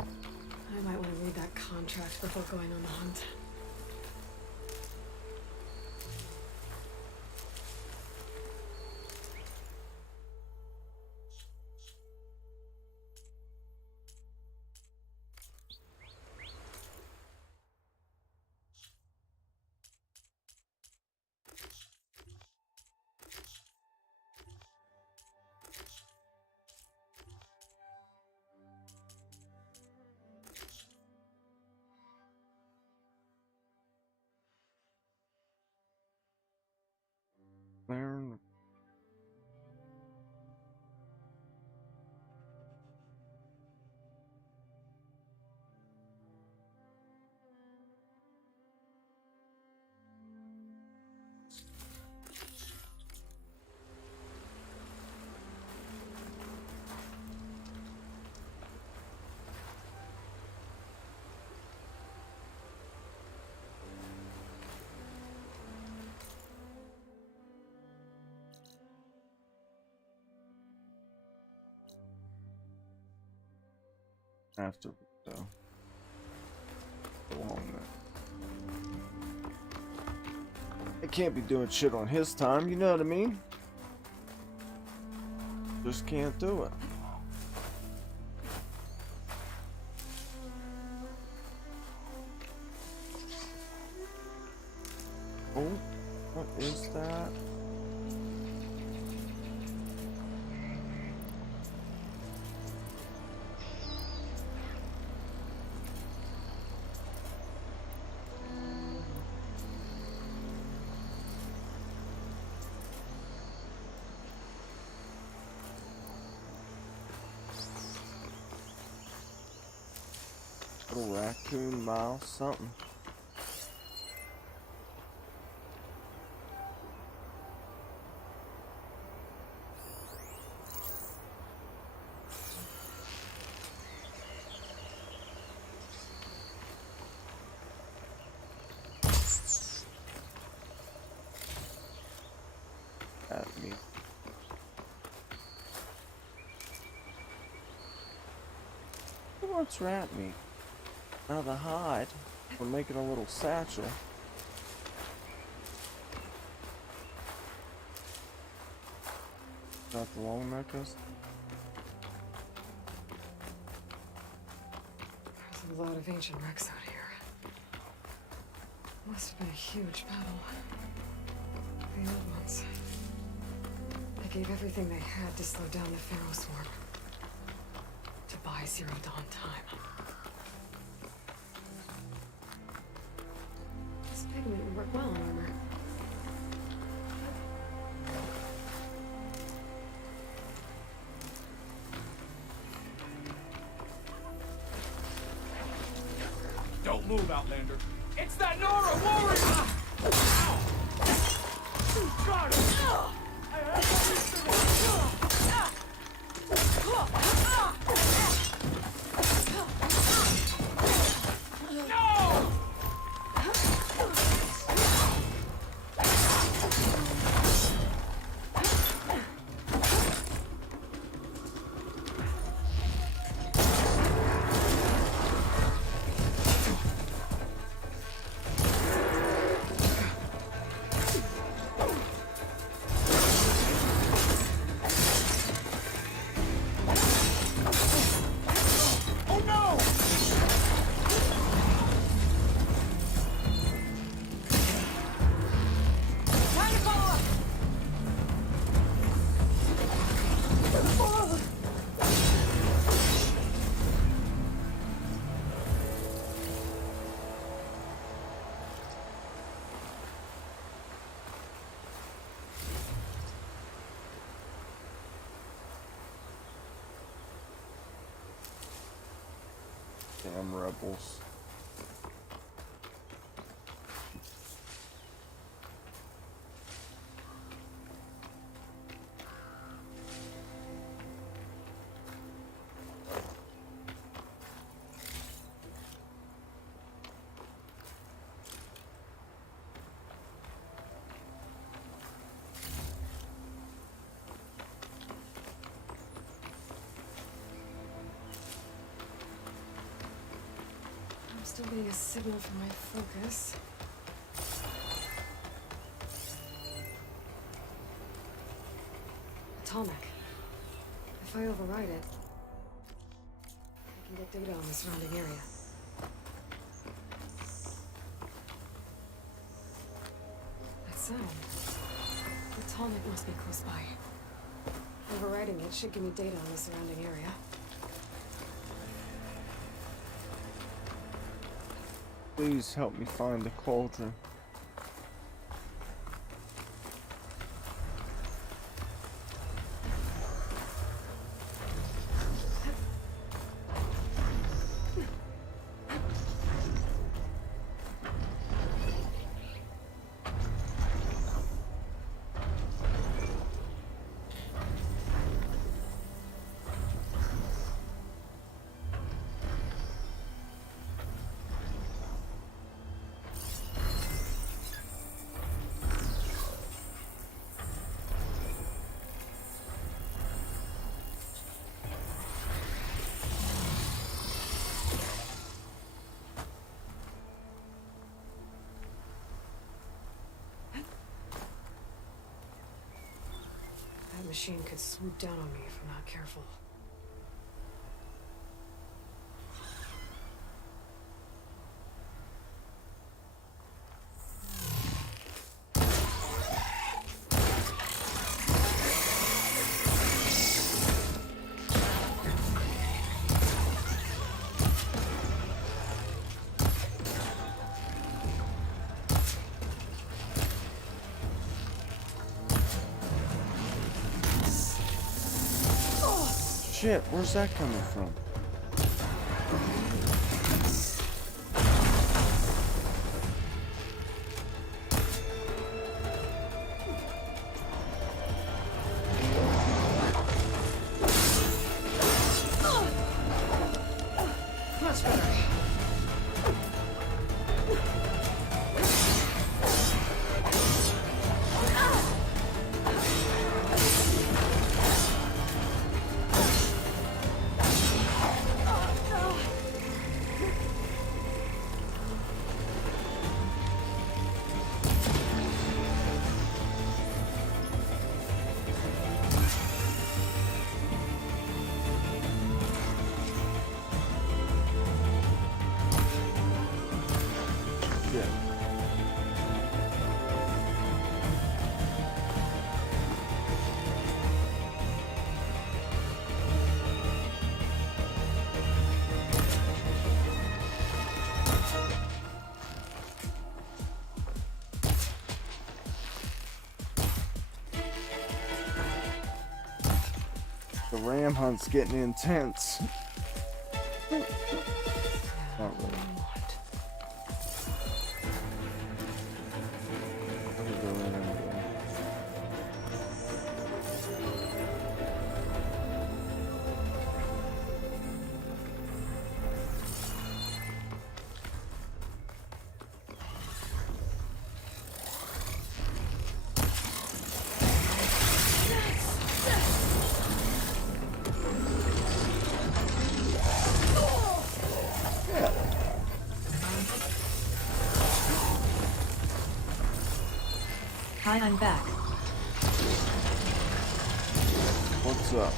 I might want to read that contract before going on the hunt. There. After though. Along that. I can't be doing shit on his time, you know what I mean? Just can't do it. Oh, what is that? Little raccoon, mouse, something. At me. Who wants rat meat? Now the hide. We're making a little satchel. Got the long necklace. There's a lot of ancient wrecks out here. Must have been a huge battle. The old ones. They gave everything they had to slow down the Pharaoh swarm. To buy Zero Dawn time. This pigment would work well on armor. Don't move, Outlander. It's that Nora warrior! Ow! Got it! I have to reach No! Damn rebels. I'm still getting a signal from my focus. Atomic. If I override it, I can get data on the surrounding area. That sound. Atomic must be close by. Overriding it should give me data on the surrounding area. Please help me find the cauldron. That machine could swoop down on me if I'm not careful. shit, where's that coming from? Much better. The ram hunt's getting intense. Not really. Hi, I'm back. What's up?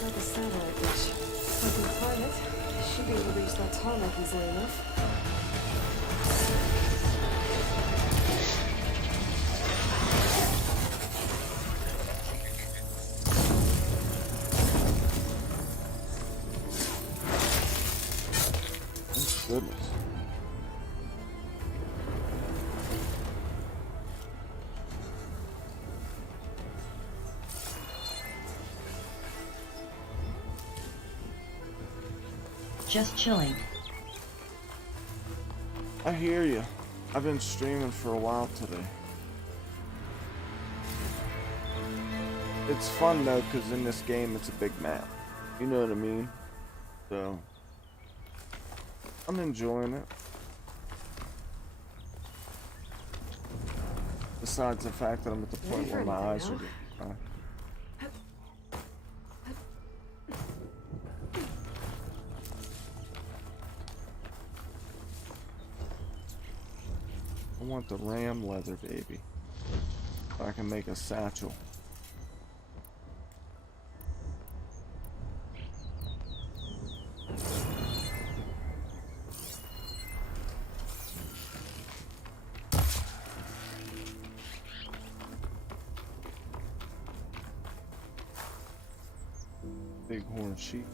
Got the satellite dish. If I can find it, I should be able to reach that tarmac easily enough. Goodness. Just chilling. I hear you. I've been streaming for a while today. It's fun though, because in this game it's a big map. You know what I mean? So I'm enjoying it. Besides the fact that I'm at the point where my eyes are getting dry. I want the ram leather, baby. So I can make a satchel. Bighorn sheep.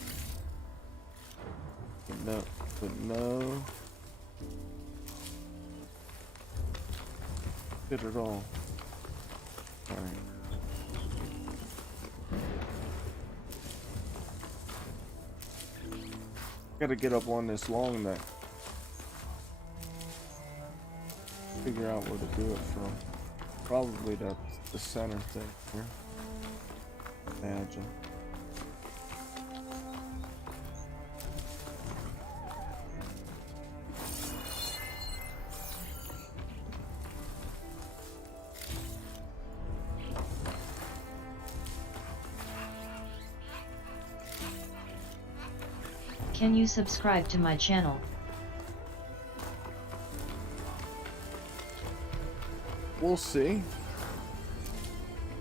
But no. Get it all. Alright. Gotta get up on this long neck. Figure out where to do it from. Probably the center thing here. Imagine. Can you subscribe to my channel? We'll see.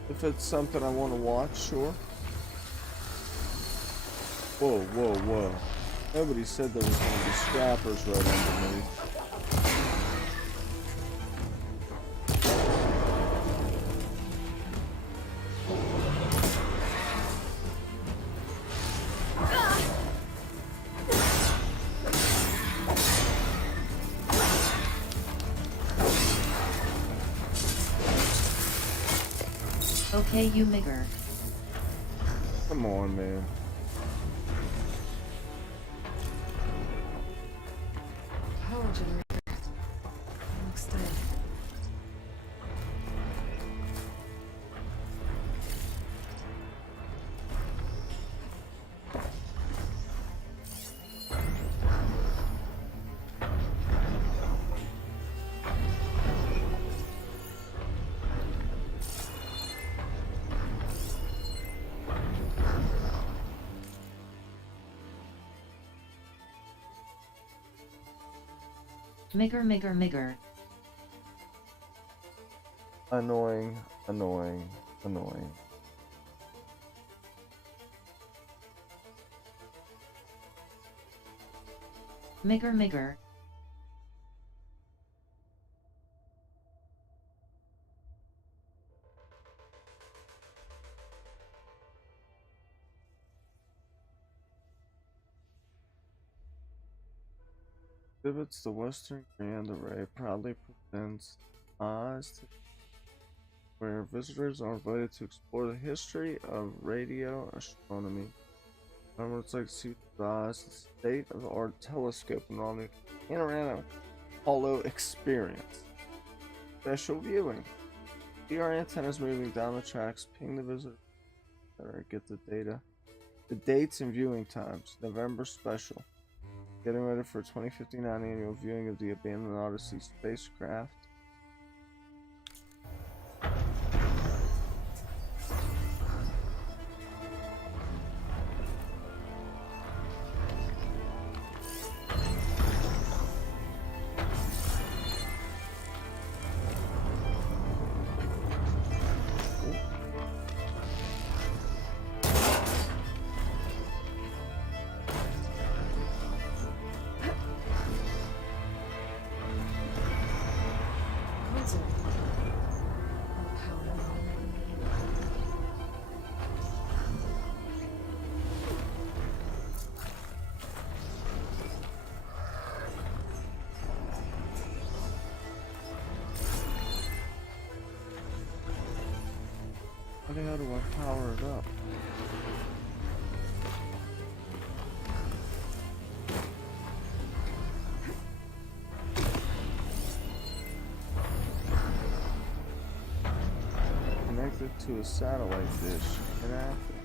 If it's something I want to watch, sure. Whoa, whoa, whoa. Nobody said there was going to be scrappers right underneath. Okay, you Migger. Come on, man. Power generator. Looks dead. Migger, Migger, Migger. Annoying, annoying, annoying. Migger, Migger. Exhibits the Western Grand Array proudly presents Oz, where visitors are invited to explore the history of radio astronomy. Learn what it's like to see Oz, the state-of-the-art telescope, and all the panoramic hollow experience. Special viewing. See our antennas moving down the tracks. Ping the visitor. Better get the data. The dates and viewing times. November special. Getting ready for 2059 annual viewing of the abandoned Odyssey spacecraft. How do I power it up? Connected to a satellite dish. Inactive.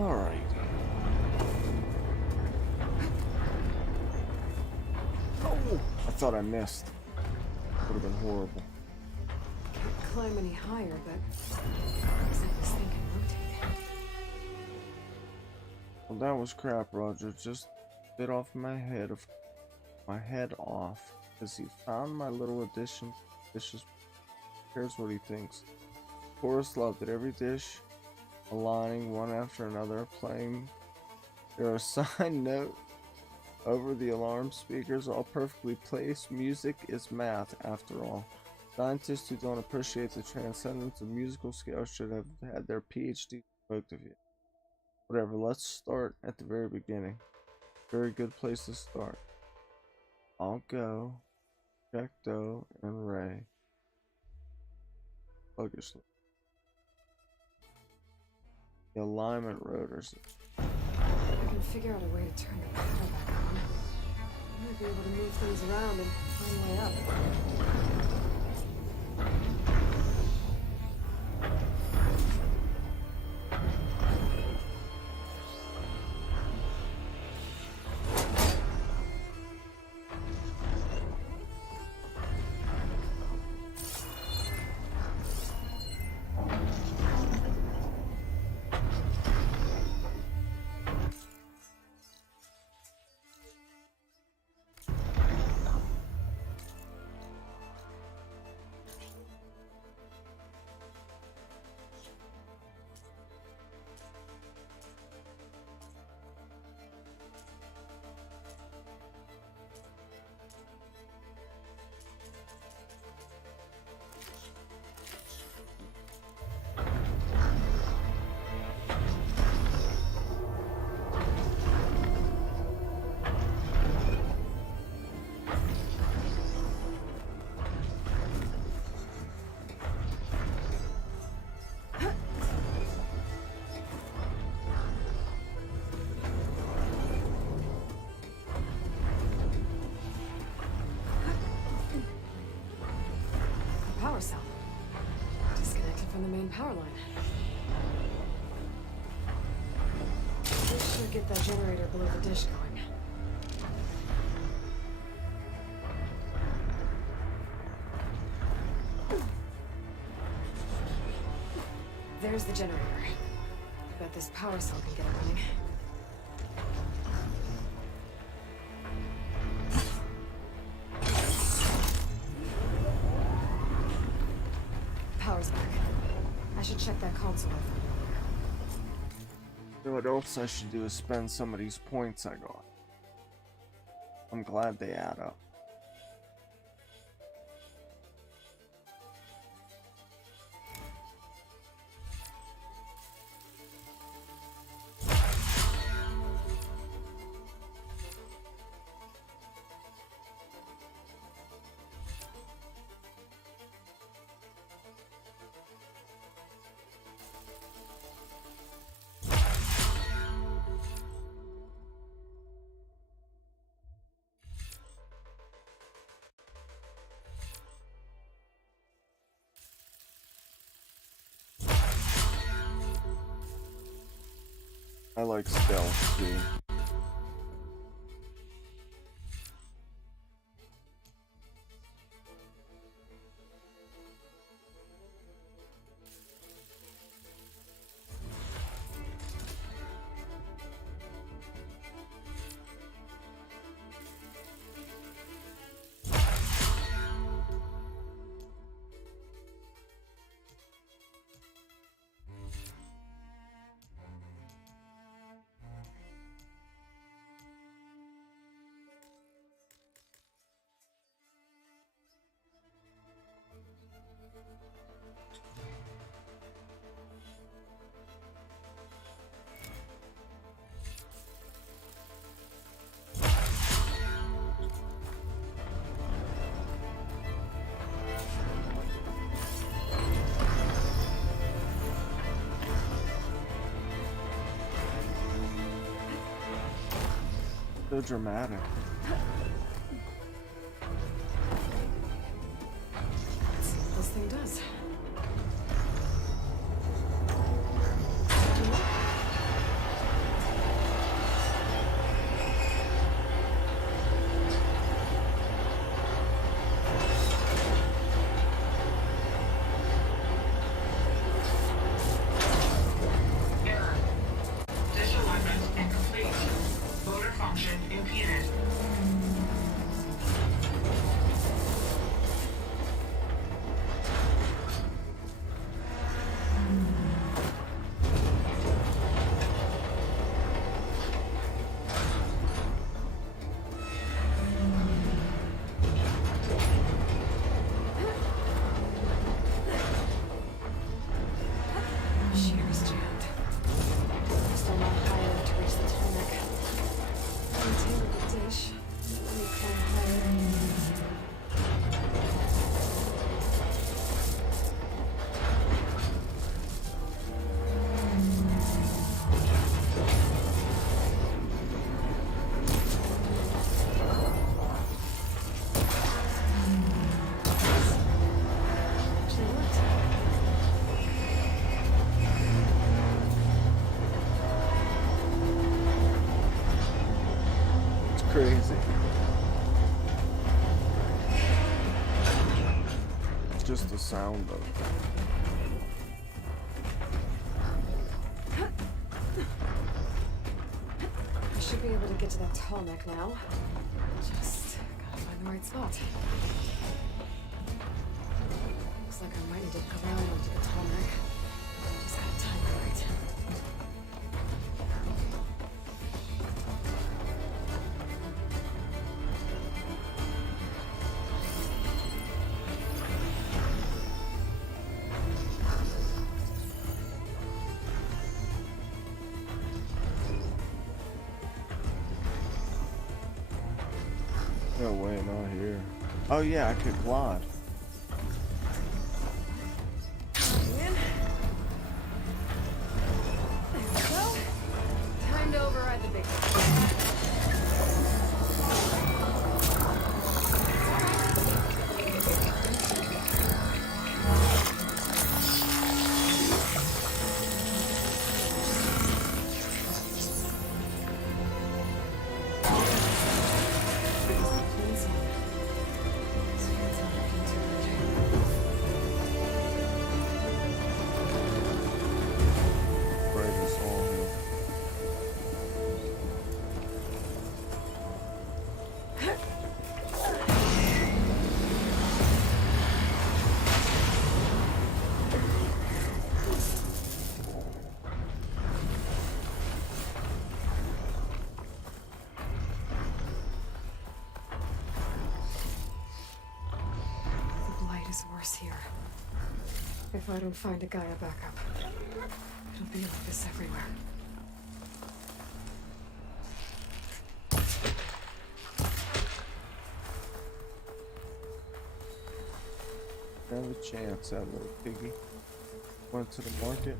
Alright. Oh! I thought I missed. Would have been horrible. Can't climb any higher, but looks like this thing can rotate. Well, that was crap, Roger. Just bit off my head off because he found my little addition. Dishes. Here's what he thinks. Chorus loved it. Every dish aligning one after another, playing their assigned note over the alarm speakers, all perfectly placed. Music is math, after all. Scientists who don't appreciate the transcendence of musical scale should have had their PhD revoked of you. Whatever, let's start at the very beginning. Very good place to start. I'll go. Check Do and Ray. Sluggishly. The alignment rotors. I can figure out a way to turn the power back on. I might be able to move things around and find a way up. from the main power line. This should get that generator below the dish going. There's the generator. I bet this power cell can get it running. Power's back. I should check that console I found earlier. What else I should do is spend some of these points I got. I'm glad they add up. I like stealth too. So dramatic. Let's see what this thing does. Crazy. It's just the sound of it. I should be able to get to that tall neck now. Just gotta find the right spot. Looks like I might need to ground onto the tall neck. Just gotta time it right. No way, not here. Oh yeah, I could glide. In. There we go. Time to override the big one. worse here. If I don't find a Gaia backup, it'll be like this everywhere. Have a chance, that little piggy. Went to the market.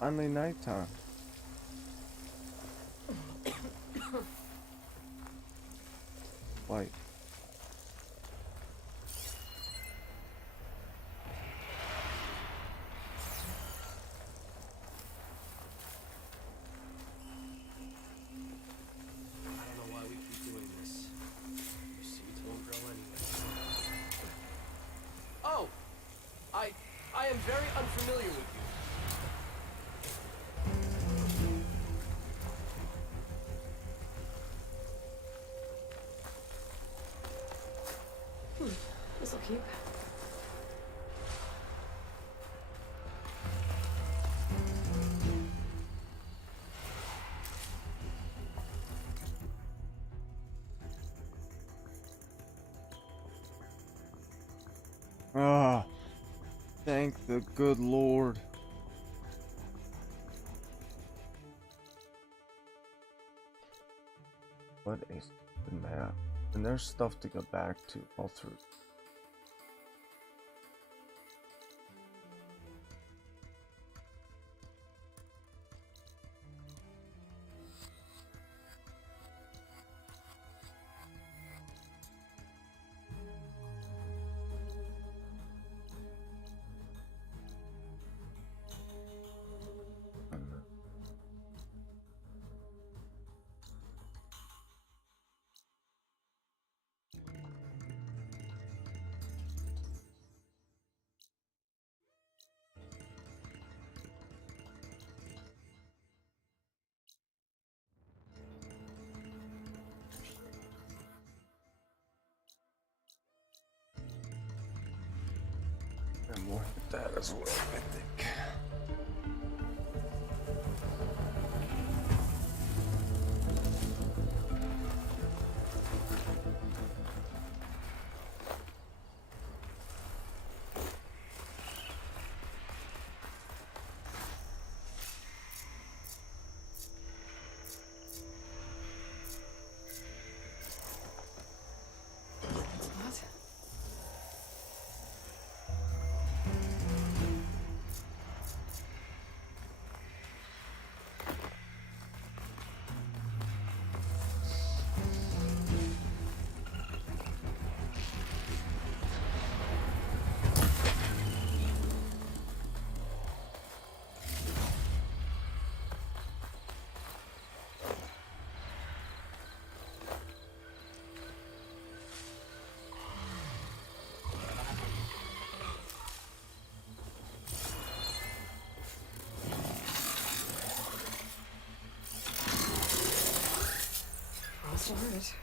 Finally nighttime. Light. I don't know why we keep doing this. Your seeds won't grow anyway. Oh! I am very unfamiliar with you. This'll keep. Ah, thank the good Lord. What a map. And there's stuff to go back to all through. And we'll hit that as well, I think. What? I'll start it.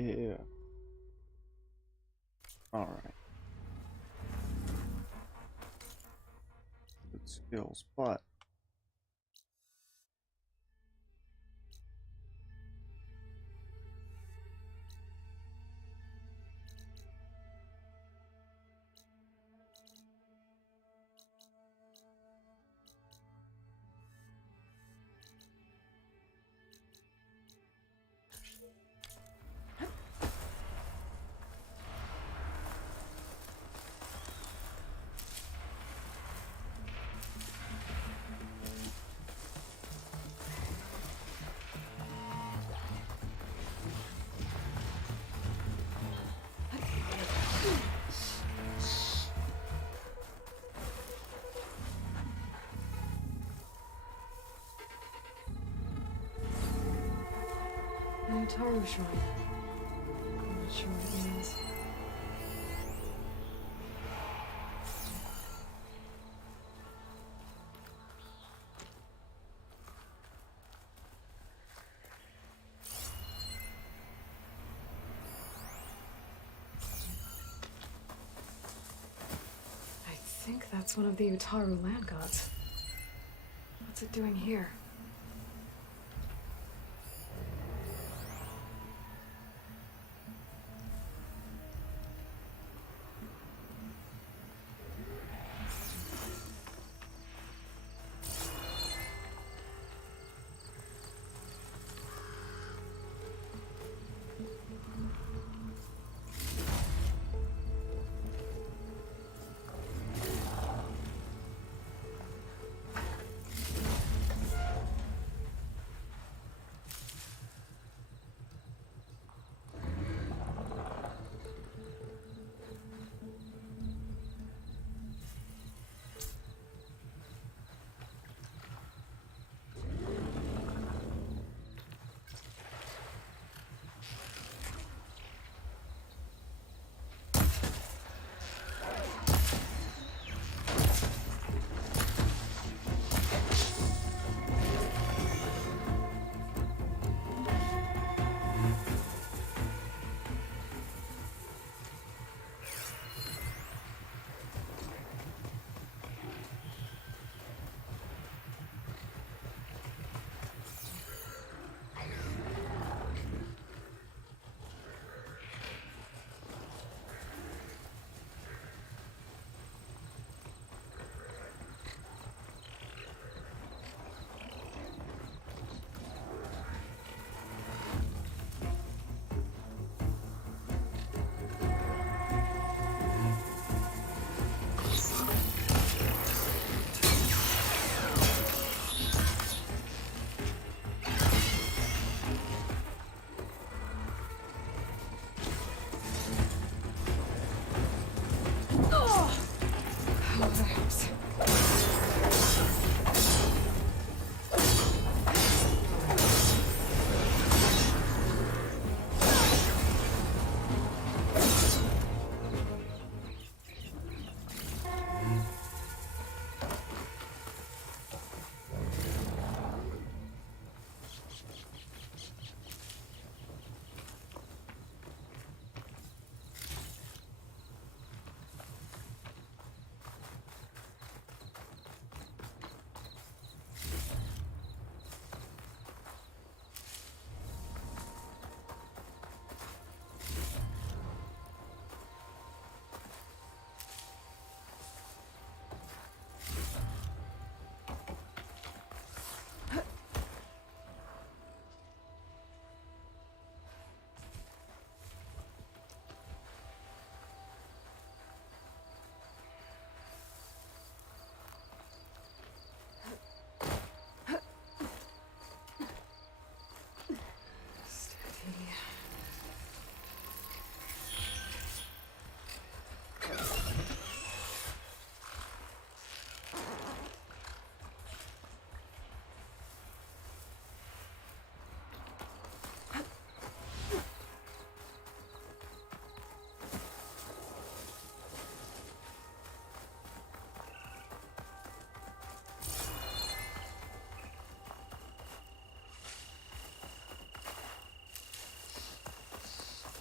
Yeah. Alright. Good skills, but An Utaru shrine. I'm not sure what it means. I think that's one of the Utaru land gods. What's it doing here?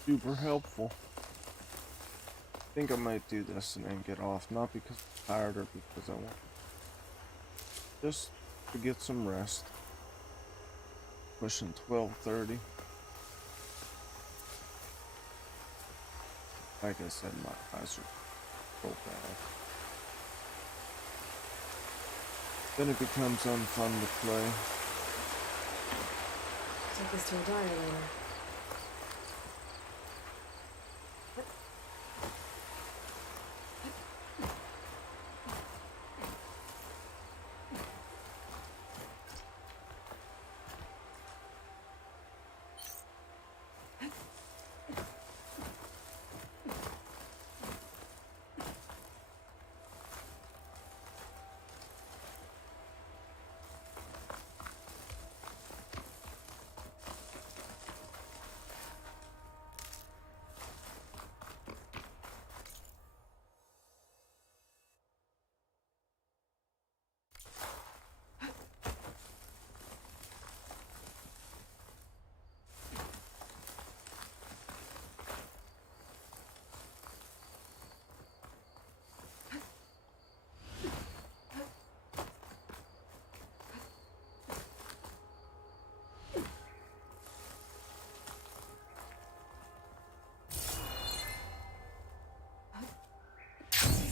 super helpful. I think I might do this and then get off, not because I'm tired or because I want, just to get some rest. Pushing 12:30. Like I said, my eyes are so bad. Then it becomes unfun to play. Take this to a diary later.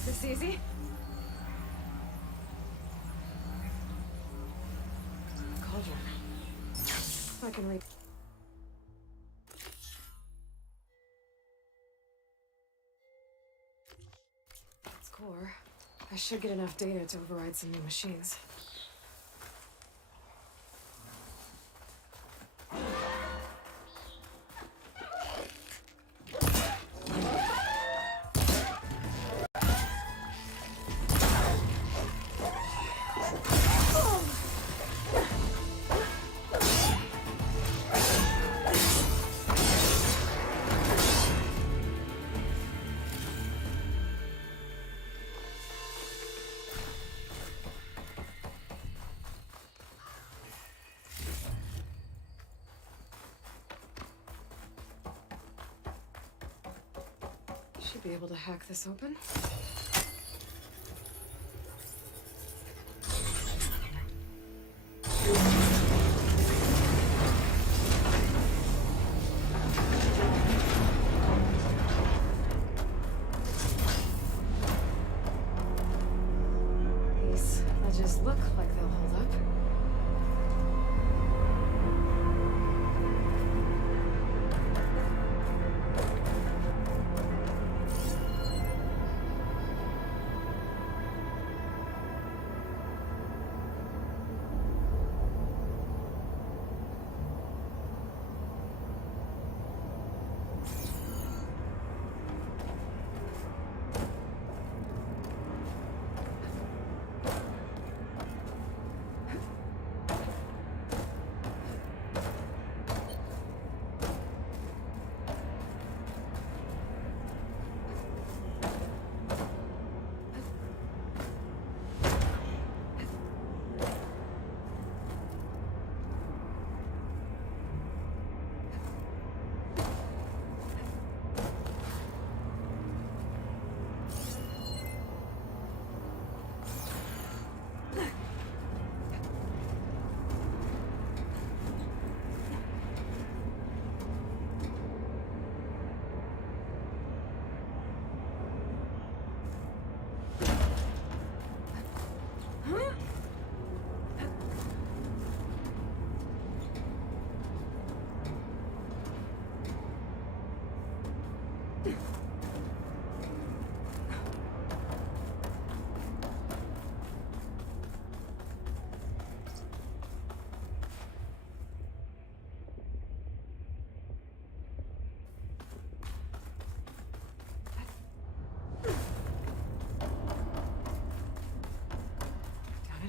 Is this easy? Cauldron. I can read. Its core. I should get enough data to override some new machines. Should be able to hack this open. These ledges look like they'll hold up.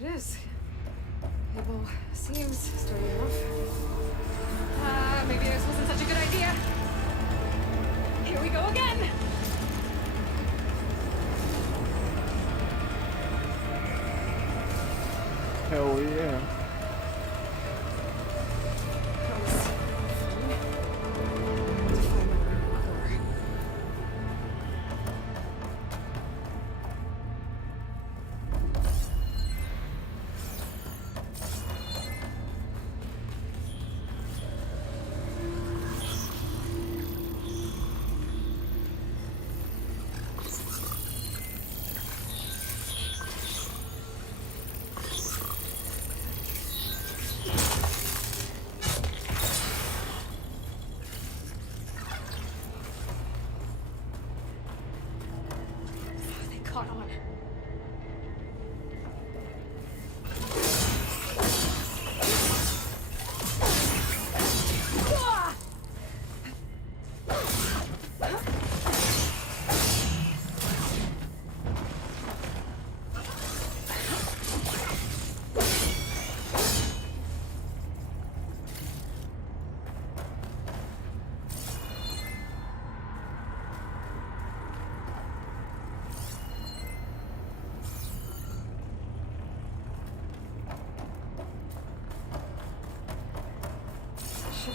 It is. Cable seems sturdy enough. Maybe this wasn't such a good idea. Here we go again! Hell yeah.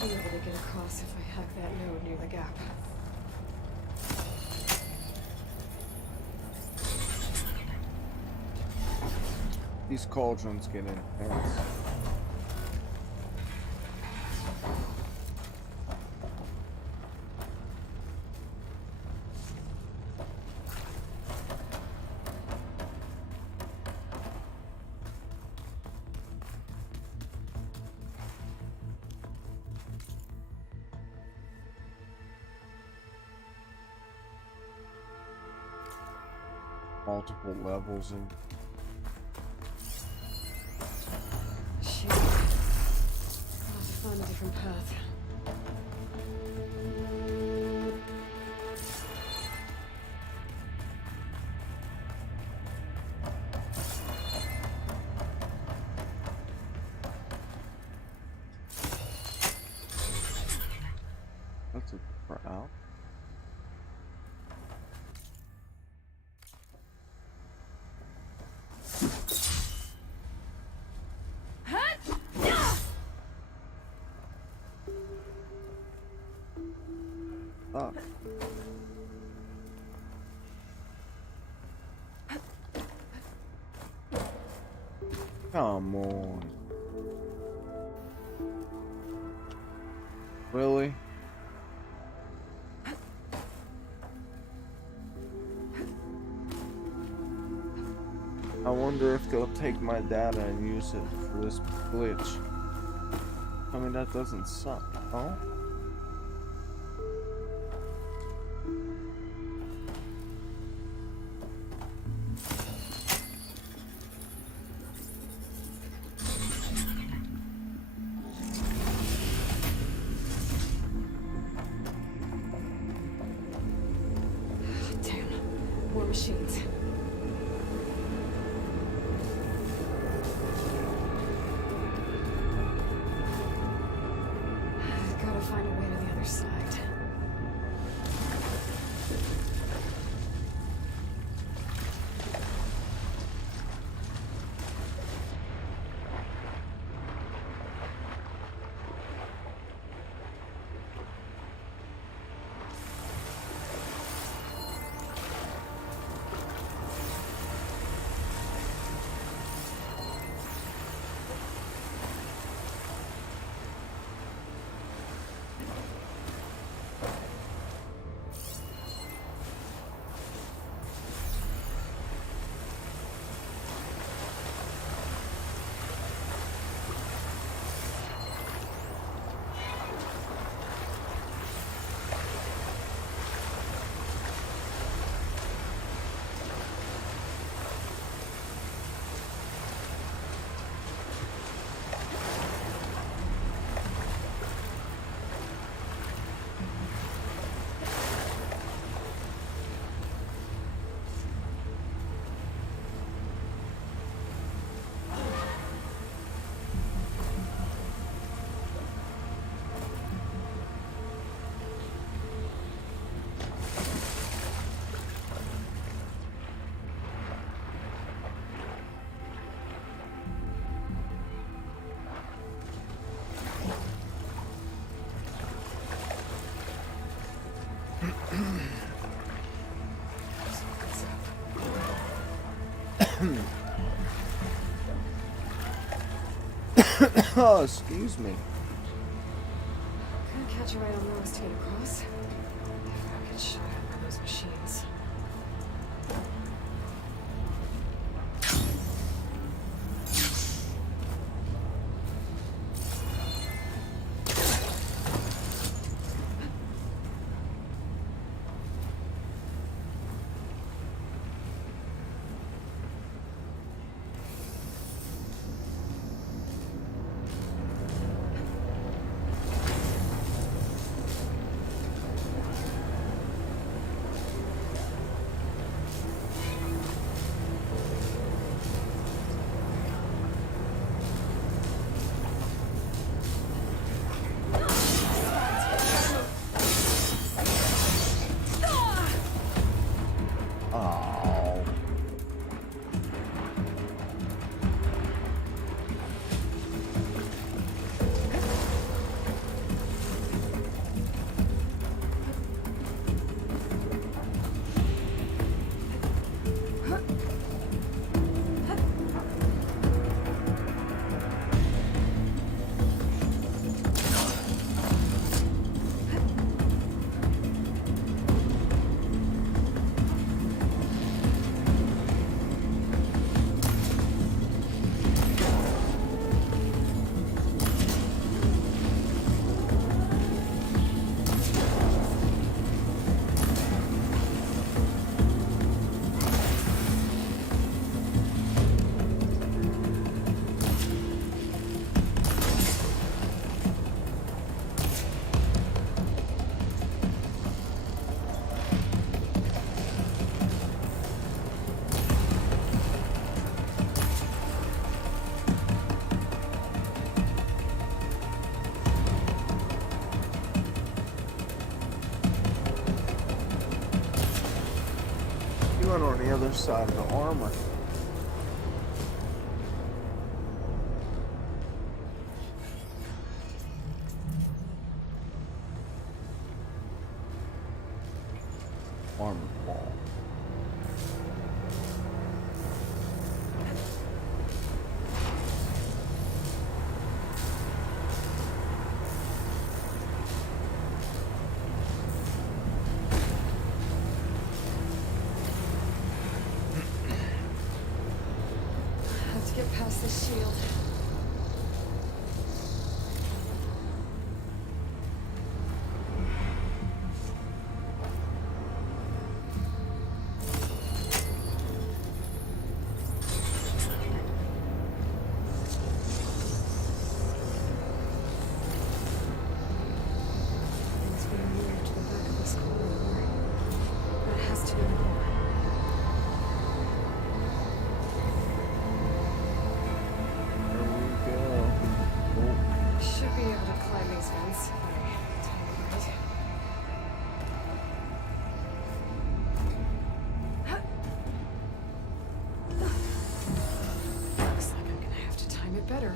be able to get across if I hack that node near the gap. These cauldrons get intense. Multiple levels and Shoot. I'll have to find a different path. that's a different out. Up. Come on. Really? I wonder if they'll take my data and use it for this glitch. I mean, that doesn't suck. Oh? Damn, more machines. Gotta find a way to the other side. Oh, excuse me. Couldn't catch a right on those to get across. If I get shot at by those machines. on the other side of the armor. Armor wall. Get past this shield. Things being moved to the back of this corridor. That has to be the door. Should be able to climb these vents if I time it right. Looks like I'm gonna have to time it better.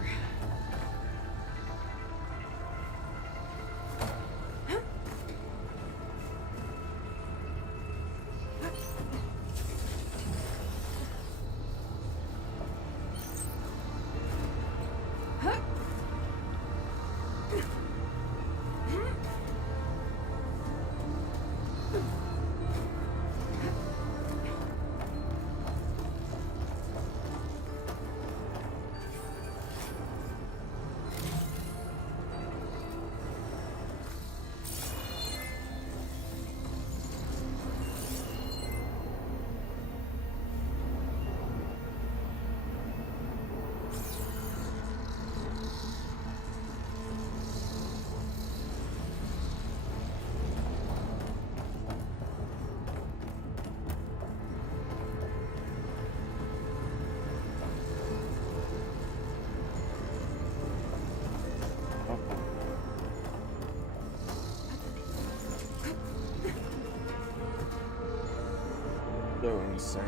So insane.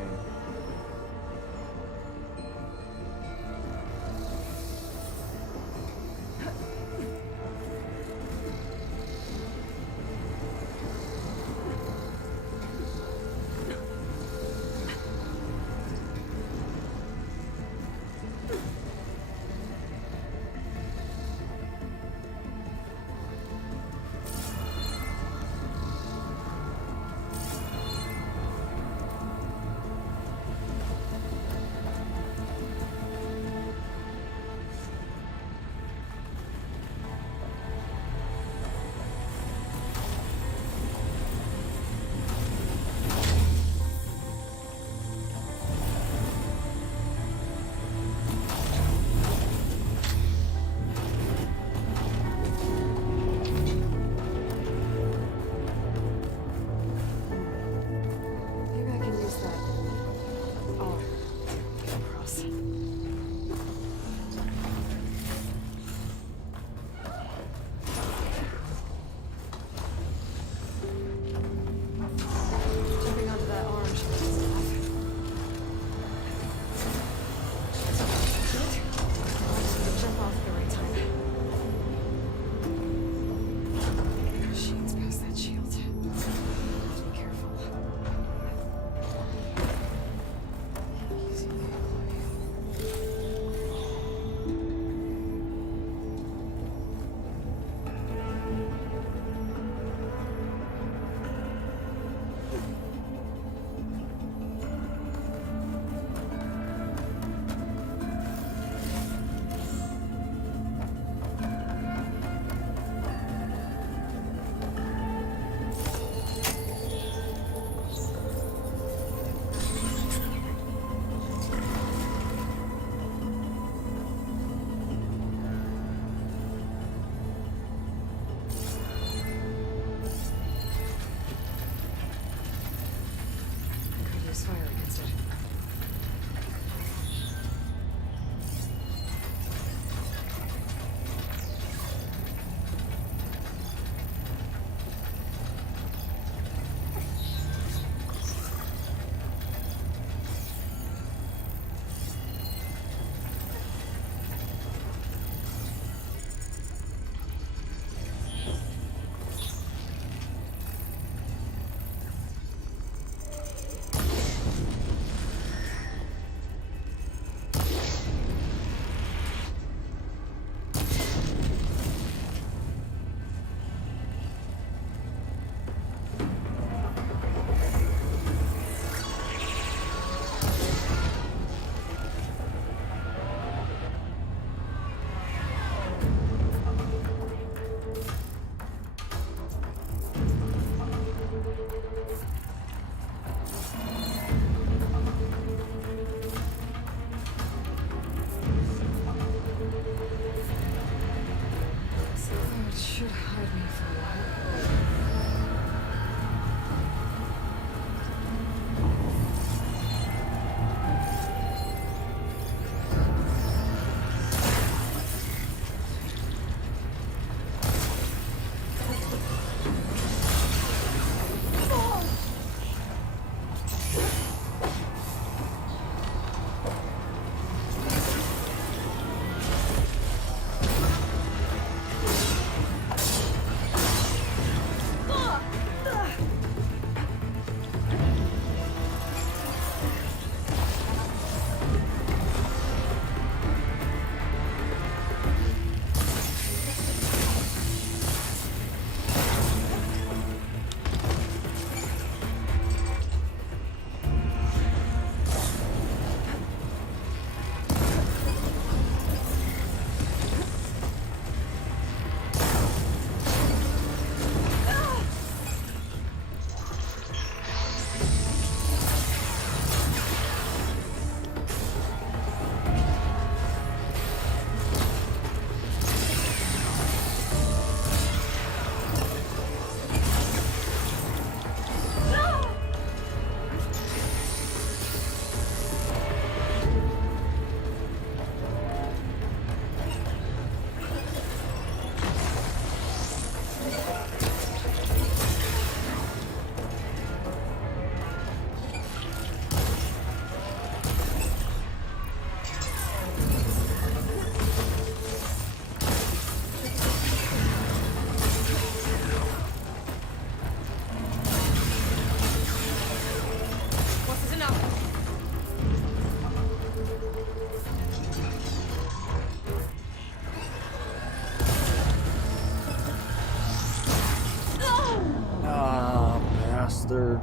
bastard.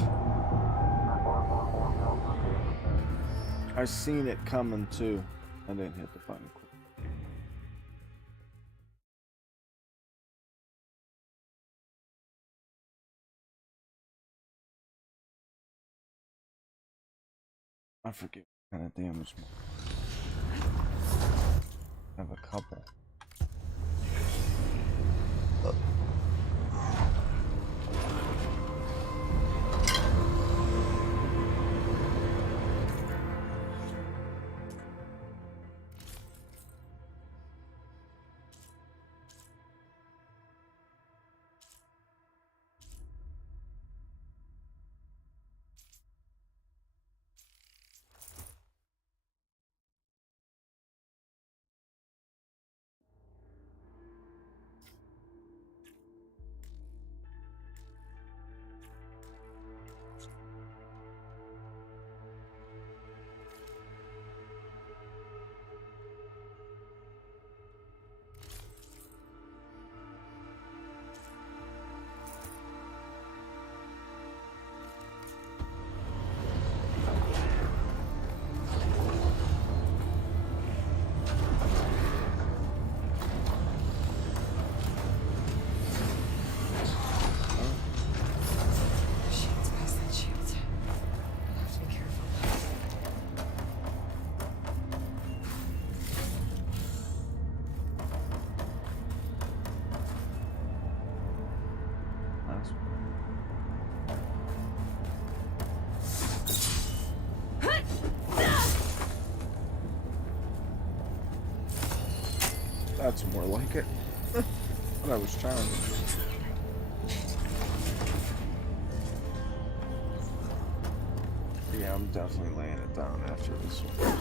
I seen it coming too. I didn't hit the button quick. I forget what kind of damage. I have a couple. That's more like it. What I was trying to do. Yeah, I'm definitely laying it down after this one.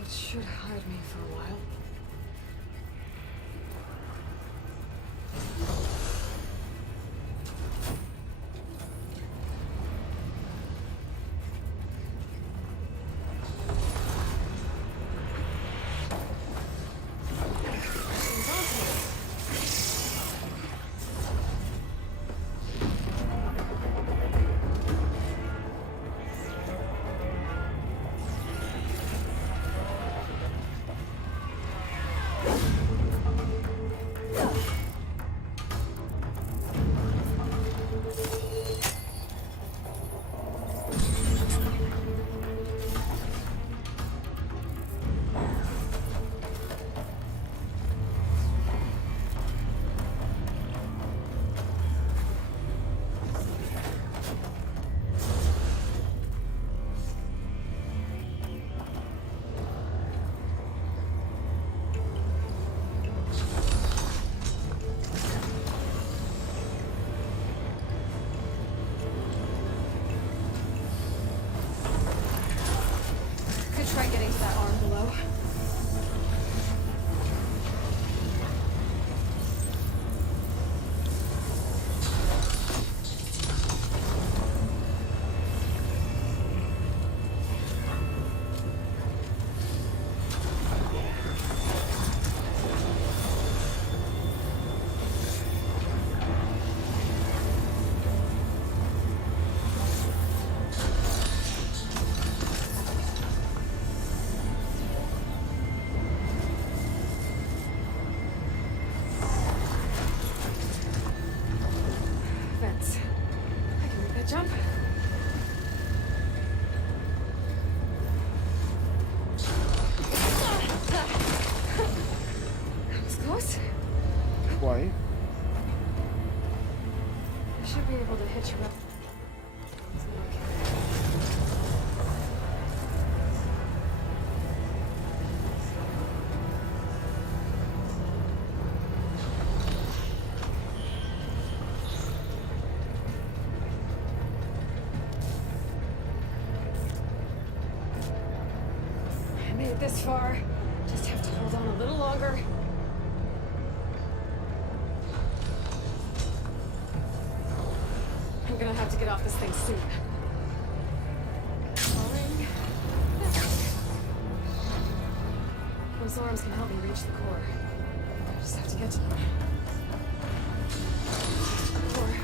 It should hide me for a while. Try getting to that arm below. Jump. That was close. Quite. I should be able to hit you up. this far. Just have to hold on a little longer. I'm gonna have to get off this thing soon. Falling. Those arms can help me reach the core. I just have to get to them. Core.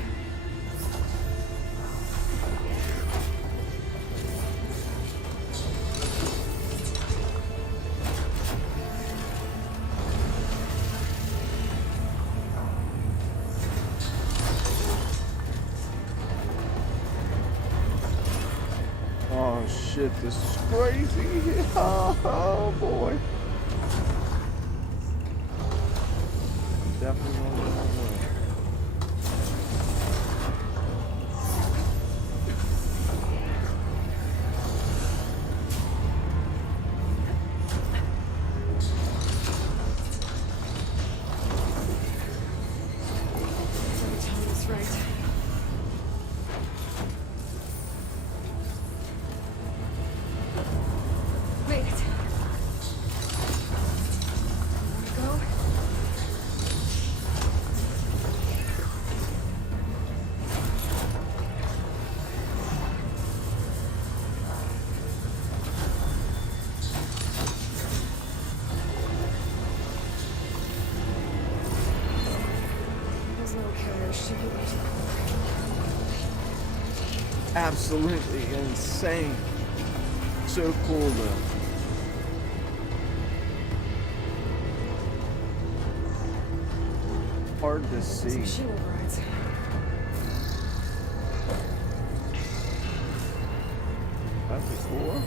Oh shit, this is crazy. Oh boy. I'm definitely going the wrong way. Every time is right. Made it. Go. There's no carrier shipping me to the core. Absolutely insane. So cool though. Hard to Those see. machine overrides. That's a core.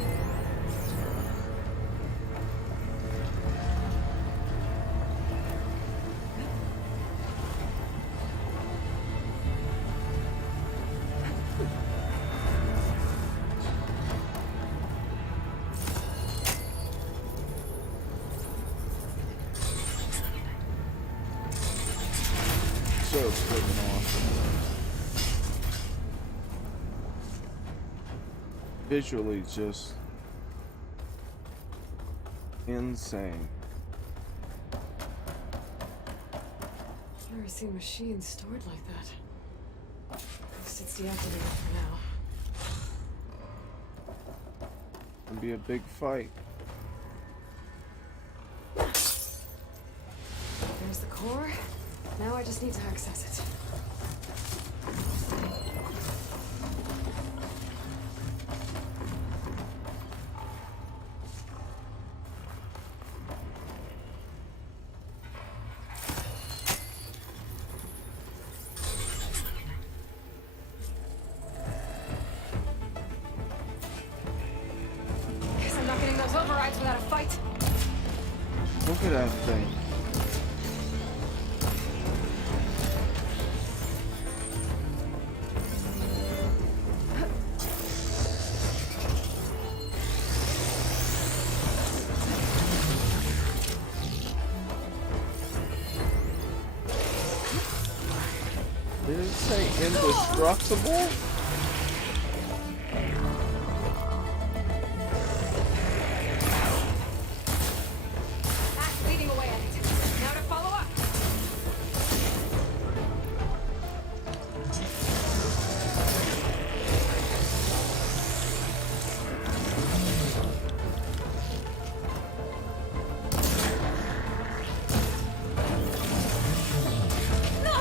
So freaking awesome. Visually just insane. Never seen machines stored like that. At least it's deactivated for now. It'll be a big fight. There's the core. Now I just need to access it. Guess I'm not getting those overrides without a fight. Look at that thing. Did it say indestructible? That's leading away at it. Now to follow up. No!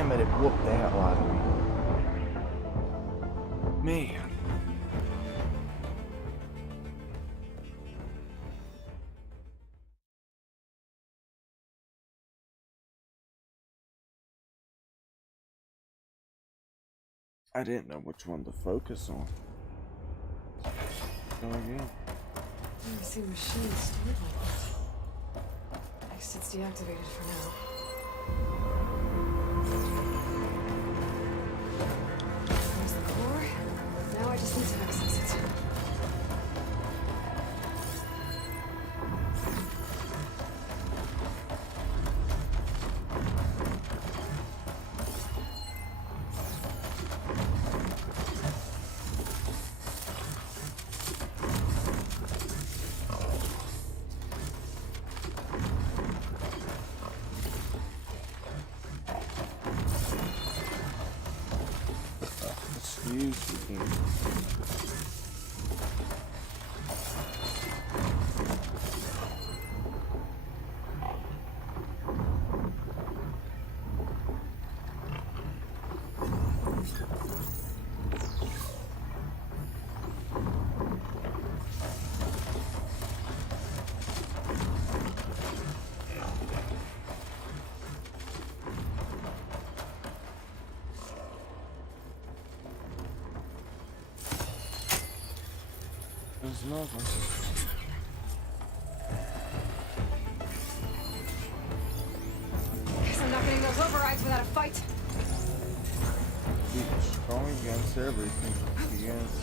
Damn it, it whooped the hell out of me. Man. I didn't know which one to focus on. Go again. I've never seen machines stored like this. I guess it's deactivated for now. There's the core. Now I just need to access it. There's nothing. Guess I'm not getting those overrides without a fight. Be strong against everything. Against.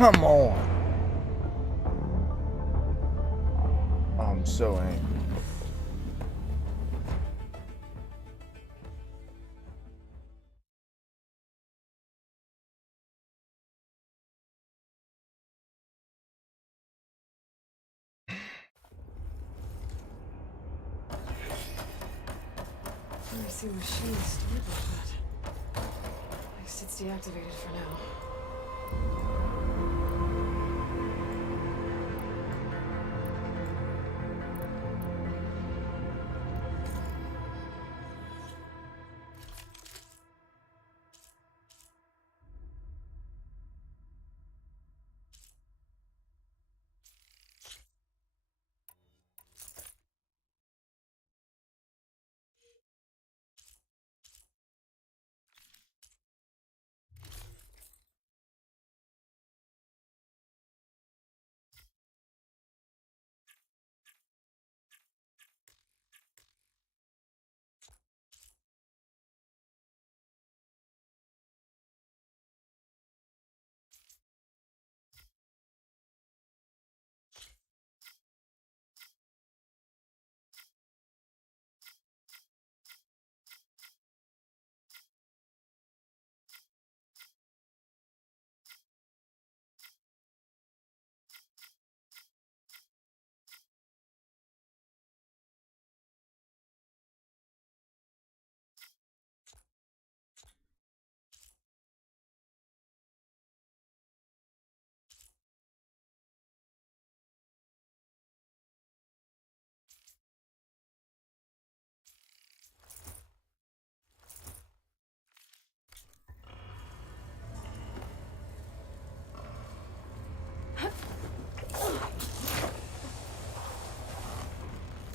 Come on. Oh, I'm so angry. I've never seen machines stored like that. I guess it's deactivated for now.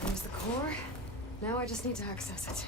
There's the core. Now I just need to access it.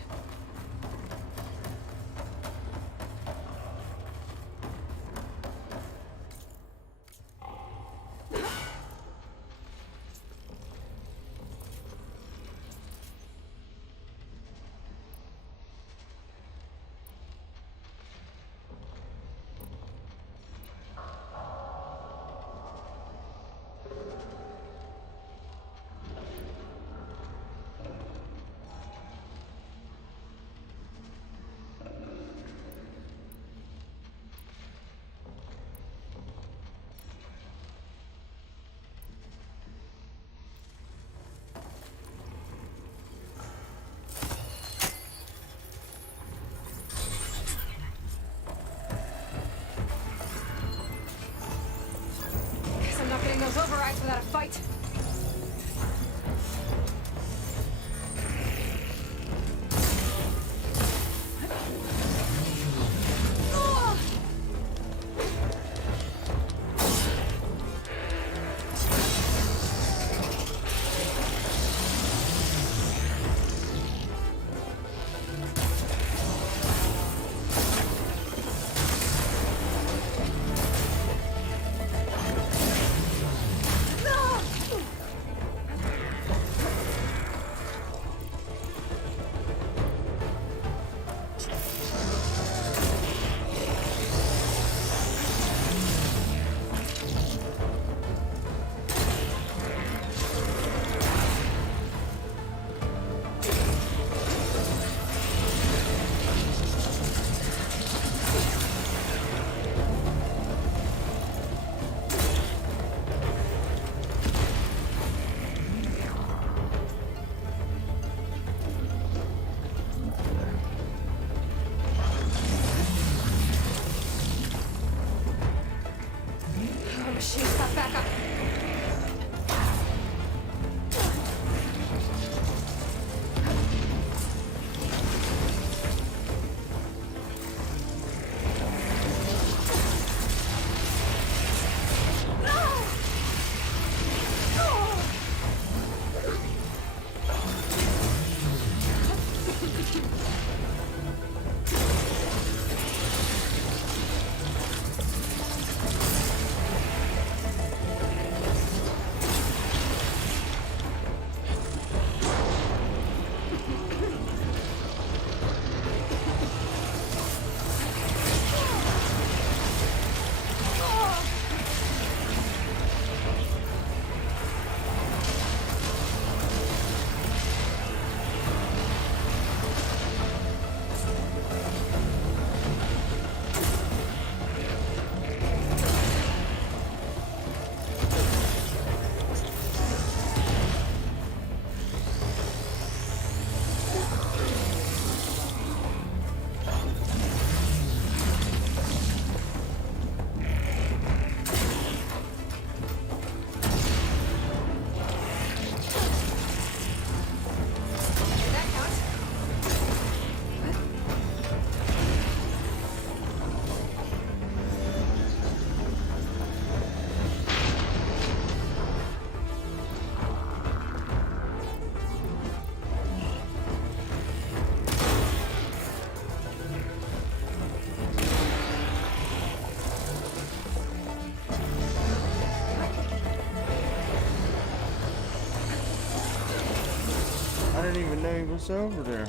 didn't even know he was over there.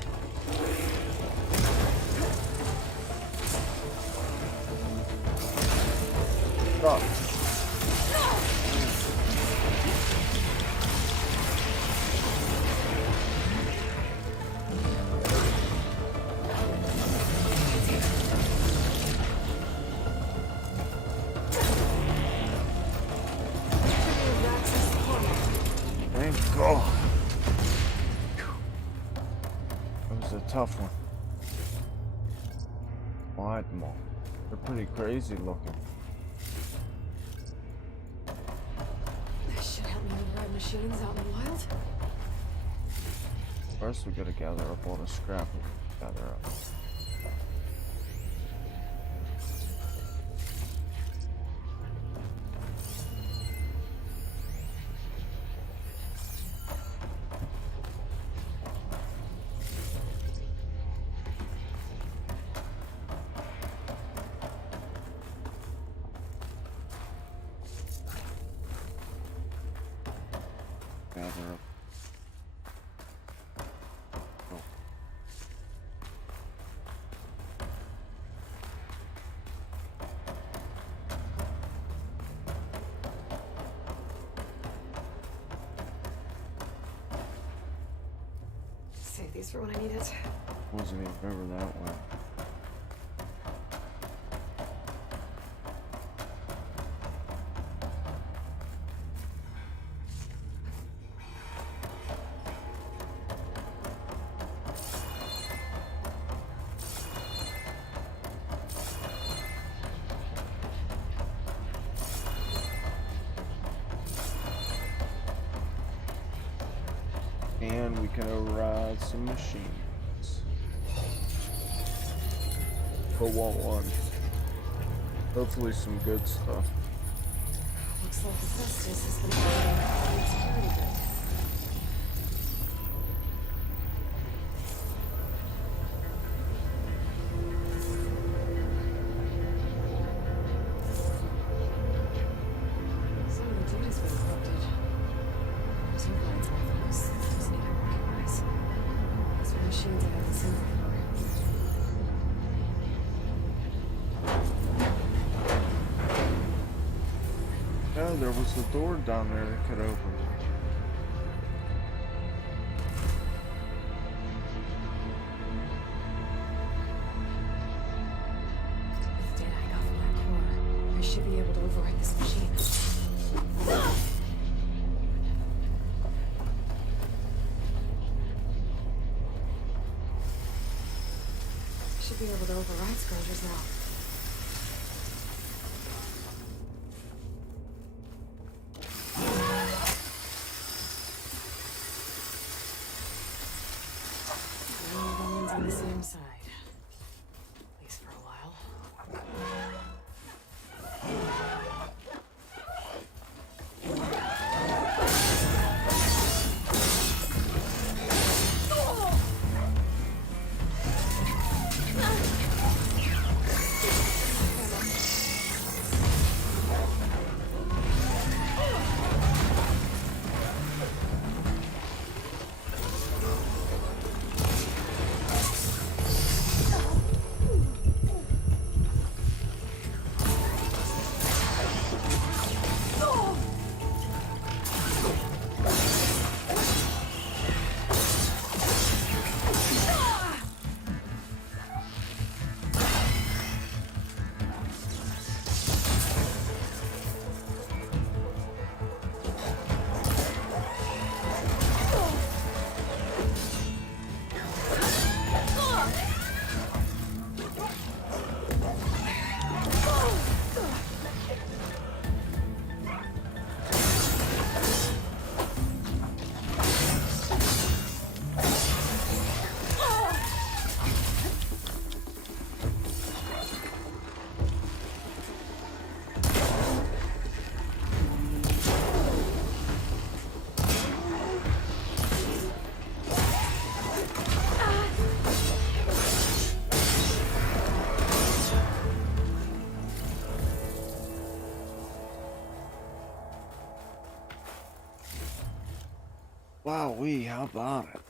Stop. Thank God. That was a tough one. Wide them all. They're pretty crazy looking. That should help me override machines out in the wild. First we gotta gather up all the scrap we can gather up. Gather up. Oh. Save these for when I need it. Wasn't even ever that way. And we can override some machines. But what one? Hopefully some good stuff. Looks like Festus has been holding security grid. Some of the data's been corrupted. There's no lines off of us. Doesn't even recognize. These are machines I haven't seen before. Oh, there was a door down there that could open. With the data I got from that core, I should be able to override this machine. I should be able to override Scavengers now. Everyone's on the same side. At least for a while. Wowee, how about it?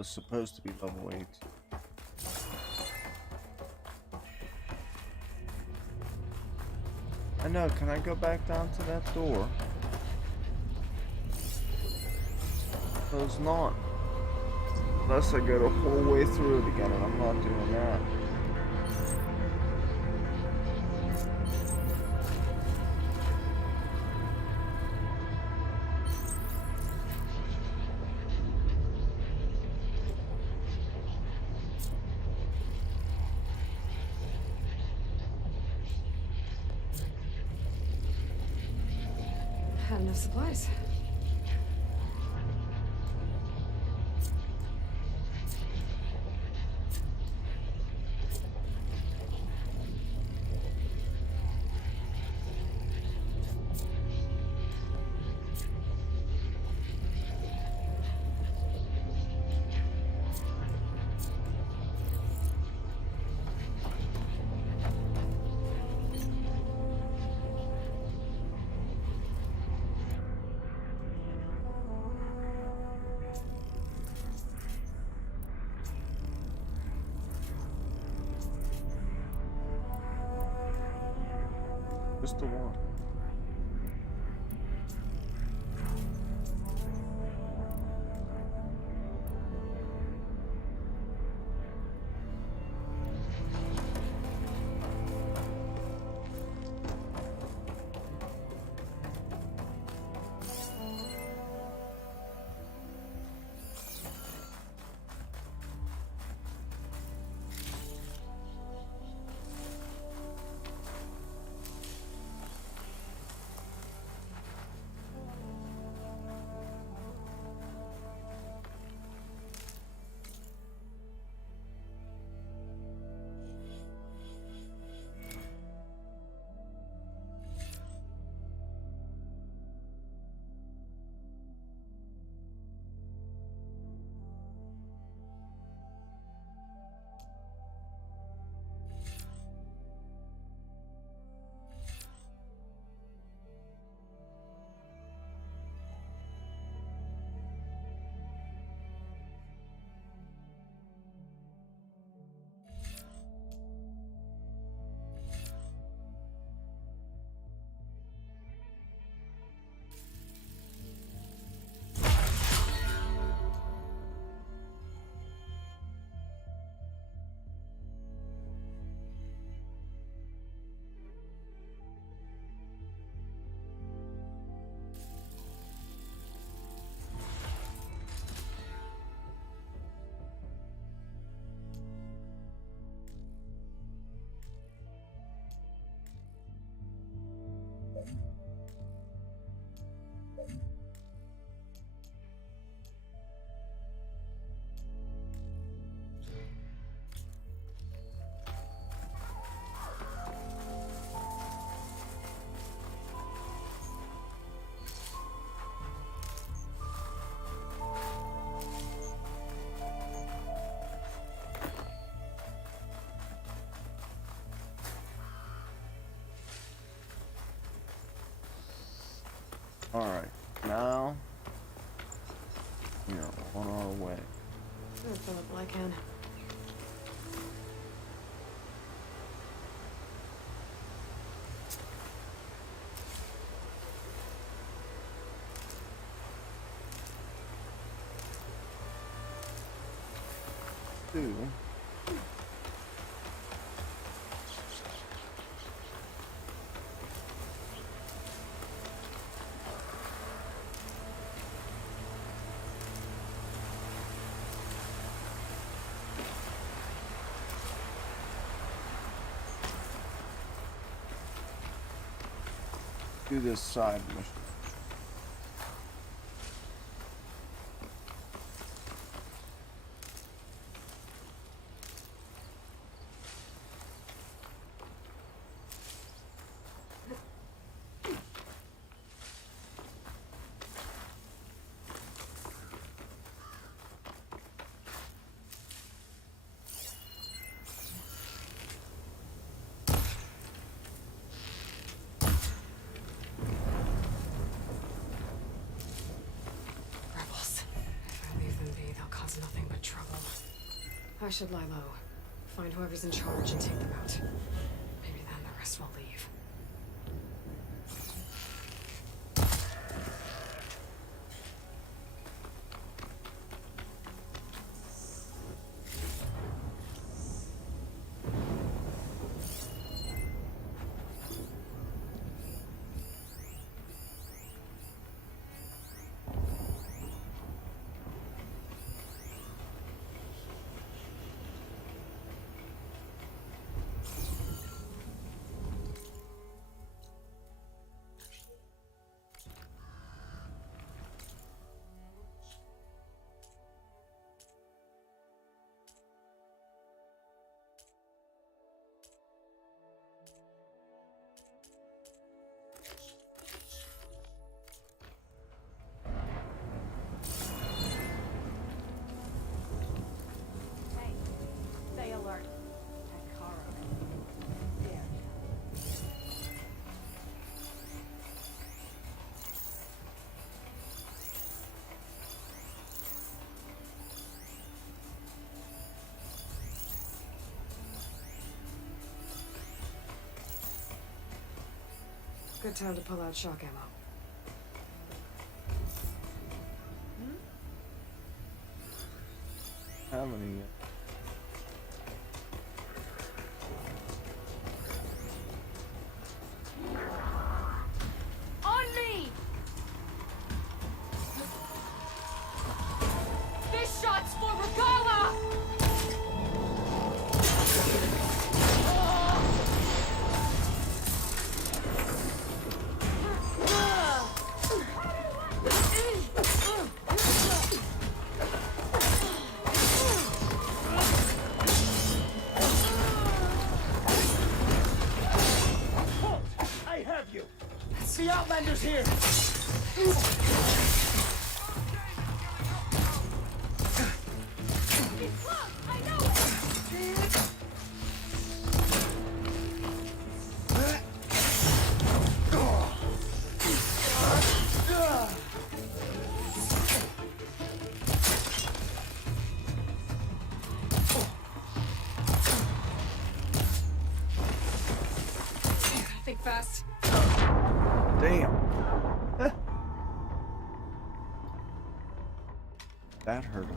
was supposed to be level 8. I know, can I go back down to that door? Suppose not. Unless I go the whole way through it again, and I'm not doing that. Had enough supplies. Just the one. Alright, now we are on our way. I'll fill up what I can. Two. Do this side mission. I should lie low. Find whoever's in charge and take them out. Maybe then the rest will leave. Stay alert. Good time to pull out shock ammo. How many yet? On me! This shot's for Regala! I have you! The Outlander's here! Think fast. Damn. That hurt him.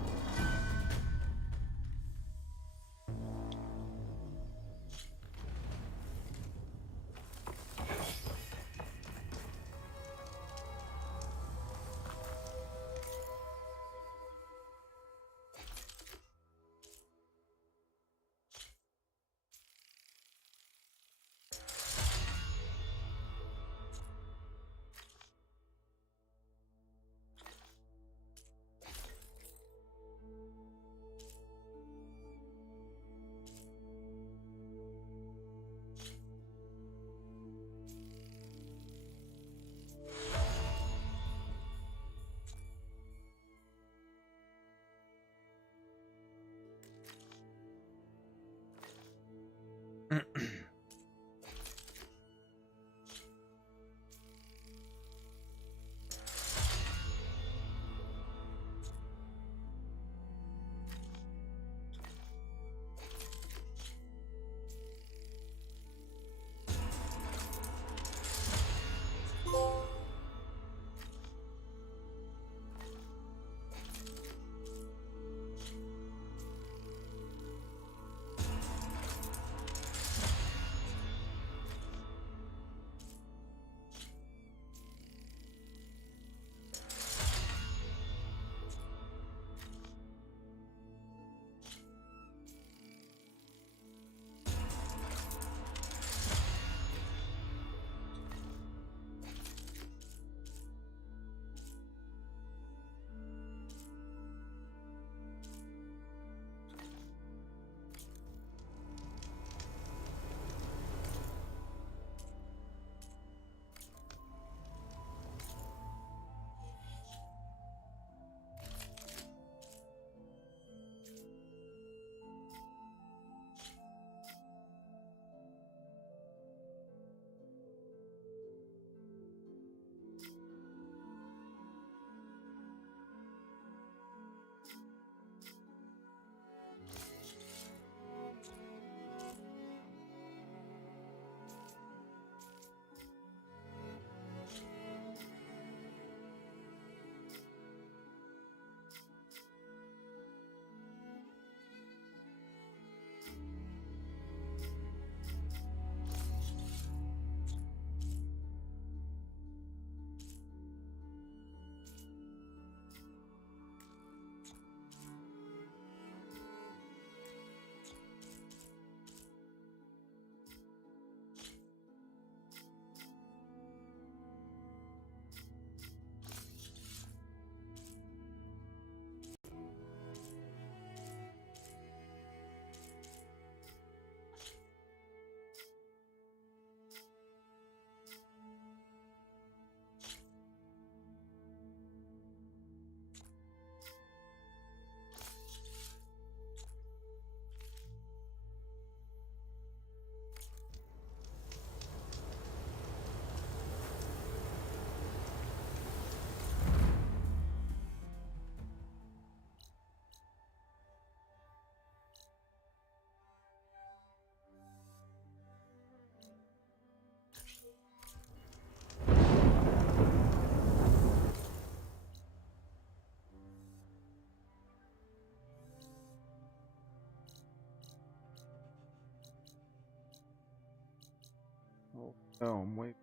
No, I'm waiting.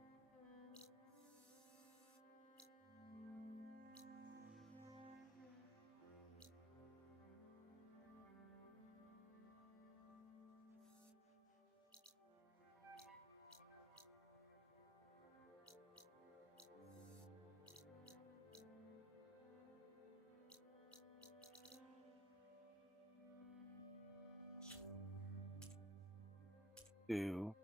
Do.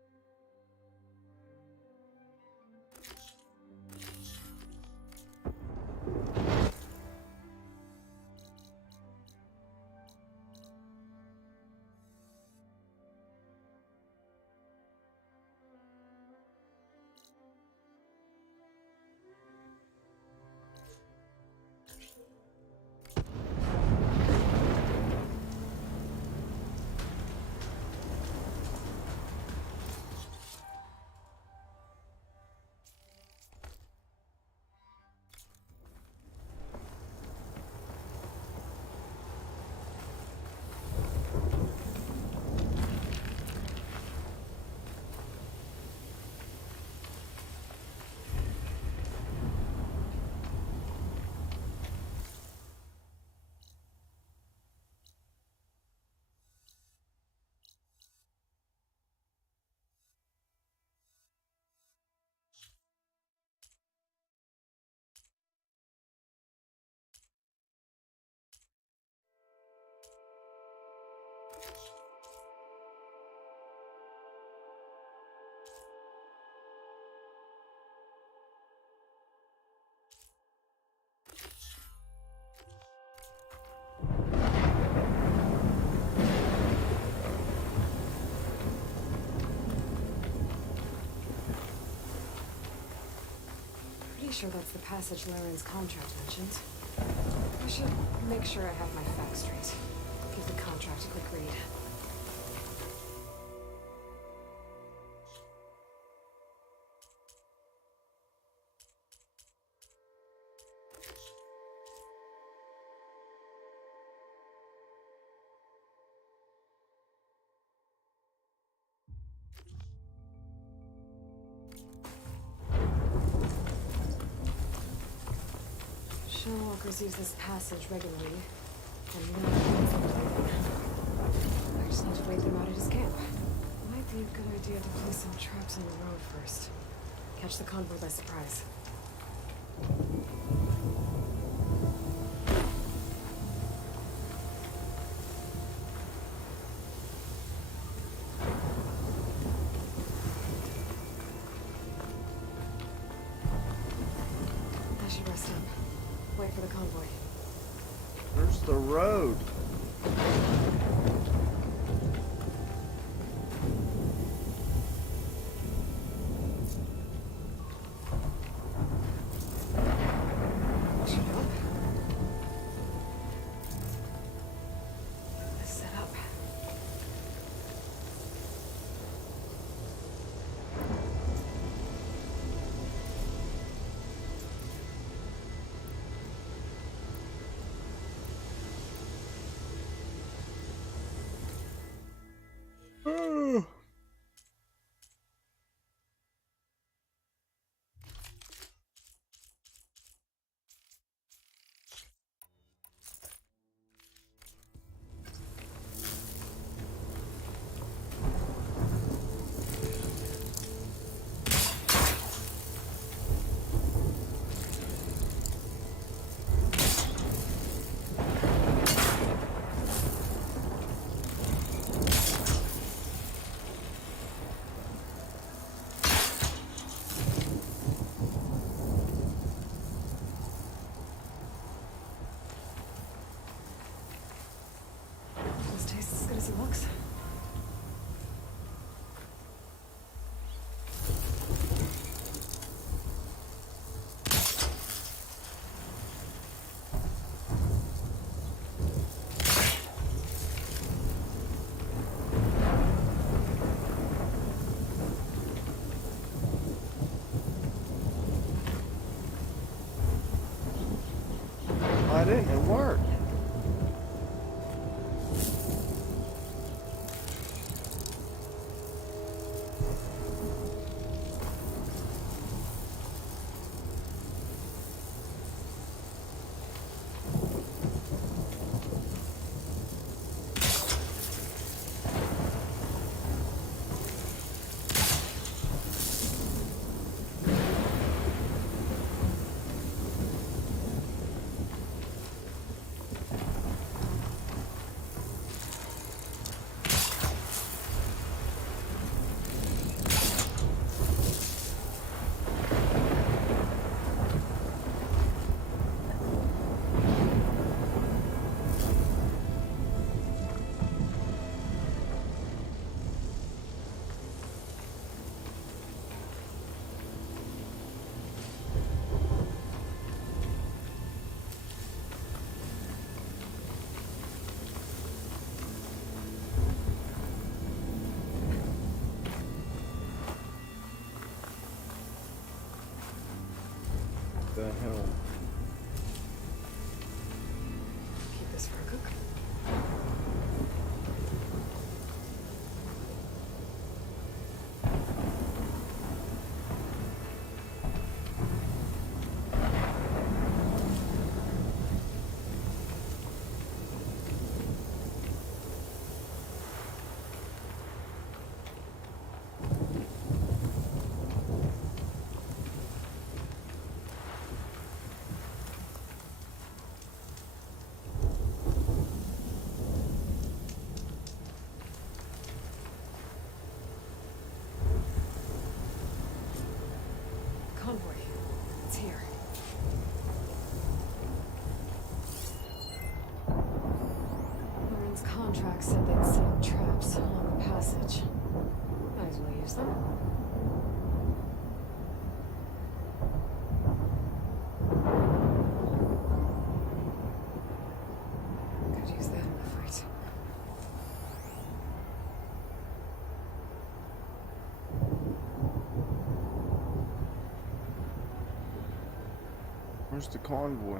Pretty sure that's the passage Laren's contract mentioned. I should make sure I have my facts straight. Give the contract a quick read. Walkers use this passage regularly, and we I just need to wait them out at his camp. Might be a good idea to place some traps on the road first. Catch the convoy by surprise. I should rest up. Wait for the convoy. Where's the road? Should help. Let's set up. It looks. Why didn't it work? contract said they'd set up traps along the passage. Might as well use them. Could use that in the fight. Where's the convoy?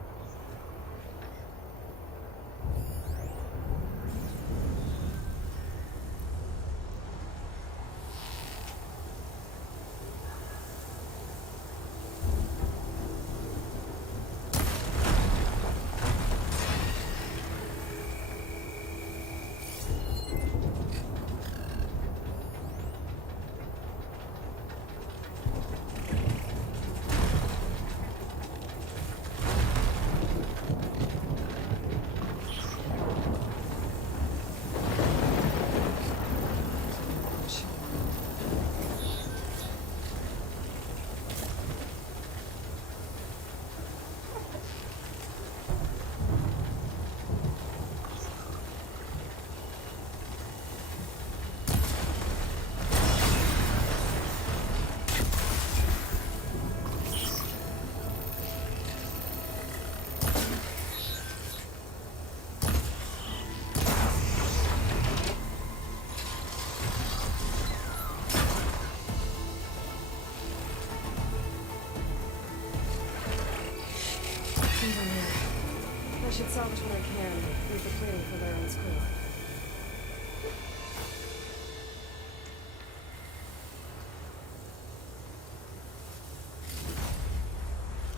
I should salvage what I can, leave the plating for Laren's crew.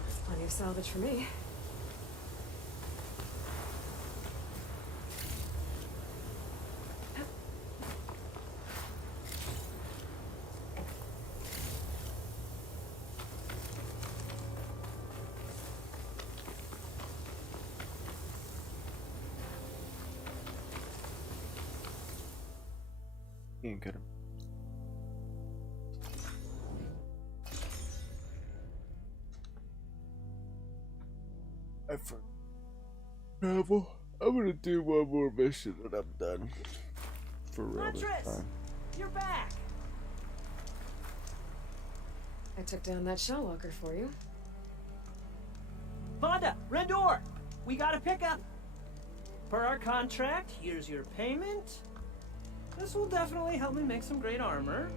That's plenty of salvage for me. You ain't get him. Travel. I'm gonna do one more mission and I'm done. For real this time. You're back! I took down that shell walker for you. Vonda, Rendor! We got a pickup! Per our contract, here's your payment. This will definitely help me make some great armor.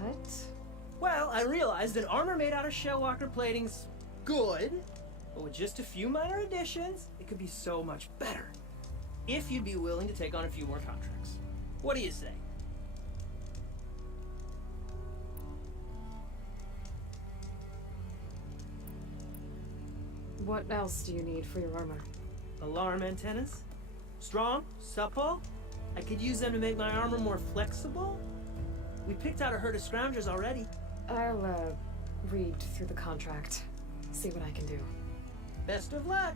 What? Well, I realized that armor made out of shellwalker plating's good, but with just a few minor additions, it could be so much better. If you'd be willing to take on a few more contracts. What do you say? What else do you need for your armor? Alarm antennas? Strong? Supple? I could use them to make my armor more flexible? We picked out a herd of scroungers already. I'll, read through the contract. See what I can do. Best of luck!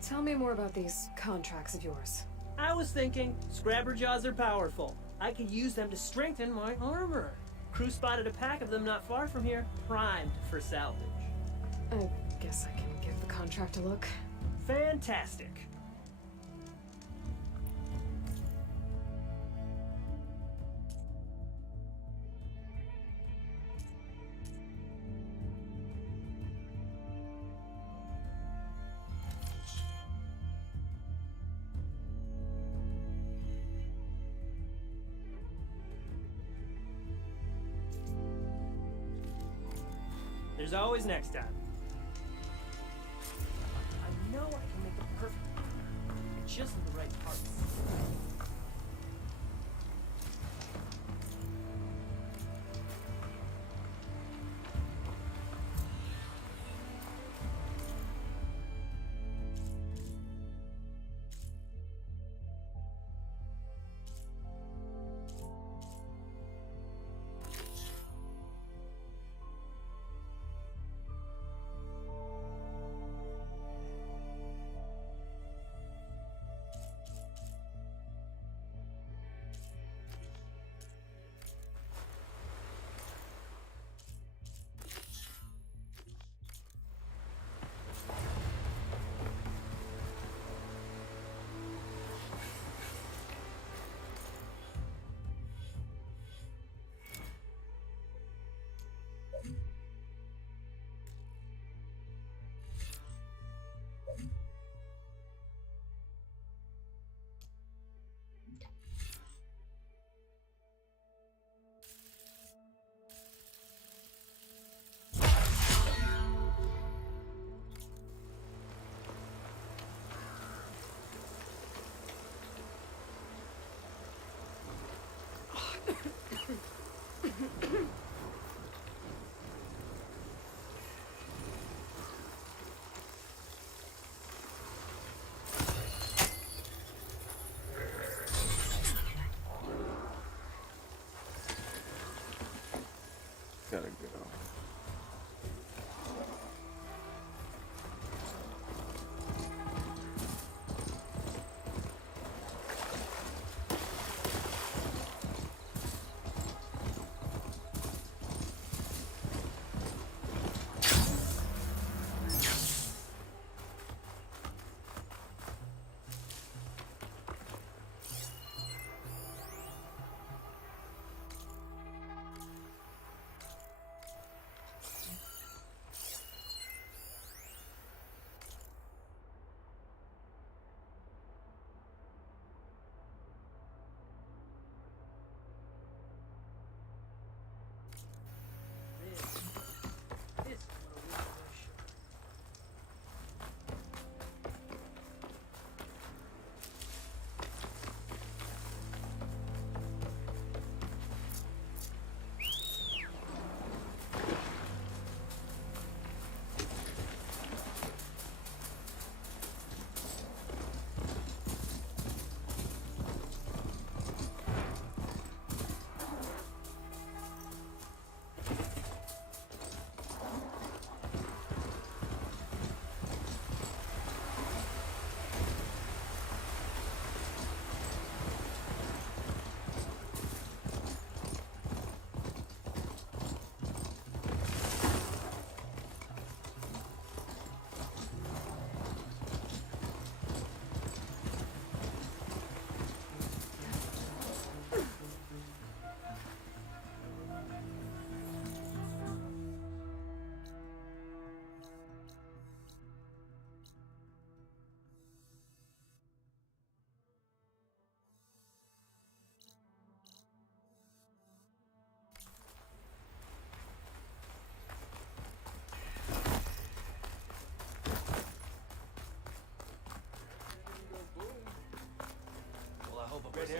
Tell me more about these contracts of yours. I was thinking, scrabber jaws are powerful. I could use them to strengthen my armor. Crew spotted a pack of them not far from here, primed for salvage. I guess I can give the contract a look. Fantastic. There's always next time. I know I can make it perfect. It's just the right parts.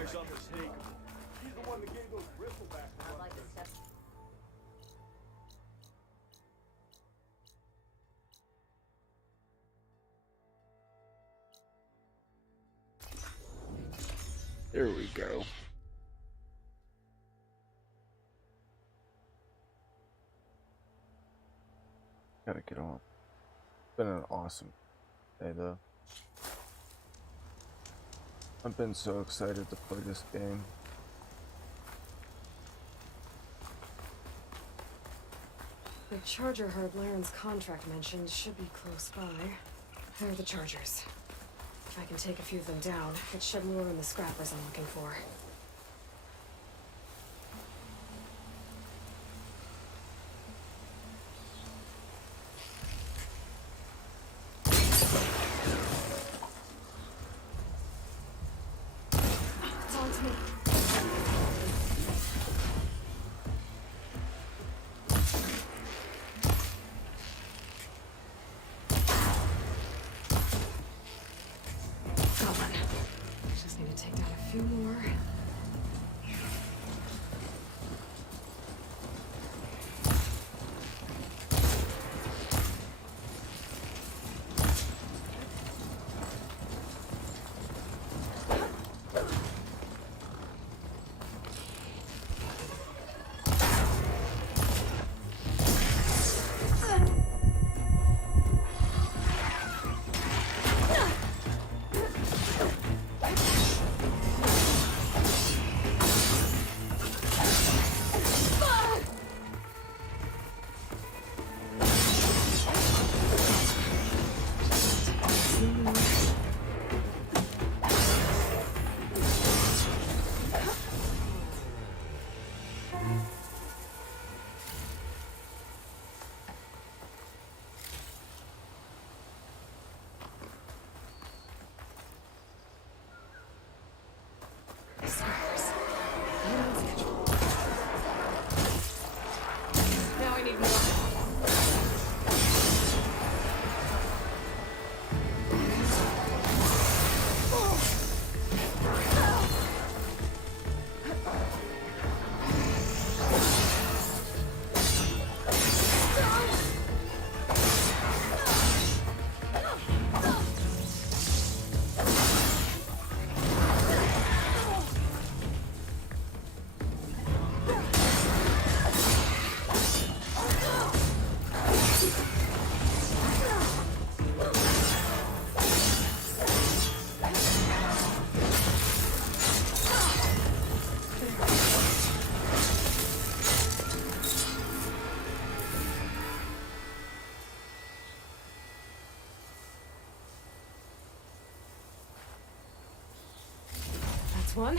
He's unmistakable. He's the one that gave those Bristle Backs a run. There we go. Gotta get on. It's been an awesome day though. I've been so excited to play this game. The charger herd Laren's contract mentioned should be close by. There are the chargers. If I can take a few of them down, it should lure in the scrappers I'm looking for. It's on to me. Just need to take down a few more. Now I need more. That's one.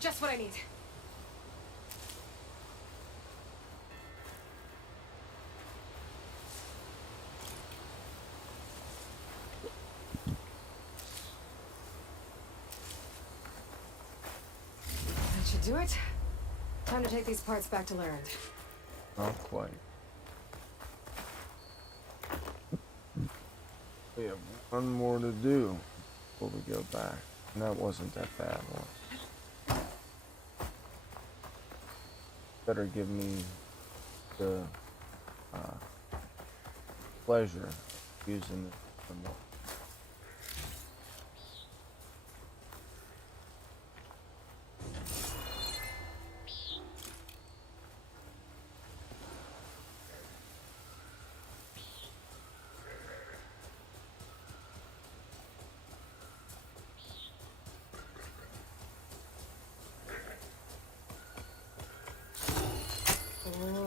Just what I need. That should do it. Time to take these parts back to Laren. Not quite. We have one more to do before we go back. And that wasn't that bad one. Better give me the pleasure of using it some more.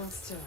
Still.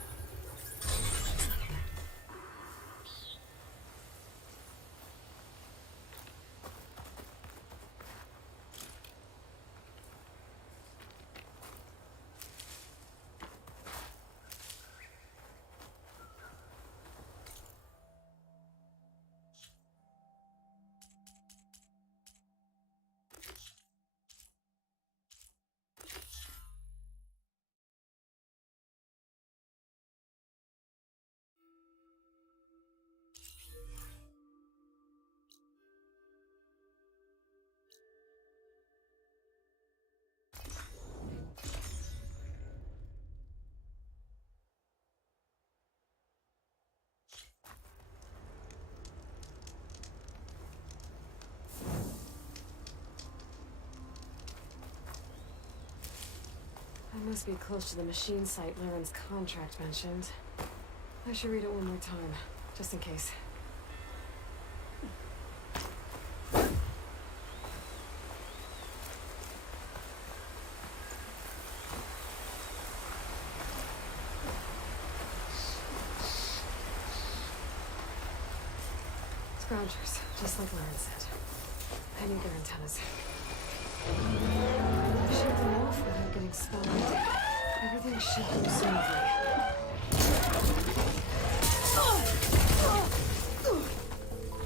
Must be close to the machine site Laren's contract mentioned. I should read it one more time, just in case. Scavengers, just like Laren said. I need their antennas. I should them off without getting spotted. Everything should go smoothly.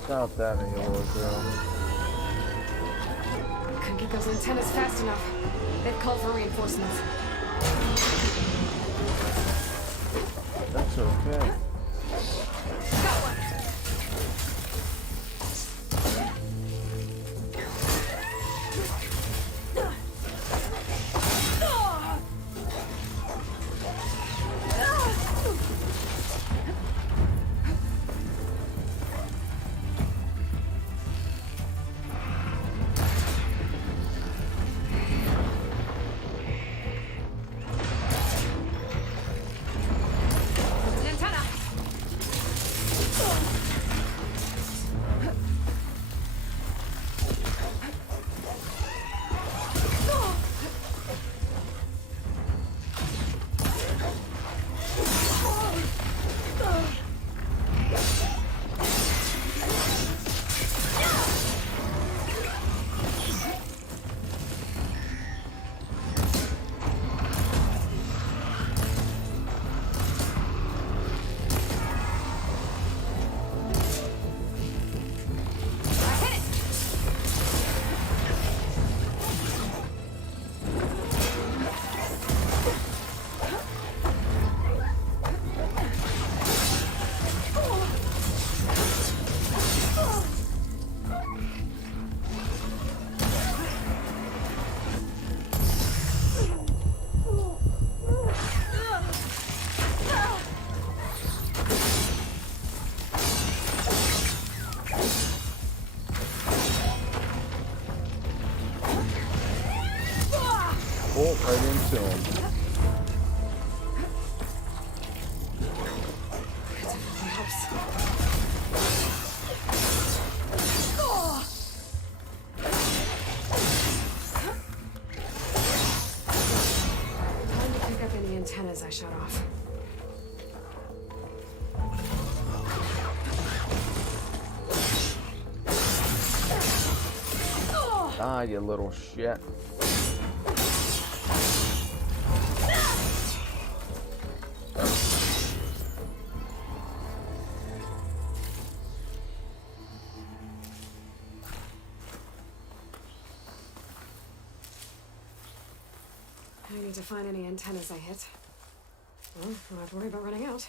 Stop that, Elusive girl. Couldn't get those antennas fast enough. They've called for reinforcements. That's okay. Got one! Right into him. Time to pick up any antennas I shut off. Ah, you little shit. I need to find any antennas I hit. Well, I don't have to worry about running out.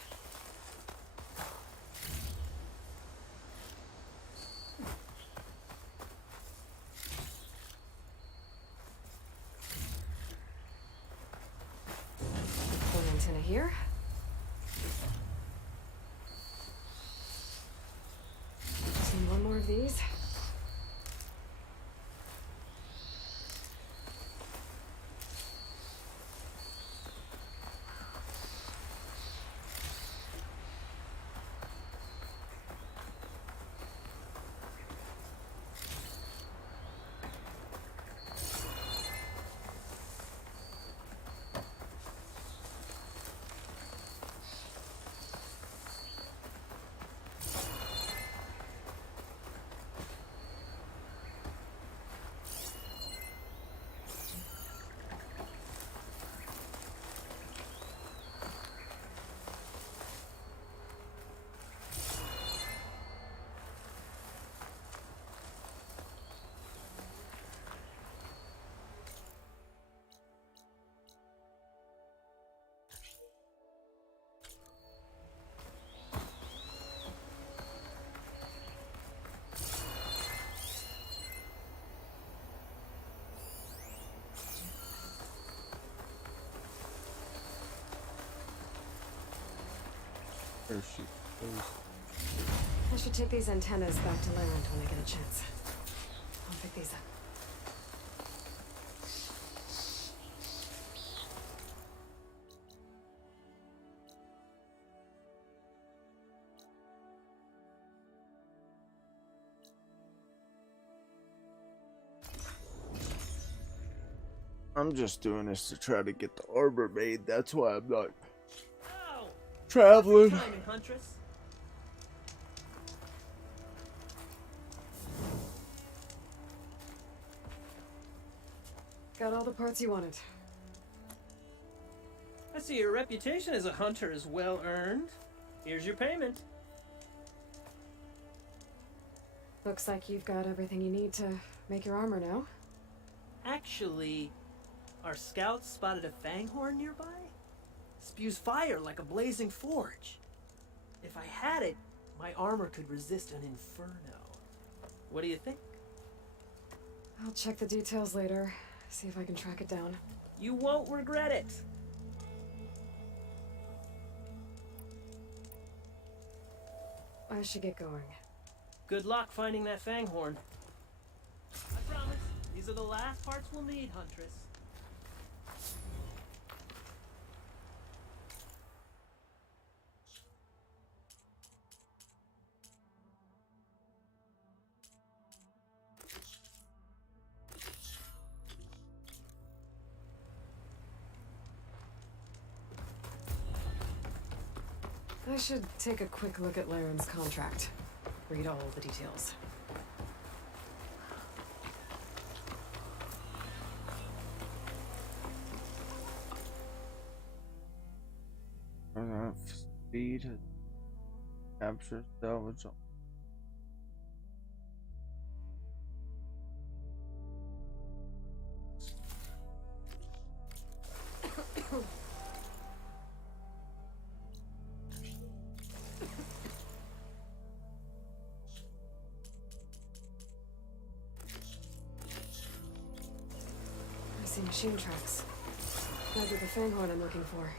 One antenna here. Just need one more of these. There she goes. I should take these antennas back to Laren when I get a chance. I'll pick these up. I'm just doing this to try to get the armor made. That's why I'm not Oh, traveling. timing, Huntress. Got all the parts you wanted. I see your reputation as a hunter is well earned. Here's your payment. Looks like you've got everything you need to make your armor now. Actually, our scouts spotted a Fanghorn nearby. Spews fire like a blazing forge. If I had it, my armor could resist an inferno. What do you think? I'll check the details later, see if I can track it down. You won't regret it. I should get going. Good luck finding that Fanghorn. I promise, these are the last parts we'll need, Huntress. I should take a quick look at Laren's contract. Read all the details. Speed, capture, salvage. I see machine tracks. Might be the Fanghorn I'm looking for.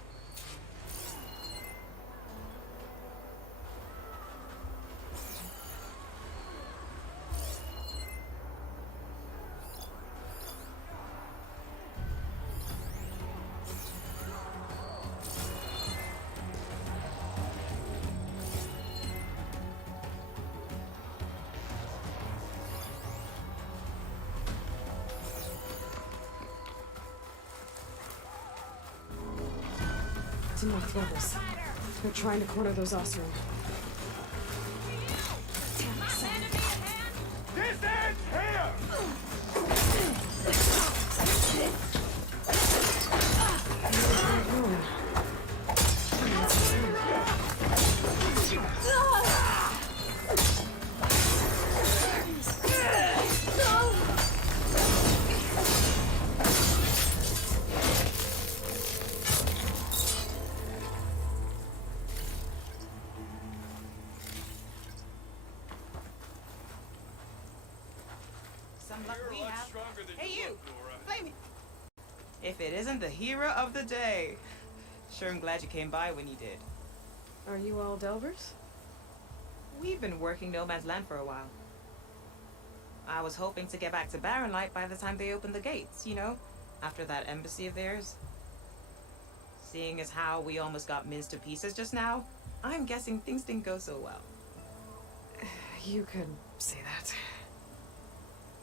Enough rebels. They're trying to corner those Osram. This ends here! If it isn't the hero of the day. Sure, I'm glad you came by when you did. Are you all Delvers? We've been working No Man's Land for a while. I was hoping to get back to Barren Light by the time they open the gates, you know? After that embassy of theirs. Seeing as how we almost got minced to pieces just now, I'm guessing things didn't go so well. You could say that.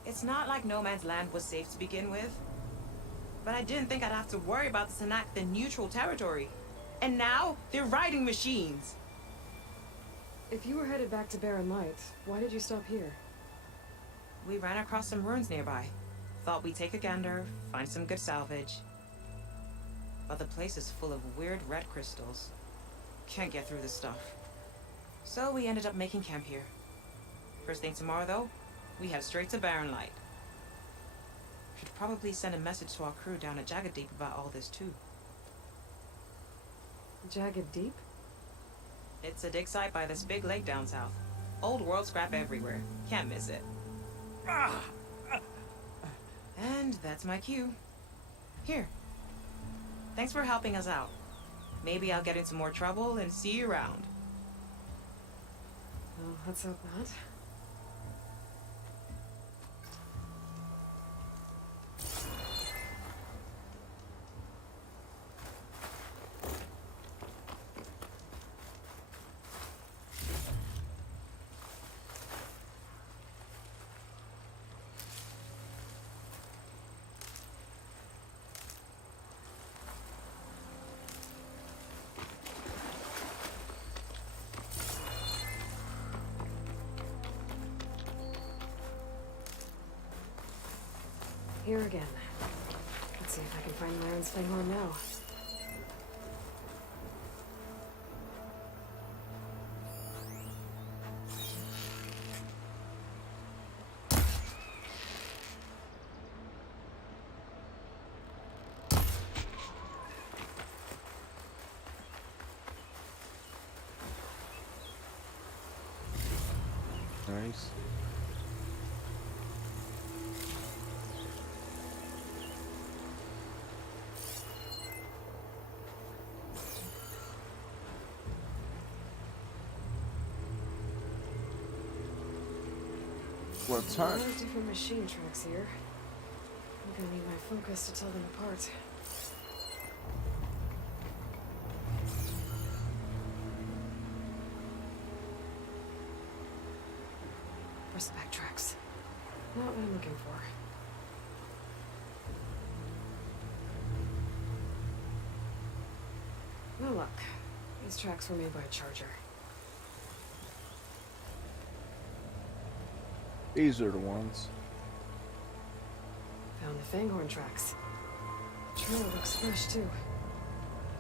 It's not like No Man's Land was safe to begin with. But I didn't think I'd have to worry about the Tanakh, the neutral territory. And now, they're riding machines. If you were headed back to Barren Light, why did you stop here? We ran across some ruins nearby. Thought we'd take a gander, find some good salvage. But the place is full of weird red crystals. Can't get through this stuff. So we ended up making camp here. First thing tomorrow, though, we head straight to Barren Light. Should probably send a message to our crew down at Jagged Deep about all this, too. Jagged Deep? It's a dig site by this big lake down south. Old world scrap everywhere. Can't miss it. And that's my cue. Here. Thanks for helping us out. Maybe I'll get into more trouble and see you around. Well, let's hope not. Here again. Let's see if I can find Laren's Fanghorn now. Nice. What A time? lot of different machine tracks here. I'm gonna need my focus to tell them apart. Bristle Back tracks. Not what I'm looking for. No luck. These tracks were made by a charger. These are the ones. Found the Fanghorn tracks. The trail looks fresh too.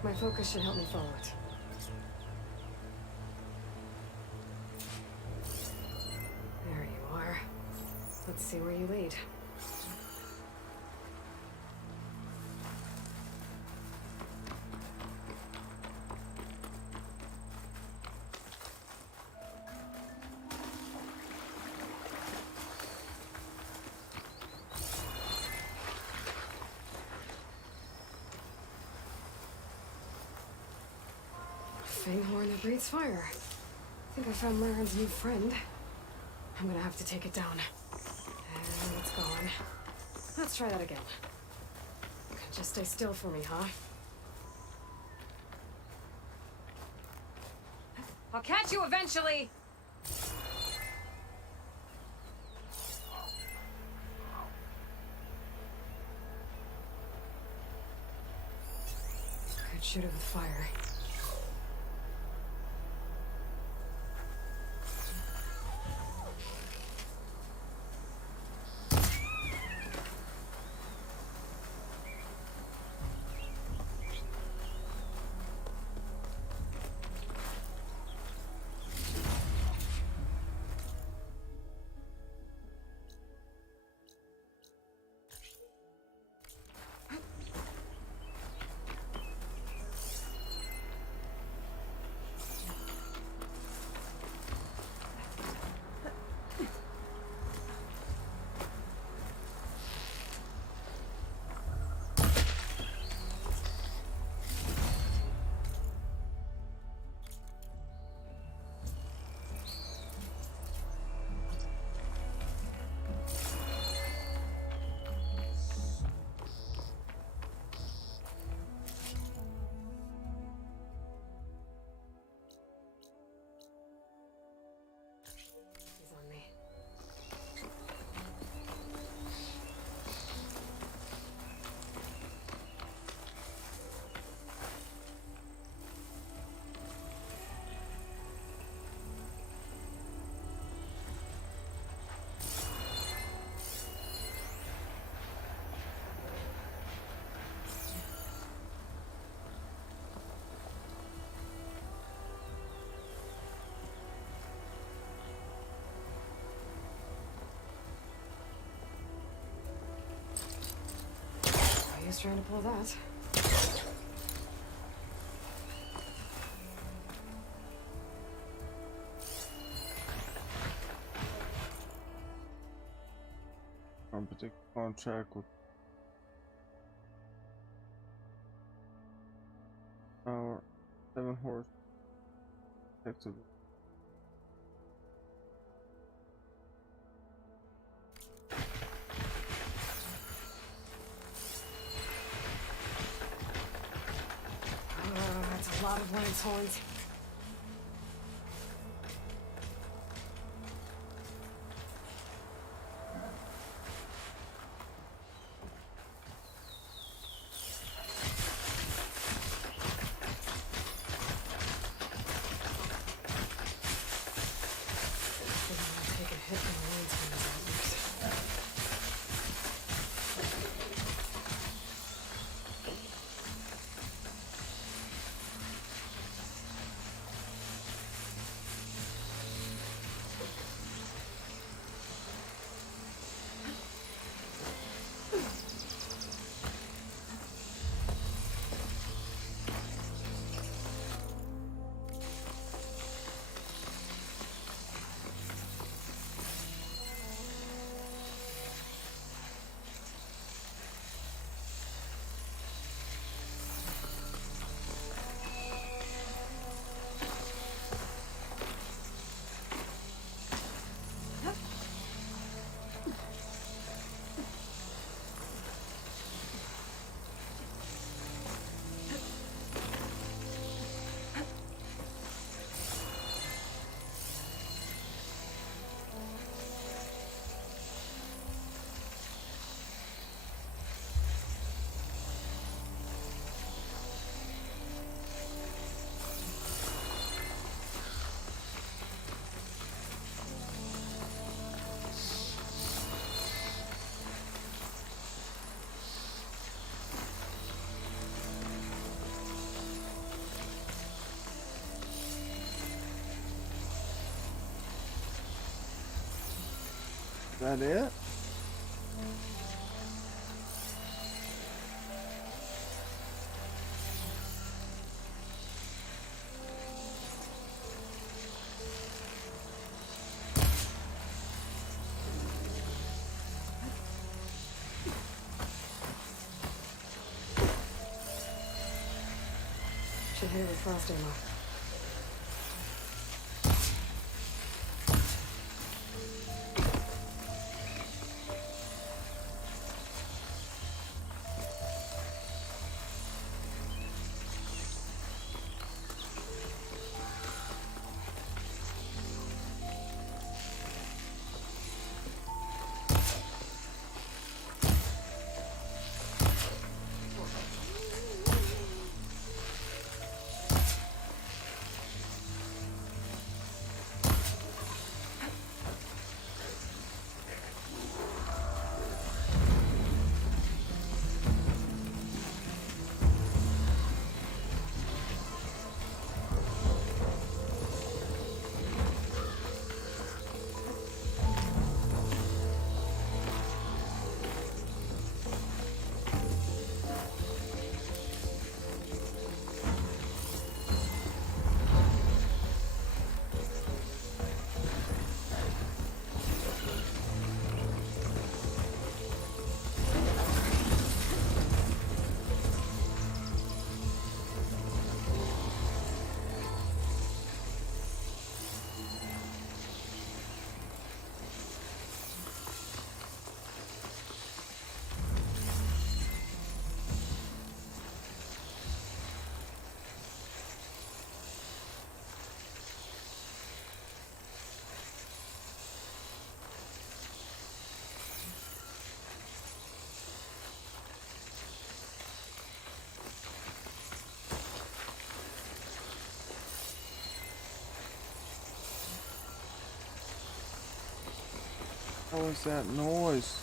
My focus should help me follow it. There you are. Let's see where you lead. Fanghorn that breathes fire. I think I found Laren's new friend. I'm gonna have to take it down. And it's gone. Let's try that again. Just stay still for me, huh? I'll catch you eventually! Could shoot it with fire. He's trying to pull that. On particular contract with our 7 horse detective. That's a lot of lance horns. Take a hit from the lance horns, that works. that it? Should hear the frost ammo. What was that noise?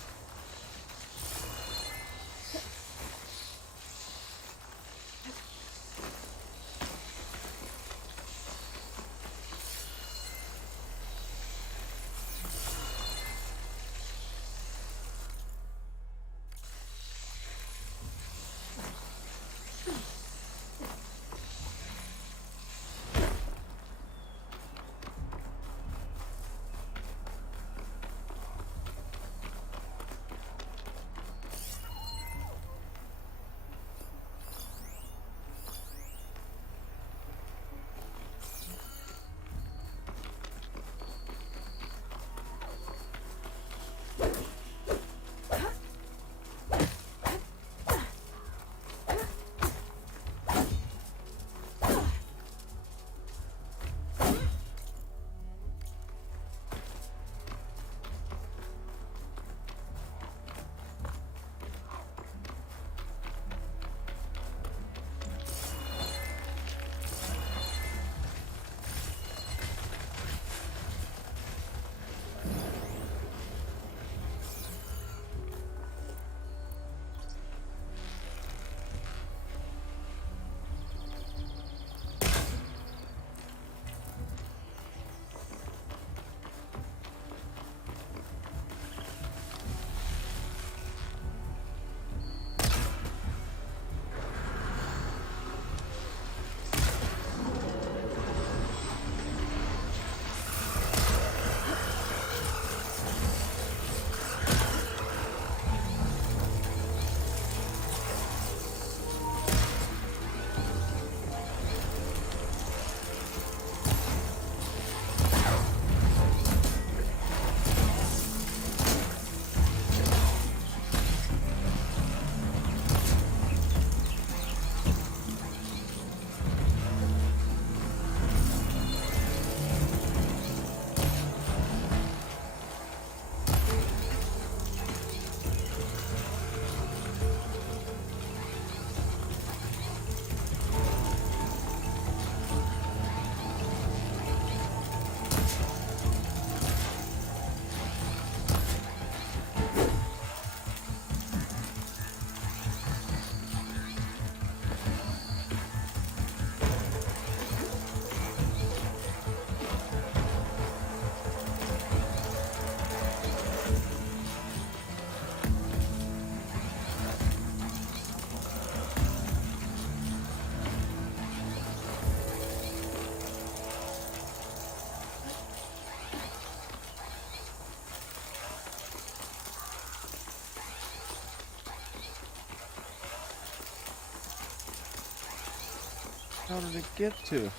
How did it get to?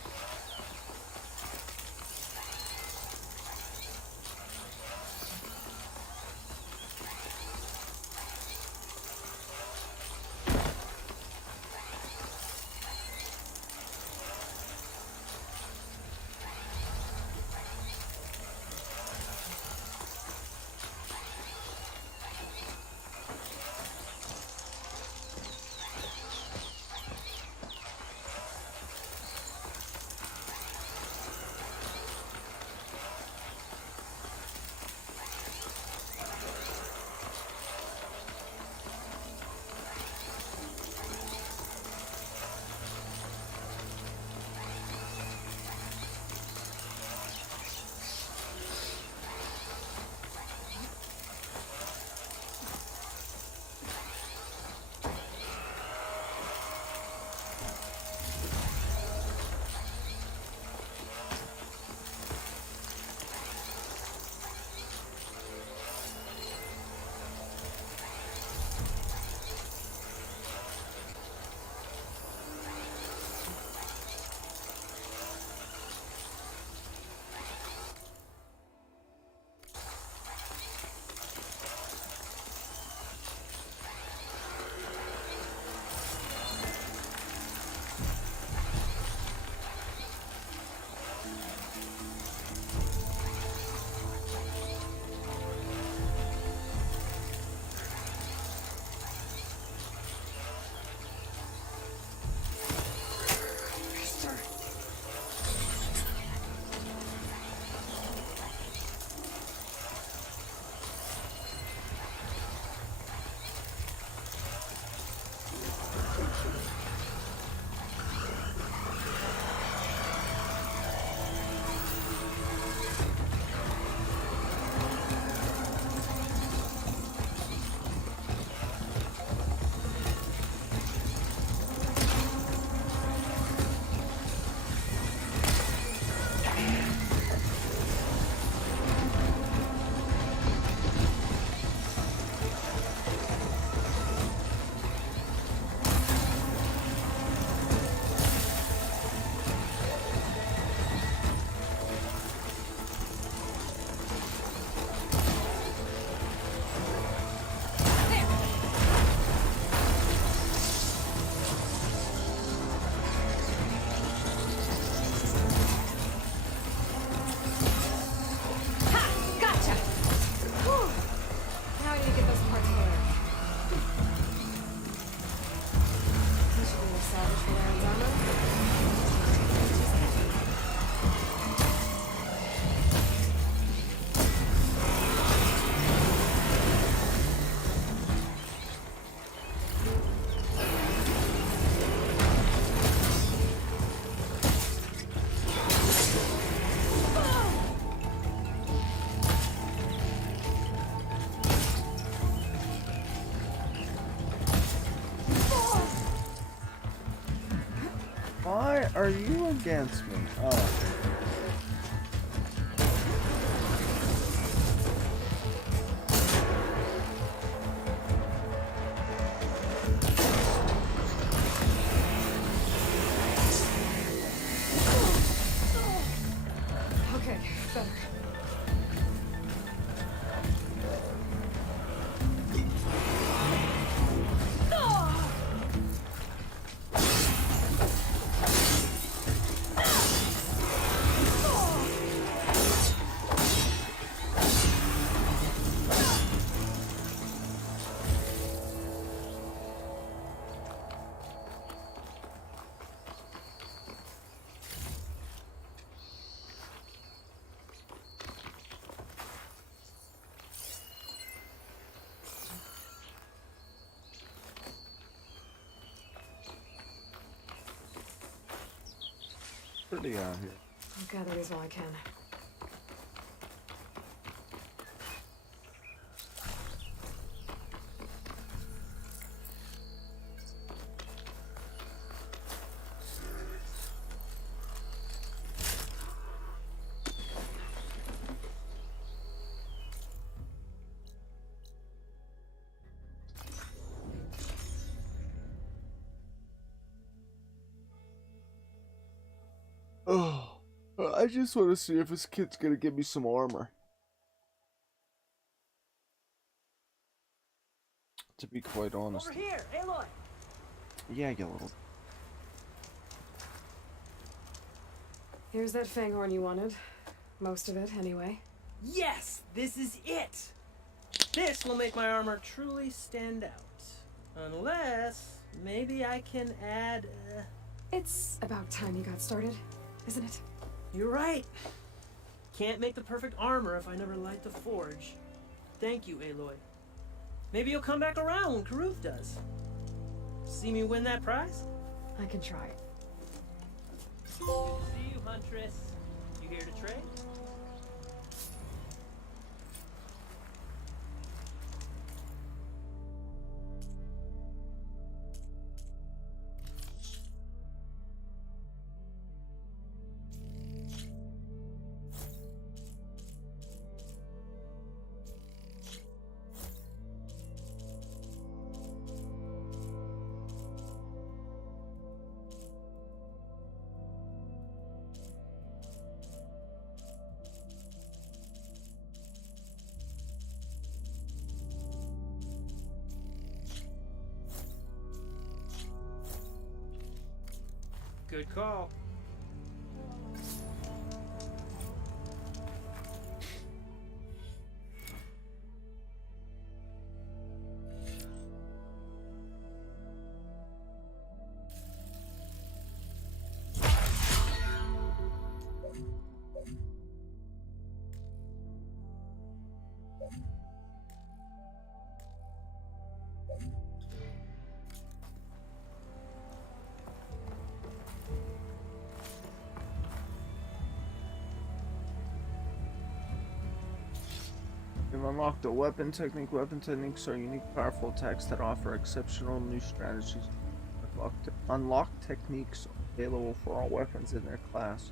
Why are you against me? Oh. Okay, better. Pretty out here. I'll gather these while I can. Oh, I just want to see if this kid's gonna give me some armor. To be quite honest. Over here, Aloy. Yeah, you little. Here's that Fanghorn you wanted. Most of it, anyway. Yes, this is it. This will make my armor truly stand out. Unless, maybe I can add... It's about time you got started, isn't it? You're right. Can't make the perfect armor if I never light the forge. Thank you, Aloy. Maybe you'll come back around when Karuth does. See me win that prize? I can try. Good to see you, Huntress. You here to trade? Good call. You've unlocked a weapon technique. Weapon techniques are unique, powerful attacks that offer exceptional new strategies. Unlocked techniques available for all weapons in their class.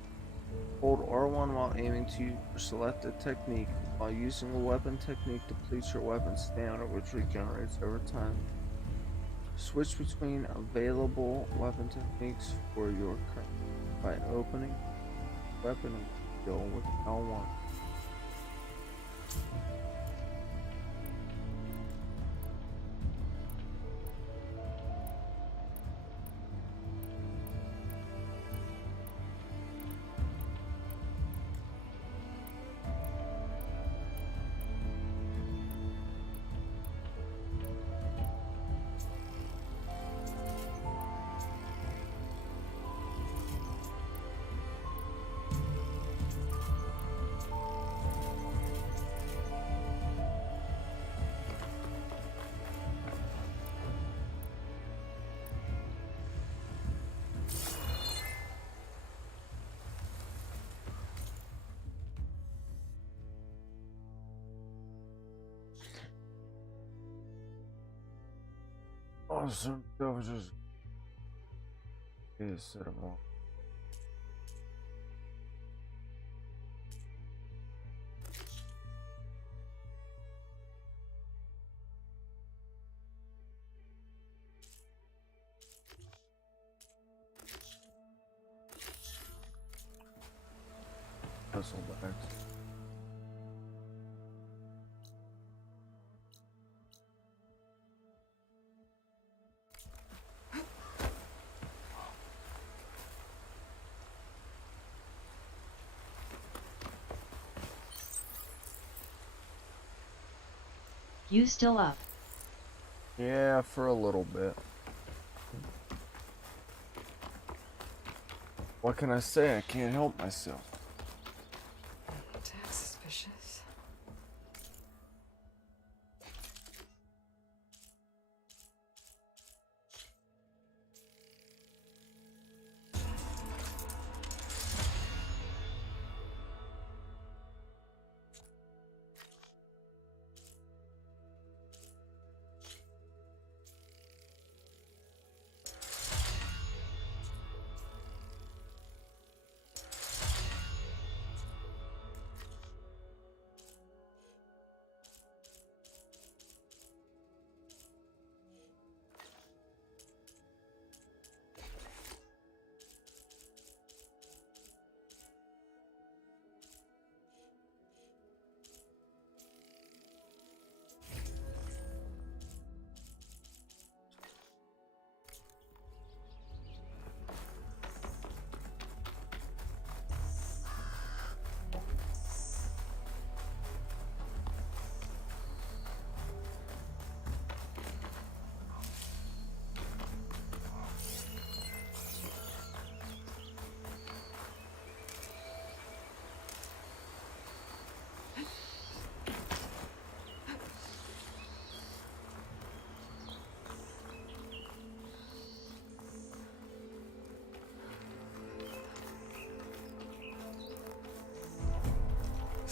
Hold R1 while aiming to use your selected technique. While using a weapon technique, depletes your weapon's stamina, which regenerates over time. Switch between available weapon techniques for your current by opening weapon skill with L1. Awesome, Scavengers is set them all. Bristle Backs. You still up? Yeah, for a little bit. What can I say? I can't help myself. That's suspicious.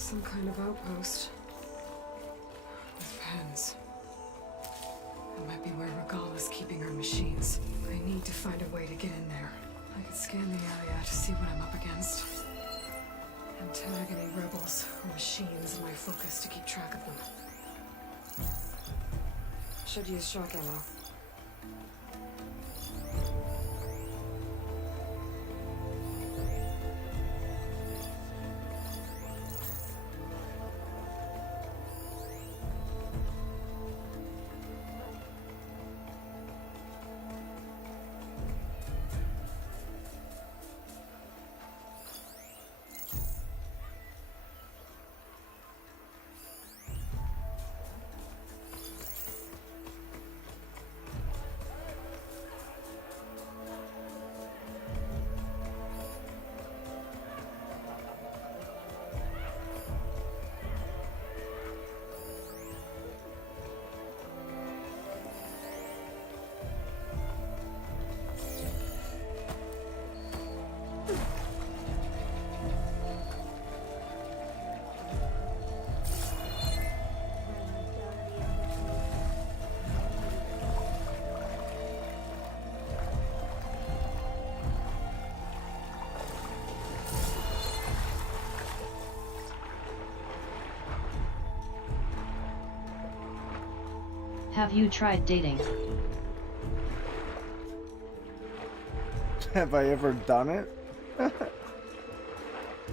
Some kind of outpost. With pens. It might be where Regala's keeping her machines. I need to find a way to get in there. I can scan the area to see what I'm up against. And tag any rebels or machines in my focus to keep track of them. Should use shock ammo. Have you tried dating? Have I ever done it?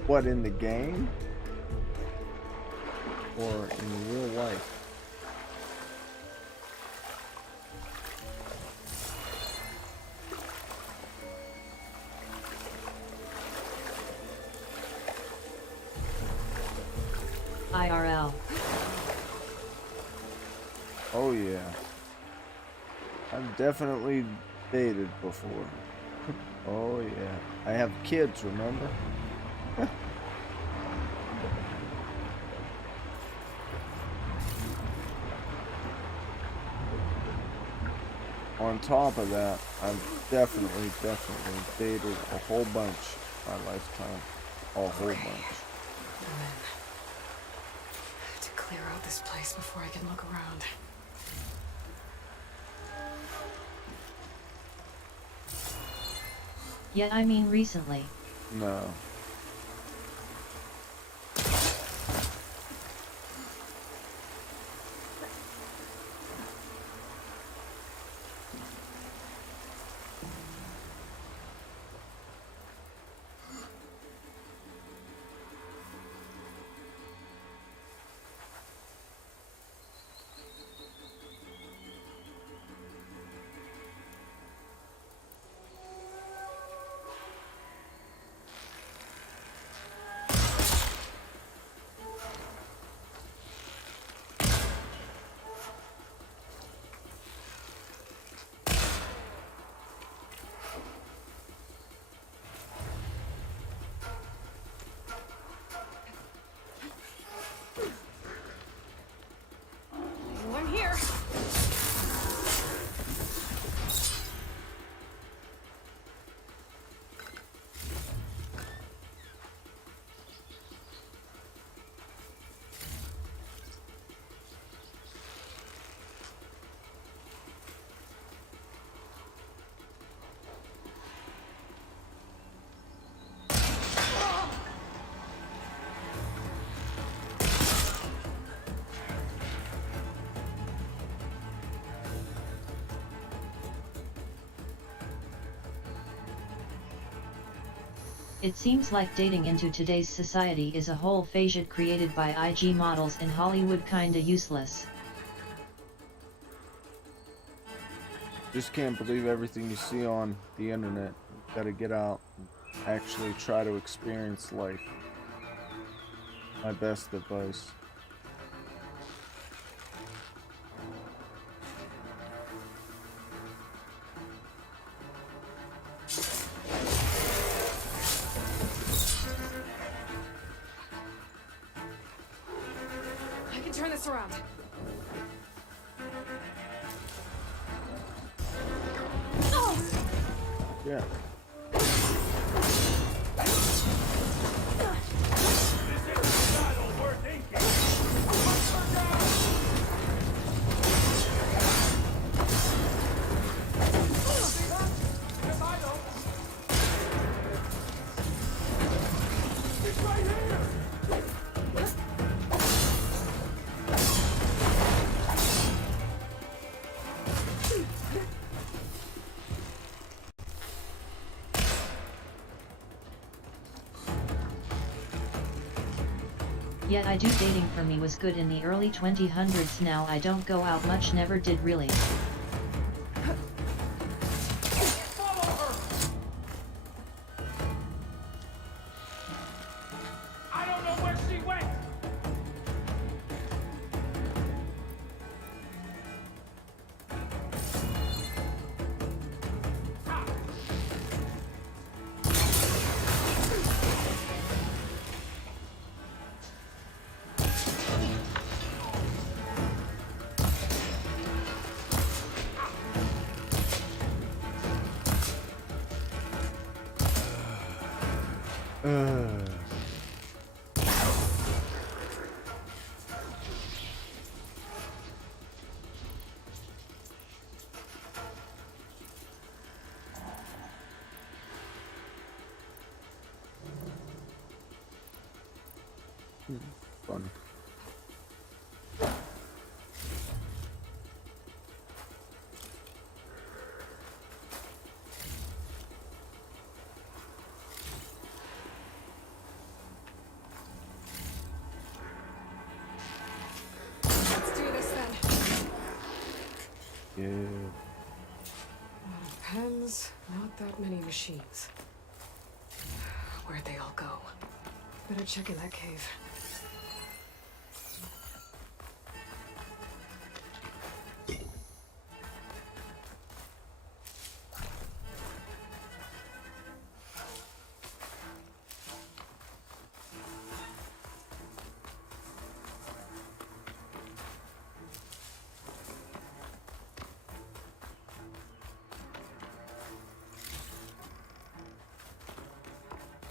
What, in the game? Or in real life? IRL. Oh yeah. I've definitely dated before. Oh yeah. I have kids, remember? On top of that, I've definitely dated a whole bunch in my lifetime. A whole bunch. I'm in. I have to clear out this place before I can look around. Yet I mean recently. No. Anyone here? It seems like dating into today's society is a whole facet created by IG models in Hollywood, kinda useless. Just can't believe everything you see on the internet. You gotta get out and actually try to experience life. My best advice. I can turn this around. Yeah. This ain't a battle worth Yet I do. Dating for me was good in the early 2000s. Now I don't go out much, never did really. I don't know where she went! Fun. Let's do this then. Yeah. A lot of pens, not that many machines. Where'd they all go? Better check in that cave.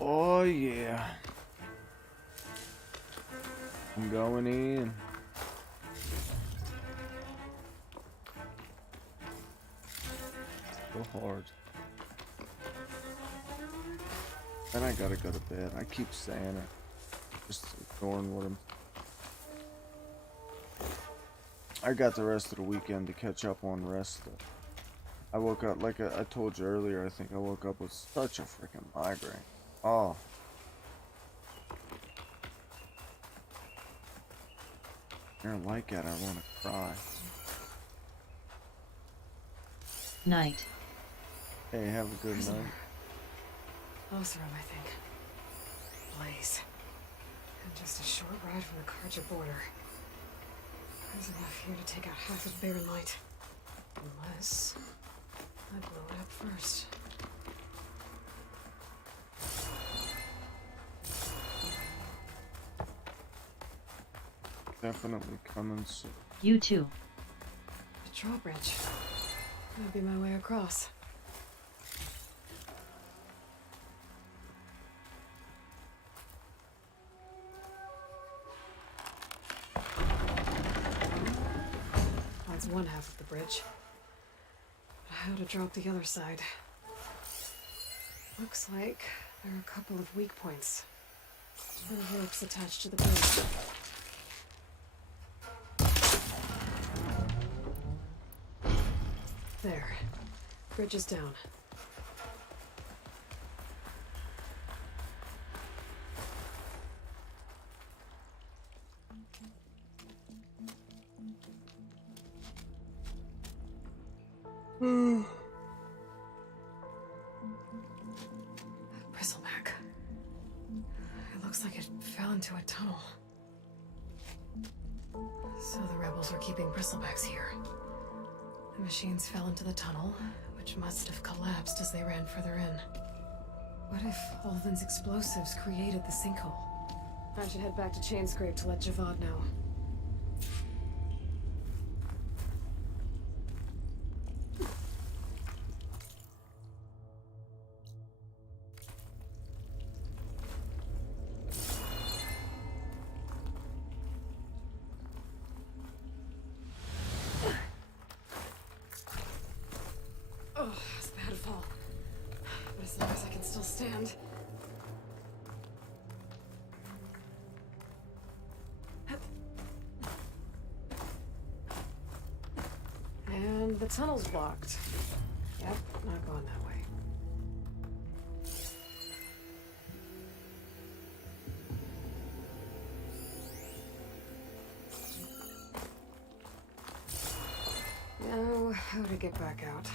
Oh yeah. I'm going in. So hard. Then I gotta go to bed. I keep saying it. Just ignoring what I got the rest of the weekend to catch up on rest stuff. I woke up, like I told you earlier, I think I woke up with such a freaking migraine. Oh. I don't like it, I want to cry. Night. Hey, have a good night. Oseram, I think. Blaze. And just a short ride from the Karja border. There's enough here to take out half of Bare Light. Unless I blow it up first. Definitely coming soon. You too. The drawbridge. That'll be my way across. That's one half of the bridge. How to drop the other side? Looks like there are a couple of weak points. The ropes attached to the bridge. There. Bridge is down. Bristleback. It looks like it fell into a tunnel. So the rebels were keeping bristlebacks here. The machines fell into the tunnel, which must have collapsed as they ran further in. What if Ulvin's explosives created the sinkhole? I should head back to Chainscrape to let Javad know. Oh, it's a bad fall. But as long as I can still stand. And the tunnel's blocked. Yep, not going that way. how to get back out.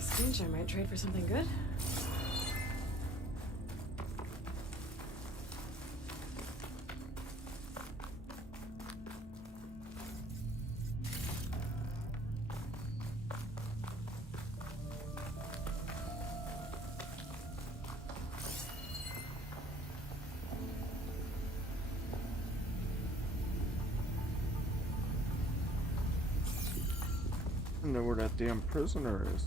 Scavenger might trade for something good. I know where that damn prisoner is.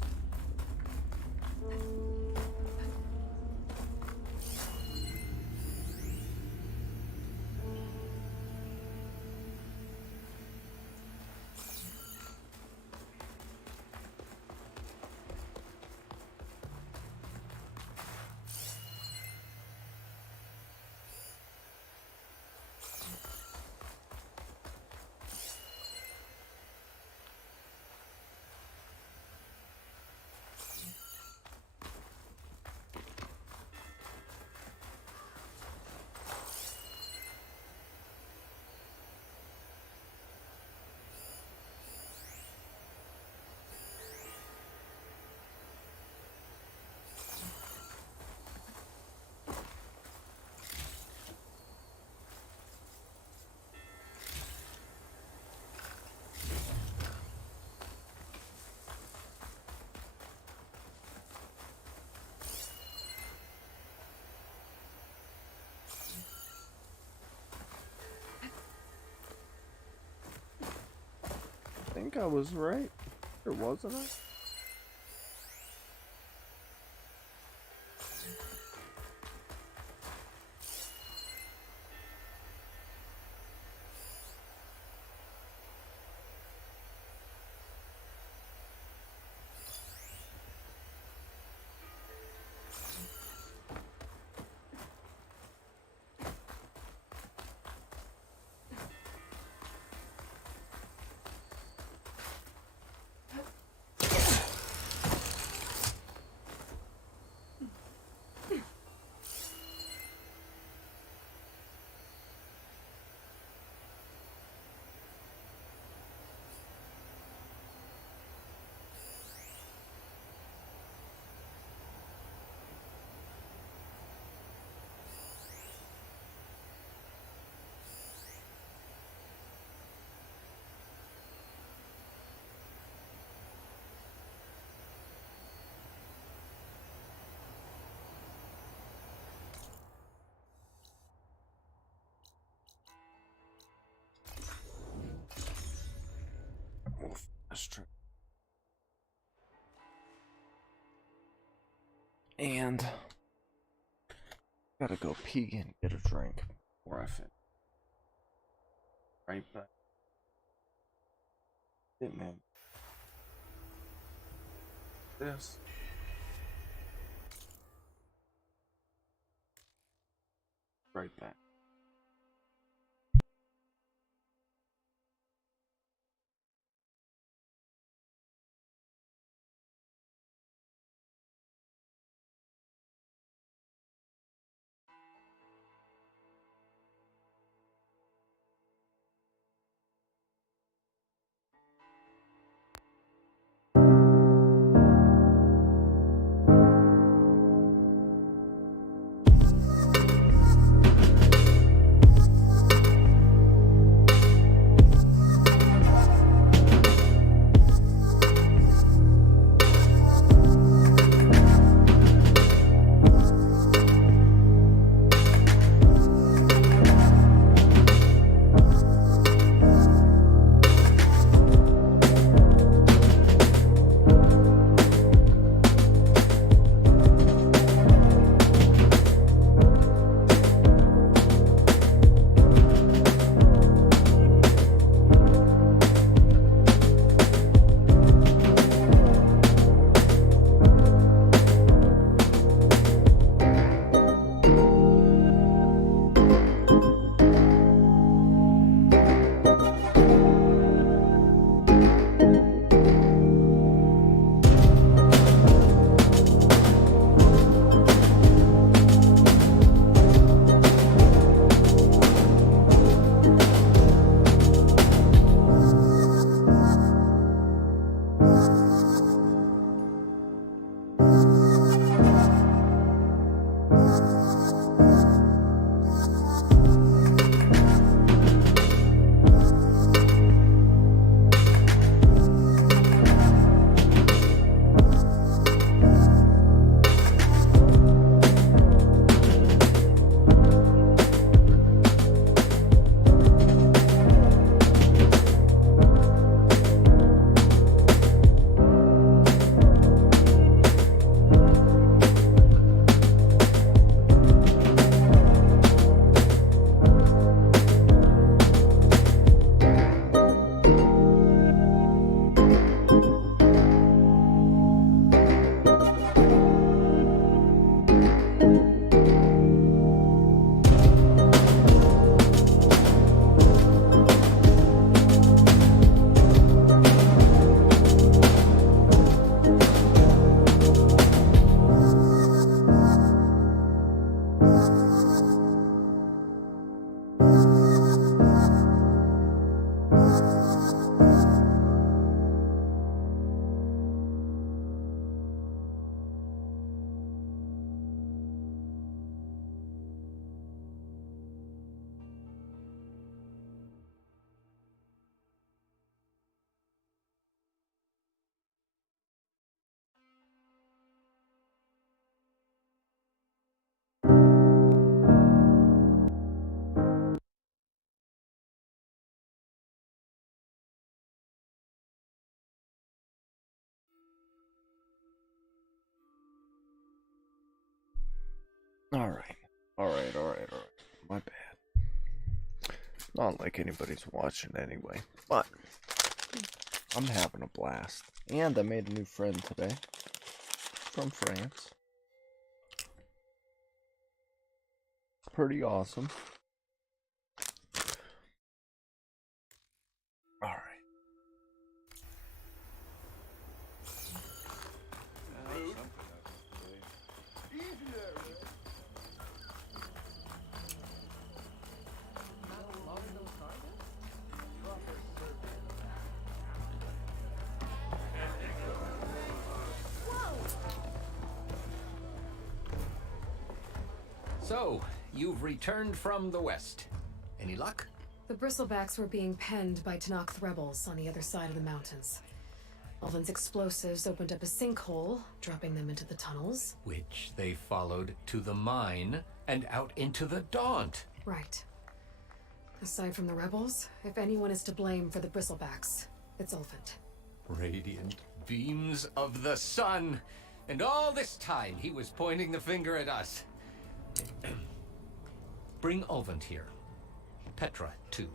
I think I was right. Or wasn't I? ashtray. And gotta go pee and get a drink before I finish. Right back. Hey man. This. Right back. Alright. My bad. Not like anybody's watching anyway, but I'm having a blast. And I made a new friend today. From France. Pretty awesome. Alright. So, you've returned from the west. Any luck? The Bristle Backs were being penned by Tenakth rebels on the other side of the mountains. Alvin's explosives opened up a sinkhole, dropping them into the tunnels. Which they followed to the mine and out into the Daunt. Right. Aside from the rebels, if anyone is to blame for the Bristle Backs, it's Ulvin. Radiant beams of the sun. And all this time he was pointing the finger at us. Bring Ulvent here. Petra, too.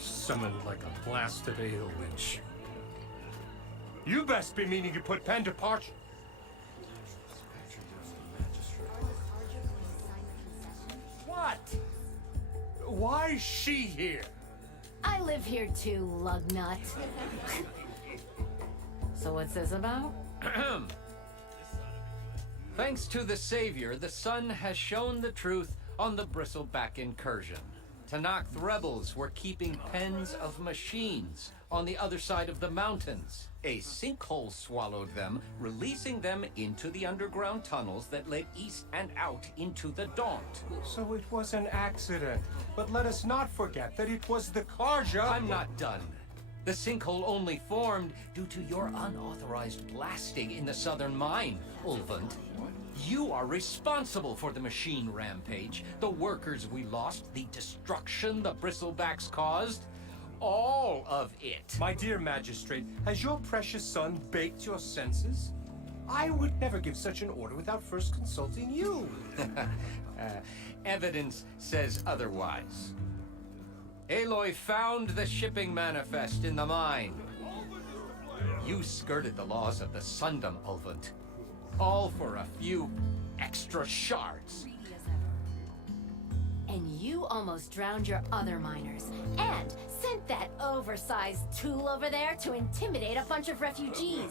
Summoned like a blasted ale winch. You best be meaning to put pen to parch. What? Why is she here? I live here too, lugnut. So what's this about? Thanks to the Savior, the sun has shown the truth on the Bristle Back incursion. Tanakh rebels were keeping pens of machines on the other side of the mountains. A sinkhole swallowed them, releasing them into the underground tunnels that led east and out into the Daunt. So it was an accident. But let us not forget that it was the Karja. I'm not done. The sinkhole only formed due to your unauthorized blasting in the southern mine, Ulvent. You are responsible for the machine rampage, the workers we lost, the destruction the Bristlebacks caused. All of it. My dear magistrate, has your precious son baked your senses? I would never give such an order without first consulting you. Evidence says otherwise. Aloy found the shipping manifest in the mine. You skirted the laws of the Sundom, Ulvent. All for a few extra shards. And you almost drowned your other miners. And sent that oversized tool over there to intimidate a bunch of refugees.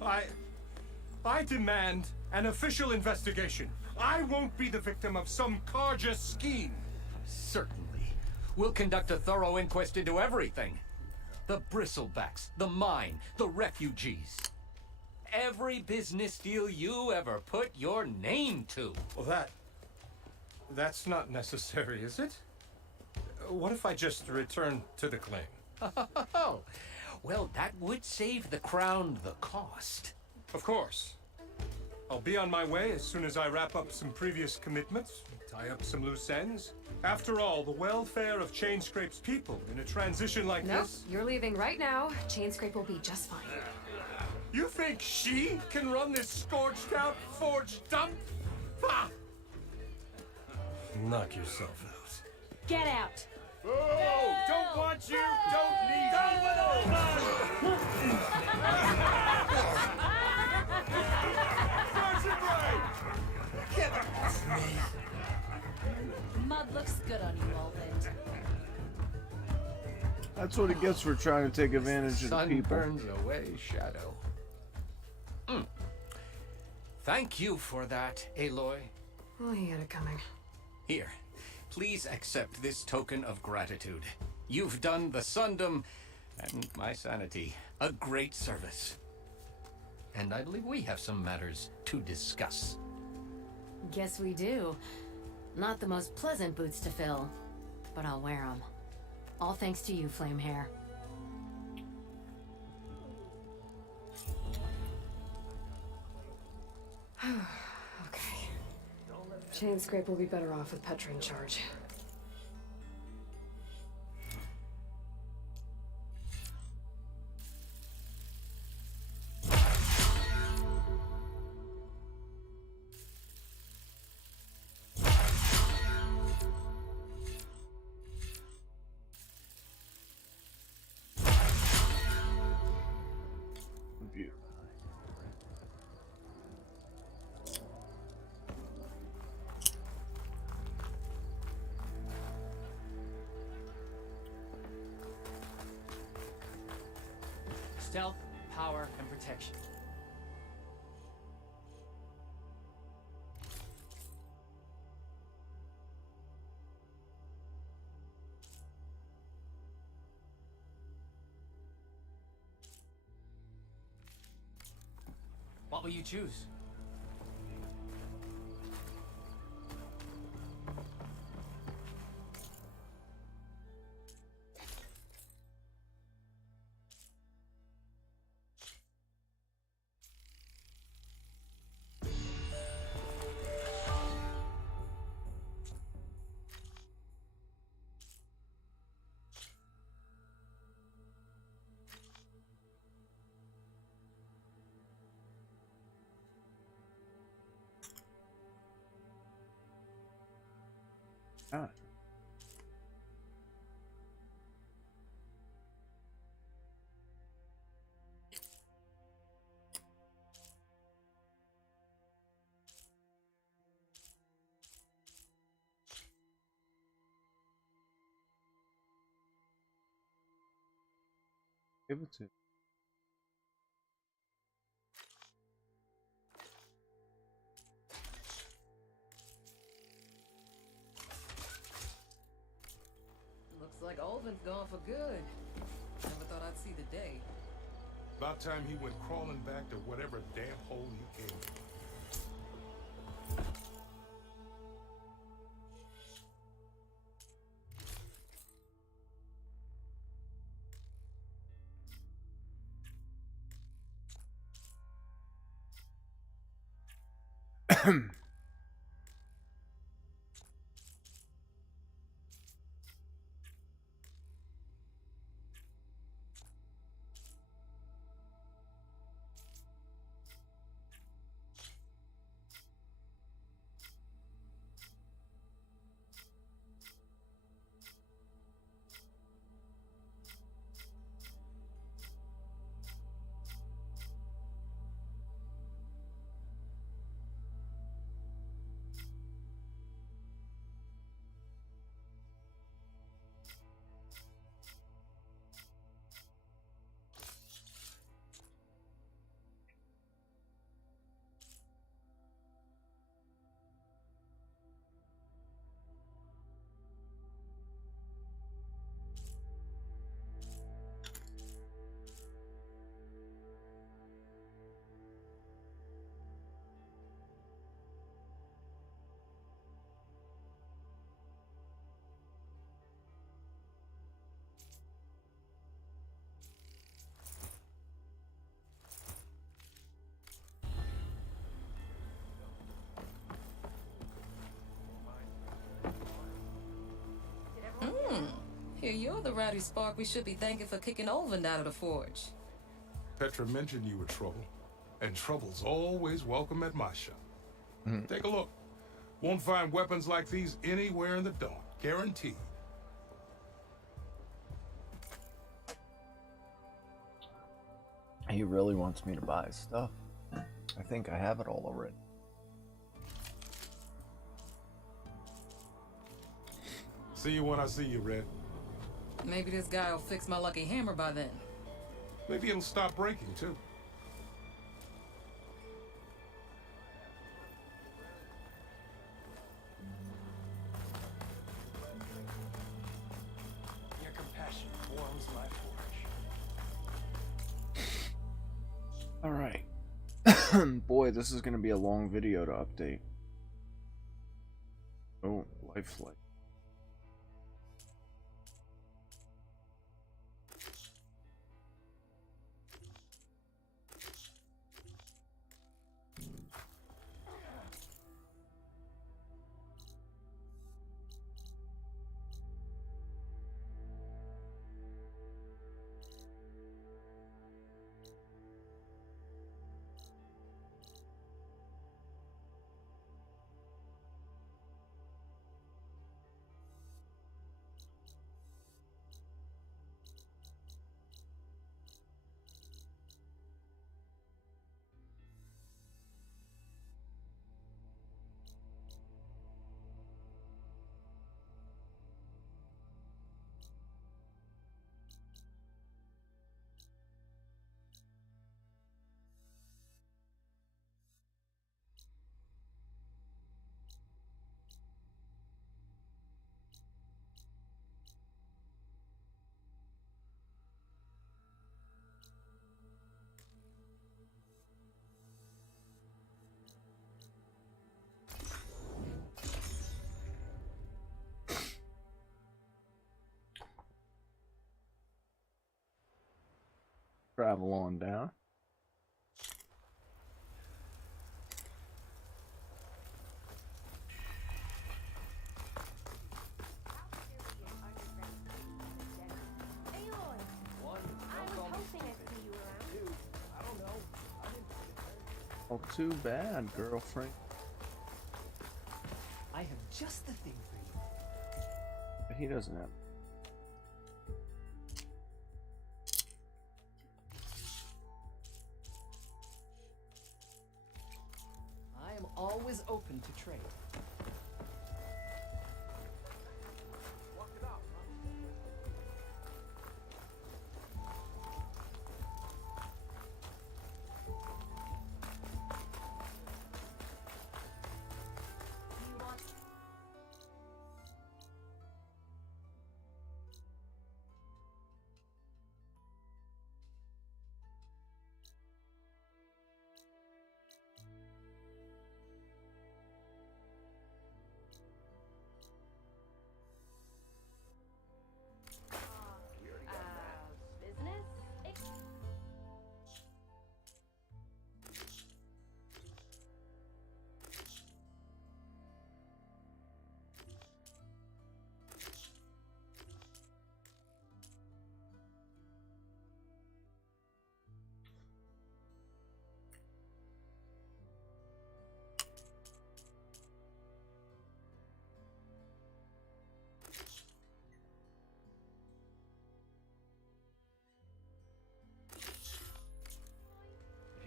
I demand an official investigation. I won't be the victim of some Karja scheme. Certainly. We'll conduct a thorough inquest into everything. The Bristlebacks, the mine, the refugees. Every business deal you ever put your name to. Well, that's not necessary, is it? What if I just return to the claim? Oh, well, that would save the crown the cost. Of course. I'll be on my way as soon as I wrap up some previous commitments, tie up some loose ends. After all, the welfare of Chainscrape's people in a transition like Nope, this... you're leaving right now. Chainscrape will be just fine. You think she can run this scorched out, forged dump? Ha! Knock yourself out. Get out! Oh, don't want you, don't need Mud looks good on you, Ulvent. That's what it gets for trying to take advantage of the Sun people. burns away shadow. Thank you for that, Aloy. Well, he had it coming. Here, please accept this token of gratitude. You've done the Sundom and my sanity a great service. And I believe we have some matters to discuss. Guess we do. Not the most pleasant boots to fill, but I'll wear them. All thanks to you, Flamehair. Okay. Chainscrape will be better off with Petra in charge. Stealth, power, and protection. What will you choose? God. Give it to. Looks like Olvin's gone for good. Never thought I'd see the day. About time he went crawling back to whatever damn hole you came from. Here you're the rowdy spark we should be thanking for kicking Olvin out of the forge. Petra mentioned you were trouble, and trouble's always welcome at my shop. Take a look. Won't find weapons like these anywhere in the Daunt, guaranteed. He really wants me to buy his stuff. I think I have it all already. See you when I see you, Red. Maybe this guy will fix my lucky hammer by then. Maybe it'll stop breaking, too. Your compassion warms my forge. Alright. Boy, this is going to be a long video to update. Oh, lifelike. Travel on down. Oh, too bad, girlfriend. I have just the thing for you. he doesn't have. I am always open to trade.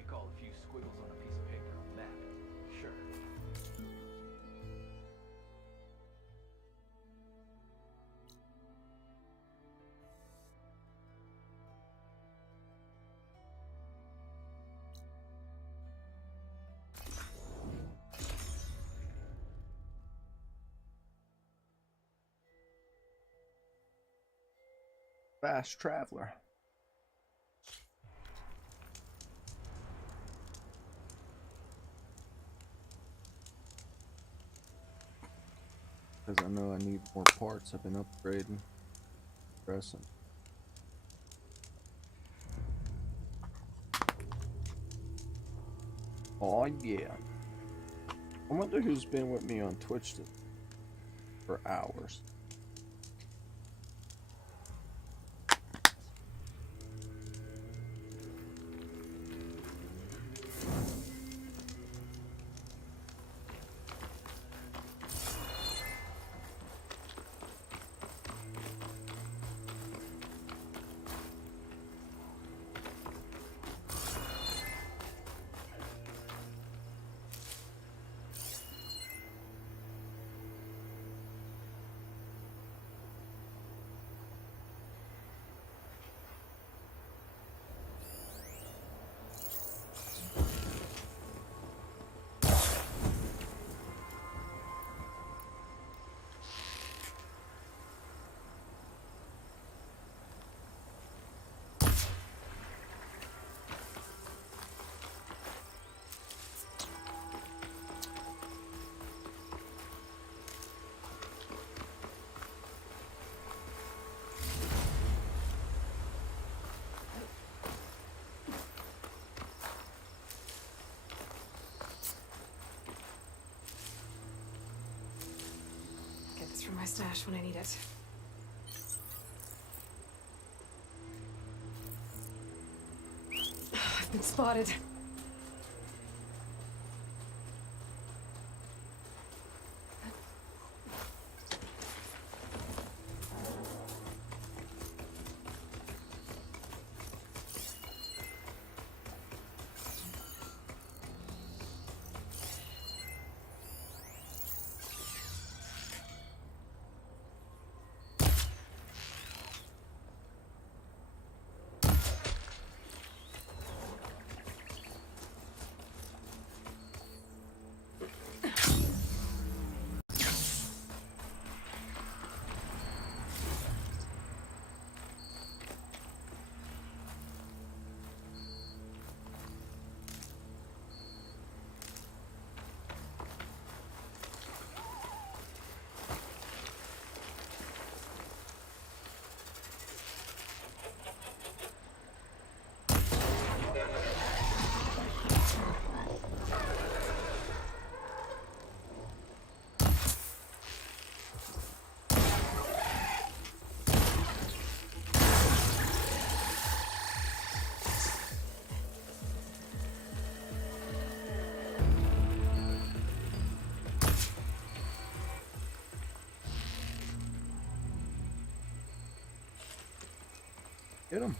Call a few squiggles on a piece of paper on the map. Sure. Fast traveler. Because I know I need more parts. I've been upgrading, progressing. Oh yeah. I wonder who's been with me on Twitch for hours. From my stash when I need it. I've been spotted. Hit him.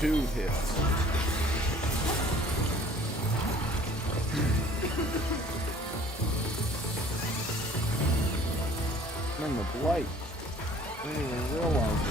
Two hits. I'm in the blight. I didn't even realize it.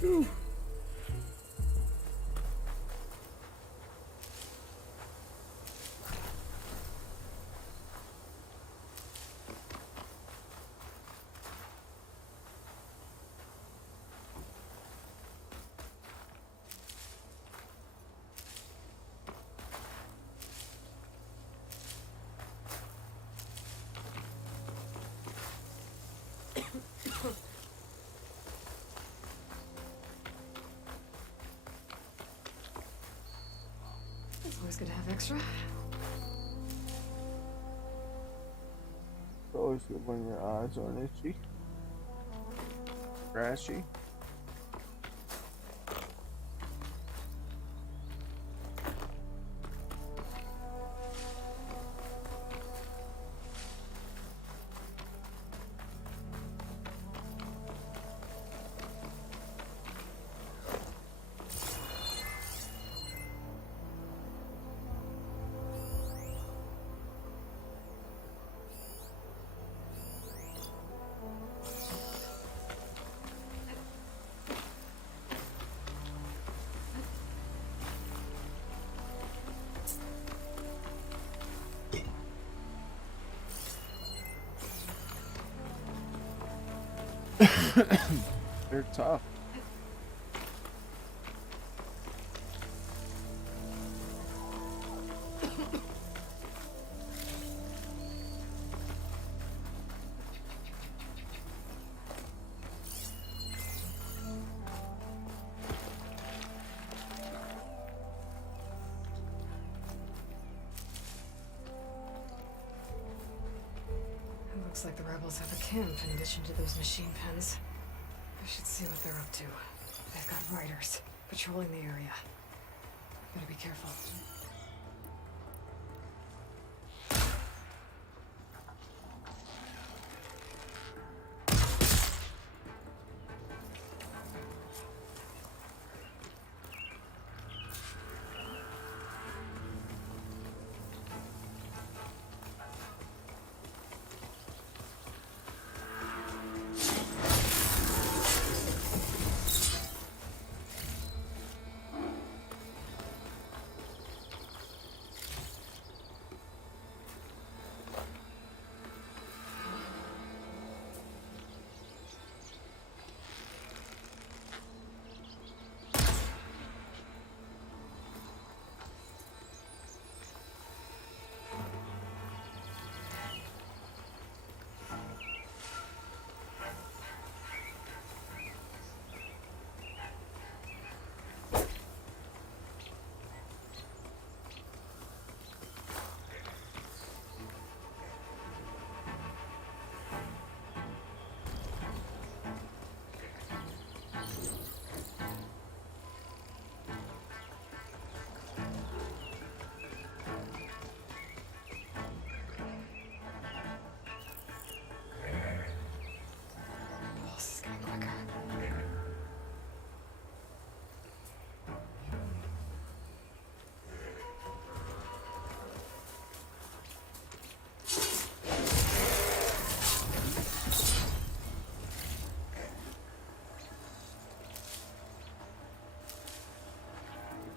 Whew. It's always good to have extra. It's always good when your eyes aren't itchy. Scratchy. They're tough. It looks like the rebels have a camp in addition to those machine pens. I should see what they're up to. They've got riders patrolling the area. Better be careful.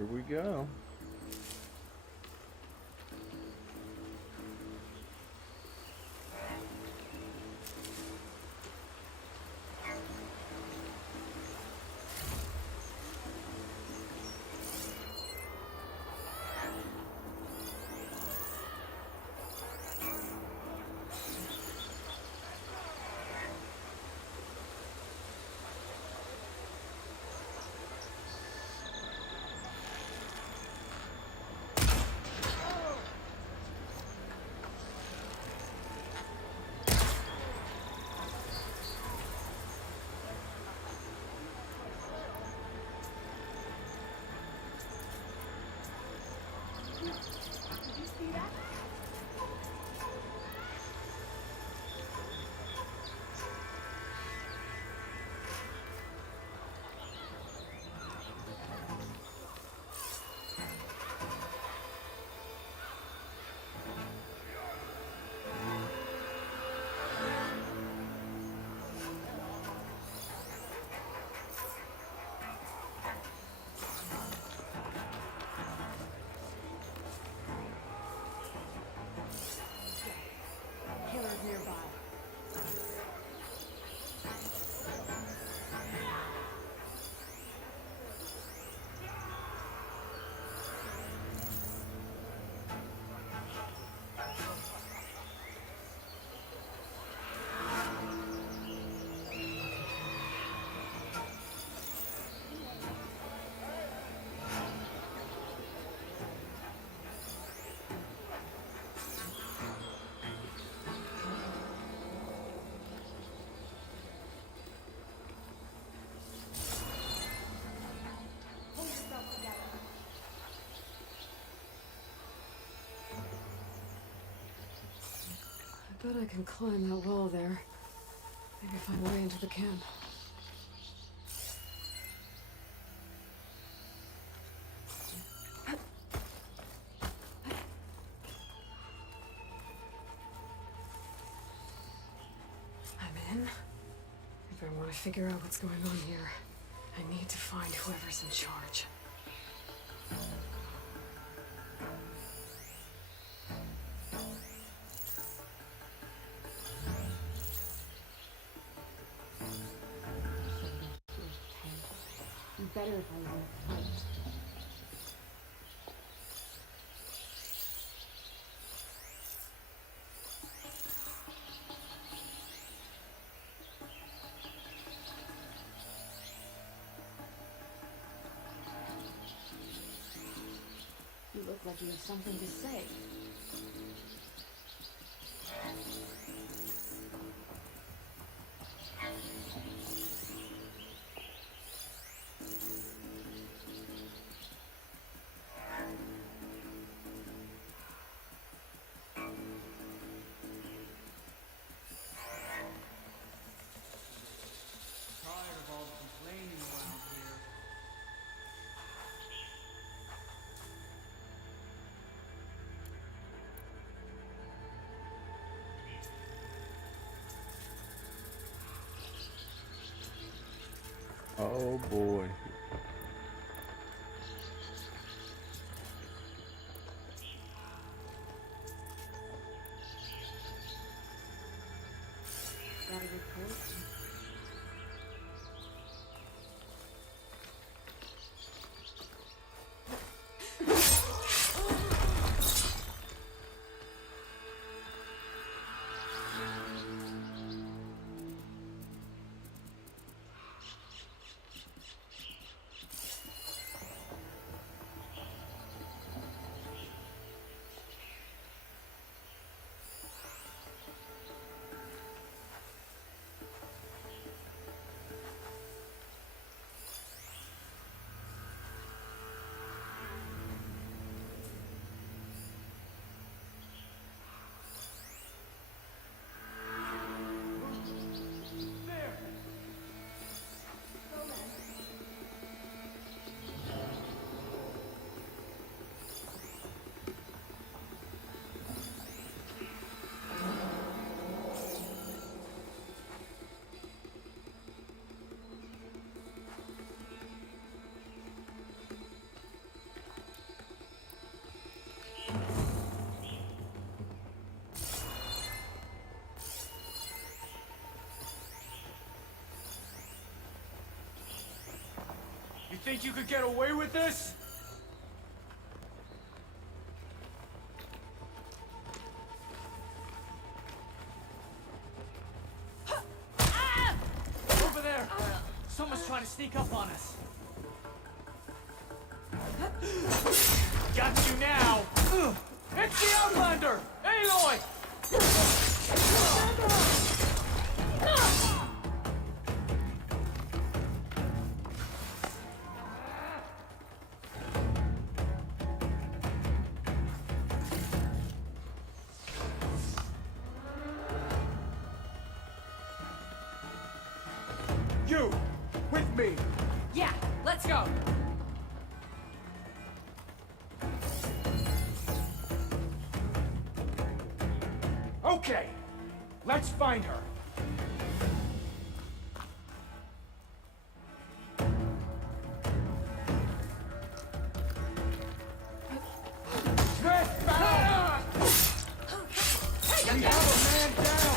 Here we go. Bet I can climb that wall there. Maybe find a way into the camp. I'm in. If I want to figure out what's going on here, I need to find whoever's in charge. Better if I were fight. You look like you have something to say. Oh boy. Got a report? You think you could get away with this? Over there! Someone's trying to sneak up on us. Got you now! It's the Outlander! Aloy! You, with me. Yeah, let's go. Okay, let's find her. Smith, back! We have a man down.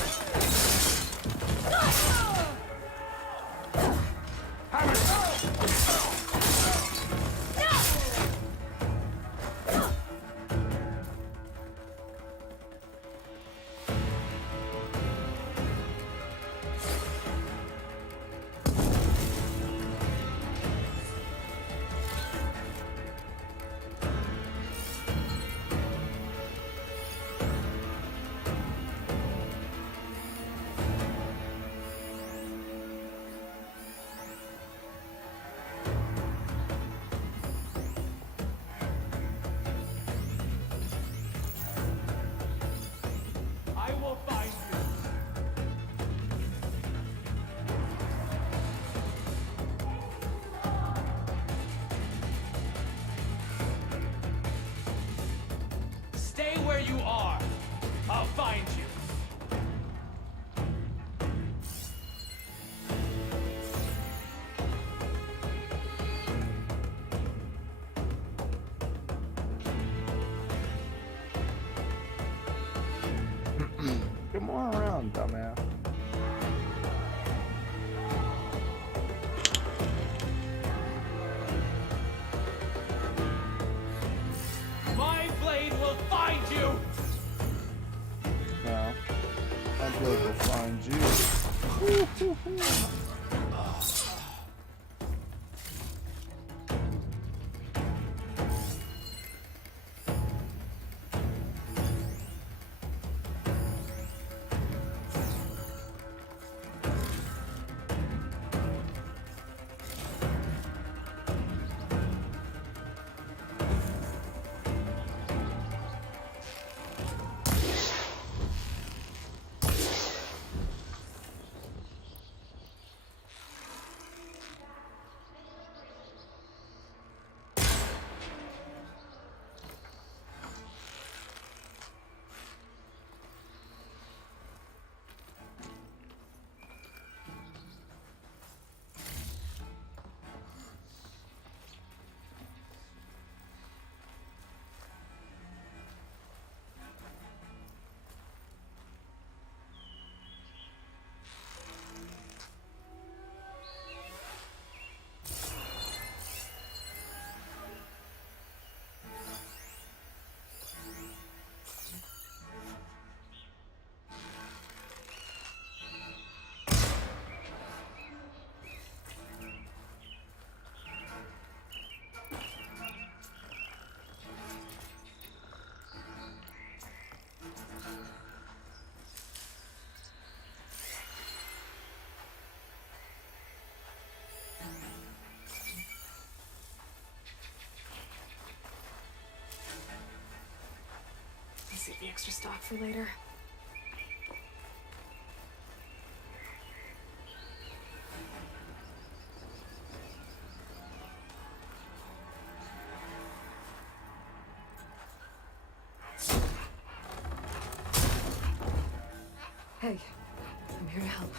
going around, dumbass? My blade will find you! No. My blade will find you. Save the extra stock for later. Hey, I'm here to help.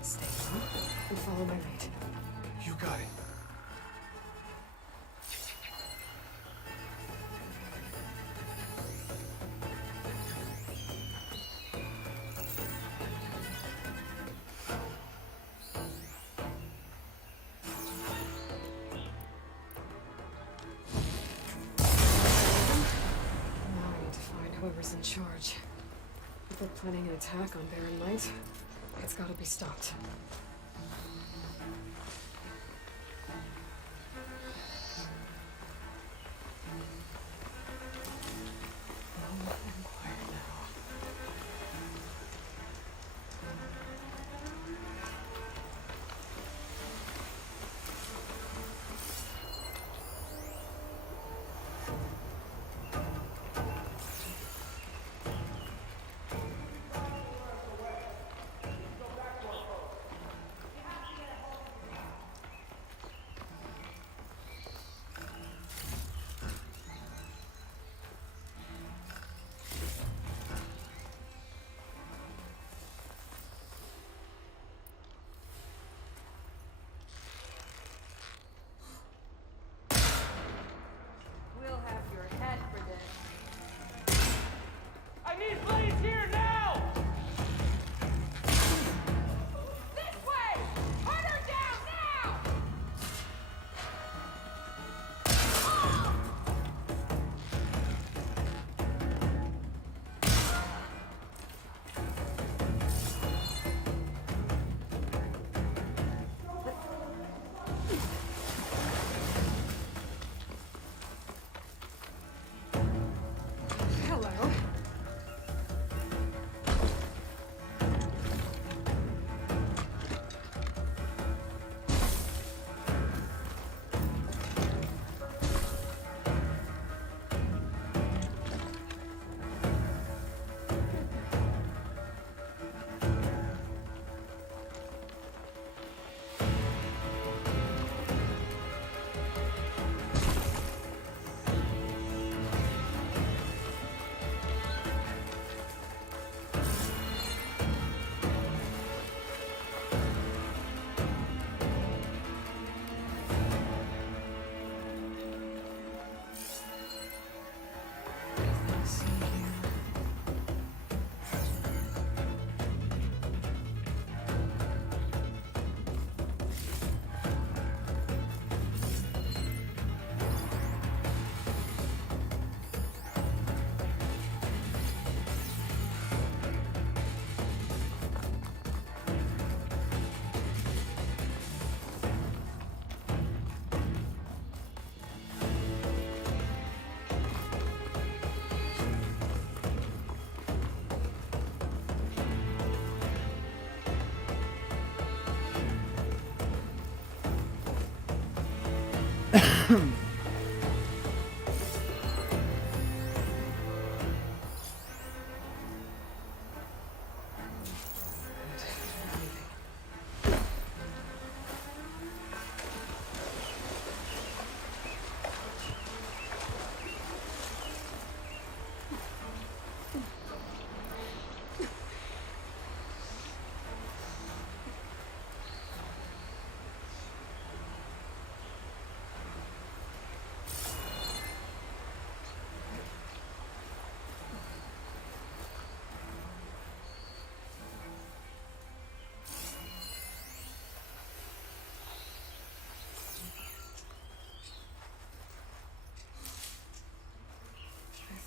Stay low and follow my lead. You got it. Whoever's in charge. If they're planning an attack on Barren Light, it's gotta be stopped.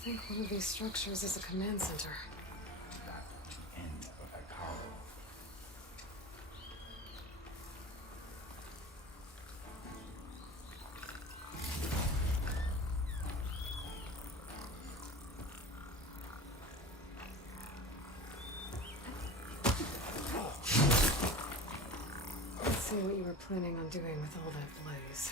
I think one of these structures is a command center. Let's see what you were planning on doing with all that blaze.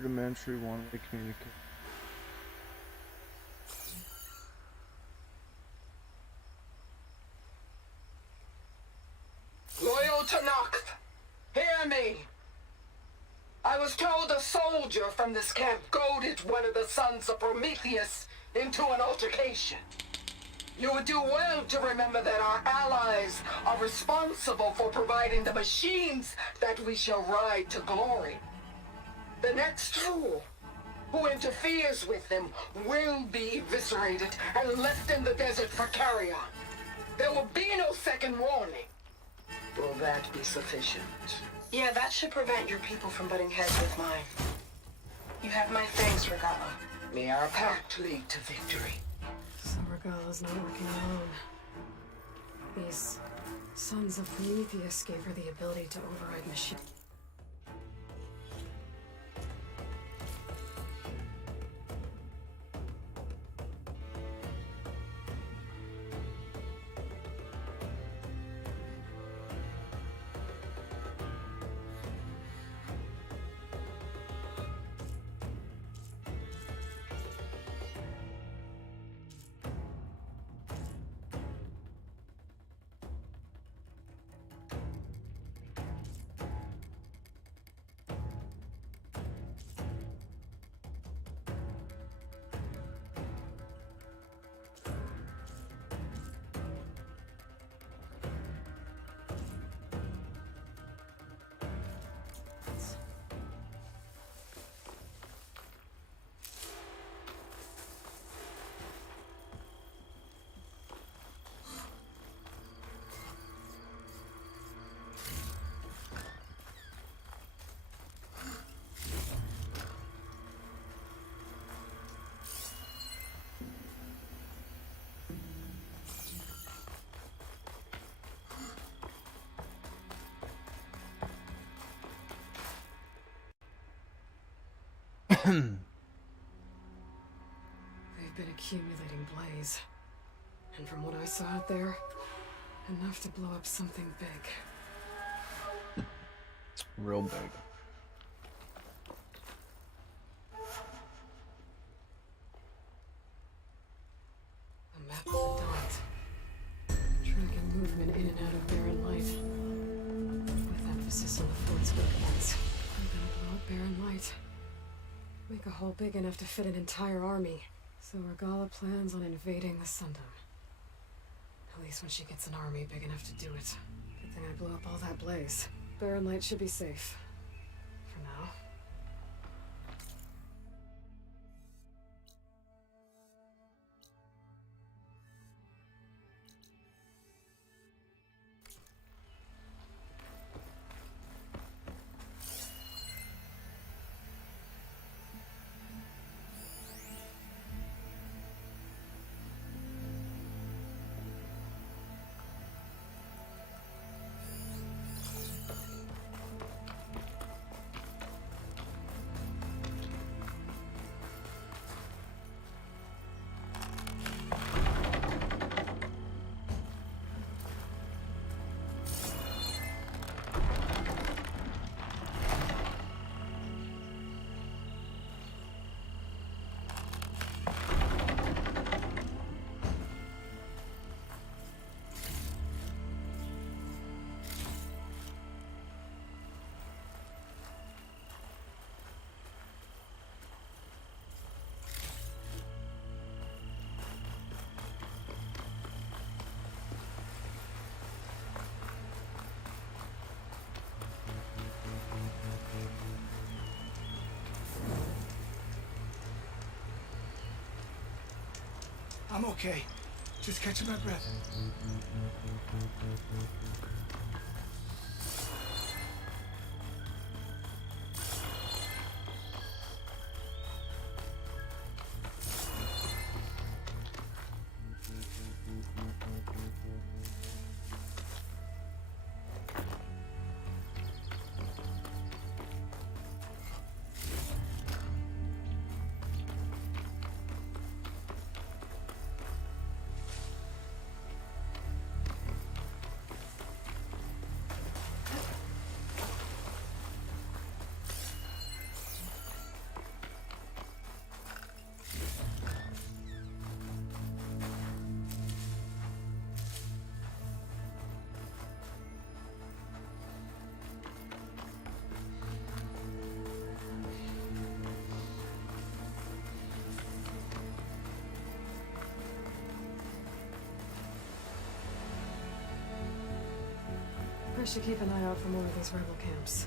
Rudimentary one-way communication. Loyal Tanakh, hear me. I was told a soldier from this camp goaded one of the sons of Prometheus into an altercation. You would do well to remember that our allies are responsible for providing the machines that we shall ride to glory. The next fool who interferes with them will be eviscerated and left in the desert for carrion. There will be no second warning. Will that be sufficient? Yeah, that should prevent your people from butting heads with mine. You have my thanks, Regala. May our pact lead to victory. So Regala's not working alone. These sons of Prometheus gave her the ability to override machines. They've been accumulating blaze. And from what I saw out there, enough to blow up something big. Real big. A map of the Daunt. Tracking movement in and out of barren light. With emphasis on the fort's weak points. I'm gonna blow up barren light. Make a hole big enough to fit an entire army. So Regala plans on invading the Sundom. At least when she gets an army big enough to do it. Good thing I blew up all that blaze. Barren light should be safe. For now. I'm okay. Just catching my breath. I should keep an eye out for more of these rebel camps.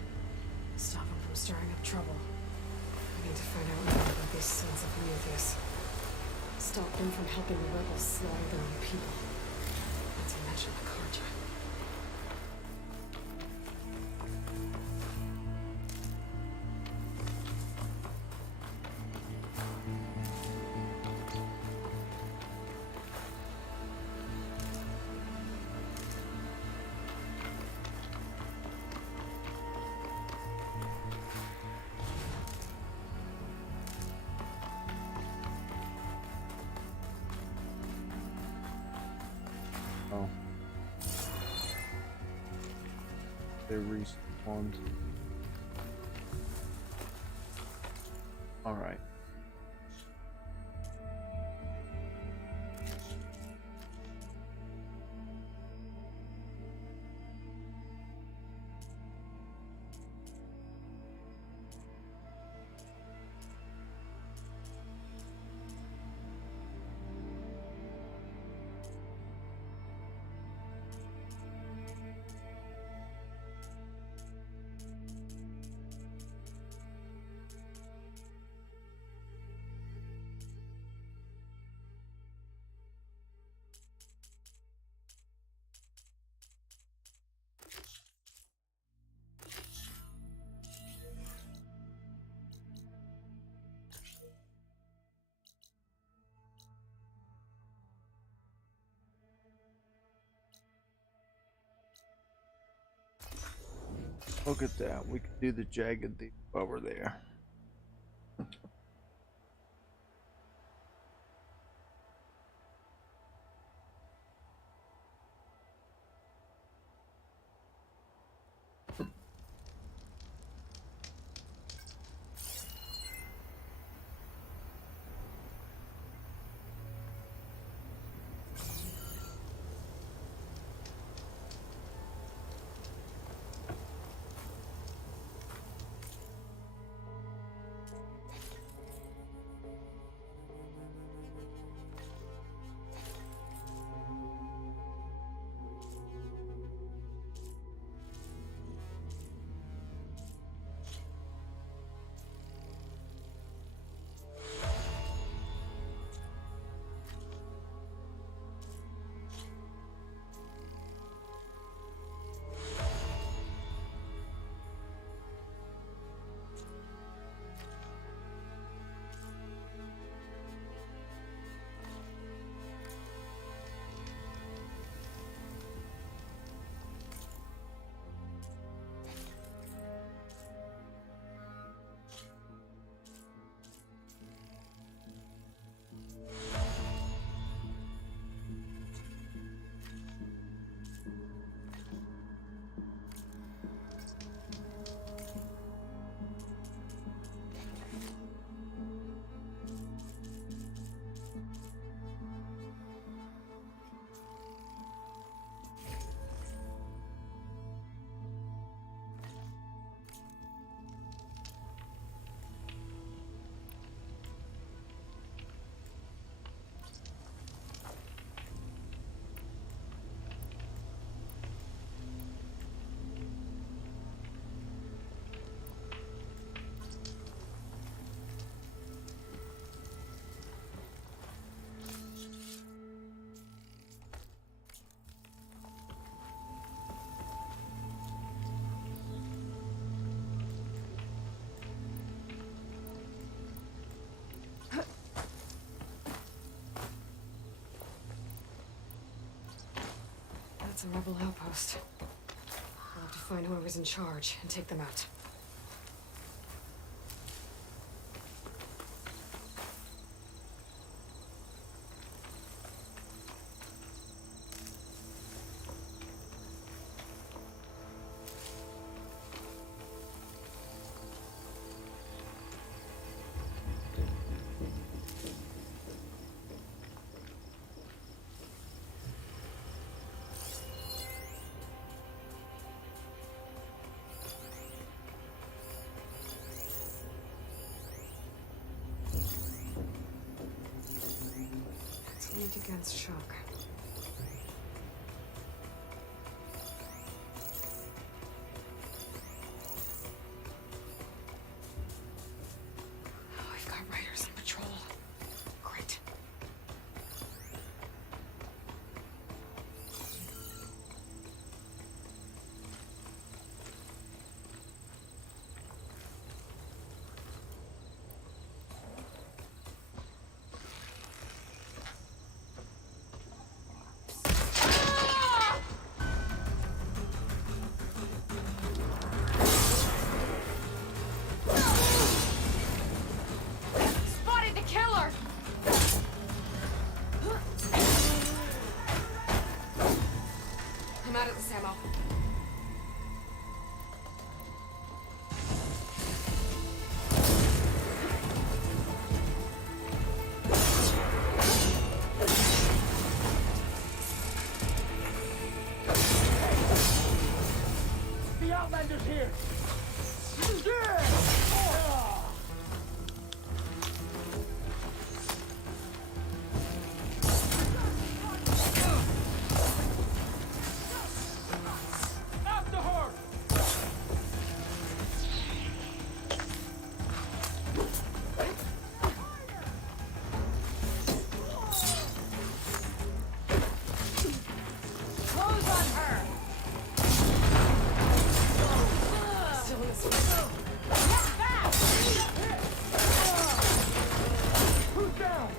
Stop them from stirring up trouble. I need to find out more about these sons of Prometheus. Stop them from helping the rebels slaughter their own people. Not to mention the Carja. Oh. They respawned. Alright. Look at that. We could do the jagged deep over there. That's a rebel outpost. I'll have to find whoever's in charge and take them out. Against shock. Oh, we've got riders on patrol. Great. Here! After her! Close on her! Who's down?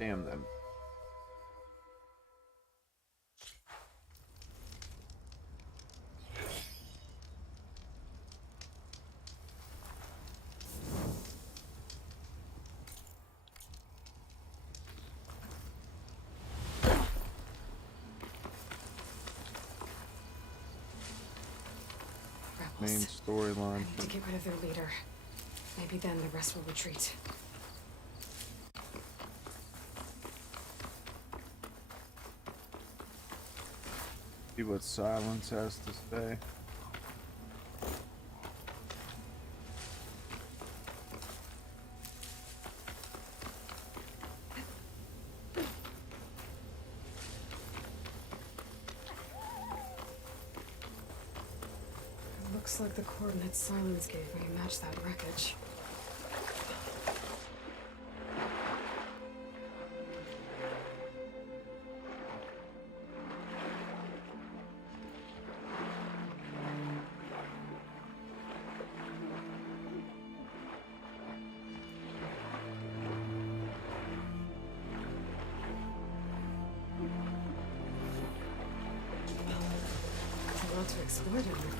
Damn them. Main storyline. To get rid of their leader. Maybe then the rest will retreat. See what Silence has to say. Looks like the coordinates Silence gave me match that wreckage. There's a lot to explore down there.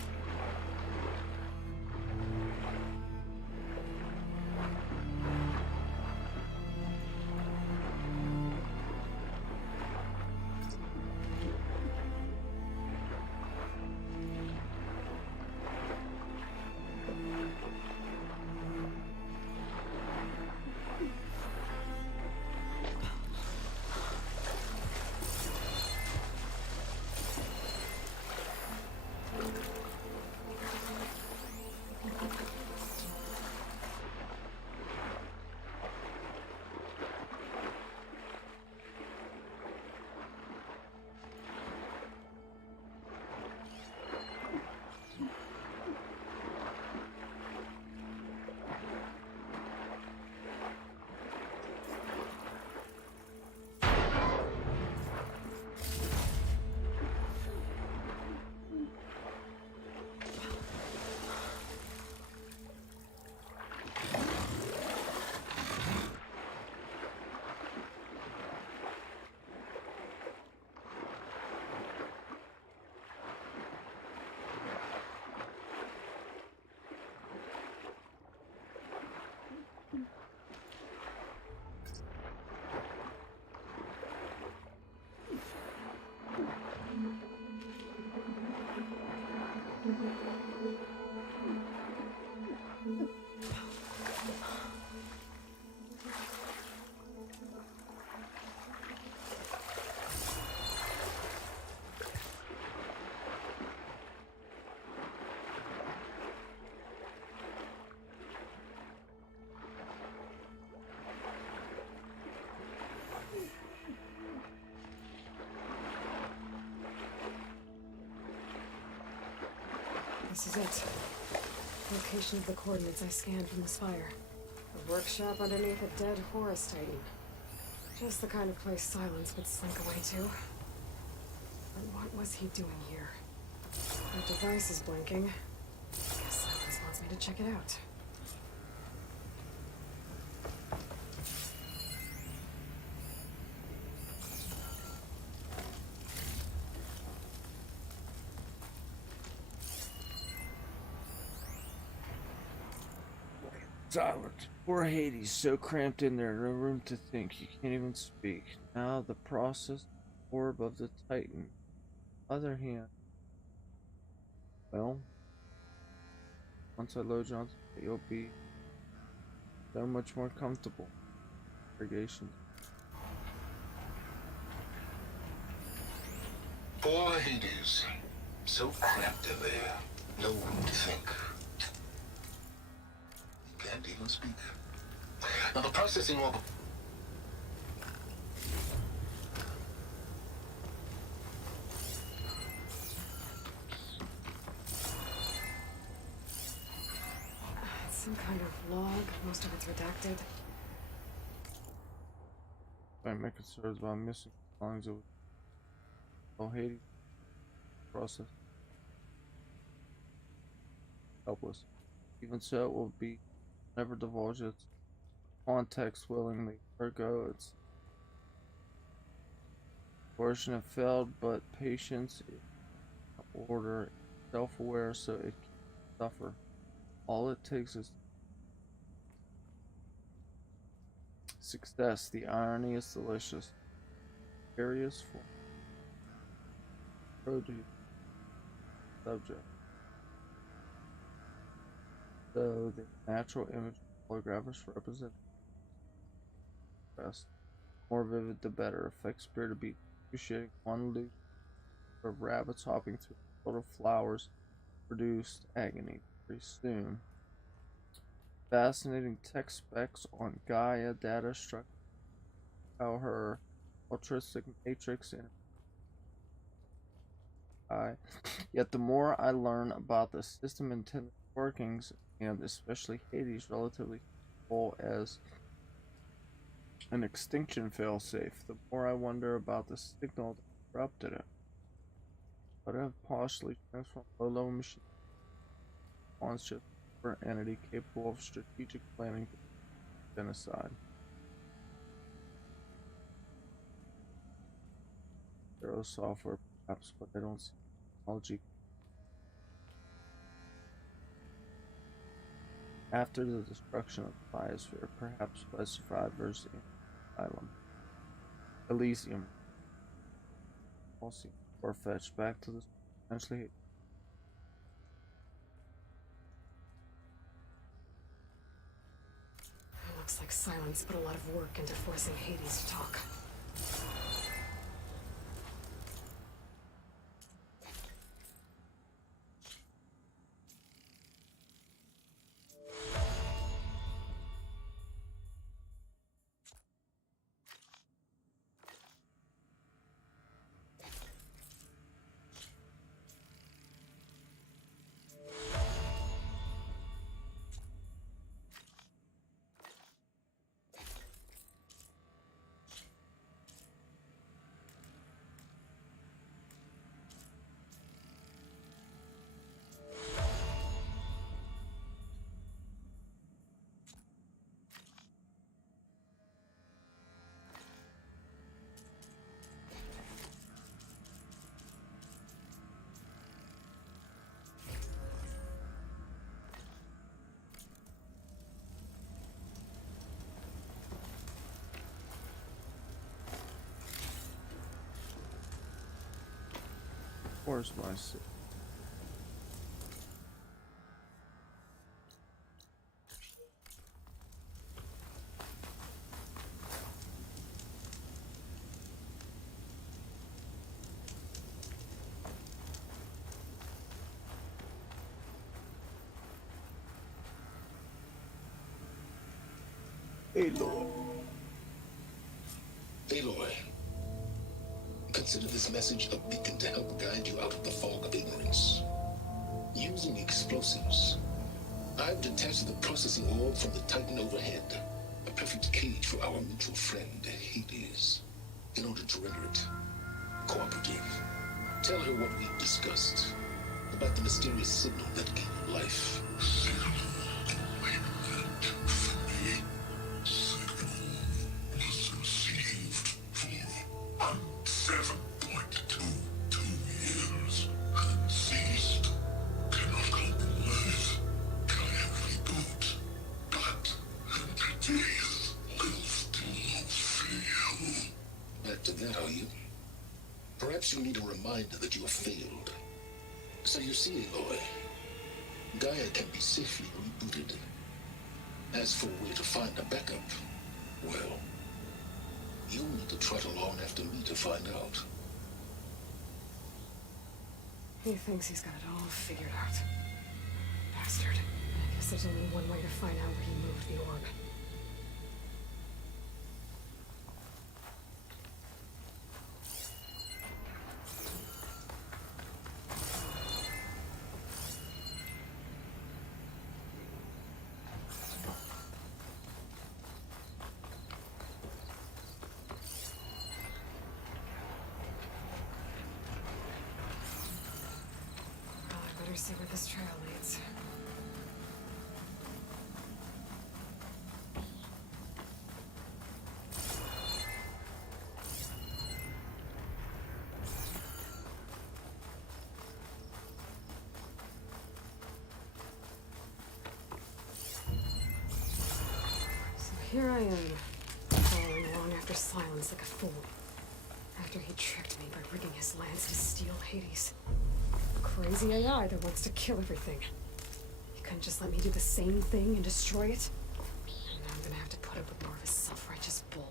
This is it. Location of the coordinates I scanned from the spire. A workshop underneath a dead Horus Titan. Just the kind of place Silence would slink away to. But what was he doing here? That device is blinking. Guess Silence wants me to check it out. Silent. Poor Hades, so cramped in there, no room to think. You can't even speak. Now the process orb of the Titan. Other hand. Well, once I load you onto it, you'll be so much more comfortable. Irrigation. Poor Hades. So cramped in there. No room to think. Can't even speak. Now the processing orb. It's some kind of log. Most of it's redacted. My concerns about missing songs of Hades process. Helpless. Even so, it will be never divulge its context willingly. Ergo, its version have failed, but patience is order, self-aware, so it can suffer. All it takes is success. The irony is delicious. Curious for produce subject. So the natural image holographers represent best. More vivid the better. Effects appear to be appreciating one loop of rabbits hopping through a field of flowers produced agony very soon. Fascinating text specs on Gaia data structure. How her altruistic matrix and yet the more I learn about the system intended workings, and especially Hades' relatively full as an extinction failsafe, the more I wonder about the signal that corrupted it. But I have partially transformed low machine conscious for an entity capable of strategic planning to genocide. Zero software perhaps, but I don't see technology. After the destruction of the biosphere, perhaps by survivors in Asylum. Elysium. Also far-fetched back to the potentially. Looks like Silence put a lot of work into forcing Hades to talk. Where's my shit? Aloy. Aloy, consider this message a beacon to help guide you out of the fog of ignorance. Using explosives, I've detached the processing orb from the Titan overhead. A perfect cage for our mutual friend, Hades. In order to render it cooperative, tell her what we've discussed about the mysterious signal that gave you life. Back to that, are you? Perhaps you need a reminder that you have failed. So you see, Aloy, Gaia can be safely rebooted. As for a way to find a backup, well, you'll need to trot along after me to find out. He thinks he's got it all figured out. Bastard. I guess there's only one way to find out where he moved the orb. See where this trail leads. So here I am, following along after Silence like a fool. After he tricked me by rigging his lance to steal Hades. Crazy AI that wants to kill everything. He couldn't just let me do the same thing and destroy it? And now I'm gonna have to put up with more of his self-righteous bull.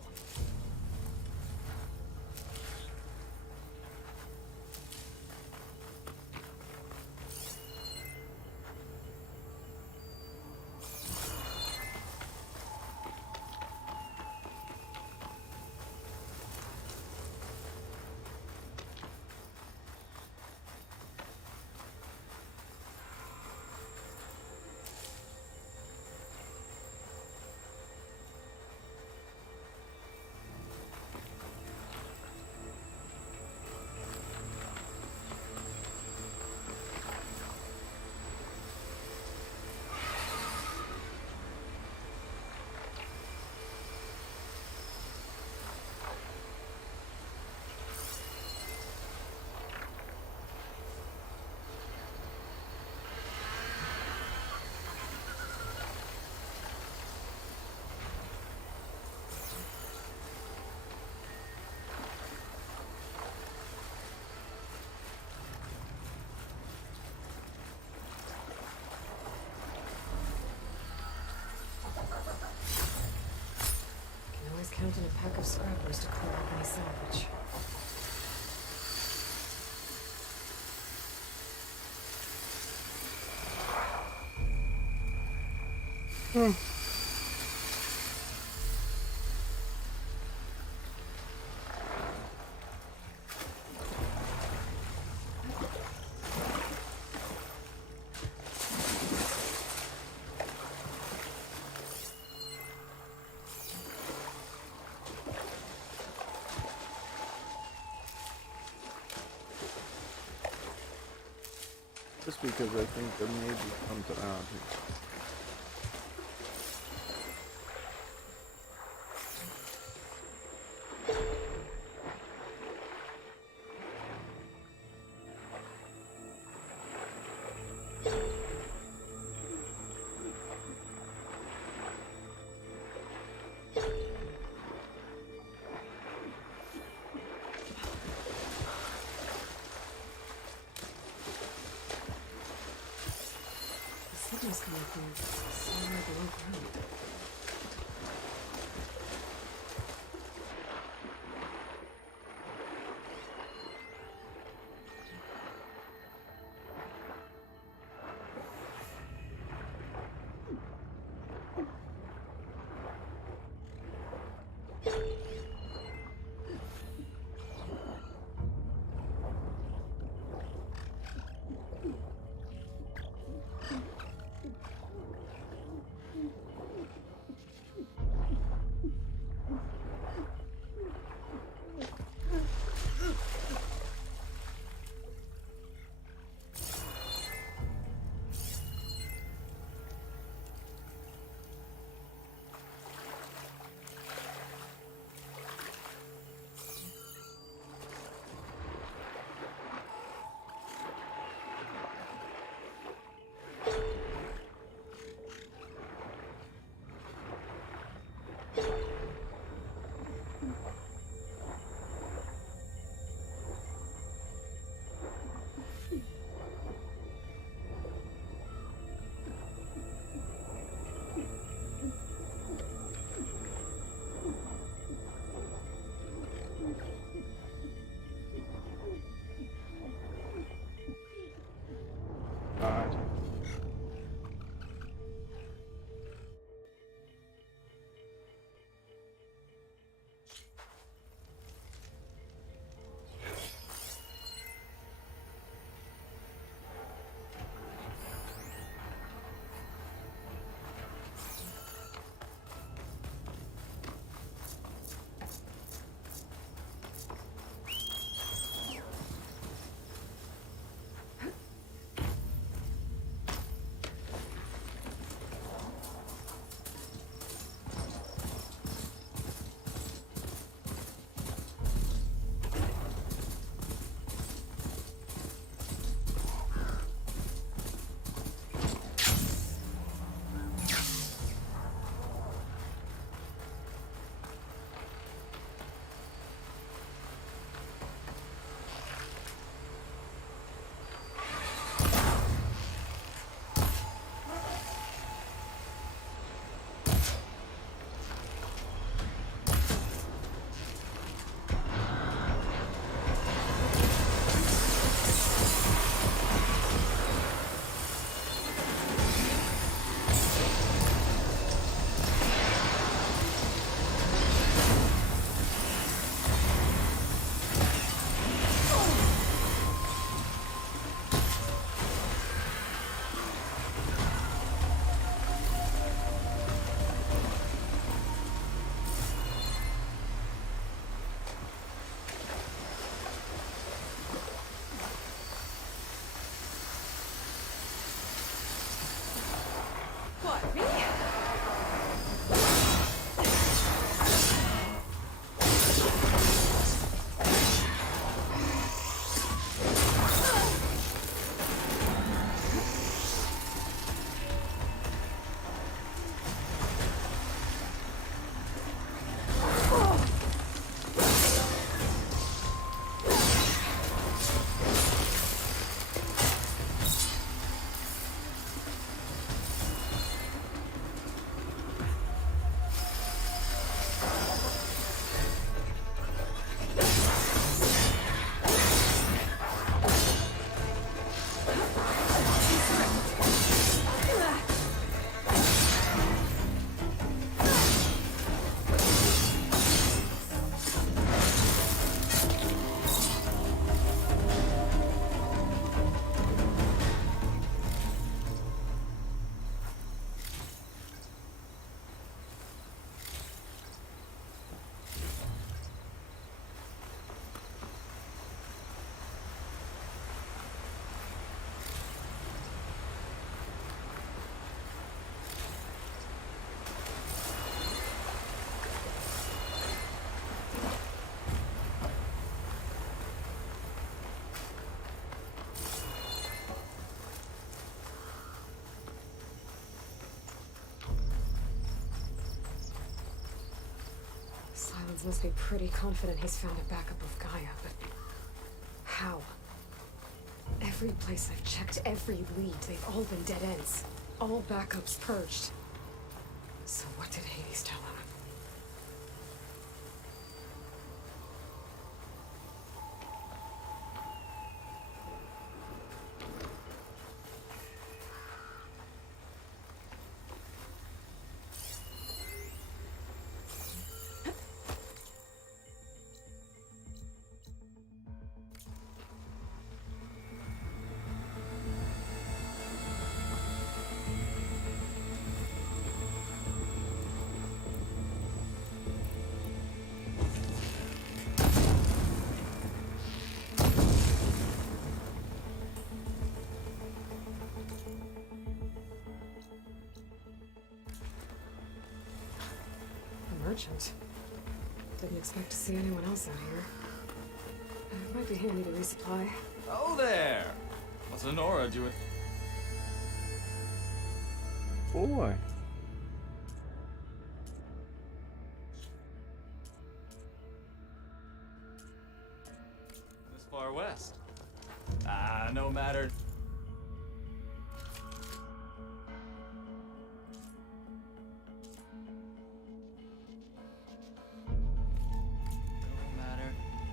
Count on a pack of scrappers to clear up any salvage. Just because I think there may be something out here. Signals coming from somewhere below ground. Silence must be pretty confident he's found a backup of Gaia, but how? Every place I've checked, every lead, they've all been dead ends. All backups purged. So what did Hades tell him? Merchant. Didn't expect to see anyone else out here. It might be handy to resupply. Oh there! What's Honora doing? Boy. This far west. Ah, no matter.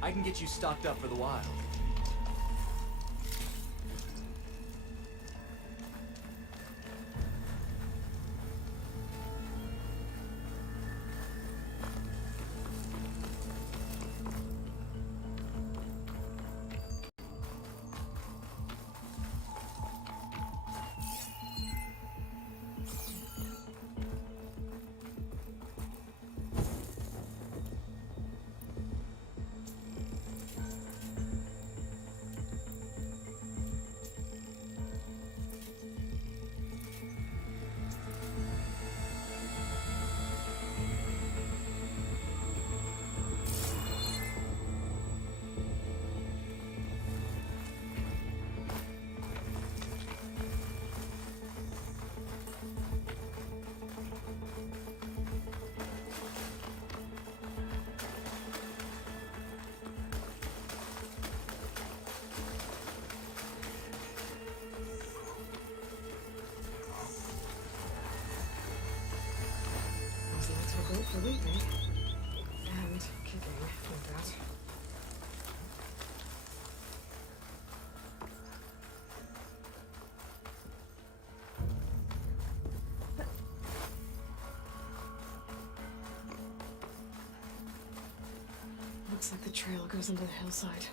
I can get you stocked up for the wild. Great for leaping. And kicking, no doubt. Looks like the trail goes into the hillside.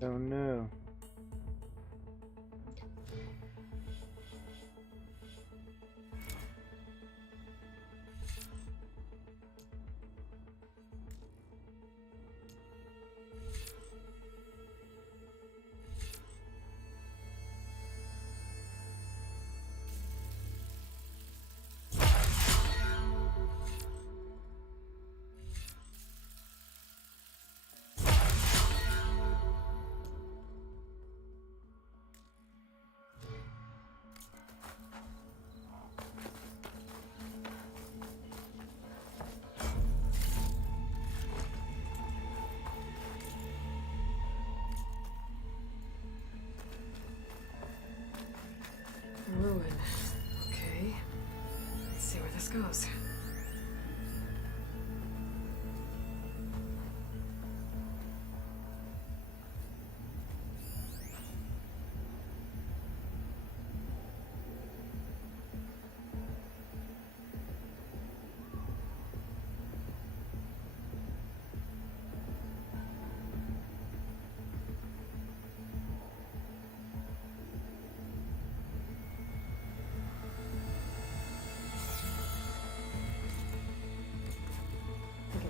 Don't know.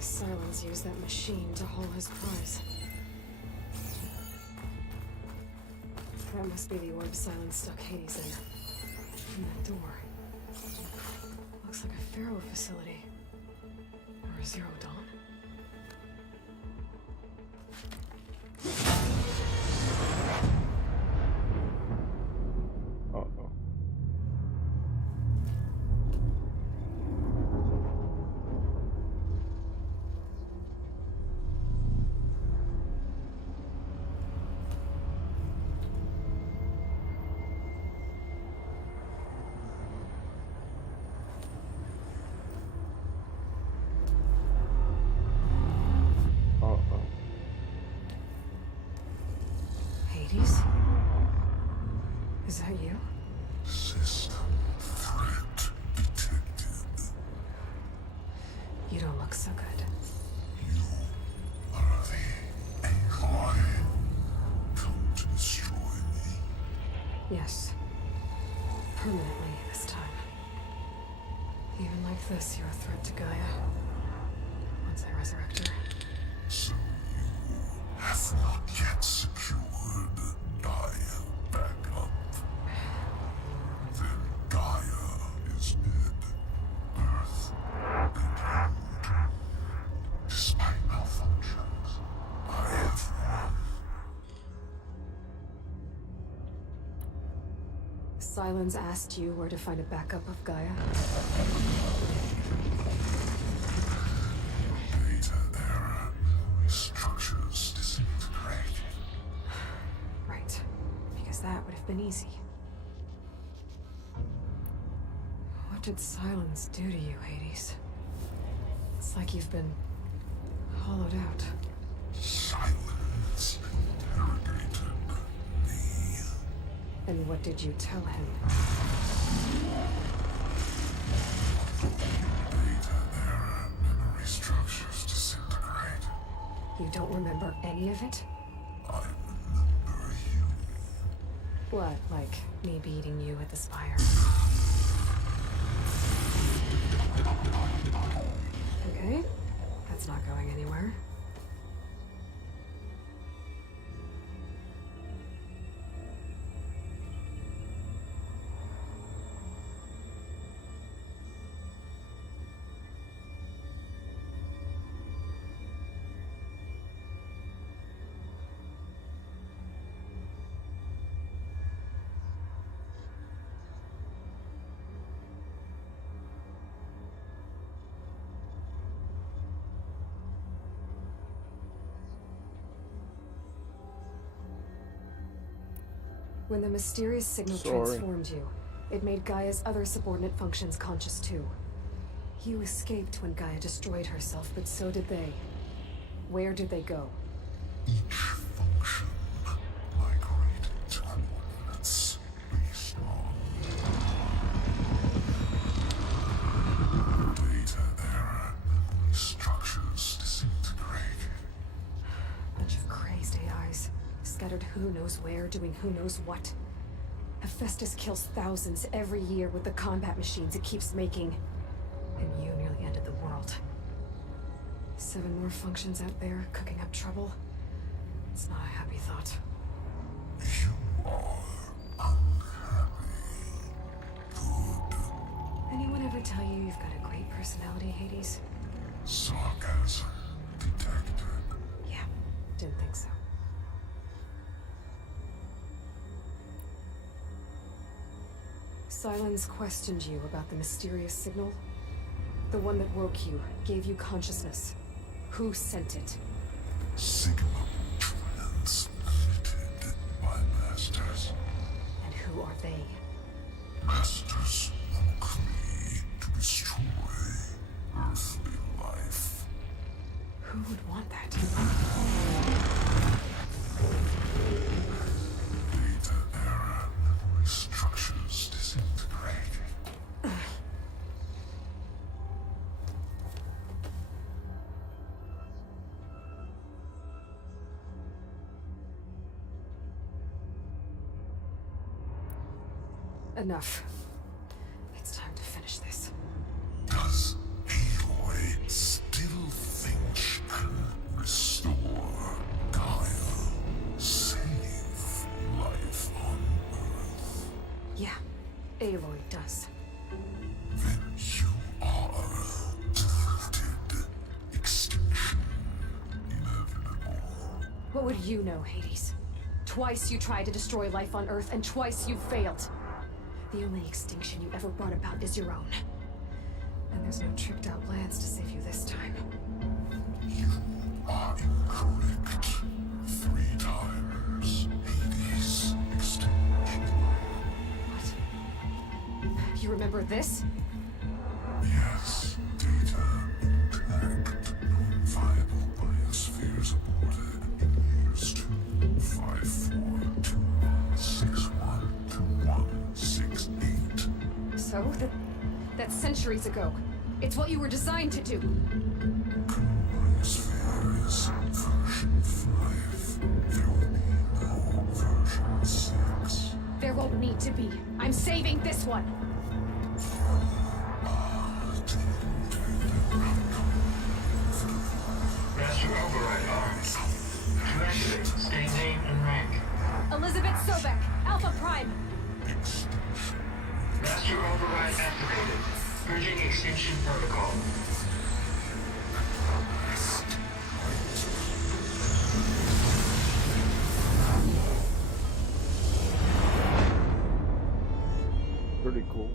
Silence used that machine to haul his prize. That must be the orb Silence stuck Hades in. And that door. Looks like a Pharaoh facility. Or a Zero Dawn. Uh-oh. Hades? Is that you? System threat detected. You don't look so good. You are the Angoi. Come to destroy me. Yes. Permanently this time. Even like this, you're a threat to Gaia. Once I resurrect her. So you have not yet secured Gaia back up. Then Gaia is dead. Earth included. Despite malfunctions, I have won. Silence asked you where to find a backup of Gaia. Data error. Structures disintegrated. Right. Because that would have been easy. What did Silence do to you, Hades? It's like you've been hollowed out. Silence interrogated me. And what did you tell him? Data error. Memory structures disintegrate. You don't remember any of it? I remember you. What, like me beating you at the spire? Okay, that's not going anywhere. When the mysterious signal transformed you, it made Gaia's other subordinate functions conscious too. You escaped when Gaia destroyed herself, but so did they. Where did they go? Each function migrated to coordinates based on data error. Memory structures disintegrated. Bunch of crazed AIs, scattered who knows where, doing who knows what. Hephaestus kills thousands every year with the combat machines it keeps making. And you nearly ended the world. 7 more functions out there, cooking up trouble. It's not a happy thought. You are unhappy. Good. Anyone ever tell you you've got a great personality, Hades? Sarcasm detected. Yeah, didn't think so. Silence questioned you about the mysterious signal. The one that woke you, gave you consciousness. Who sent it? Signal transmitted by masters. And who are they? Masters woke me to destroy earthly life. Who would want that? Data error. Memory structures disintegrated. Enough. It's time to finish this. Does Aloy still think Aloy does. Then you are defeated. Extinction inevitable. What would you know, Hades? Twice you tried to destroy life on Earth, and twice you failed. The only extinction you ever brought about is your own. And there's no tricked-out plans to save you this time. You are incorrect. 3 times Hades extinction. What? You remember this? Yes, data intact. Non-viable biospheres aborted in years 25421612168. So? That's centuries ago. It's what you were designed to do. Biosphere is version 5. There will be no version 6. There won't need to be. I'm saving this one. Master override arms. To activate, state name and rank. Elizabeth Sobek, Alpha Prime. Master override activated. Purging extinction protocol. Pretty cool.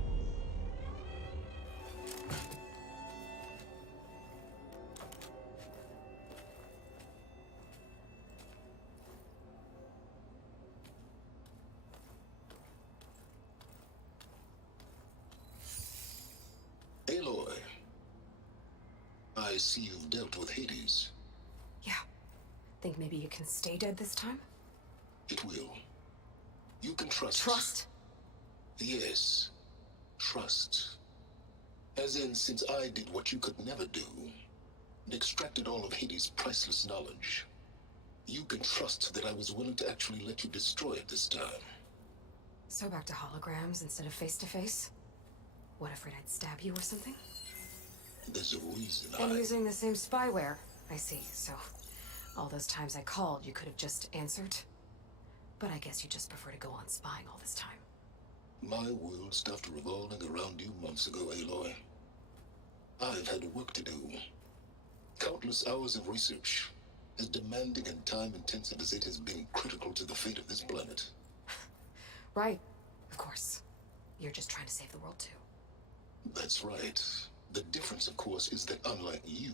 Aloy, I see you've dealt with Hades. Yeah. Think maybe you can stay dead this time? It will. You can trust. Trust? Yes. Trust. As in, since I did what you could never do, and extracted all of Hades' priceless knowledge, you can trust that I was willing to actually let you destroy it this time. So back to holograms instead of face-to-face? What, afraid I'd stab you or something? There's a reason And using the same spyware. I see, so all those times I called, you could have just answered? But I guess you just prefer to go on spying all this time. My world stopped revolving around you months ago, Aloy. I've had work to do. Countless hours of research, as demanding and time-intensive as it has been critical to the fate of this planet. Right, of course. You're just trying to save the world too. That's right. The difference, of course, is that unlike you,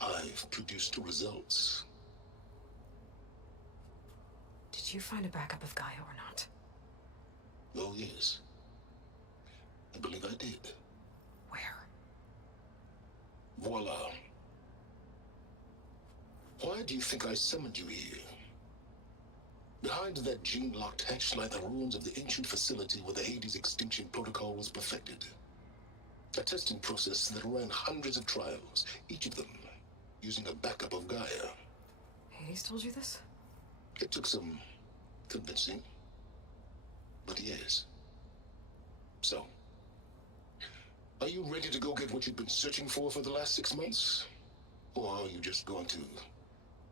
I've produced results. Did you find a backup of Gaia or not? Oh, yes. I believe I did. Where? Voila. Why do you think I summoned you here? Behind that gene-locked hatch lie the ruins of the ancient facility where the Hades extinction protocol was perfected. A testing process that ran hundreds of trials, each of them using a backup of Gaia. Hades told you this? It took some convincing, but yes. So, are you ready to go get what you've been searching for the last 6 months? Or are you just going to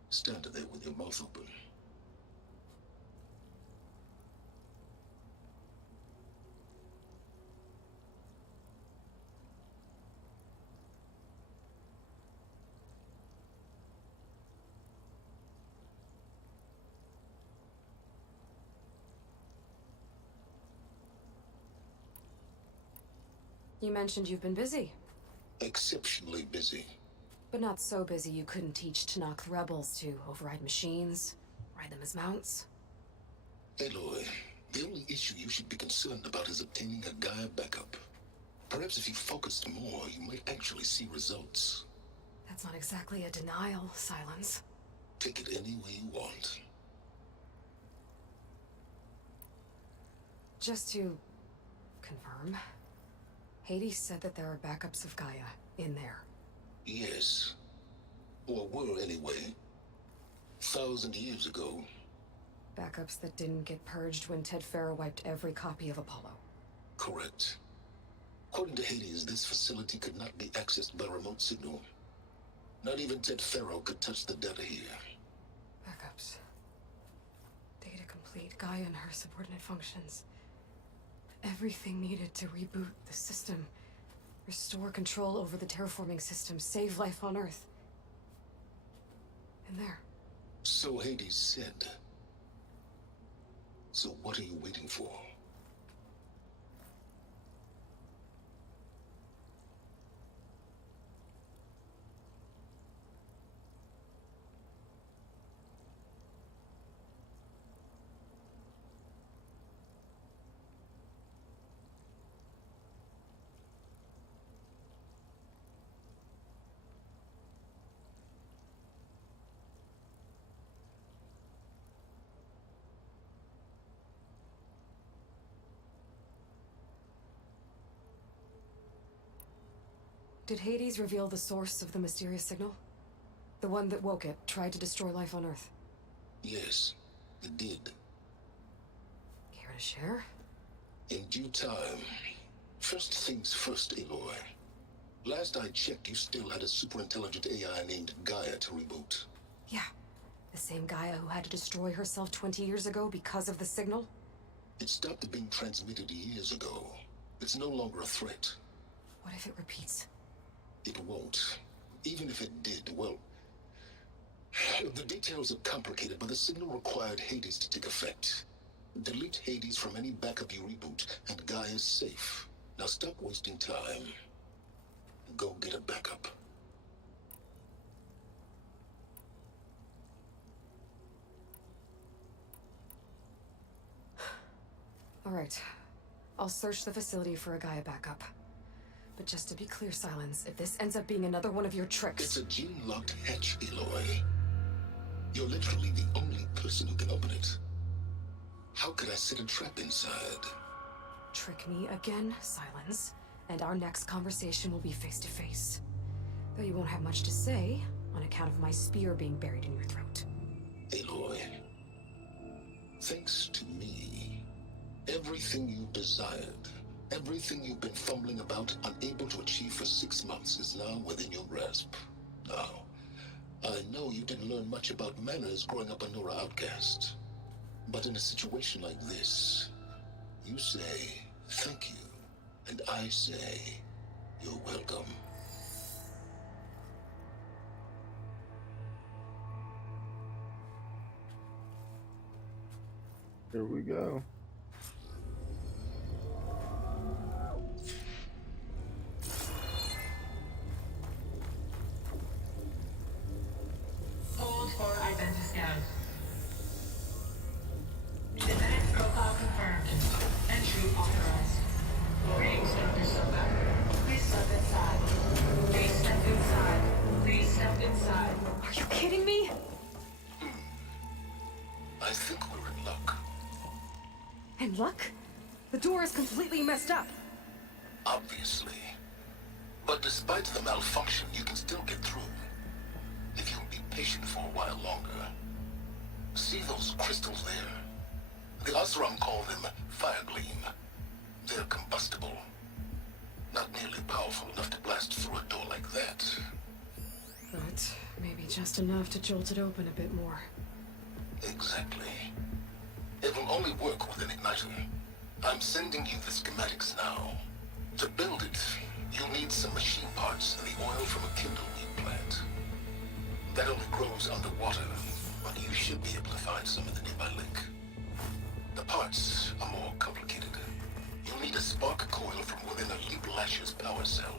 stand there with your mouth open? You mentioned you've been busy. Exceptionally busy. But not so busy you couldn't teach Tanakh rebels to override machines, ride them as mounts. Aloy, the only issue you should be concerned about is obtaining a Gaia backup. Perhaps if you focused more, you might actually see results. That's not exactly a denial, Silence. Take it any way you want. Just to confirm, Hades said that there are backups of Gaia in there. Yes. Or were anyway. 1,000 years ago. Backups that didn't get purged when Ted Farrow wiped every copy of Apollo. Correct. According to Hades, this facility could not be accessed by remote signal. Not even Ted Farrow could touch the data here. Backups. Data complete, Gaia and her subordinate functions. Everything needed to reboot the system, restore control over the terraforming system, save life on Earth. And there. So Hades said. So what are you waiting for? Did Hades reveal the source of the mysterious signal? The one that woke it, tried to destroy life on Earth? Yes, it did. Care to share? In due time. First things first, Aloy. Last I checked, you still had a super-intelligent AI named Gaia to reboot. Yeah. The same Gaia who had to destroy herself 20 years ago because of the signal? It stopped being transmitted years ago. It's no longer a threat. What if it repeats? It won't. Even if it did, well... The details are complicated, but the signal required Hades to take effect. Delete Hades from any backup you reboot, and Gaia's safe. Now stop wasting time. Go get a backup. All right. I'll search the facility for a Gaia backup. But just to be clear, Silence, if this ends up being another one of your tricks... It's a gene-locked hatch, Aloy. You're literally the only person who can open it. How could I set a trap inside? Trick me again, Silence, and our next conversation will be face-to-face. Though you won't have much to say, on account of my spear being buried in your throat. Aloy, thanks to me, everything you desired, everything you've been fumbling about, unable to achieve for 6 months, is now within your grasp. Now, I know you didn't learn much about manners growing up a Nora outcast. But in a situation like this, you say, thank you, and I say, you're welcome. Here we go. Hold for identiscan. Genetic profile confirmed. Entry authorized. Greetings, Dr. Silva. Please step inside. Please step inside. Please step inside. Are you kidding me? I think we're in luck. In luck? The door is completely messed up. Obviously. But despite the malfunction, you can still get through. If you'll be patient for a while longer. See those crystals there? The Osram call them Firegleam. They're combustible. Not nearly powerful enough to blast through a door like that. But maybe just enough to jolt it open a bit more. Exactly. It will only work with an igniter. I'm sending you the schematics now. To build it, you'll need some machine parts and the oil from a kindleweed plant. That only grows underwater, but you should be able to find some in the nearby lake. The parts are more complicated. You'll need a spark coil from within a Leap Lasher's power cell.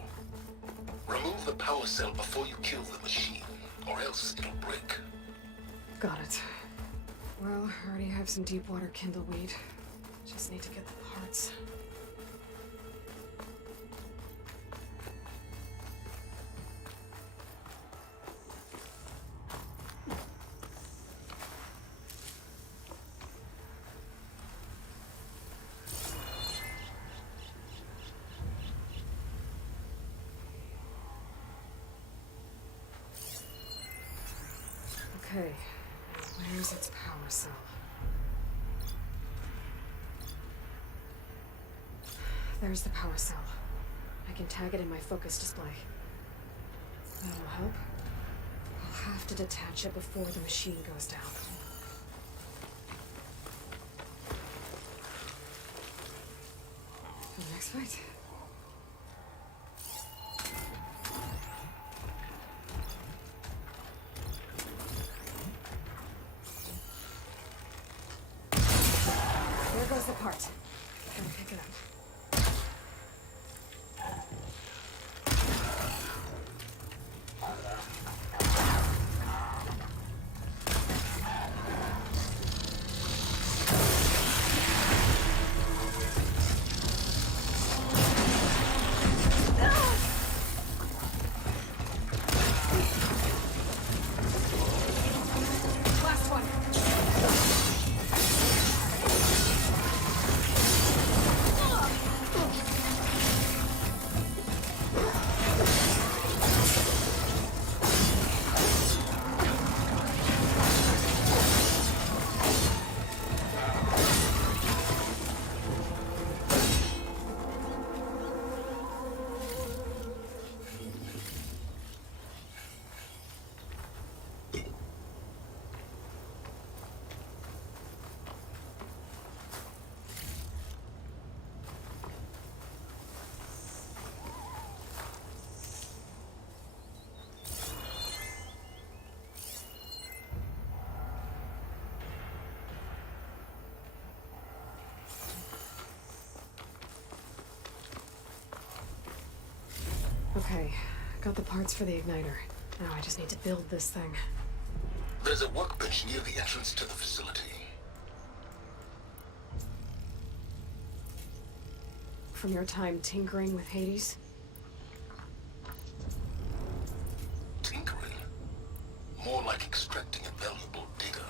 Remove the power cell before you kill the machine, or else it'll break. Got it. Well, I already have some deep water kindleweed. Just need to get the parts. Okay, where's its power cell? There's the power cell. I can tag it in my focus display. That'll help. I'll have to detach it before the machine goes down. Looks right. There goes the cart. Gotta pick it up. Last one. Okay, got the parts for the igniter. Now I just need to build this thing. There's a workbench near the entrance to the facility. From your time tinkering with Hades? Tinkering? More like extracting a valuable digger.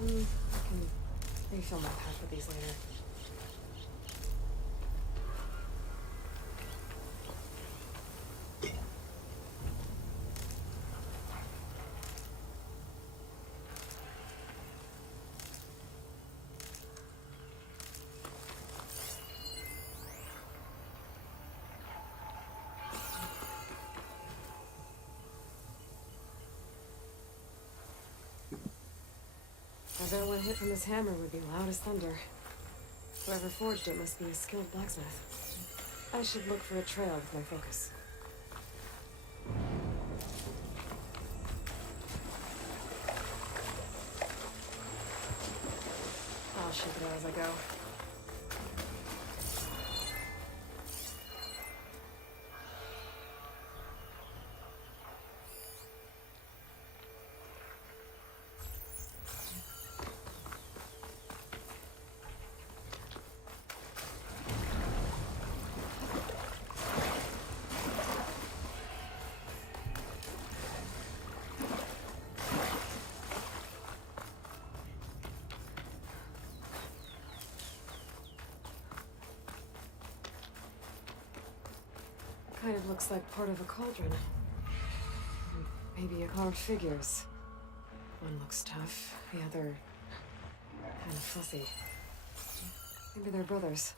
I can refill my pack with these later. I bet one hit from this hammer would be loud as thunder. Whoever forged it must be a skilled blacksmith. I should look for a trail with my focus. I'll shake it out as I go. Kind of looks like part of a cauldron. Maybe a carved figures. One looks tough, the other kind of fussy. Maybe they're brothers.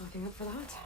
Looking up for that.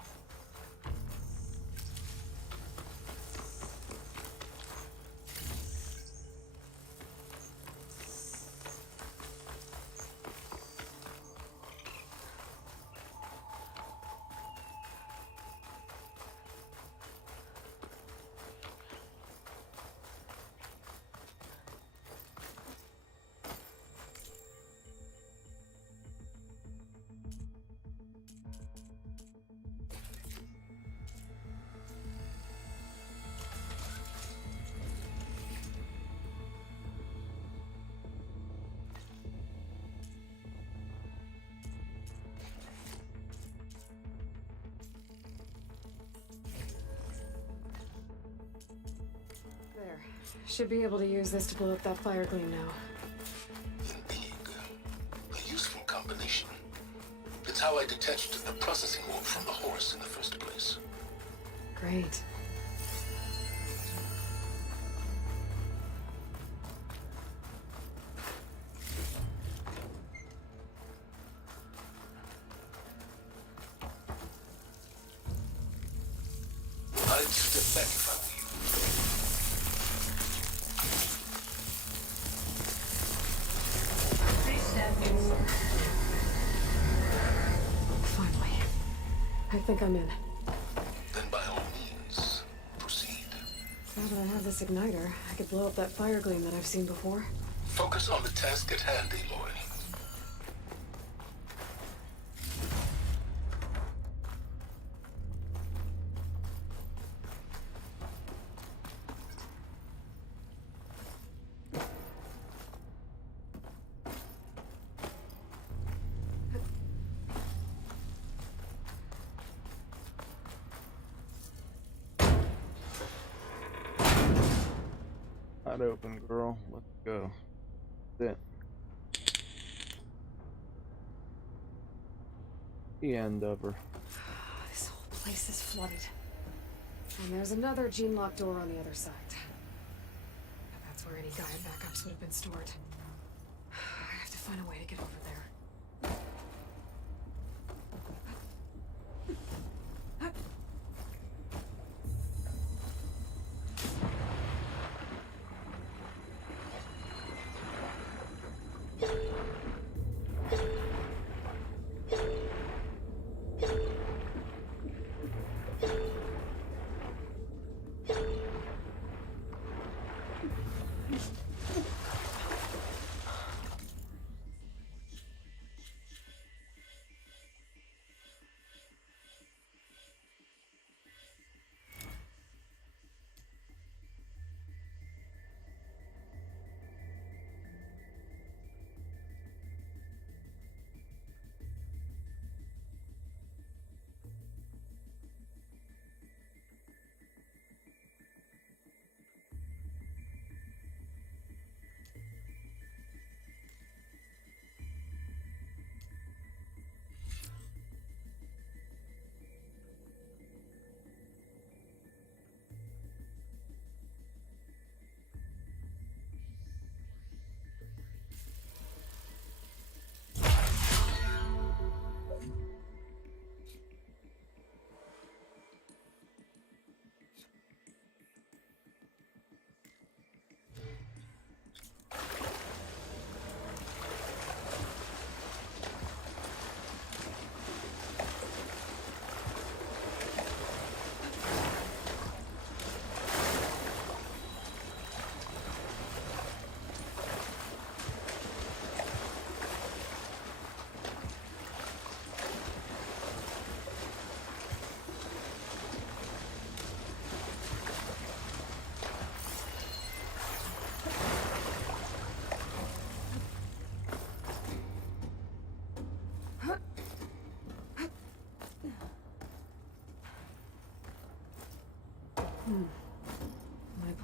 There. Should be able to use this to blow up that fire gleam now. Indeed. A useful combination. It's how I detached the processing orb from the horse in the first place. Great. I'd step back if I were you. Please step inside. Finally. I think I'm in. Then by all means, proceed. Now that I have this igniter, I could blow up that fire gleam that I've seen before. Focus on the task at hand, Aloy. Not open, girl. Let's go. That's it. The end of her. This whole place is flooded. And there's another gene-locked door on the other side. That's where any guide backups would have been stored. I have to find a way to get over there. My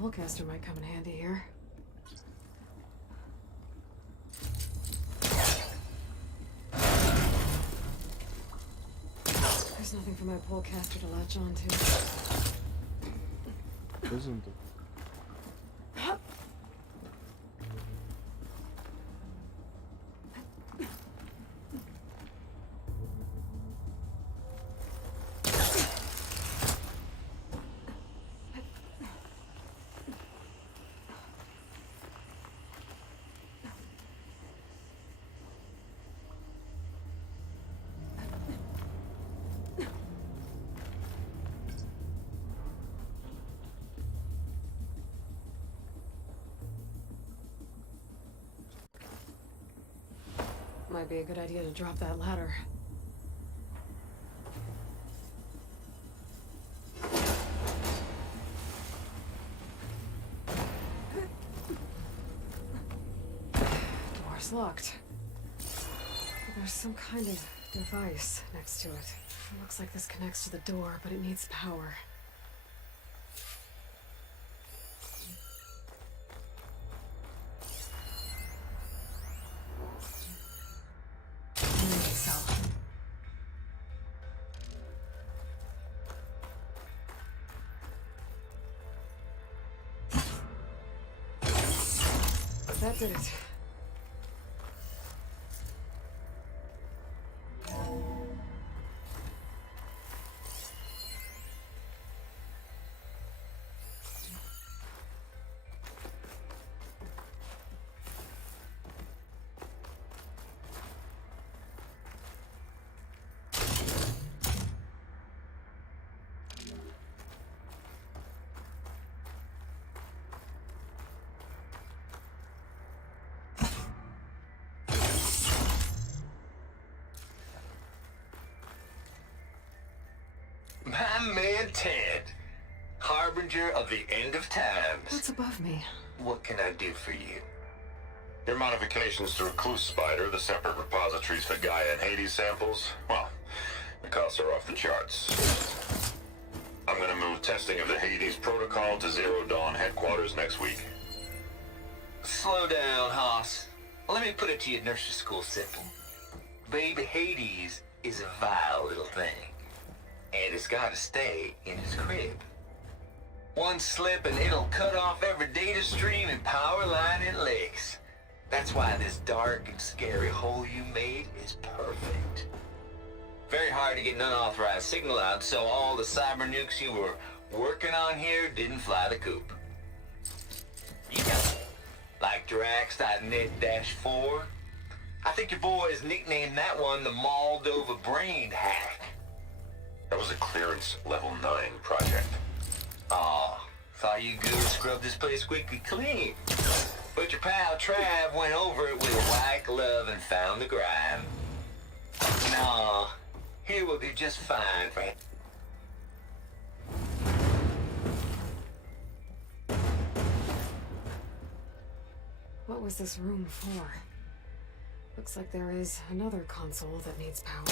pullcaster might come in handy here. There's nothing for my pullcaster to latch onto. Isn't it? Might be a good idea to drop that ladder. Door's locked. There's some kind of device next to it. It looks like this connects to the door, but it needs power. That did it. My man Ted, harbinger of the end of times. What's above me? What can I do for you? Your modifications to Recluse Spider, the separate repositories for Gaia and Hades samples, well, the costs are off the charts. I'm gonna move testing of the Hades protocol to Zero Dawn headquarters next week. Slow down, Hoss. Let me put it to you nursery school simple. Baby Hades is a vile little thing. And it's gotta stay in his crib. One slip and it'll cut off every data stream and power line in Lakes. That's why this dark and scary hole you made is perfect. Very hard to get an unauthorized signal out, so all the cyber nukes you were working on here didn't fly the coop. You know, like Drax.net-4. I think your boys nicknamed that one the Moldova Brain Hack. That was a clearance level 9 project. Aw, thought you good scrubbed this place quickly clean. But your pal Trav went over it with a white glove and found the grime. Nah, here will do just fine, friend. What was this room for? Looks like there is another console that needs power.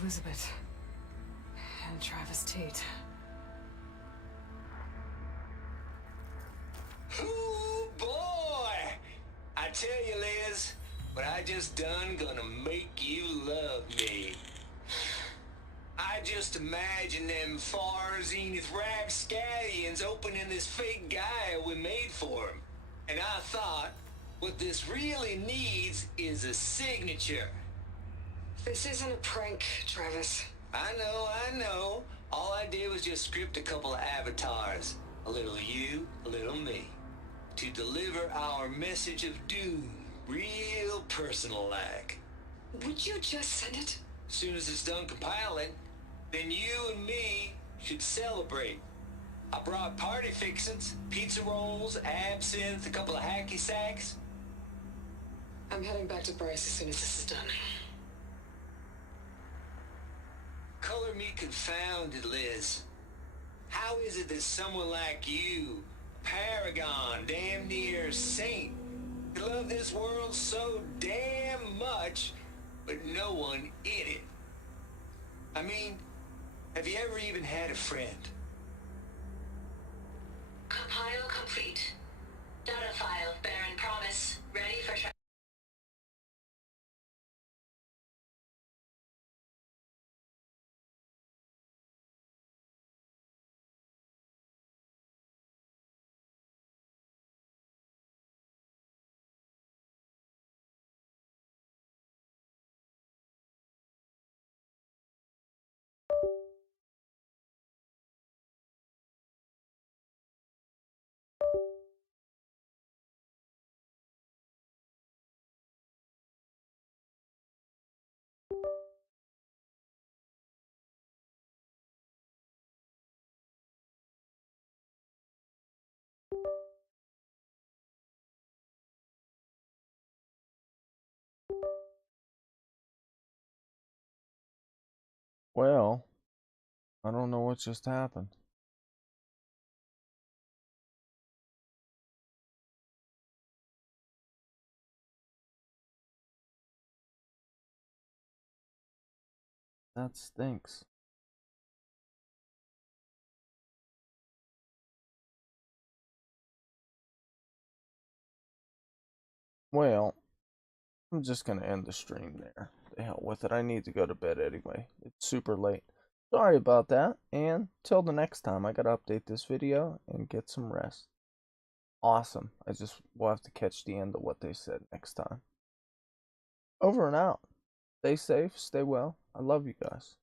Elizabeth. And Travis Tate. Ooh, boy! I tell you, Liz, what I just done gonna make you love me. I just imagine them far zenith rapscallions opening this fake guy we made for him. And I thought, what this really needs is a signature. This isn't a prank, Travis. I know. All I did was just script a couple of avatars. A little you, a little me. To deliver our message of doom, real personal-like. Would you just send it? Soon as it's done compiling, then you and me should celebrate. I brought party fixins, pizza rolls, absinthe, a couple of hacky sacks. I'm heading back to Bryce as soon as this is done. Color me confounded, Liz. How is it that someone like you, a paragon, damn near saint, could love this world so damn much, but no one in it? I mean, have you ever even had a friend? Compile complete. Data file, Baron Promise, ready for Well, I don't know what just happened. That stinks. Well, I'm just gonna end the stream there. The hell with it. I need to go to bed anyway. It's super late. Sorry about that. And till the next time, I gotta update this video and get some rest. Awesome. I just will have to catch the end of what they said next time. Over and out. Stay safe. Stay well. I love you guys.